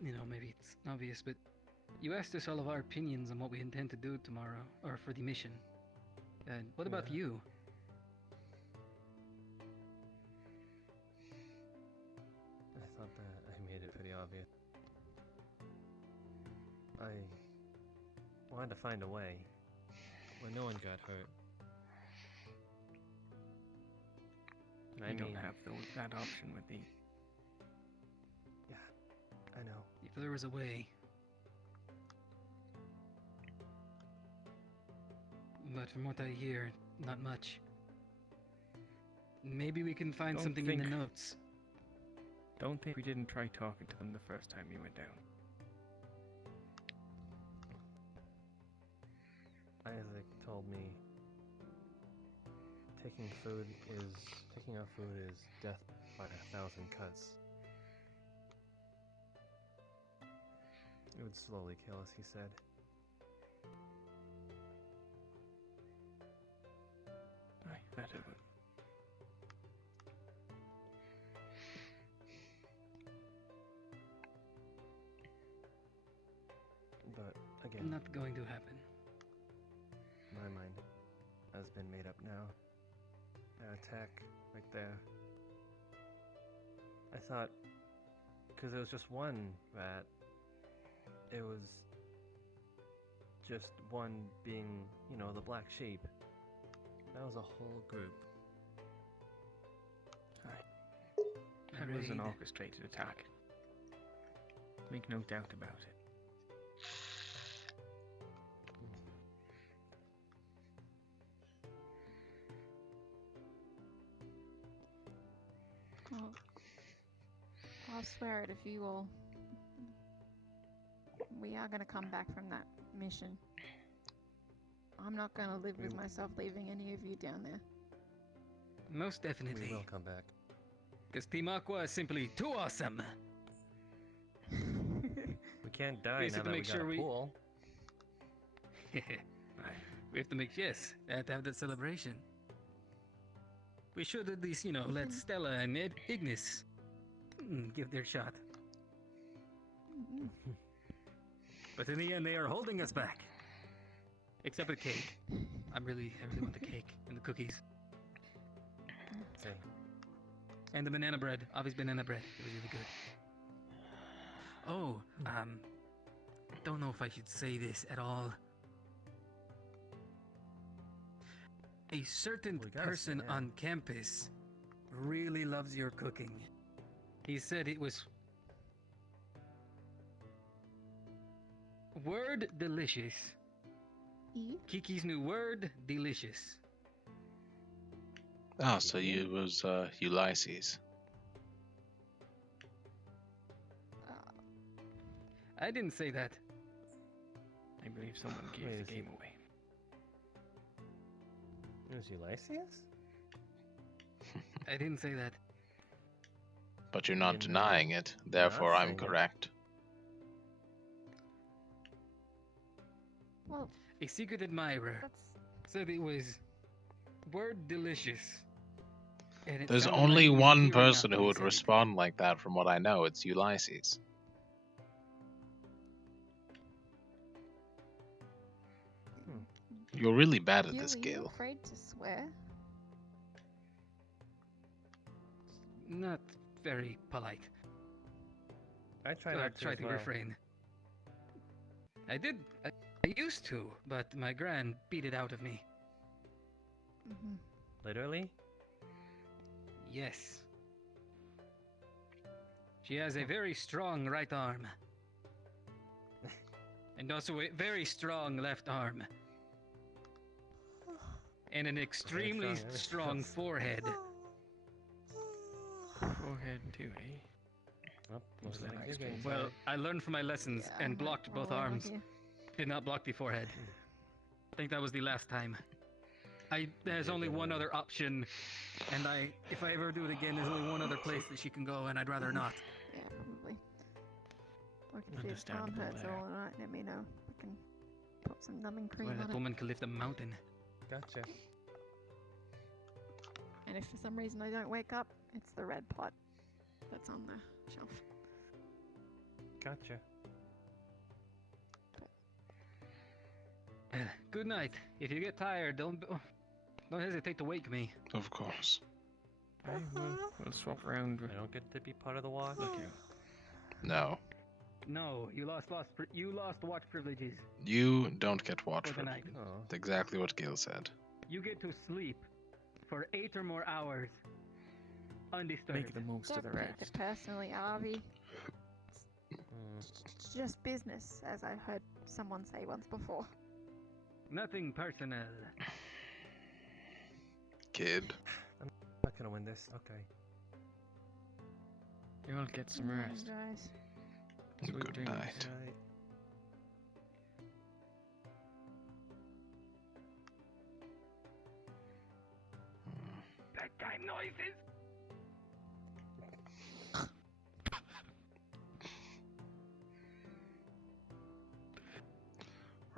maybe it's obvious, but you asked us all of our opinions on what we intend to do tomorrow, or for the mission. And what about you? I thought that I made it pretty obvious. I wanted to find a way where no one got hurt. I don't have that option with the... Yeah, I know. If there was a way. But from what I hear, not much. Maybe we can find Don't something in the think- notes. Don't think we didn't try talking to them the first time you went down. Isaac told me taking our food is death by 1,000 cuts. It would slowly kill us, he said. Aye, that it would. But again, Not going to happen. my mind has been made up now. That attack right there. I thought, because it was just one rat, it was just one being, the black sheep. That was a whole group. That was an Raid. orchestrated attack. Make no doubt about it. Well, I'll swear it if you all... We are going to come back from that mission. I'm not going to live with myself leaving any of you down there. Most definitely. We will come back. Because Team Aqua is simply too awesome. We can't die We just now have to that we make got sure a we- pool. We have to make have to have that celebration. We should at least, let Stella and Ignis give their shot. But in the end, they are holding us back. Except the cake. I really want the cake and the cookies. Okay. And the banana bread. Obvious banana bread. It was really good. Oh, don't know if I should say this at all. A certain We gotta person say, yeah. on campus really loves your cooking. He said it was word delicious. Kiki's new word, delicious. Ah, so it was Ulysses. I didn't say that. I believe someone gave Wait, the is game it- away. It was Ulysses? I didn't say that. But you're not You're denying it, therefore I'm saying it. correct. Well, A secret admirer said it was word delicious. And it There's sounded only like he was one tearing up person when who he would said it. respond like that from what I know. It's Ulysses. You're really bad at this, Gil, are you Gil. afraid to swear? Not very polite. I try Or not to try as to well. refrain. I used to, but my gran beat it out of me. Literally? Yes. She has a very strong right arm. And also a very strong left arm. And an extremely strong, strong forehead. Forehead too, eh? Oh, Seems looks like like you're getting Well, tired. I learned from my lessons Yeah, and I'm blocked not both rolling with arms. you. Did not block the forehead. I think that was the last time. There's only one other option, and if I ever do it again, there's only one other place that she can go, and I'd rather not. Yeah, probably. Look, if your arm Understandable hurts there. all night, let me know. I can put some numbing cream Well, on that it. woman can lift a mountain. Gotcha. And if for some reason I don't wake up, it's the red pot that's on the shelf. Gotcha. Good night. If you get tired, don't hesitate to wake me. Of course. We'll swap around. I don't get to be part of the watch. Look No. No, you lost watch privileges. You don't get watch For the night. privilege. That's exactly what Gil said. You get to sleep for 8 or more hours, undisturbed. Make the most of Don't the take rest. it personally, Avi. It's just business, as I heard someone say once before. Nothing personal. Kid. I'm not gonna win this. Okay. You'll get some rest. Guys. Sweet Good dreams. night. Right. Bedtime noises.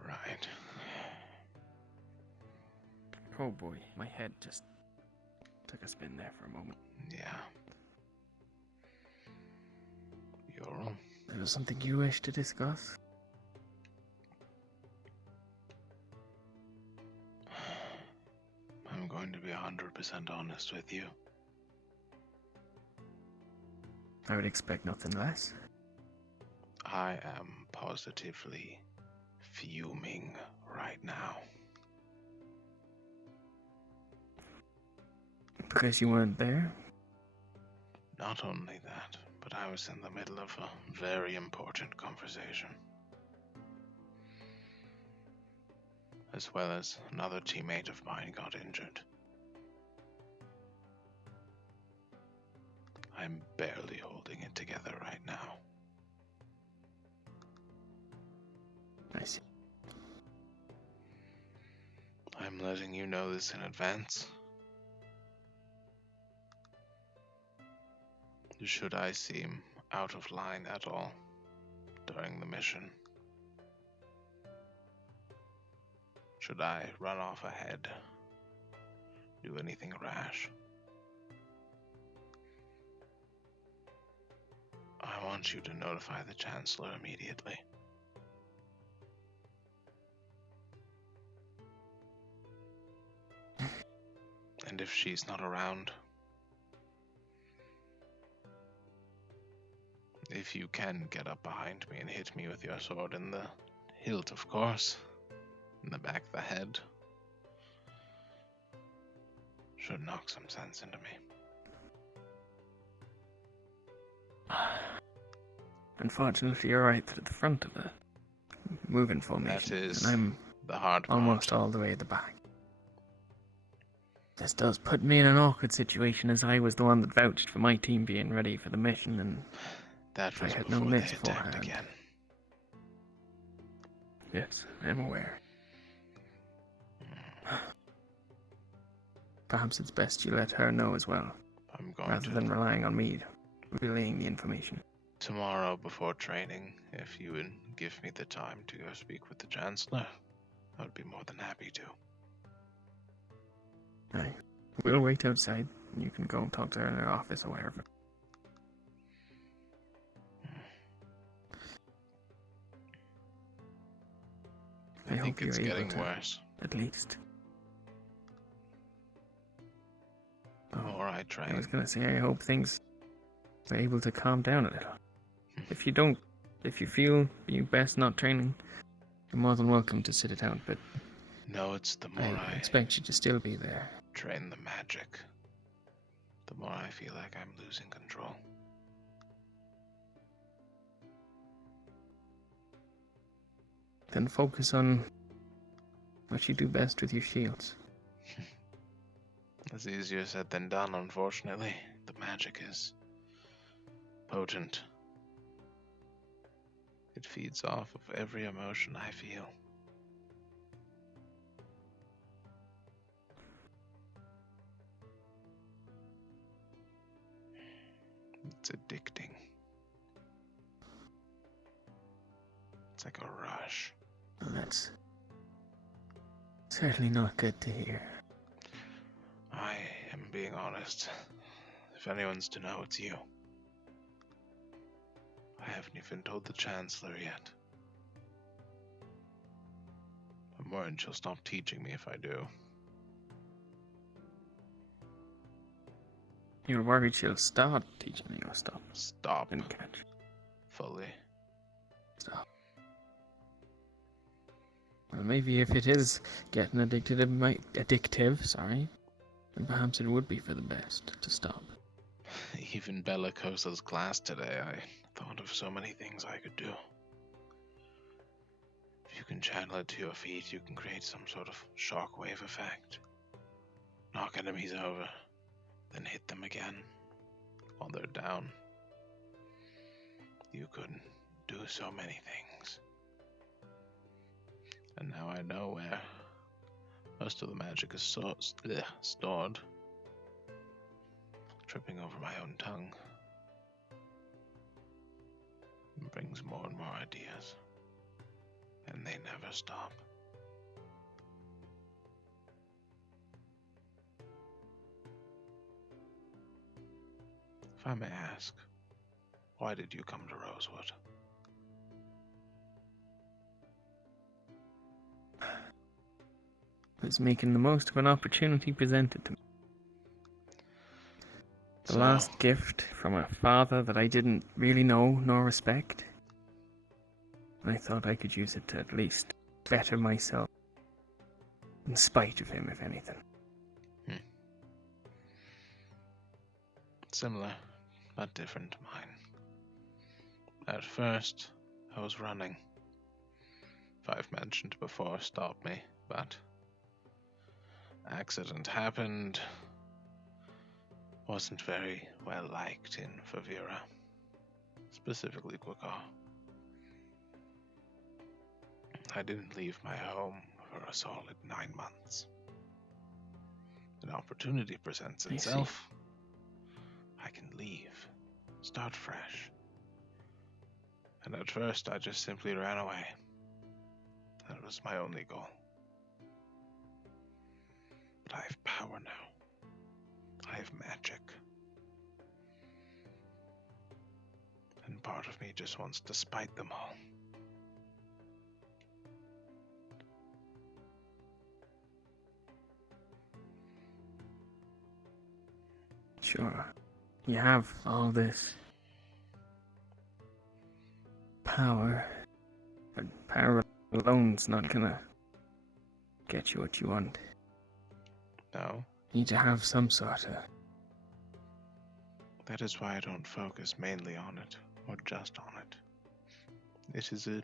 Right. Oh boy, my head just took a spin there for a moment. Yeah. You're There was something you wish to discuss? I'm going to be 100% honest with you. I would expect nothing less. I am positively fuming right now. Because you weren't there? Not only that, but I was in the middle of a very important conversation. As well as another teammate of mine got injured. I'm barely holding it together right now. I see. I'm letting you know this in advance. Should I seem out of line at all during the mission? Should I run off ahead? Do anything rash? I want you to notify the Chancellor immediately. And if she's not around, if you can get up behind me and hit me with your sword in the hilt, of course, in the back of the head, should knock some sense into me. Unfortunately, you're right at the front of the moving formation. That is and I'm the hard part. almost all the way at the back. This does put me in an awkward situation, as I was the one that vouched for my team being ready for the mission, and that was I had before known they this attacked beforehand. again. Yes, I'm aware. Perhaps it's best you let her know as well, I'm going rather to than relying on me relaying the information. tomorrow before training. If you would give me the time to go speak with the Chancellor, I would be more than happy to. Aye. We'll wait outside. You can go and talk to her in her office or wherever. I think hope it's you're able getting to, worse. At least. The more I I train, was gonna say, I hope things are able to calm down a little. If you feel you best not training, you're more than welcome to sit it out, but no, it's the more I I expect you to still be there. train the magic, the more I feel like I'm losing control. Then focus on what you do best with your shields. It's easier said than done, unfortunately. The magic is potent. It feeds off of every emotion I feel. It's addicting. It's like a rush. Well, that's certainly not good to hear. I am being honest. If anyone's to know, it's you. I haven't even told the Chancellor yet. I'm worried she'll stop teaching me if I do. You're worried she'll start teaching you or stop? Stop. Didn't catch. Fully. Stop. Well, maybe if it is getting addicted, then perhaps it would be for the best to stop. Even Bellicosa's class today, I thought of so many things I could do. If you can channel it to your feet, you can create some sort of shockwave effect. Knock enemies over, then hit them again while they're down. You could do so many things. And now I know where most of the magic is stored. Tripping over my own tongue brings more and more ideas, and they never stop. If I may ask, why did you come to Rosewood? I was making the most of an opportunity presented to me. The last gift from a father that I didn't really know nor respect. I thought I could use it to at least better myself. In spite of him, if anything. Similar, but different to mine. At first, I was running. I've mentioned before stopped me, but accident happened. Wasn't very well liked in Favira, specifically Quakar. I didn't leave my home for a solid 9 months. An opportunity presents itself. I can leave, start fresh. And at first I just simply ran away. That was my only goal. But I have power now. I have magic. And part of me just wants to spite them all. Sure. You have all this power, but power alone's not gonna get you what you want. No. need to have some sort of... That is why I don't focus mainly on it, or just on it. It is a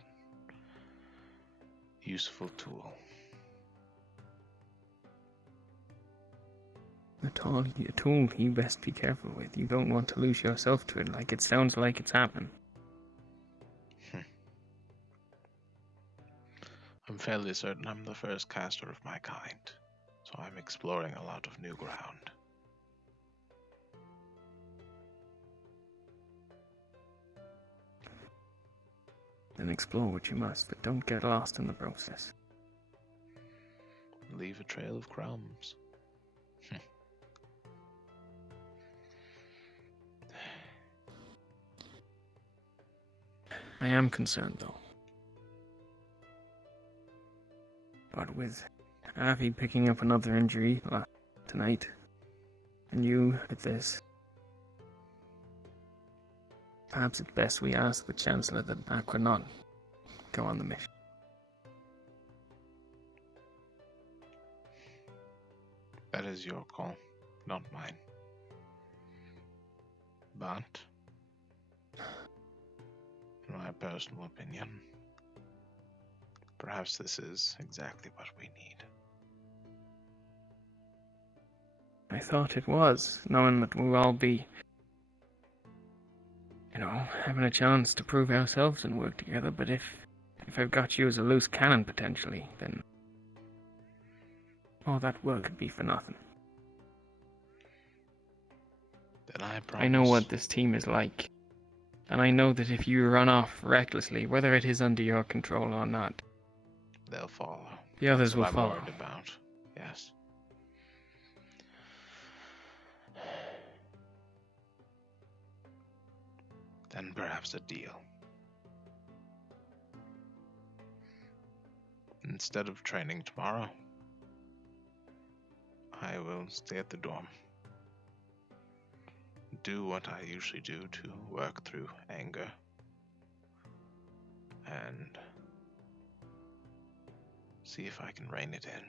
useful tool. A tool you best be careful with. You don't want to lose yourself to it, like it sounds like it's happening. I'm fairly certain I'm the first caster of my kind, so I'm exploring a lot of new ground. Then explore what you must, but don't get lost in the process. Leave a trail of crumbs. I am concerned, though. But with Avi picking up another injury tonight, and you with this, perhaps it's best we ask the Chancellor that Aqua not go on the mission. That is your call, not mine. But, in my personal opinion, perhaps this is exactly what we need. I thought it was, knowing that we'll all be, having a chance to prove ourselves and work together, but if I've got you as a loose cannon potentially, then all that work could be for nothing. Then I promise. I know what this team is like, and I know that if you run off recklessly, whether it is under your control or not, they'll follow. The others That's will what follow. I'm worried about. Yes. Then perhaps a deal. Instead of training tomorrow, I will stay at the dorm. Do what I usually do to work through anger. And see if I can rein it in.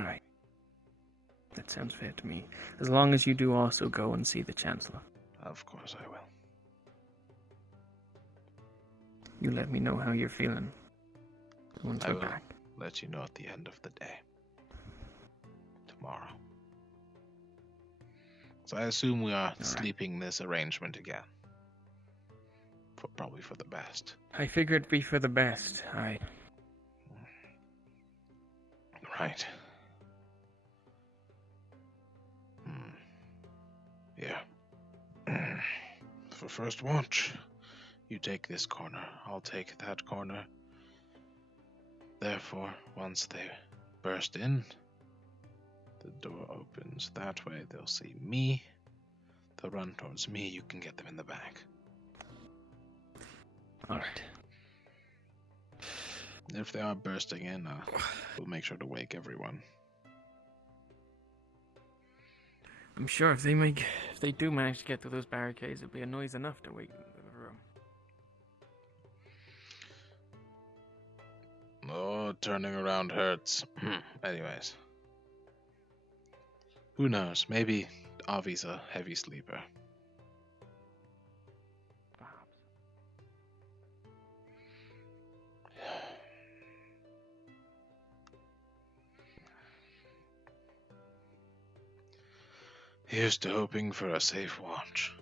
Alright. That sounds fair to me. As long as you do also go and see the Chancellor. Of course I will. You let me know how you're feeling. Once I we're will back. let you know at the end of the day. Tomorrow. So I assume we are sleeping this arrangement again. Probably for the best. I figured it'd be for the best. Right. Yeah. For first watch, you take this corner, I'll take that corner. Therefore, once they burst in, the door opens that way, they'll see me. They'll run towards me, you can get them in the back. Alright. If they are bursting in, we'll make sure to wake everyone. I'm sure if they do manage to get through those barricades, it'll be a noise enough to wake the room. Oh, turning around hurts. Anyways. Who knows? Maybe Avi's a heavy sleeper. Here's to hoping for a safe watch.